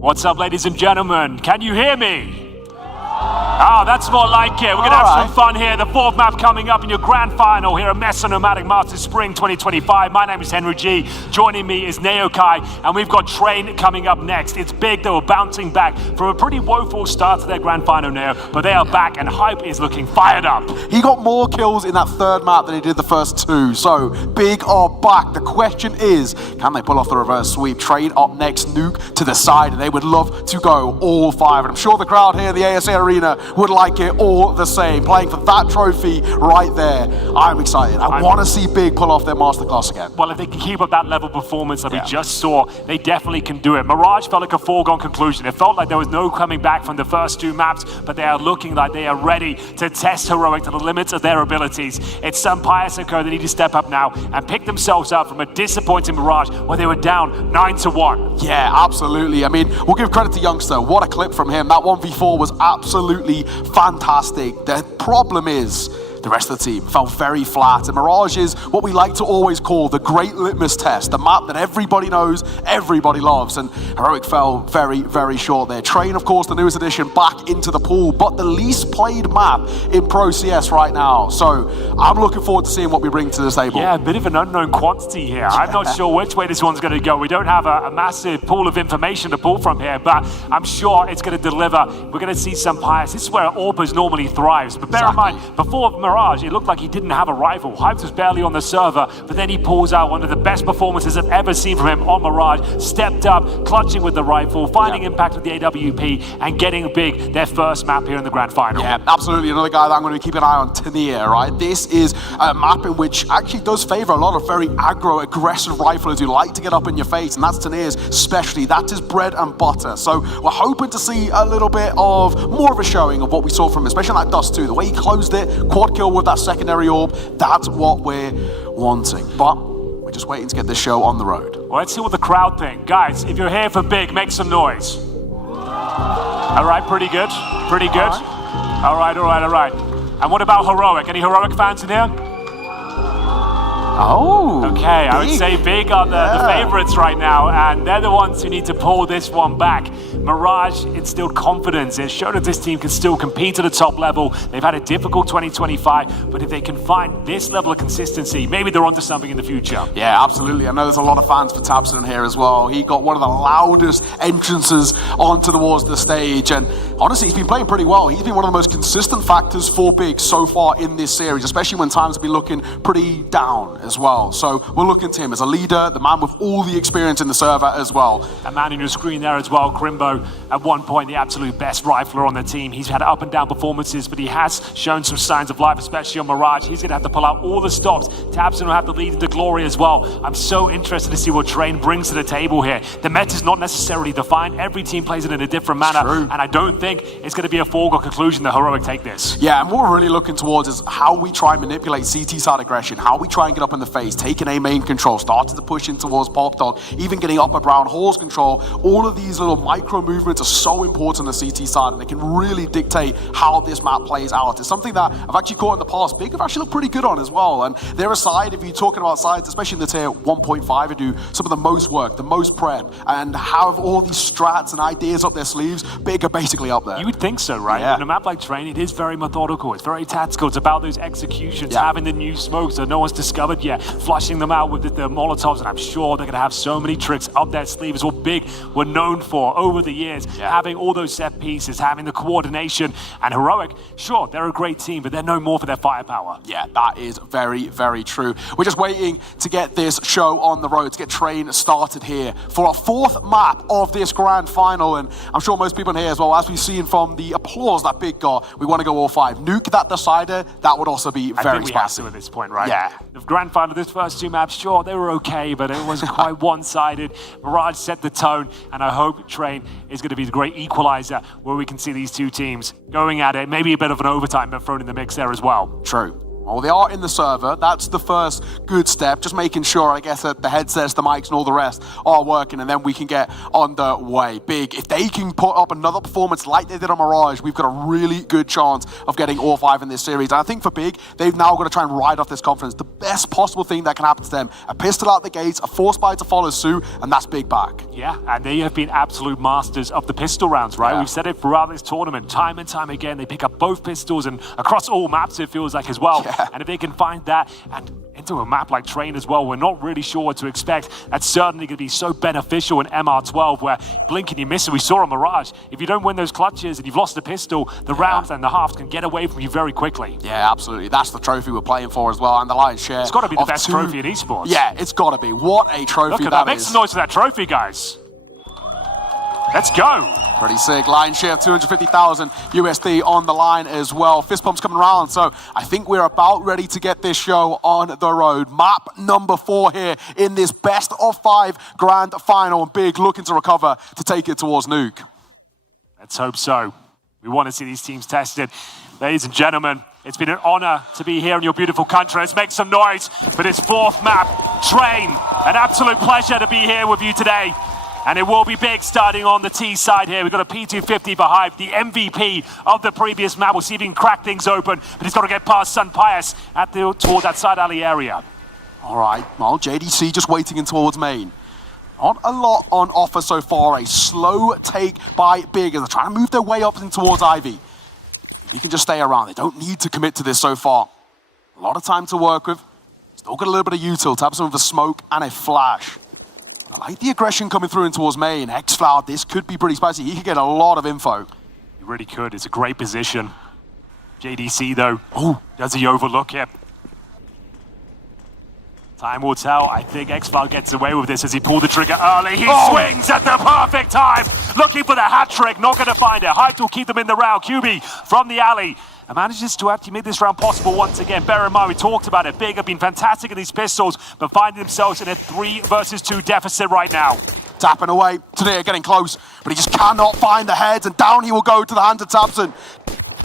What's up, ladies and gentlemen? Can you hear me? Oh, that's more like it. We're going to have some fun here. The fourth map coming up in your grand final here at MESA Nomadic Masters Spring 2025. My name is Henry G. Joining me is Naokai, and we've got Train coming up next. It's big. They were bouncing back from a pretty woeful start to their grand final now, but they are back, and Hype is looking fired up. He got more kills in that third map than he did the first two, so Big are back. The question is, can they pull off the reverse sweep? Train up next, Nuke to the side, and they would love to go all five. And I'm sure the crowd here in the ACA Arena would like it all the same. Playing for that trophy right there. I'm excited. I want to see Big pull off their masterclass again. Well, if they can keep up that level of performance that we just saw, they definitely can do it. Mirage felt like a foregone conclusion. It felt like there was no coming back from the first two maps, but they are looking like they are ready to test Heroic to the limits of their abilities. It's Senpai and Co that need to step up now and pick themselves up from a disappointing Mirage where they were down 9-1. Yeah, absolutely. I mean, we'll give credit to Youngster. What a clip from him. That 1v4 was absolutely fantastic. The problem is the rest of the team fell very flat, and Mirage is what we like to always call the great litmus test, the map that everybody knows, everybody loves, and Heroic fell very, very short there. Train, of course, the newest addition, back into the pool, but the least played map in Pro CS right now, so I'm looking forward to seeing what we bring to this table. Yeah, a bit of an unknown quantity here. I'm not sure which way this one's going to go. We don't have a massive pool of information to pull from here, but I'm sure it's going to deliver. We're going to see some bias. This is where Orpers normally thrives, but bear in mind, before Mirage, it looked like he didn't have a rival. Hyped was barely on the server, but then he pulls out one of the best performances I've ever seen from him on Mirage. Stepped up, clutching with the rifle, finding impact with the AWP, and getting Big their first map here in the grand final. Yeah, absolutely. Another guy that I'm going to keep an eye on, Tania, right? This is a map in which actually does favor a lot of very aggro, aggressive riflers who like to get up in your face, and that's Tania's specialty. That is bread and butter. So we're hoping to see a little bit of more of a showing of what we saw from him, especially on that Dust 2. The way he closed it, quad kill with that secondary orb, that's what we're wanting. But we're just waiting to get this show on the road. Well, let's see what the crowd think. Guys, if you're here for Big, make some noise. All right, pretty good. Pretty good. All right. And what about Heroic? Any Heroic fans in here? Oh. Okay, I would say Big are the favorites right now, and they're the ones who need to pull this one back. Mirage instilled confidence. It showed that this team can still compete at a top level. They've had a difficult 2025, but if they can find this level of consistency, maybe they're onto something in the future. Yeah, absolutely. I know there's a lot of fans for tabseN here as well. He got one of the loudest entrances onto towards the stage, and honestly, he's been playing pretty well. He's been one of the most consistent factors for Big so far in this series, especially when times have been looking pretty down as well. So we're looking to him as a leader, the man with all the experience in the server as well. A man in your screen there as well, Crimbo, at one point the absolute best rifler on the team. He's had up and down performances, but he has shown some signs of life, especially on Mirage. He's going to have to pull out all the stops. tabseN will have to lead into glory as well. I'm so interested to see what Train brings to the table here. The meta's not necessarily defined. Every team plays it in a different manner, and I don't think it's going to be a foregone conclusion that Heroic take this. Yeah, and what we're really looking towards is how we try and manipulate CT side aggression, how we try and get up in the face, taking A main control, starting to push in towards Pop Dog, even getting upper brown horse control. All of these little micro movements are so important on the CT side, and they can really dictate how this map plays out. It's something that I've actually caught in the past. Big have actually looked pretty good on as well, and they're a side, if you're talking about sides, especially in the tier 1.5, who do some of the most work, the most prep, and have all these strats and ideas up their sleeves. Big are basically up there. You would think so, right? Yeah. In a map like Train, it is very methodical, it's very tactical, it's about those executions, having the new smokes that no one's discovered yet, flushing them out with the Molotovs, and I'm sure they're going to have so many tricks up their sleeves. What Big were known for over the years, having all those set pieces, having the coordination, and Heroic, sure, they're a great team, but they're known more for their firepower. Yeah, that is very, very true. We're just waiting to get this show on the road, to get Train started here for our fourth map of this grand final, and I'm sure most people in here as well, as we've seen from the applause that Big got, we want to go all five. Nuke that decider, that would also be very I think we have spicy. to at this point, right? Yeah. The grand final, this first two maps, sure, they were okay, but it wasn't quite one-sided. Mirage set the tone, and I hope Train is going to be the great equalizer where we can see these two teams going at it. Maybe a bit of an overtime thrown in the mix there as well. True. Well, they are in the server. That's the first good step. Just making sure, I guess, that the headsets, the mics, and all the rest are working, and then we can get underway. Big. If they can put up another performance like they did on Mirage, we've got a really good chance of getting all 5 in this series. And I think for Big, they've now got to try and ride off this confidence. The best possible thing that can happen to them: a pistol out the gates, a force buy to follow suit, and that's Big back. Yeah, and they have been absolute masters of the pistol rounds, right? Yeah. We've said it throughout this tournament, time and time again. They pick up both pistols and across all maps, it feels like, as well. Yeah. And if they can find that and into a map like Train as well, we're not really sure what to expect. That's certainly going to be so beneficial in MR12, where blink and you miss it. We saw on Mirage, if you don't win those clutches and you've lost the pistol, the rounds and the halves can get away from you very quickly. Yeah, absolutely. That's the trophy we're playing for as well, and the lion's share. It's got to be the best trophy in esports. Yeah, it's got to be. What a trophy Look at that that. Make is. some noise for that trophy, guys. Let's go. Pretty sick. Lion share of 250,000 USD on the line as well. Fist pumps coming around, so I think we're about ready to get this show on the road. Map number 4 here in this best of 5 grand final. Big looking to recover to take it towards Nuke. Let's hope so. We want to see these teams tested. Ladies and gentlemen, it's been an honor to be here in your beautiful country. Let's make some noise for this 4th map, Train. An absolute pleasure to be here with you today. And it will be big starting on the T side here. We've got a P250 for Hive, the MVP of the previous map. We'll see if he can crack things open, but he's got to get past Sun Pius toward that side alley area. All right, well, JDC just waiting in towards main. Not a lot on offer so far. A slow take by Big as they're trying to move their way up in towards Ivy. We can just stay around. They don't need to commit to this so far. A lot of time to work with. Still got a little bit of util. Taps with a smoke and a flash. I like the aggression coming through in towards main. X-Flower, this could be pretty spicy. He could get a lot of info. He really could. It's a great position. JDC, though, does he overlook it? Time will tell. I think X-Flower gets away with this as he pulled the trigger early. He swings at the perfect time. Looking for the hat trick. Not going to find it. Height will keep them in the round. QB from the alley. And manages to actually make this round possible once again. Bear in mind, we talked about it. Big have been fantastic in these pistols, but finding themselves in a 3 versus 2 deficit right now. Tapping away. Today getting close, but he just cannot find the heads, and down he will go to the hand of Tabson.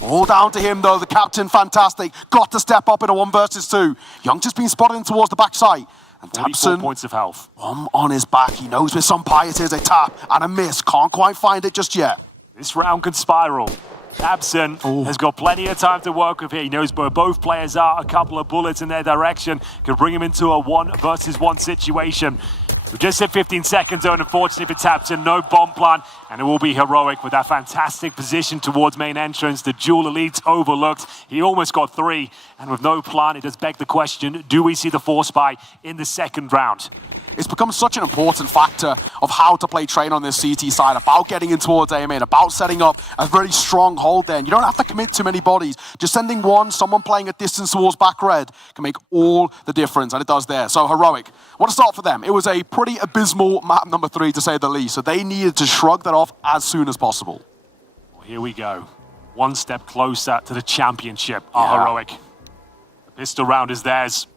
All down to him, though. The captain, fantastic. Got to step up in a 1 versus 2. Young just been spotted in towards the backside. And 44 Tabson, points of health. on his back. He knows with some piety is a tap and a miss. Can't quite find it just yet. This round could spiral. Tabson has got plenty of time to work with here. He knows where both players are. A couple of bullets in their direction could bring him into a 1 versus 1 situation. We just hit 15 seconds, though, and unfortunately for Tabson, no bomb plan, and it will be heroic with that fantastic position towards main entrance. The dual elites overlooked. He almost got 3, and with no plan, it does beg the question, do we see the force buy in the 2nd round? It's become such an important factor of how to play Train on this CT side, about getting in towards A main, about setting up a very strong hold there. And you don't have to commit too many bodies. Just sending one, someone playing at distance towards back red can make all the difference, and it does there. So heroic. What a start for them. It was a pretty abysmal map number 3, to say the least, so they needed to shrug that off as soon as possible. Well, here we go. 1 step closer to the championship. Heroic. The pistol round is theirs.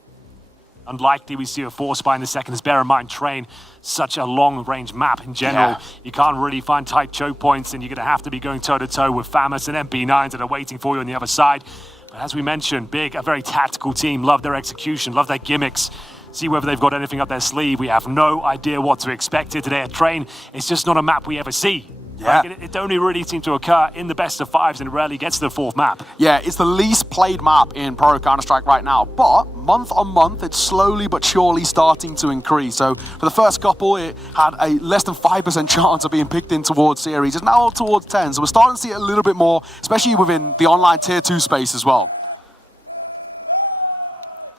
Unlikely we see a force buy in the 2nd, as bear in mind, Train, such a long-range map in general. Yeah. You can't really find tight choke points, and you're going to have to be going toe-to-toe with Famous and MP9s that are waiting for you on the other side. But as we mentioned, Big, a very tactical team, love their execution, love their gimmicks. See whether they've got anything up their sleeve. We have no idea what to expect here today at Train. It's just not a map we ever see. Yeah. Like, it only really seems to occur in the best of 5s, and it rarely gets to the 4th map. Yeah, it's the least played map in Pro Counter-Strike right now, but month on month, it's slowly but surely starting to increase. So for the first couple, it had a less than 5% chance of being picked in towards series. It's now towards 10, so we're starting to see it a little bit more, especially within the online tier 2 space as well.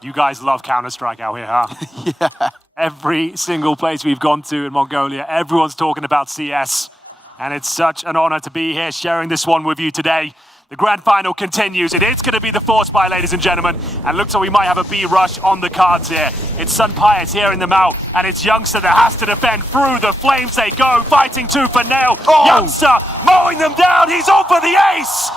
You guys love Counter-Strike out here, huh? Yeah. Every single place we've gone to in Mongolia, everyone's talking about CS. And it's such an honor to be here sharing this one with you today. The grand final continues. It is going to be the force buy, ladies and gentlemen. And looks like we might have a B rush on the cards here. It's Sun Pius here in the mouth, and it's Youngster that has to defend. Through the flames they go, fighting tooth and nail. Youngster mowing them down. He's on for the ace.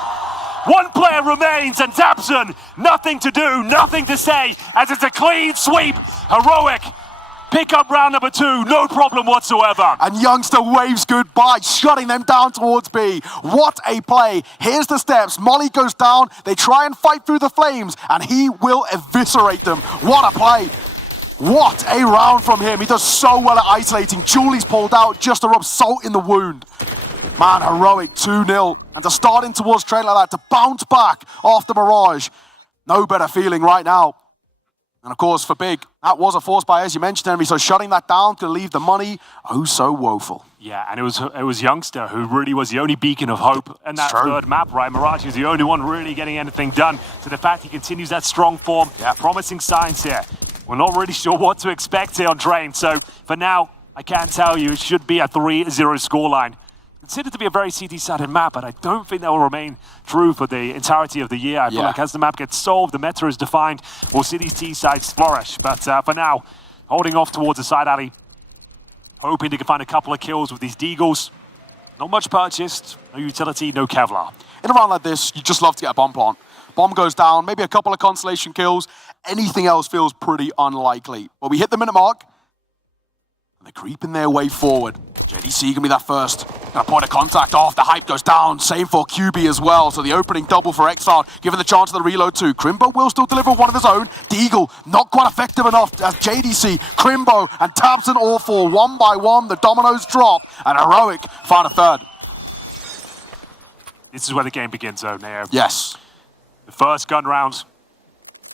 1 player remains, and Tabson, nothing to do, nothing to say, as it's a clean sweep. Heroic pick up round number 2, no problem whatsoever. And Youngster waves goodbye, shutting them down towards B. What a play. Here's the steps. Molly goes down. They try and fight through the flames, and he will eviscerate them. What a play. What a round from him. He does so well at isolating. Julie's pulled out just to rub salt in the wound. Man, heroic 2-0. And to start in towards train like that, to bounce back after Mirage. No better feeling right now. And of course, for Big, that was a force buy, as you mentioned, Henry. So shutting that down could leave the money oh so woeful. Yeah, and it was Youngster who really was the only beacon of hope in that third map, right? Mirage is the only one really getting anything done. So the fact he continues that strong form, promising signs here. We're not really sure what to expect here on Drain. So for now, I can tell you it should be a 3-0 scoreline. Considered to be a very CT-sided map, but I don't think that will remain true for the entirety of the year. I feel like as the map gets solved, the meta is defined, we'll see these T-sides flourish. But for now, holding off towards the side alley, hoping to find a couple of kills with these Deagles. Not much purchased, no utility, no Kevlar. In a round like this, you just love to get a bomb plant. Bomb goes down, maybe a couple of constellation kills. Anything else feels pretty unlikely. But we hit the minute mark, and they're creeping their way forward. JDC gonna be that first. Gonna point of contact off, the hype goes down. Same for QB as well. So the opening double for Exile, given the chance of the reload too. Crimbo will still deliver one of his own. Deagle, not quite effective enough as JDC, Crimbo, and Tabson all four. One by one, the dominoes drop, and Heroic find a third. This is where the game begins, though, Neo. Yes. The first gun round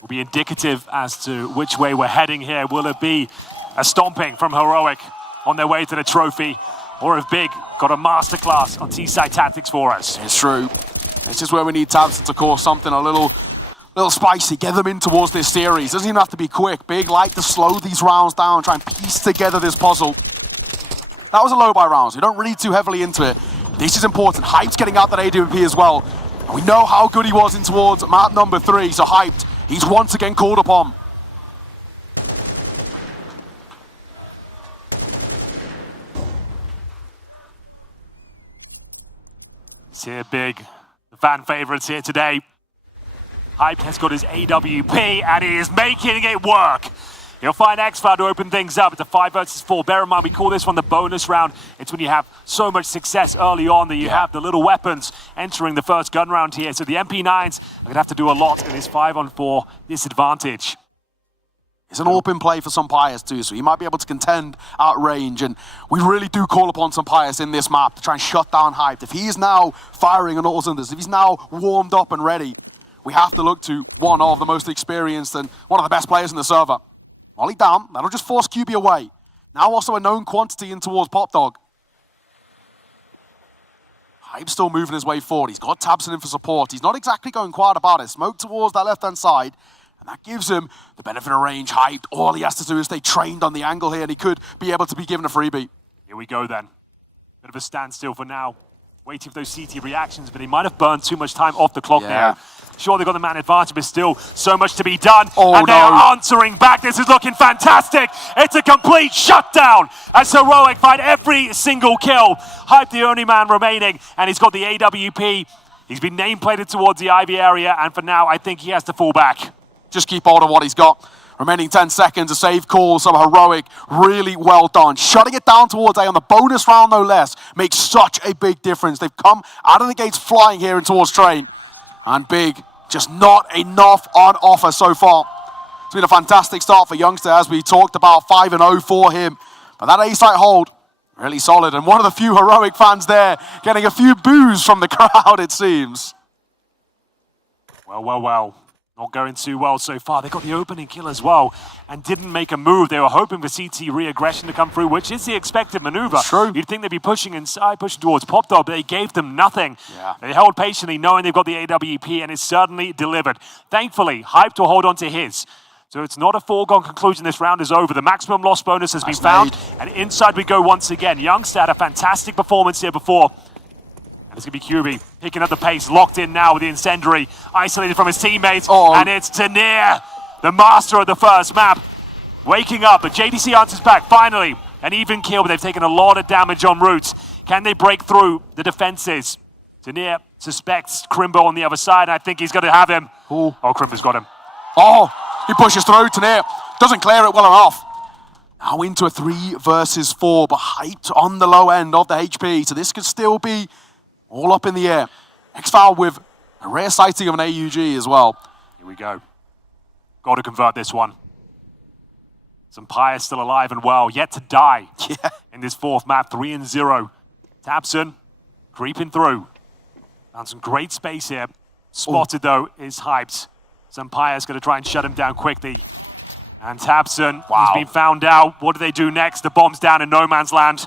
will be indicative as to which way we're heading here. Will it be a stomping from Heroic on their way to the trophy, or if Big got a masterclass on T-side tactics for us? It's true. This is where we need Tabson to cause something a little spicy, get them in towards this series. Doesn't even have to be quick. Big like to slow these rounds down, try and piece together this puzzle. That was a low buy round, so you don't read too heavily into it. This is important. Hype's getting out that AWP as well. And we know how good he was in towards map number 3, so Hyped, he's once again called upon. It's here Big, the fan favorites here today. Hyped has got his AWP and he is making it work. He'll find X-Cloud to open things up. It's a 5 versus 4. Bear in mind, we call this one the bonus round. It's when you have so much success early on that you have the little weapons entering the first gun round here. So the MP9s are going to have to do a lot in this 5-on-4 disadvantage. It's an open play for Sampayas too, so he might be able to contend at range. And we really do call upon Sampayas in this map to try and shut down Hyped. If he is now firing on all cylinders, if he's now warmed up and ready, we have to look to one of the most experienced and one of the best players in the server. Molly down, that'll just force QB away. Now also a known quantity in towards Pop Dog. Hype's still moving his way forward. He's got Tabson in for support. He's not exactly going quiet about it. Smoke towards that left-hand side, and that gives him the benefit of range. Hyped, all he has to do is stay trained on the angle here, and he could be able to be given a freebie. Here we go then. Bit of a standstill for now. Waiting for those CT reactions, but he might have burned too much time off the clock there. Sure, they've got the man advantage, but still so much to be done. And they are answering back. This is looking fantastic. It's a complete shutdown as Heroic find every single kill. Hype the only man remaining, and he's got the AWP. He's been nameplated towards the Ivy area, and for now, I think he has to fall back. Just keep hold of what he's got. Remaining 10 seconds, a save call, so Heroic, really well done. Shutting it down towards A on the bonus round, no less, makes such a big difference. They've come out of the gates flying here and towards Train. And Big, just not enough on offer so far. It's been a fantastic start for Youngster, as we talked about, 5-0 for him. But that A-site hold, really solid. And one of the few Heroic fans there, getting a few boos from the crowd, it seems. Well. Not going too well so far. They got the opening kill as well and didn't make a move. They were hoping for CT re-aggression to come through, which is the expected maneuver. True. You'd think they'd be pushing inside, pushing towards Pop Dog, but they gave them nothing. They held patiently, knowing they've got the AWP, and it's certainly delivered. Thankfully, Hype to hold on to his. So it's not a foregone conclusion this round is over. The maximum loss bonus has been found, and inside we go once again. Youngster had a fantastic performance here before. It's going to be QB picking up the pace, locked in now with the incendiary, isolated from his teammates, and it's Tannir, the master of the first map, waking up, but JDC answers back, finally, an even kill, but they've taken a lot of damage en route. Can they break through the defenses? Tannir suspects Crimbo on the other side, and I think he's going to have him. Oh, Crimbo's got him. He pushes through, Tannir doesn't clear it well enough. Now into a 3 versus 4, but hyped on the low end of the HP. So this could still be all up in the air. xFoul with a rare sighting of an AUG as well. Here we go. Got to convert this one. Sampaya still alive and well, yet to die in this fourth map, 3-0. Tabson creeping through. Found some great space here. Spotted though is hyped. Sampaya's going to try and shut him down quickly. And Tabson has been found out. What do they do next? The bomb's down in no man's land.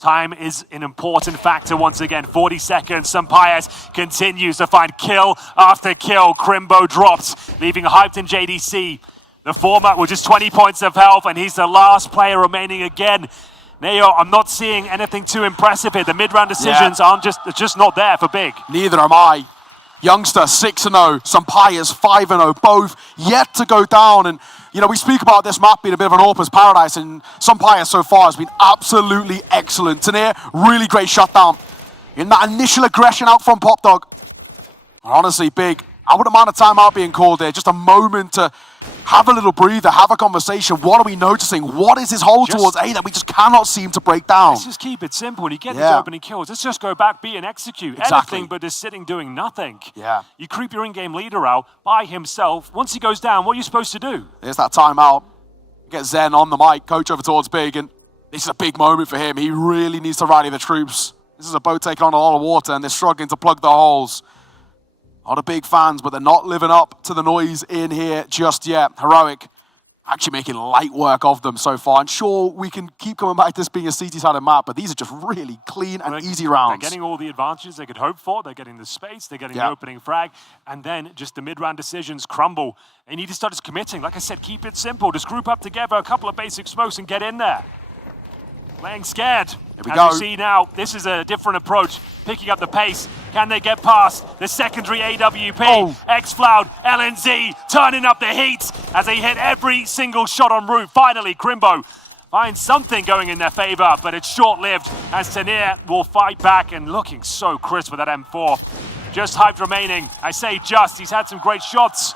Time is an important factor once again. 40 seconds. Sampayas continues to find kill after kill. Crimbo drops, leaving hyped in JDC. The format with just 20 points of health, and he's the last player remaining again. Neo, I'm not seeing anything too impressive here. The mid-round decisions aren't just not there for Big. Neither am I. Youngster 6-0, Sampaya's 5-0, both yet to go down. And, you know, we speak about this map being a bit of an Orpa's paradise, and Sampaya so far has been absolutely excellent. Tanir, really great shutdown. In that initial aggression out from Pop Dog. And honestly, Big, I wouldn't mind a timeout being called there. Just a moment to have a little breather, have a conversation. What are we noticing? What is his hold towards A that we just cannot seem to break down? Let's just keep it simple. When you get these opening kills, let's just go back, beat and execute. Exactly. Anything but just sitting doing nothing. Yeah. You creep your in-game leader out by himself. Once he goes down, what are you supposed to do? There's that timeout. Get Zen on the mic, coach over towards Big, and this is a big moment for him. He really needs to rally the troops. This is a boat taking on a lot of water, and they're struggling to plug the holes. A lot of Big fans, but they're not living up to the noise in here just yet. Heroic actually making light work of them so far. And sure, we can keep coming back to this being a CT-sided map, but these are just really clean and easy rounds. They're getting all the advantages they could hope for. They're getting the space, they're getting the opening frag, and then just the mid-round decisions crumble. They need to start just committing. Like I said, keep it simple. Just group up together, a couple of basic smokes, and get in there. Playing scared. Here we As go. you see now, this is a different approach, picking up the pace. Can they get past the secondary AWP? xFoul, LNZ, turning up the heat as they hit every single shot en route. Finally, Crimbo finds something going in their favor, but it's short-lived as Tanir will fight back and looking so crisp with that M4. Just hyped remaining. I say just, he's had some great shots,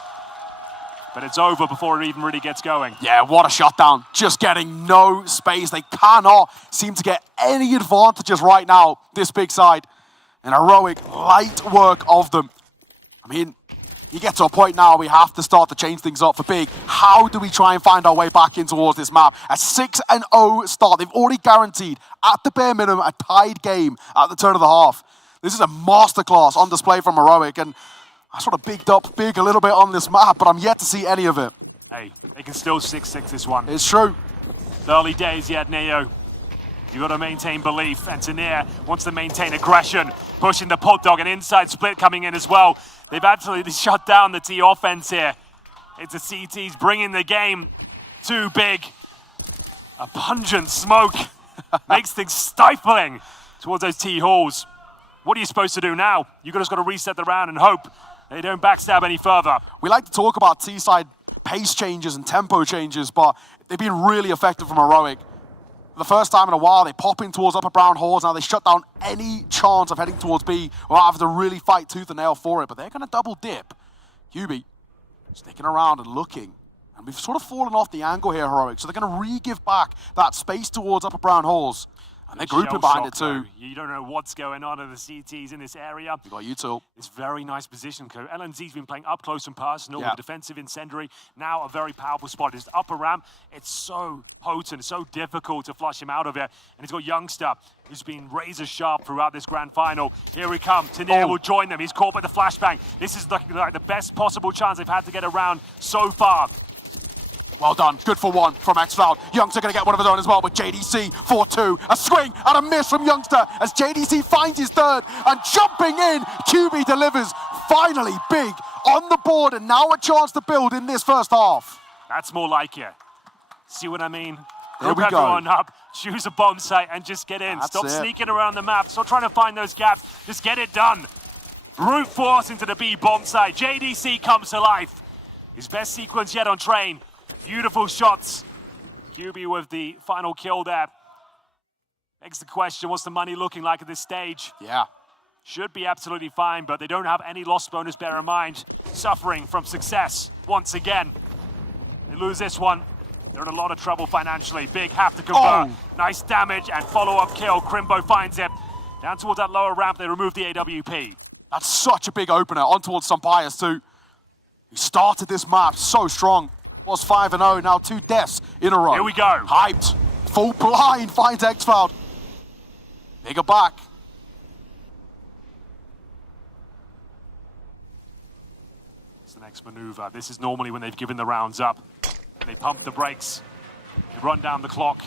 but it's over before it even really gets going. Yeah, what a shutdown. Just getting no space. They cannot seem to get any advantages right now, this Big side. And heroic light work of them. I mean, you get to a point now we have to start to change things up for Big. How do we try and find our way back in towards this map? A 6-0 start. They've already guaranteed, at the bare minimum, a tied game at the turn of the half. This is a masterclass on display from Heroic, and I sort of bigged up Big a little bit on this map, but I'm yet to see any of it. Hey, they can still 6-6 this one. It's true. It's early days yet, Neo. You got to maintain belief, and Tanir wants to maintain aggression, pushing the Pop Dog, an inside split coming in as well. They've absolutely shut down the T offense here. It's the CTs bringing the game too Big. A pungent smoke makes things stifling towards those T halls. What are you supposed to do now? You just got to reset the round and hope they don't backstab any further. We like to talk about T-side pace changes and tempo changes, but they've been really effective from Heroic. For the first time in a while, they pop in towards upper brown halls. Now they shut down any chance of heading towards B without having to really fight tooth and nail for it, but they're going to double dip. QB sticking around and looking. And we've sort of fallen off the angle here, Heroic, so they're going to re-give back that space towards upper brown halls. And they're grouping behind it too. You don't know what's going on in the CTs in this area. You got U2. It's very nice position. LNZ's been playing up close and personal with defensive incendiary. Now a very powerful spot. It's upper ramp. It's so potent, so difficult to flush him out of it. And he's got Youngster, who's been razor sharp throughout this grand final. Here we come. Tanir will join them. He's caught by the flashbang. This is like the best possible chance they've had to get around so far. Well done. Good for one from xFoul. Youngster going to get one of his own as well with JDC 4-2. A swing and a miss from Youngster as JDC finds his third. And jumping in, QB delivers. Finally, Big on the board and now a chance to build in this first half. That's more like it. See what I mean? There we go. Everyone up, choose a bomb site and just get in. That's Stop it. sneaking around the map. Stop trying to find those gaps. Just get it done. Brute force into the B bomb site. JDC comes to life. His best sequence yet on train. Beautiful shots. QB with the final kill there. Begs the question, what's the money looking like at this stage? Yeah. Should be absolutely fine, but they don't have any loss bonus, bear in mind. Suffering from success once again. They lose this one. They're in a lot of trouble financially. Big have to convert. Nice damage and follow-up kill. Crimbo finds it. Down towards that lower ramp, they remove the AWP. That's such a big opener. On towards Sampayas too. He started this map so strong. Was 5-0, now 2 deaths in a row. Here we go. Hyped. Full blind finds Xfound. Bigger back. It's the next maneuver. This is normally when they've given the rounds up. And they pump the brakes. They run down the clock.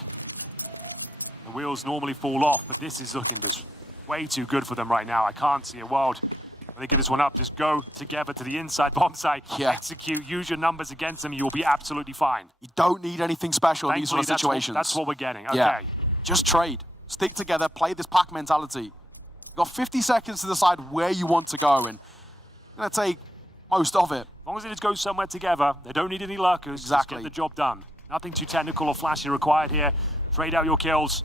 The wheels normally fall off, but this is looking just way too good for them right now. I can't see a world where they give this one up. Just go together to the inside bomb site, execute, use your numbers against them, you'll be absolutely fine. You don't need anything special in these sort of situations. That's what we're getting, okay. Yeah. Just trade. Stick together, play this pack mentality. You've got 50 seconds to decide where you want to go, and you're going to take most of it. As long as they just go somewhere together, they don't need any lurkers. Exactly. Just get the job done. Nothing too technical or flashy required here. Trade out your kills.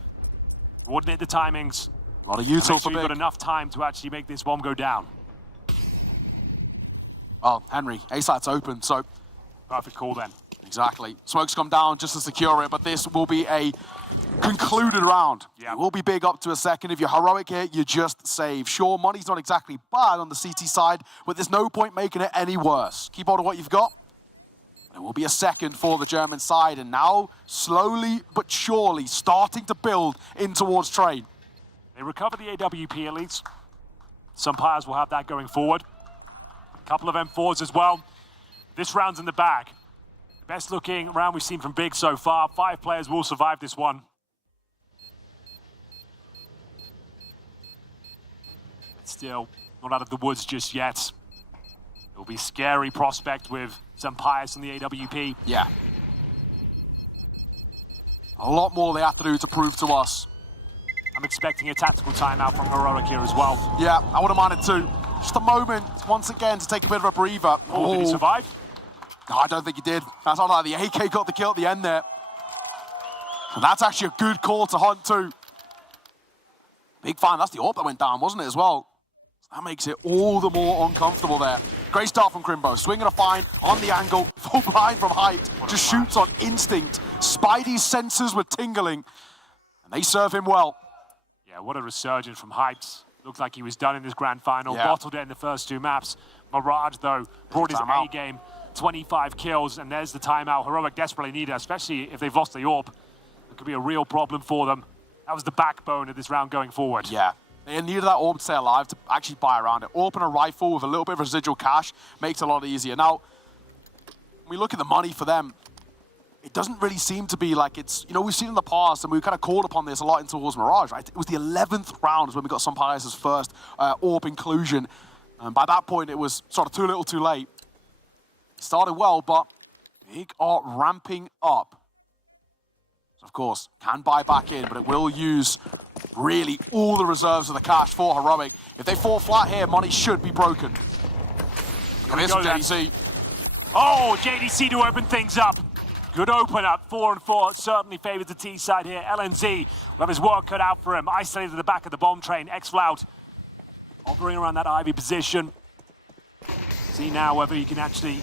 Coordinate the timings. A lot of util make for sure you've big. got enough time to actually make this bomb go down. Oh, Henry, A-site's open, so... Perfect call then. Exactly. Smoke's come down just to secure it, but this will be a concluded round. Yeah. It will be big up to a second. If you're heroic here, you just save. Sure, money's not exactly bad on the CT side, but there's no point making it any worse. Keep hold of what you've got. It will be a second for the German side, and now, slowly but surely, starting to build in towards trade. They recover the AWP elites. Some players will have that going forward. A couple of M4s as well. This round's in the bag. Best looking round we've seen from Big so far. 5 players will survive this one. Still not out of the woods just yet. It'll be scary prospect with some pious in the AWP. Yeah. A lot more they have to do to prove to us. I'm expecting a tactical timeout from Heroic here as well. Yeah, I wouldn't mind it too. Just a moment, once again, to take a bit of a breather. Oh, did he survive? No, I don't think he did. That's not like the AK got the kill at the end there. And that's actually a good call to hunt too. Big fan, that's the AWP that went down, wasn't it, as well? That makes it all the more uncomfortable there. Great start from Crimbo, swinging a fine on the angle, full blind from height, just shoots on instinct. Spidey's senses were tingling, and they serve him well. Yeah, what a resurgence from Hypes. Looked like he was done in this grand final, bottled it in the first 2 maps. Mirage, though, brought his A game, 25 kills, and there's the timeout. Heroic desperately need it, especially if they've lost the AWP. It could be a real problem for them. That was the backbone of this round going forward. Yeah. They needed that AWP to stay alive to actually buy around it. AWP and a rifle with a little bit of residual cash makes it a lot easier. Now, when we look at the money for them, it doesn't really seem to be like it's, you know, we've seen in the past, and we kind of called upon this a lot in towards Mirage, right? It was the 11th round when we got Sampayas' first AWP inclusion. And by that point, it was sort of too little too late. Started well, but Big are ramping up. Of course, can buy back in, but it will use really all the reserves of the cash for Heroic. If they fall flat here, money should be broken. And here's some JDC. Oh, JDC to open things up. Good open up, 4-4. Certainly favors the T side here. LNZ will have his work cut out for him. Isolated at the back of the bomb train. X-Flout hovering around that Ivy position. See now whether he can actually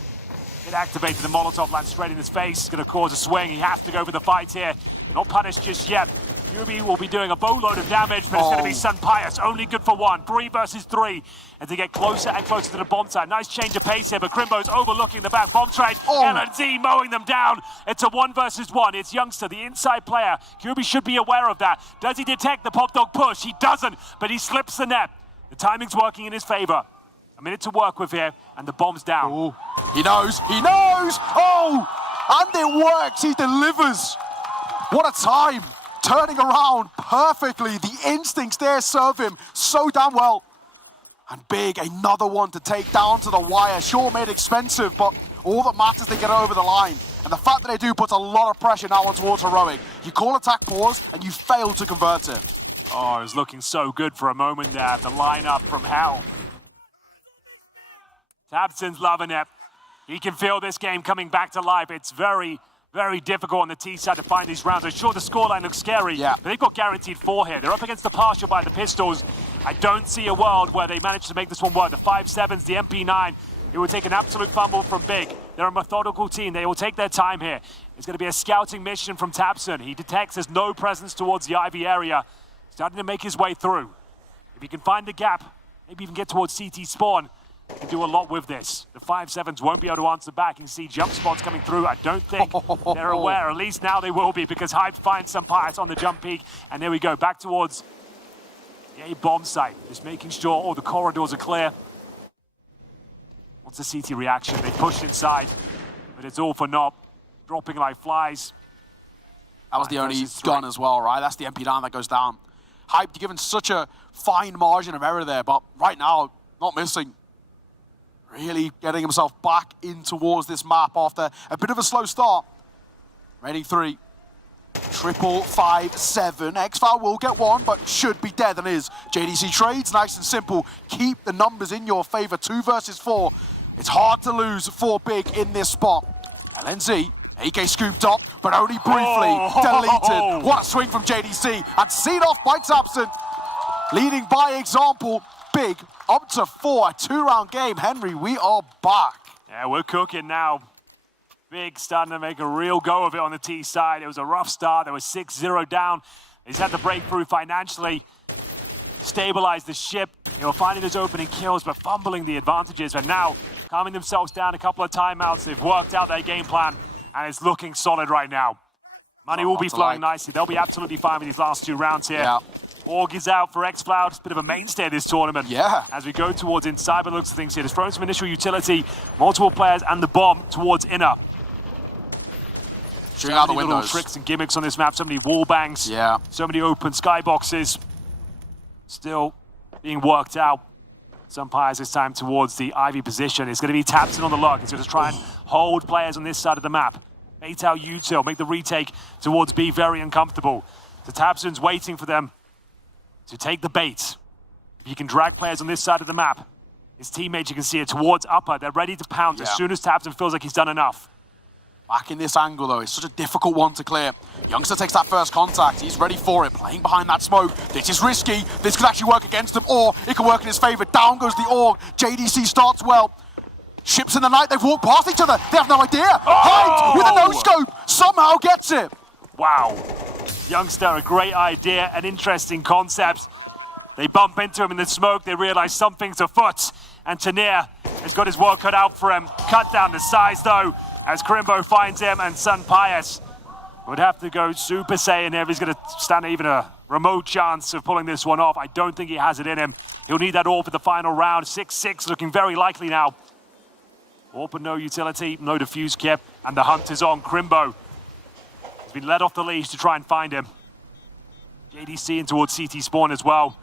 get activated. The Molotov lands straight in his face. It's going to cause a swing. He has to go for the fight here. Not punished just yet. QB will be doing a boatload of damage, but it's going to be Sampayas. Only good for 1. 3 versus 3. And to get closer and closer to the bomb site. Nice change of pace here, but Crimbo's overlooking the back bomb trade. LNZ mowing them down. It's a 1 versus 1. It's Youngster, the inside player. QB should be aware of that. Does he detect the pop dog push? He doesn't, but he slips the net. The timing's working in his favor. A minute to work with here, and the bomb's down. Ooh. He knows, he knows! Oh! And it works, he delivers! What a time! Turning around perfectly, the instincts there serve him so damn well. And Big, another one to take down to the wire. Sure, made expensive, but all that matters they get over the line. And the fact that they do puts a lot of pressure now on towards Heroic. You call attack pause, and you fail to convert it. Oh, it was looking so good for a moment there. The lineup from hell. Tabson's loving it. He can feel this game coming back to life. It's very, very difficult on the T side to find these rounds. I'm sure the scoreline looks scary, but they've got guaranteed 4 here. They're up against the partial by the Pistols. I don't see a world where they manage to make this one work. The 5-7s, the MP9, it will take an absolute fumble from Big. They're a methodical team. They will take their time here. It's going to be a scouting mission from tabseN. He detects there's no presence towards the Ivy area. Starting to make his way through. If he can find the gap, maybe even get towards CT spawn, he can do a lot with this. The 5-7s won't be able to answer back. You can see jump spots coming through. I don't think they're aware. At least now they will be, because Hype finds some pirates on the jump peak. And there we go, back towards the A bomb site. Just making sure all the corridors are clear. What's the CT reaction? They pushed inside, but it's all for naught. Dropping like flies. That was the only gun as well, right? That's the MP9 that goes down. Hype given such a fine margin of error there, but right now, not missing. Really getting himself back in towards this map after a bit of a slow start. Rating 3. 5-5-7. Xfowl will get one, but should be dead and is. JDC trades, nice and simple. Keep the numbers in your favor. 2 versus 4. It's hard to lose for Big in this spot. LNZ, AK scooped up, but only briefly deleted. What a swing from JDC, and seen off by tabseN. Leading by example, Big up to 4, a 2-round game. Henry, we are back. Yeah, we're cooking now. Big starting to make a real go of it on the T side. It was a rough start. They were 6-0 down. He's had the breakthrough financially, stabilized the ship. They were finding those opening kills, but fumbling the advantages. And now, calming themselves down, a couple of timeouts. They've worked out their game plan, and it's looking solid right now. Money will be flowing nicely. They'll be absolutely fine with these last 2 rounds here. Yeah. Org is out for Xcloud. It's a bit of a mainstay of this tournament. Yeah. As we go towards inside, but looks of things here. There's thrown some initial utility, multiple players, and the bomb towards inner. Shooting out the little windows. Tricks and gimmicks on this map. So many wall bangs. Yeah. So many open skyboxes. Still being worked out. Umpires this time towards the Ivy position. It's going to be tabseN on the lock. He's going to try and hold players on this side of the map. Bait out util, make the retake towards B very uncomfortable. The tabseN's waiting for them to take the bait. If you can drag players on this side of the map, his teammates, you can see it towards upper. They're ready to pounce as soon as tabseN feels like he's done enough. Back in this angle, though, it's such a difficult one to clear. Youngster takes that first contact. He's ready for it, playing behind that smoke. This is risky. This could actually work against him, or it could work in his favor. Down goes the Org. JDC starts well. Ships in the night, they've walked past each other. They have no idea. Hype with a no-scope somehow gets it. Wow. Youngster, a great idea, an interesting concept. They bump into him in the smoke. They realize something's afoot. And Tanir has got his work cut out for him. Cut down the size, though, as Crimbo finds him, and Sun Pius would have to go Super Saiyan if he's going to stand even a remote chance of pulling this one off. I don't think he has it in him. He'll need that all for the final round. 6-6 looking very likely now. All but no utility, no defuse kit, and the hunt is on. Crimbo has been let off the leash to try and find him. JDC in towards CT spawn as well.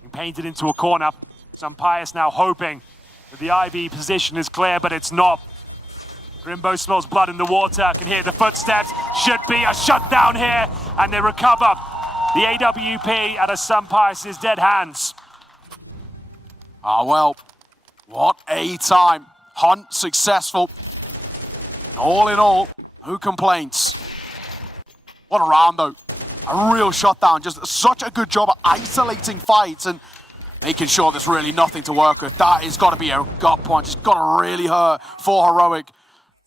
Being painted into a corner. Sun Pius now hoping that the IV position is clear, but it's not. Crimbo smells blood in the water, can hear the footsteps. Should be a shutdown here, and they recover the AWP out of Sun Pius' dead hands. Ah, well, what a time. Hunt successful. All in all, who complains? What a round, though. A real shutdown. Just such a good job at isolating fights and making sure there's really nothing to work with. That has got to be a gut punch. It's got to really hurt for Heroic.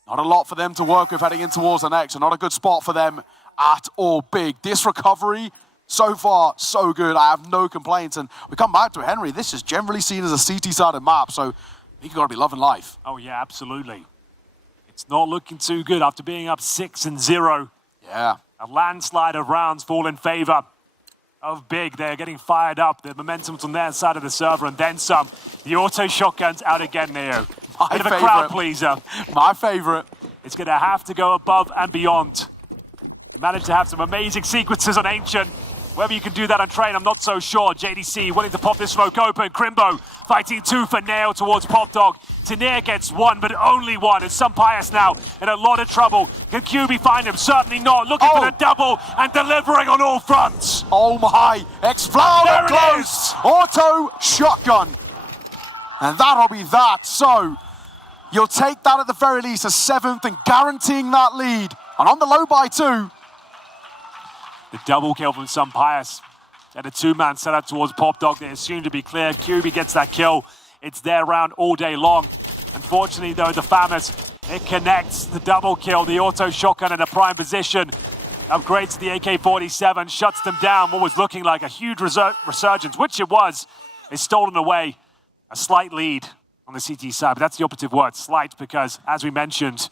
Not a lot for them to work with heading in towards the next, and not a good spot for them at all. Big. This recovery, so far, so good. I have no complaints. And we come back to it, Henry. This is generally seen as a CT-sided map, so you've got to be loving life. Oh, yeah, absolutely. It's not looking too good after being up 6-0. Yeah. A landslide of rounds fall in favor of Big. They're getting fired up. The momentum's on their side of the server, and then some. The auto shotgun's out again, Neo. Bit of a crowd pleaser. My favorite. It's going to have to go above and beyond. You managed to have some amazing sequences on Ancient. Whether you can do that on Train, I'm not so sure. JDC willing to pop this smoke open. Crimbo fighting 2 for Nail towards Pop Dog. Tanir gets 1, but only 1. And Sun Pius now in a lot of trouble. Can QB find him? Certainly not. Looking for the double and delivering on all fronts. Oh my. X-Flower close. Auto shotgun. And that'll be that. So you'll take that at the very least, a 7th, and guaranteeing that lead. And on the low by 2. The double kill from Sun Pius. And a two-man setup towards Pop Dog. They assume to be clear. QB gets that kill. It's their round all day long. Unfortunately, though, the Famous, it connects the double kill. The auto shotgun in a prime position. Upgrades to the AK-47, shuts them down. What was looking like a huge resurgence, which it was, is stolen away. A slight lead on the CT side, but that's the operative word, slight, because as we mentioned,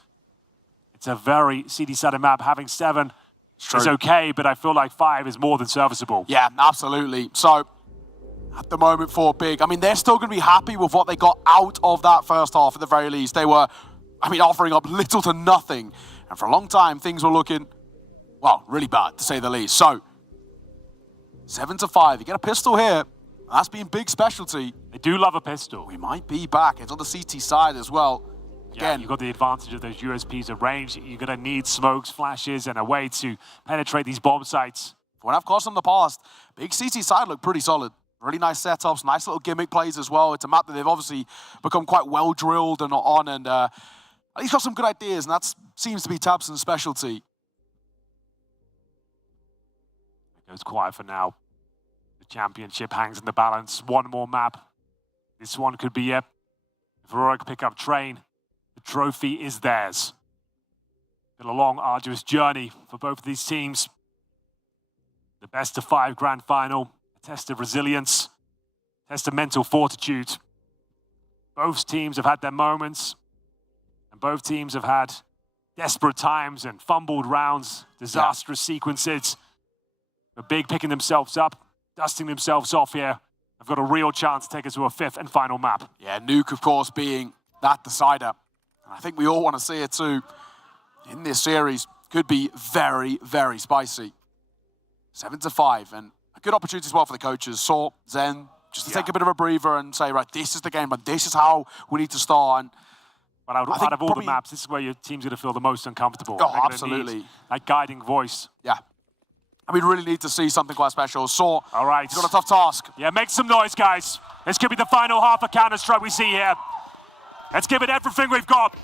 it's a very CT-sided map. Having 7 is okay, but I feel like 5 is more than serviceable. Yeah, absolutely. So, at the moment for Big, I mean, they're still going to be happy with what they got out of that first half at the very least. They were, I mean, offering up little to nothing. And for a long time, things were looking, well, really bad, to say the least. So, 7-5. You get a pistol here. That's been Big specialty. They do love a pistol. We might be back. It's on the CT side as well. Again, you've got the advantage of those USPs of range. You're going to need smokes, flashes, and a way to penetrate these bomb sites. When I've crossed in the past, Big CT side looked pretty solid. Really nice setups, nice little gimmick plays as well. It's a map that they've obviously become quite well drilled and on, and at least got some good ideas, and that seems to be Tabson's specialty. It goes quiet for now. The championship hangs in the balance. One more map. This one could be it. If Heroic pick up train, the trophy is theirs. Been a long, arduous journey for both of these teams. The best of 5 grand final, a test of resilience, test of mental fortitude. Both teams have had their moments, and both teams have had desperate times and fumbled rounds, disastrous sequences. But Big picking themselves up, dusting themselves off here. They've got a real chance to take us to a 5th and final map. Yeah, Nuke, of course, being that decider. And I think we all want to see it too. In this series, could be very, very spicy. 7-5, and a good opportunity as well for the coaches. Saw Zen, just to take a bit of a breather and say, right, this is the game, but this is how we need to start. And but out of all the maps, this is where your team's going to feel the most uncomfortable. Oh, absolutely. That guiding voice. Yeah. And we really need to see something quite special. Saw, all right, he's got a tough task. Yeah, make some noise, guys. This could be the final half of Counter-Strike we see here. Let's give it everything we've got.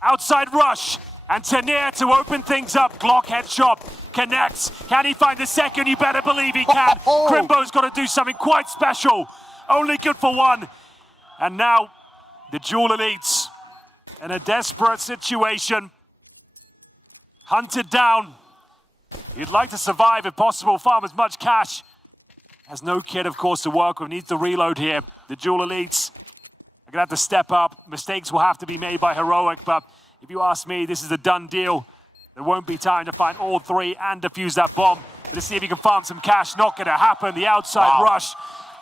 Outside rush. And Tenier to open things up. Glock headshot connects. Can he find the second? You better believe he can. Crimbo's got to do something quite special. Only good for one. And now the Dual Elites in a desperate situation. Hunted down. He'd like to survive if possible, farm as much cash. Has no kit, of course, to work with. Needs to reload here. The Dual Elites are going to have to step up. Mistakes will have to be made by Heroic, but if you ask me, this is a done deal. There won't be time to find all 3 and defuse that bomb. But to see if he can farm some cash, not going to happen. The outside rush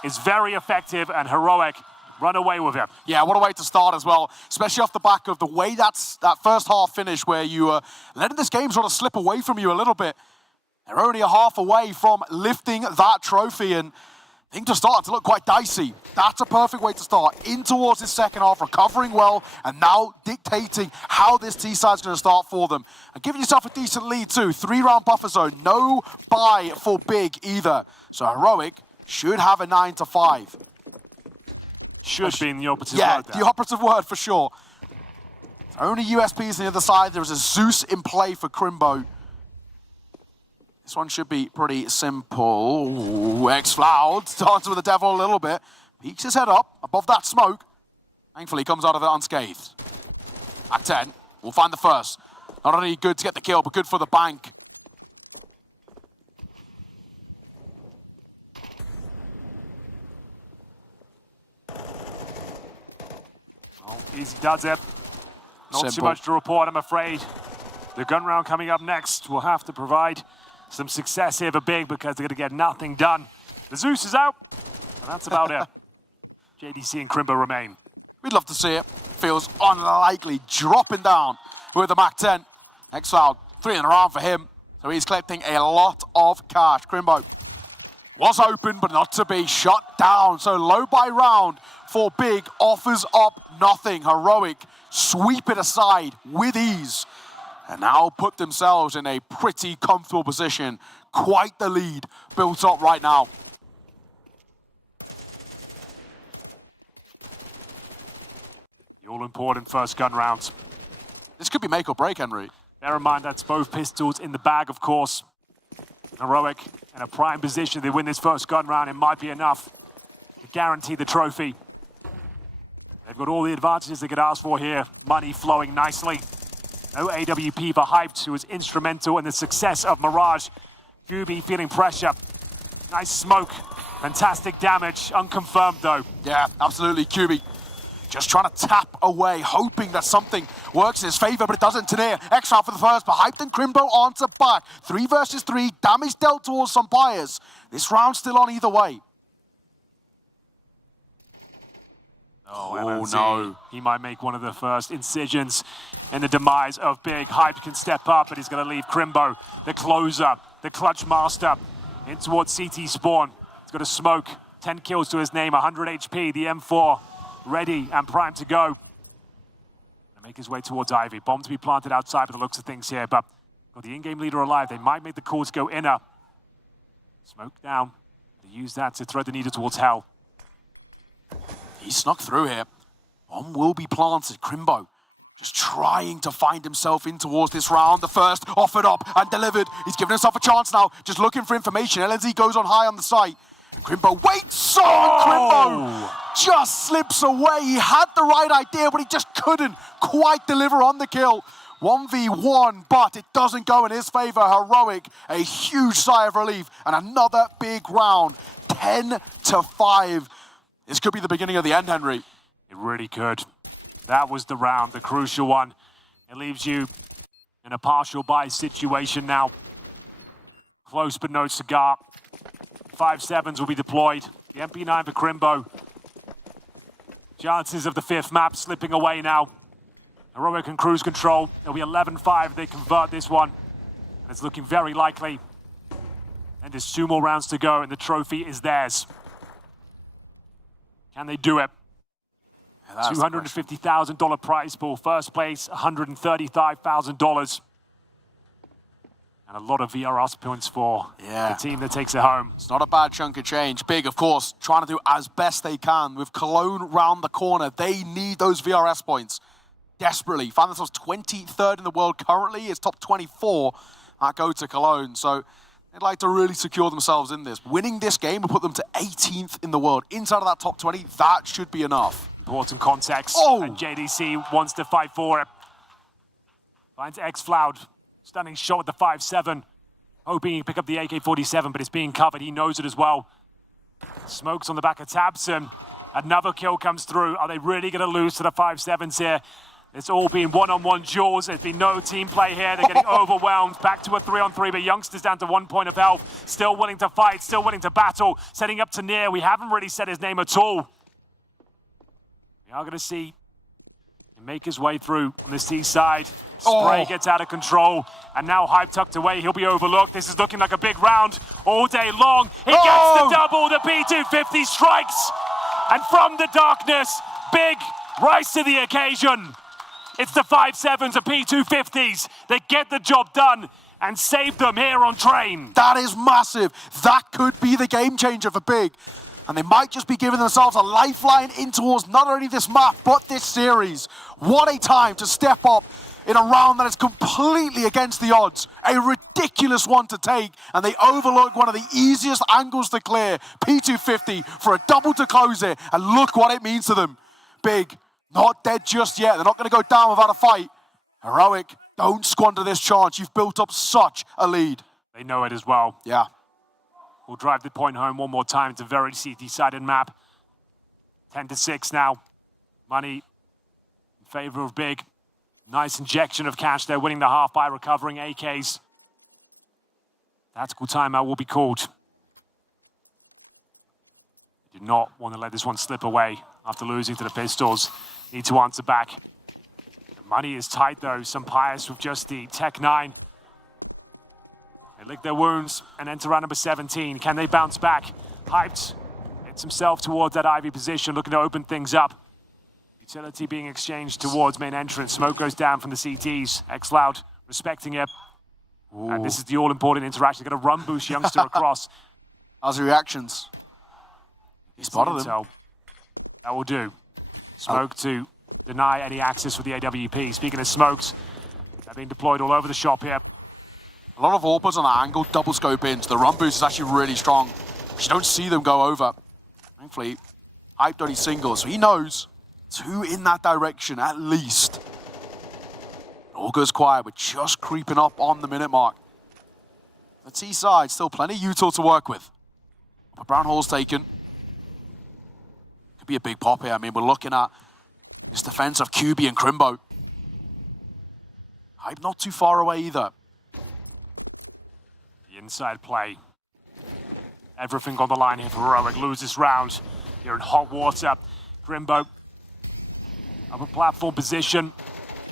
is very effective, and Heroic run away with him. Yeah, what a way to start as well, especially off the back of the way that first half finished, where you were letting this game sort of slip away from you a little bit. They're only a half away from lifting that trophy, and things are starting to look quite dicey. That's a perfect way to start. In towards this second half, recovering well, and now dictating how this T-side's going to start for them. And giving yourself a decent lead too. 3-round buffer zone. No buy for Big either. So Heroic should have a 9-5. Should be in the operative word. Yeah, the operative word for sure. Only USPs on the other side. There is a Zeus in play for Crimbo. This one should be pretty simple. X-Cloud starts with the devil a little bit. Peeks his head up above that smoke. Thankfully, comes out of it unscathed. Back 10. We'll find the first. Not only good to get the kill, but good for the bank. Well, easy does it. Not too Simple. much to report, I'm afraid. The gun round coming up next will have to provide some success here for Big because they're going to get nothing done. The Zeus is out, and that's about it. JDC and Crimbo remain. We'd love to see it. Feels unlikely. Dropping down with the Mac 10. X-Cloud, 3 in a round for him. So he's collecting a lot of cash. Crimbo was open, but not to be. Shut down. So low by round for Big. Offers up nothing. Heroic sweep it aside with ease. And now put themselves in a pretty comfortable position. Quite the lead built up right now. The all-important first gun round. This could be make or break, Henry. Bear in mind that's both pistols in the bag, of course. Heroic in a prime position. They win this first gun round. It might be enough to guarantee the trophy. They've got all the advantages they could ask for here. Money flowing nicely. No AWP for Hyped, who was instrumental in the success of Mirage. Gubi feeling pressure. Nice smoke. Fantastic damage. Unconfirmed, though. Yeah, absolutely. QB just trying to tap away, hoping that something works in his favor, but it doesn't. Tanair, extra for the first, but Hyped and Crimbo answer back. 3 versus 3, damage dealt towards some buyers. This round's still on either way. Oh, no. He might make one of the first incisions in the demise of Big. Hyped can step up, but he's going to leave Crimbo, the closer, the clutch master, in towards CT spawn. He's got a smoke, 10 kills to his name, 100 HP, the M4 ready and primed to go. Gonna make his way towards Ivy. Bomb to be planted outside by the looks of things here, but got the in-game leader alive. They might make the call to go inner. Smoke down. They use that to thread the needle towards Hell. He snuck through here. Bomb will be planted. Crimbo just trying to find himself in towards this round. The first offered up and delivered. He's given himself a chance now, just looking for information. LNZ goes on high on the site. And Crimbo waits on. Crimbo just slips away. He had the right idea, but he just couldn't quite deliver on the kill. 1v1, but it doesn't go in his favor. Heroic, a huge sigh of relief, and another big round. 10-5. This could be the beginning of the end, Henry. It really could. That was the round, the crucial one. It leaves you in a partial buy situation now. Close but no cigar. 5-7s will be deployed. The MP9 for Crimbo. Chances of the 5th map slipping away now. Heroic and cruise control. It'll be 11-5 if they convert this one. And it's looking very likely. And there's 2 more rounds to go and the trophy is theirs. Can they do it? $250,000 prize pool. First place, $135,000. And a lot of VRS points for the team that takes it home. It's not a bad chunk of change. Big, of course, trying to do as best they can. With Cologne round the corner, they need those VRS points desperately. Find themselves 23rd in the world currently. It's top 24 that go to Cologne. So they'd like to really secure themselves in this. Winning this game will put them to 18th in the world. Inside of that top 20, that should be enough. Important context. And JDC wants to fight for it. Finds X-Floud. Stunning shot with the 5-7. Hoping he can pick up the AK-47, but it's being covered. He knows it as well. Smokes on the back of Tabson. Another kill comes through. Are they really going to lose to the 5-7s here? It's all been one-on-one duels. There's been no team play here. They're getting overwhelmed. Back to a 3-on-3, but Youngster's down to 1 point of health. Still willing to fight, still willing to battle. Setting up to Near. We haven't really said his name at all. We are going to see him make his way through on the C side. Spray gets out of control, and now Hype tucked away. He'll be overlooked. This is looking like a big round all day long. He gets the double. The P250 strikes, and from the darkness, Big rise to the occasion. It's the 5-7s, the P250s that get the job done and save them here on Train. That is massive. That could be the game changer for Big. And they might just be giving themselves a lifeline in towards not only this map, but this series. What a time to step up in a round that is completely against the odds. A ridiculous one to take, and they overlook one of the easiest angles to clear. P250 for a double to close it, and look what it means to them. Big, not dead just yet. They're not going to go down without a fight. Heroic, don't squander this chance. You've built up such a lead. They know it as well. Yeah. We'll drive the point home one more time. It's a very CT-sided map. 10-6 now. Money in favor of Big. Nice injection of cash there, winning the half by recovering AKs. Tactical timeout will be called. They do not want to let this one slip away after losing to the Pistols. Need to answer back. The money is tight though. Some Pius with just the Tech 9. They lick their wounds and enter round number 17. Can they bounce back? Hyped. Hits himself towards that Ivy position, looking to open things up. Utility being exchanged towards main entrance. Smoke goes down from the CTs. X-Loud respecting it. Ooh. And this is the all-important interaction. They're going to run boost Youngster across. How's the reactions? He spotted them. That will do. Smoke to deny any access for the AWP. Speaking of smokes, they're being deployed all over the shop here. A lot of AWPers on the angle, double scope into. The run boost is actually really strong. You don't see them go over. Thankfully, Hyped only singles, so he knows 2 in that direction at least. All goes quiet, we're just creeping up on the minute mark. The T side, still plenty of util to work with. But Brown Hall's taken. Could be a big pop here. I mean, we're looking at this defense of QB and Crimbo. Hype not too far away either. The inside play. Everything on the line here for Heroic. Loses round here in hot water. Crimbo up a platform position.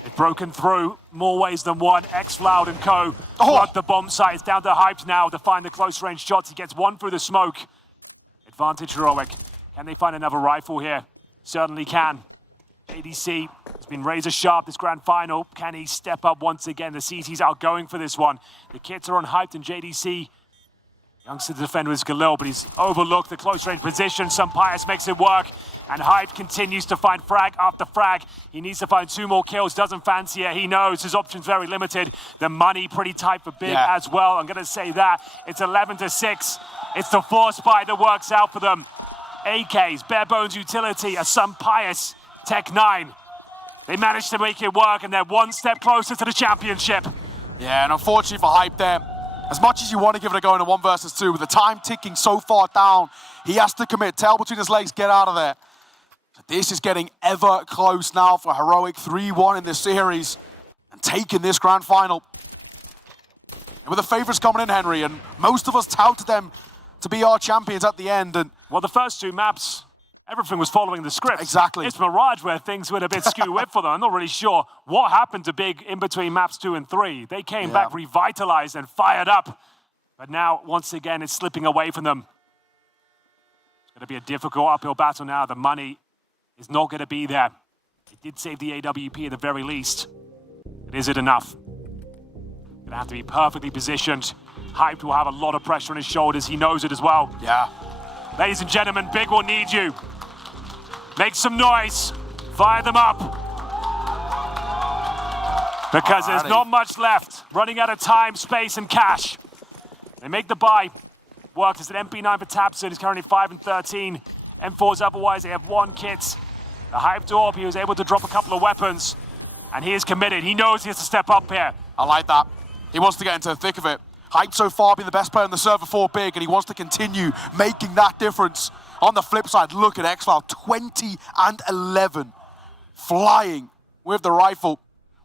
They've broken through more ways than one. xFloud and co. Flood the bomb site. It's down to Hyped now to find the close range shots. He gets one through the smoke. Advantage Heroic. Can they find another rifle here? Certainly can. ADC has been razor sharp this grand final. Can he step up once again? The CTs are going for this one. The kits are on Hyped and JDC. Youngster to defend with Galil, but he's overlooked the close range position. Some Pius makes it work, and Hyped continues to find frag after frag. He needs to find 2 more kills, doesn't fancy it. He knows his options very limited. The money pretty tight for Big as well. I'm going to say that. It's 11-6. It's the 4 spy that works out for them. AKs, bare bones utility, a Some Pius, Tech 9. They managed to make it work, and they're 1 step closer to the championship. Yeah, and unfortunately for Hype there, as much as you want to give it a go in a 1 versus 2, with the time ticking so far down, he has to commit. Tail between his legs, get out of there. This is getting ever close now for Heroic. 3-1 in this series and taking this grand final. And with the favourites coming in, Henry, and most of us touted them to be our champions at the end. And well, the first 2 maps, everything was following the script. Exactly. It's Mirage where things went a bit skew-whip for them. I'm not really sure what happened to Big in between maps 2 and 3. They came back revitalized and fired up. But now, once again, it's slipping away from them. It's going to be a difficult uphill battle now. The money is not going to be there. It did save the AWP at the very least. But is it enough? Going to have to be perfectly positioned. Hyped will have a lot of pressure on his shoulders. He knows it as well. Yeah. Ladies and gentlemen, Big will need you. Make some noise. Fire them up. Because there's not much left. Running out of time, space, and cash. They make the buy. Worked as an MP9 for Tabson. He's currently 5-13. M4s otherwise, they have 1 kit. The Hyped Orb, he was able to drop a couple of weapons. And he is committed. He knows he has to step up here. I like that. He wants to get into the thick of it. Hyped so far been the best player on the server for Big, and he wants to continue making that difference. On the flip side, look at xFloud, 20-11, flying with the rifle.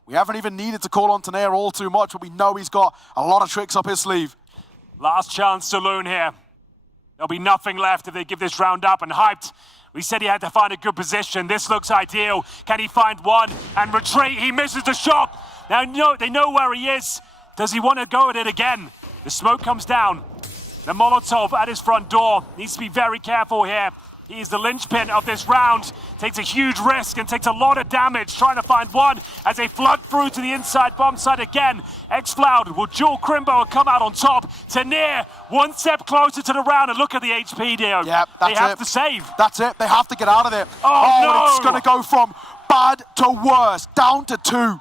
We haven't even needed to call on Tanair all too much, but we know he's got a lot of tricks up his sleeve. Last chance saloon here. There'll be nothing left if they give this round up, and Hyped, we said he had to find a good position. This looks ideal. Can he find one and retreat? He misses the shot. Now they know where he is. Does he want to go at it again? The smoke comes down. The Molotov at his front door. Needs to be very careful here. He is the linchpin of this round. Takes a huge risk and takes a lot of damage trying to find one as they flood through to the inside bomb site again. xFloud will duel Crimbo and come out on top. Tanair, 1 step closer to the round, and look at the HP, Dio. Yeah, they have to save. That's it. They have to get out of there. Oh no! It's going to go from bad to worse, down to 2.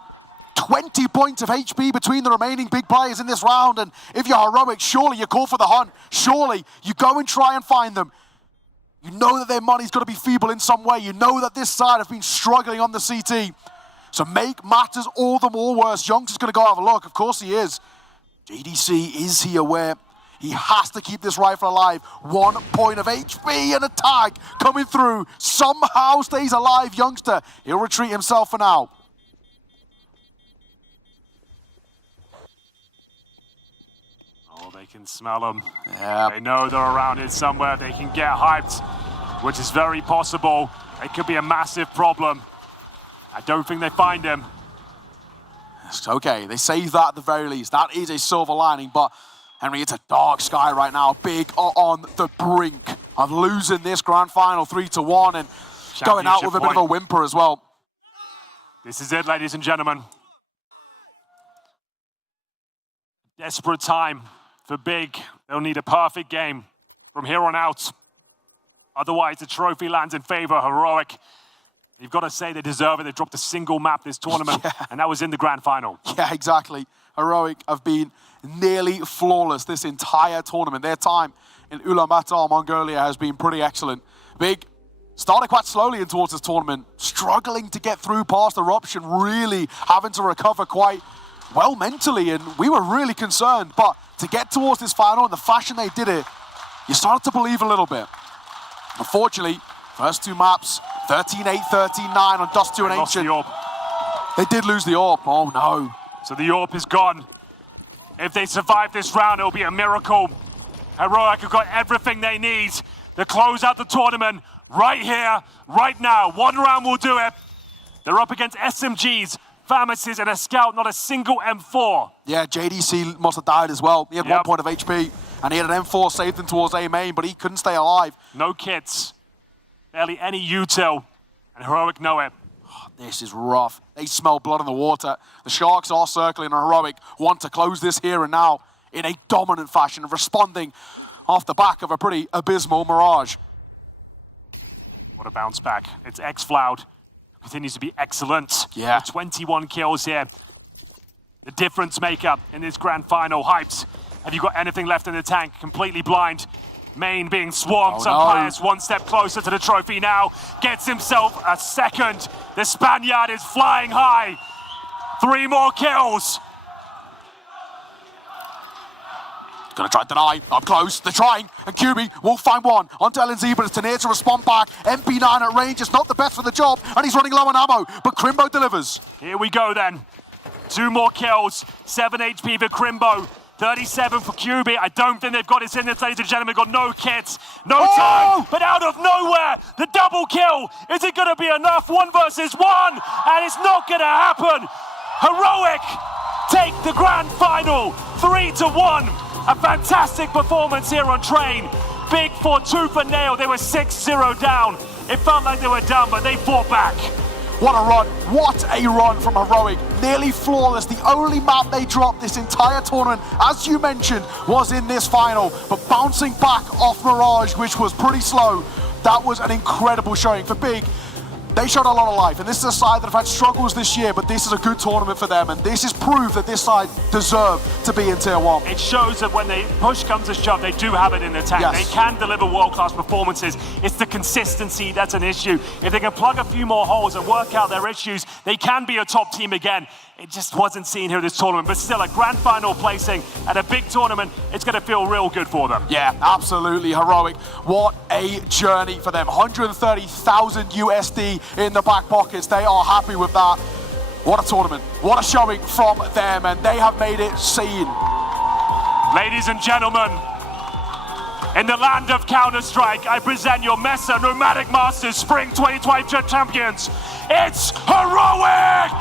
20 points of HP between the remaining big players in this round, and if you're Heroic, surely you call for the hunt. Surely you go and try and find them. You know that their money's got to be feeble in some way. You know that this side have been struggling on the CT. So make matters all the more worse. Young's going to go have a look. Of course he is. JDC, is he aware? He has to keep this rifle alive. 1 point of HP and a tag coming through. Somehow stays alive, Youngster. He'll retreat himself for now. They can smell them. Yeah. They know they're around here somewhere. They can get Hyped, which is very possible. It could be a massive problem. I don't think they find him. It's okay, they save that at the very least. That is a silver lining, but Henry, it's a dark sky right now. Big on the brink of losing this grand final 3-1 and going out with a bit of a whimper as well. This is it, ladies and gentlemen. Desperate time for Big. They'll need a perfect game from here on out. Otherwise, the trophy lands in favor of Heroic. You've got to say they deserve it. They dropped a single map this tournament, and that was in the grand final. Yeah, exactly. Heroic have been nearly flawless this entire tournament. Their time in Ulaanbaatar, Mongolia has been pretty excellent. Big started quite slowly in towards this tournament, struggling to get through past eruption, really having to recover quite well mentally, and we were really concerned. But to get towards this final and the fashion they did it, you started to believe a little bit. Unfortunately, first two maps, 13-8, 13-9 on Dust 2 and Ancient. They did lose the AWP. Oh no. So the AWP is gone. If they survive this round, it'll be a miracle. Heroic have got everything they need to close out the tournament right here, right now. One round will do it. They're up against SMGs, Famaces, and a Scout, not a single M4. Yeah, JDC must have died as well. He had 1 point of HP, and he had an M4 saved him towards A main, but he couldn't stay alive. No kits, barely any util, and Heroic know it. This is rough. They smell blood in the water. The Sharks are circling, and Heroic want to close this here and now in a dominant fashion, responding off the back of a pretty abysmal Mirage. What a bounce back. It's X-Floud. Continues to be excellent. Yeah. With 21 kills here. The difference maker in this grand final. Hyped. Have you got anything left in the tank? Completely blind. Main being swamped. Oh, no. Umpires one step closer to the trophy now. Gets himself a second. The Spaniard is flying high. 3 more kills. Gonna try to deny, up close, they're trying, and QB will find one onto LNZ, but it's Tanair to respond back. MP9 at range, it's not the best for the job, and he's running low on ammo, but Crimbo delivers. Here we go then. 2 more kills, 7 HP for Crimbo, 37 for QB. I don't think they've got it in this, ladies and gentlemen. Got no kits, no time, but out of nowhere, the double kill. Is it gonna be enough? 1 versus 1, and it's not gonna happen. Heroic take the grand final, 3-1. A fantastic performance here on Train. Big for tooth and nail. They were 6-0 down. It felt like they were down, but they fought back. What a run. What a run from Heroic. Nearly flawless. The only map they dropped this entire tournament, as you mentioned, was in this final. But bouncing back off Mirage, which was pretty slow, that was an incredible showing for Big. They showed a lot of life, and this is a side that have had struggles this year, but this is a good tournament for them, and this is proof that this side deserve to be in Tier 1. It shows that when they push comes to shove, they do have it in the tank. Yes. They can deliver world-class performances. It's the consistency that's an issue. If they can plug a few more holes and work out their issues, they can be a top team again. It just wasn't seen here this tournament, but still a grand final placing at a big tournament. It's going to feel real good for them. Yeah, absolutely. Heroic. What a journey for them. 130,000 USD in the back pockets. They are happy with that. What a tournament. What a showing from them, and they have made it seen. Ladies and gentlemen, in the land of Counter-Strike, I present your MESA Nomadic Masters Spring 2022 champions. It's Heroic!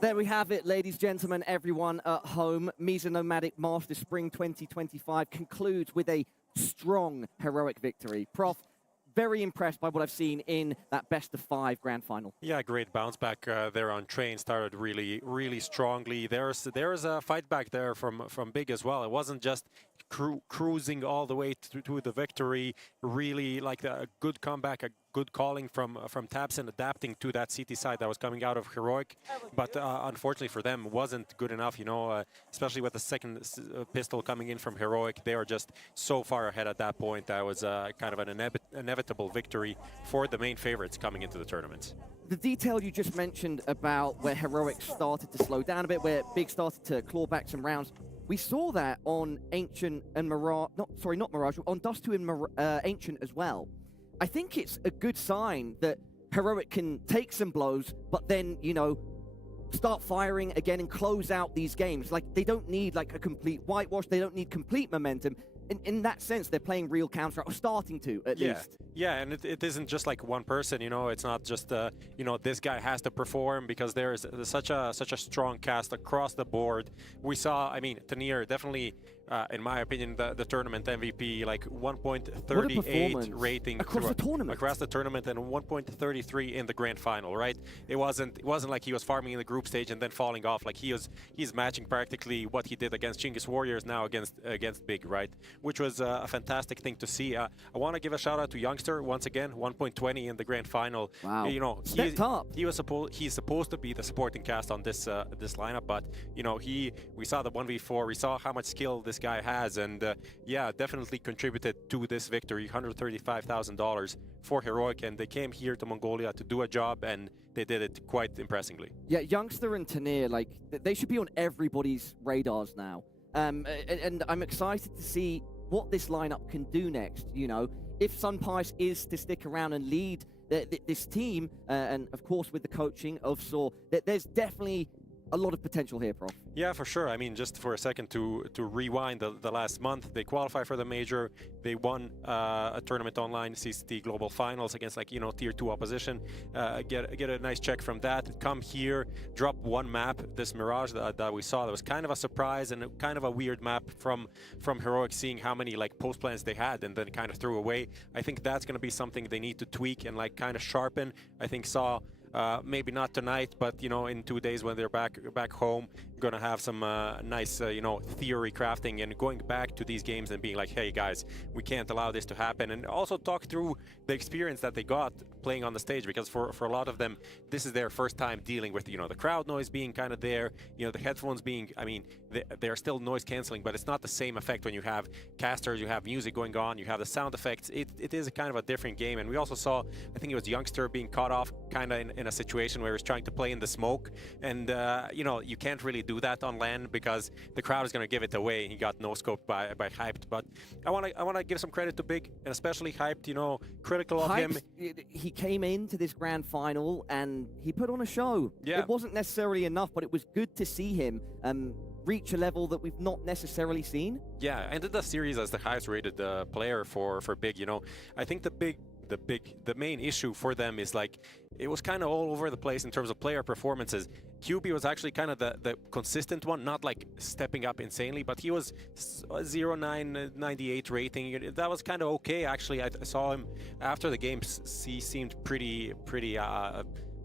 There we have it, ladies, gentlemen, everyone at home. MESA Nomadic Masters Spring 2025 concludes with a strong, heroic victory. Prof, very impressed by what I've seen in that best-of-5 grand final. Yeah, great bounce back there on train. Started really strongly. There's a fight back there from Big as well. It wasn't just cruising all the way to the victory. Really like a good comeback, a good calling from Tabson, adapting to that CT side that was coming out of Heroic. But unfortunately for them, wasn't good enough, you know, especially with the second pistol coming in from Heroic. They were just so far ahead at that point. That was kind of an inevitable victory for the main favorites coming into the tournament. The detail you just mentioned about where Heroic started to slow down a bit, where Big started to claw back some rounds, we saw that on Ancient and Mirage, not Mirage, on Dust 2 and Ancient as well. I think it's a good sign that Heroic can take some blows, but then, you know, start firing again and close out these games. Like, they don't need like a complete whitewash. They don't need complete momentum. In that sense, they're playing real counter, or starting to, at least. Yeah, and it isn't just like one person, you know. It's not just, you know, this guy has to perform, because there is such a strong cast across the board. We saw, I mean, Tanir definitely, in my opinion, the tournament MVP, like 1.38 rating across the tournament, and 1.33 in the grand final, right? It wasn't like he was farming in the group stage and then falling off. Like he's matching practically what he did against Chinggis Warriors now against Big, right? Which was a fantastic thing to see. I want to give a shout out to Youngster once again, 1.20 in the grand final. Wow. You know, he's supposed to be the supporting cast on this this lineup, but you know, we saw the 1v4, we saw how much skill this guy has, and yeah, definitely contributed to this victory. $135,000 for Heroic, and they came here to Mongolia to do a job, and they did it quite impressively. Yeah, Youngster and Tanir, like, they should be on everybody's radars now. And I'm excited to see what this lineup can do next. You know, if Sunpice is to stick around and lead this team, and of course with the coaching of Saw, there's definitely a lot of potential here, Prof. Yeah, for sure. I mean, just for a second to rewind the last month, they qualified for the major. They won a tournament online, CCT Global Finals against, like, you know, tier 2 opposition. Get a nice check from that. Come here, drop one map, this Mirage that we saw. That was kind of a surprise and kind of a weird map from Heroic, seeing how many like post plans they had and then kind of threw away. I think that's going to be something they need to tweak and like kind of sharpen. I think Saw, maybe not tonight, but you know, in 2 days when they're back home, gonna have some nice you know, theory crafting and going back to these games and being like, hey guys, we can't allow this to happen, and also talk through the experience that they got playing on the stage, because for a lot of them, this is their first time dealing with, you know, the crowd noise being kind of there, you know, the headphones being, I mean, they're still noise canceling, but it's not the same effect when you have casters, you have music going on, you have the sound effects. It is a kind of a different game. And we also saw, I think it was Youngster being caught off kind of in a situation where he's trying to play in the smoke, and you know, you can't really do that on LAN because the crowd is going to give it away. He got no scoped by Hyped, but I want to give some credit to Big, and especially Hyped. You know, critical of him. He came into this grand final and he put on a show. Yeah. It wasn't necessarily enough, but it was good to see him reach a level that we've not necessarily seen. Yeah, ended the series as the highest rated player for Big. You know, I think the main issue for them is like, it was kind of all over the place in terms of player performances. QB was actually kind of the consistent one, not like stepping up insanely, but he was 0.998 rating. That was kind of okay, actually. I saw him after the game. He seemed pretty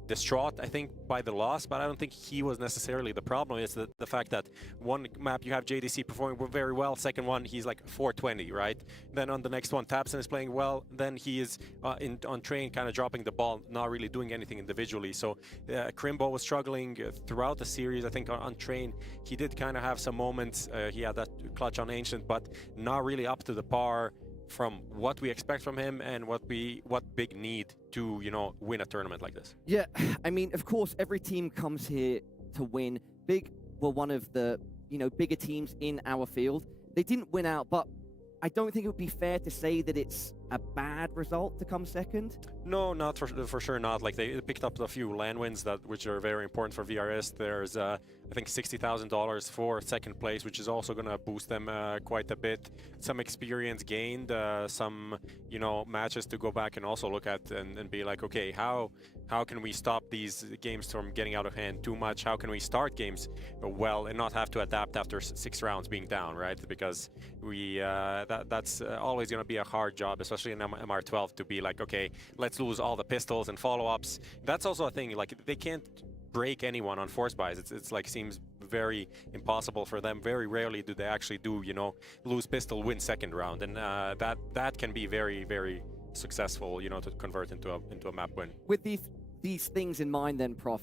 distraught, I think, by the loss, but I don't think he was necessarily the problem. It's the fact that one map you have JDC performing very well, second one he's like 420, right? Then on the next one, Tapson is playing well, then he is on train kind of dropping the ball, not really doing anything individually. So Crimbo was struggling throughout the series. I think on train he did kind of have some moments. He had that clutch on Ancient, but not really up to the par from what we expect from him and what Big need to, you know, win a tournament like this. Yeah, I mean, of course, every team comes here to win. Big were one of the, you know, bigger teams in our field. They didn't win out, but I don't think it would be fair to say that it's a bad result to come second. No, not for sure not. Like they picked up a few land wins which are very important for VRS. There's I think $60,000 for second place, which is also going to boost them quite a bit. Some experience gained, some, you know, matches to go back and also look at and be like, okay, how can we stop these games from getting out of hand too much? How can we start games well and not have to adapt after 6 rounds being down, right? Because that's always going to be a hard job, especially in MR12, to be like, okay, let's lose all the pistols and follow-ups. That's also a thing, like they can't break anyone on force buys. It's like seems very impossible for them. Very rarely do they actually do, you know, lose pistol, win second round, and that can be very, very successful, you know, to convert into a map win. With these things in mind, then, Prof.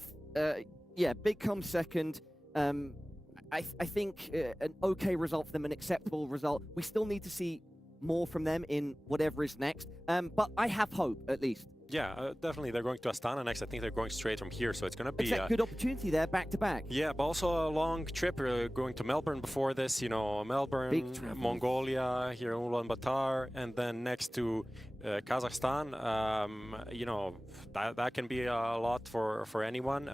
Yeah, Big comes second. I think an okay result for them, an acceptable result. We still need to see more from them in whatever is next. But I have hope, at least. Yeah, definitely. They're going to Astana next. I think they're going straight from here, so it's going to be a good opportunity there, back to back. Yeah, but also a long trip. Going to Melbourne before this, you know, Melbourne, Mongolia, here in Ulaanbaatar, and then next to Kazakhstan. You know, that can be a lot for anyone.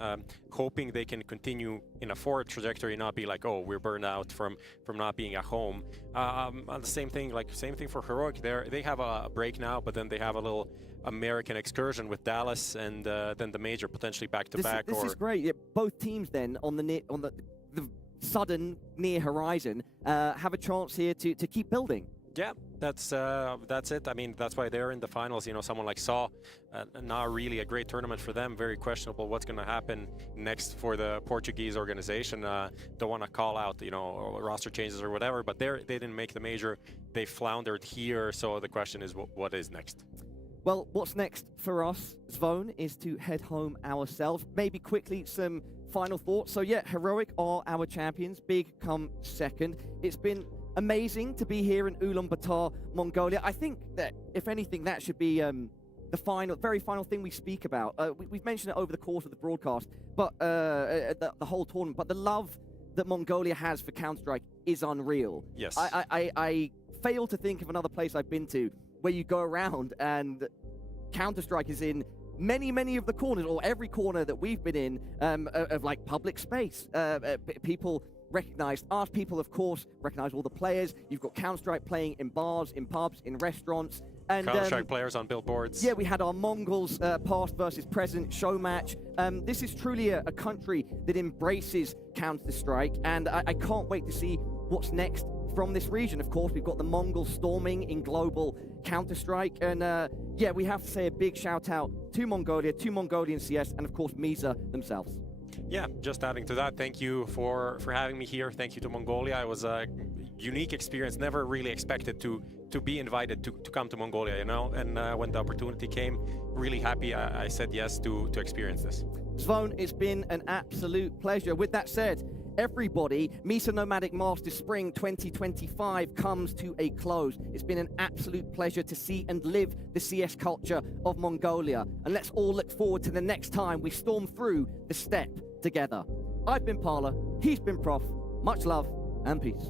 Hoping they can continue in a forward trajectory, not be like, oh, we're burned out from not being at home. The same thing for Heroic. They have a break now, but then they have a little American excursion with Dallas, and then the major potentially back to back. This is great. Yeah, both teams then on the sudden near horizon have a chance here to keep building. Yeah, that's it. I mean, that's why they're in the finals. You know, someone like Saw, not really a great tournament for them. Very questionable what's going to happen next for the Portuguese organization. Don't want to call out, you know, roster changes or whatever, but they didn't make the major. They floundered here, so the question is, what is next? Well, what's next for us, Zvone, is to head home ourselves. Maybe quickly some final thoughts. So yeah, Heroic are our champions. Big come second. It's been amazing to be here in Ulaanbaatar, Mongolia. I think that, if anything, that should be the very final thing we speak about. We've mentioned it over the course of the broadcast, but the whole tournament. But the love that Mongolia has for Counter-Strike is unreal. Yes. I fail to think of another place I've been to where you go around and Counter-Strike is in many of the corners, or every corner that we've been in, of like public space. People recognize us. People, of course, recognize all the players. You've got Counter-Strike playing in bars, in pubs, in restaurants. And Counter-Strike players on billboards. Yeah, we had our MongolZ past versus present Showmatch. This is truly a country that embraces Counter-Strike, and I can't wait to see what's next from this region. Of course, we've got the Mongols storming in global Counter-Strike, and yeah, we have to say a big shout out to Mongolia, to Mongolian CS, and of course MESA themselves. Yeah, just adding to that, thank you for having me here. Thank you to Mongolia. It was a unique experience. Never really expected to be invited to come to Mongolia, you know, and when the opportunity came, really happy I said yes to experience this. Zvone, it's been an absolute pleasure. With that said, everybody, MESA Nomadic Masters Spring 2025 comes to a close. It's been an absolute pleasure to see and live the CS culture of Mongolia. And let's all look forward to the next time we storm through the steppe together. I've been Parla, he's been Prof. Much love and peace.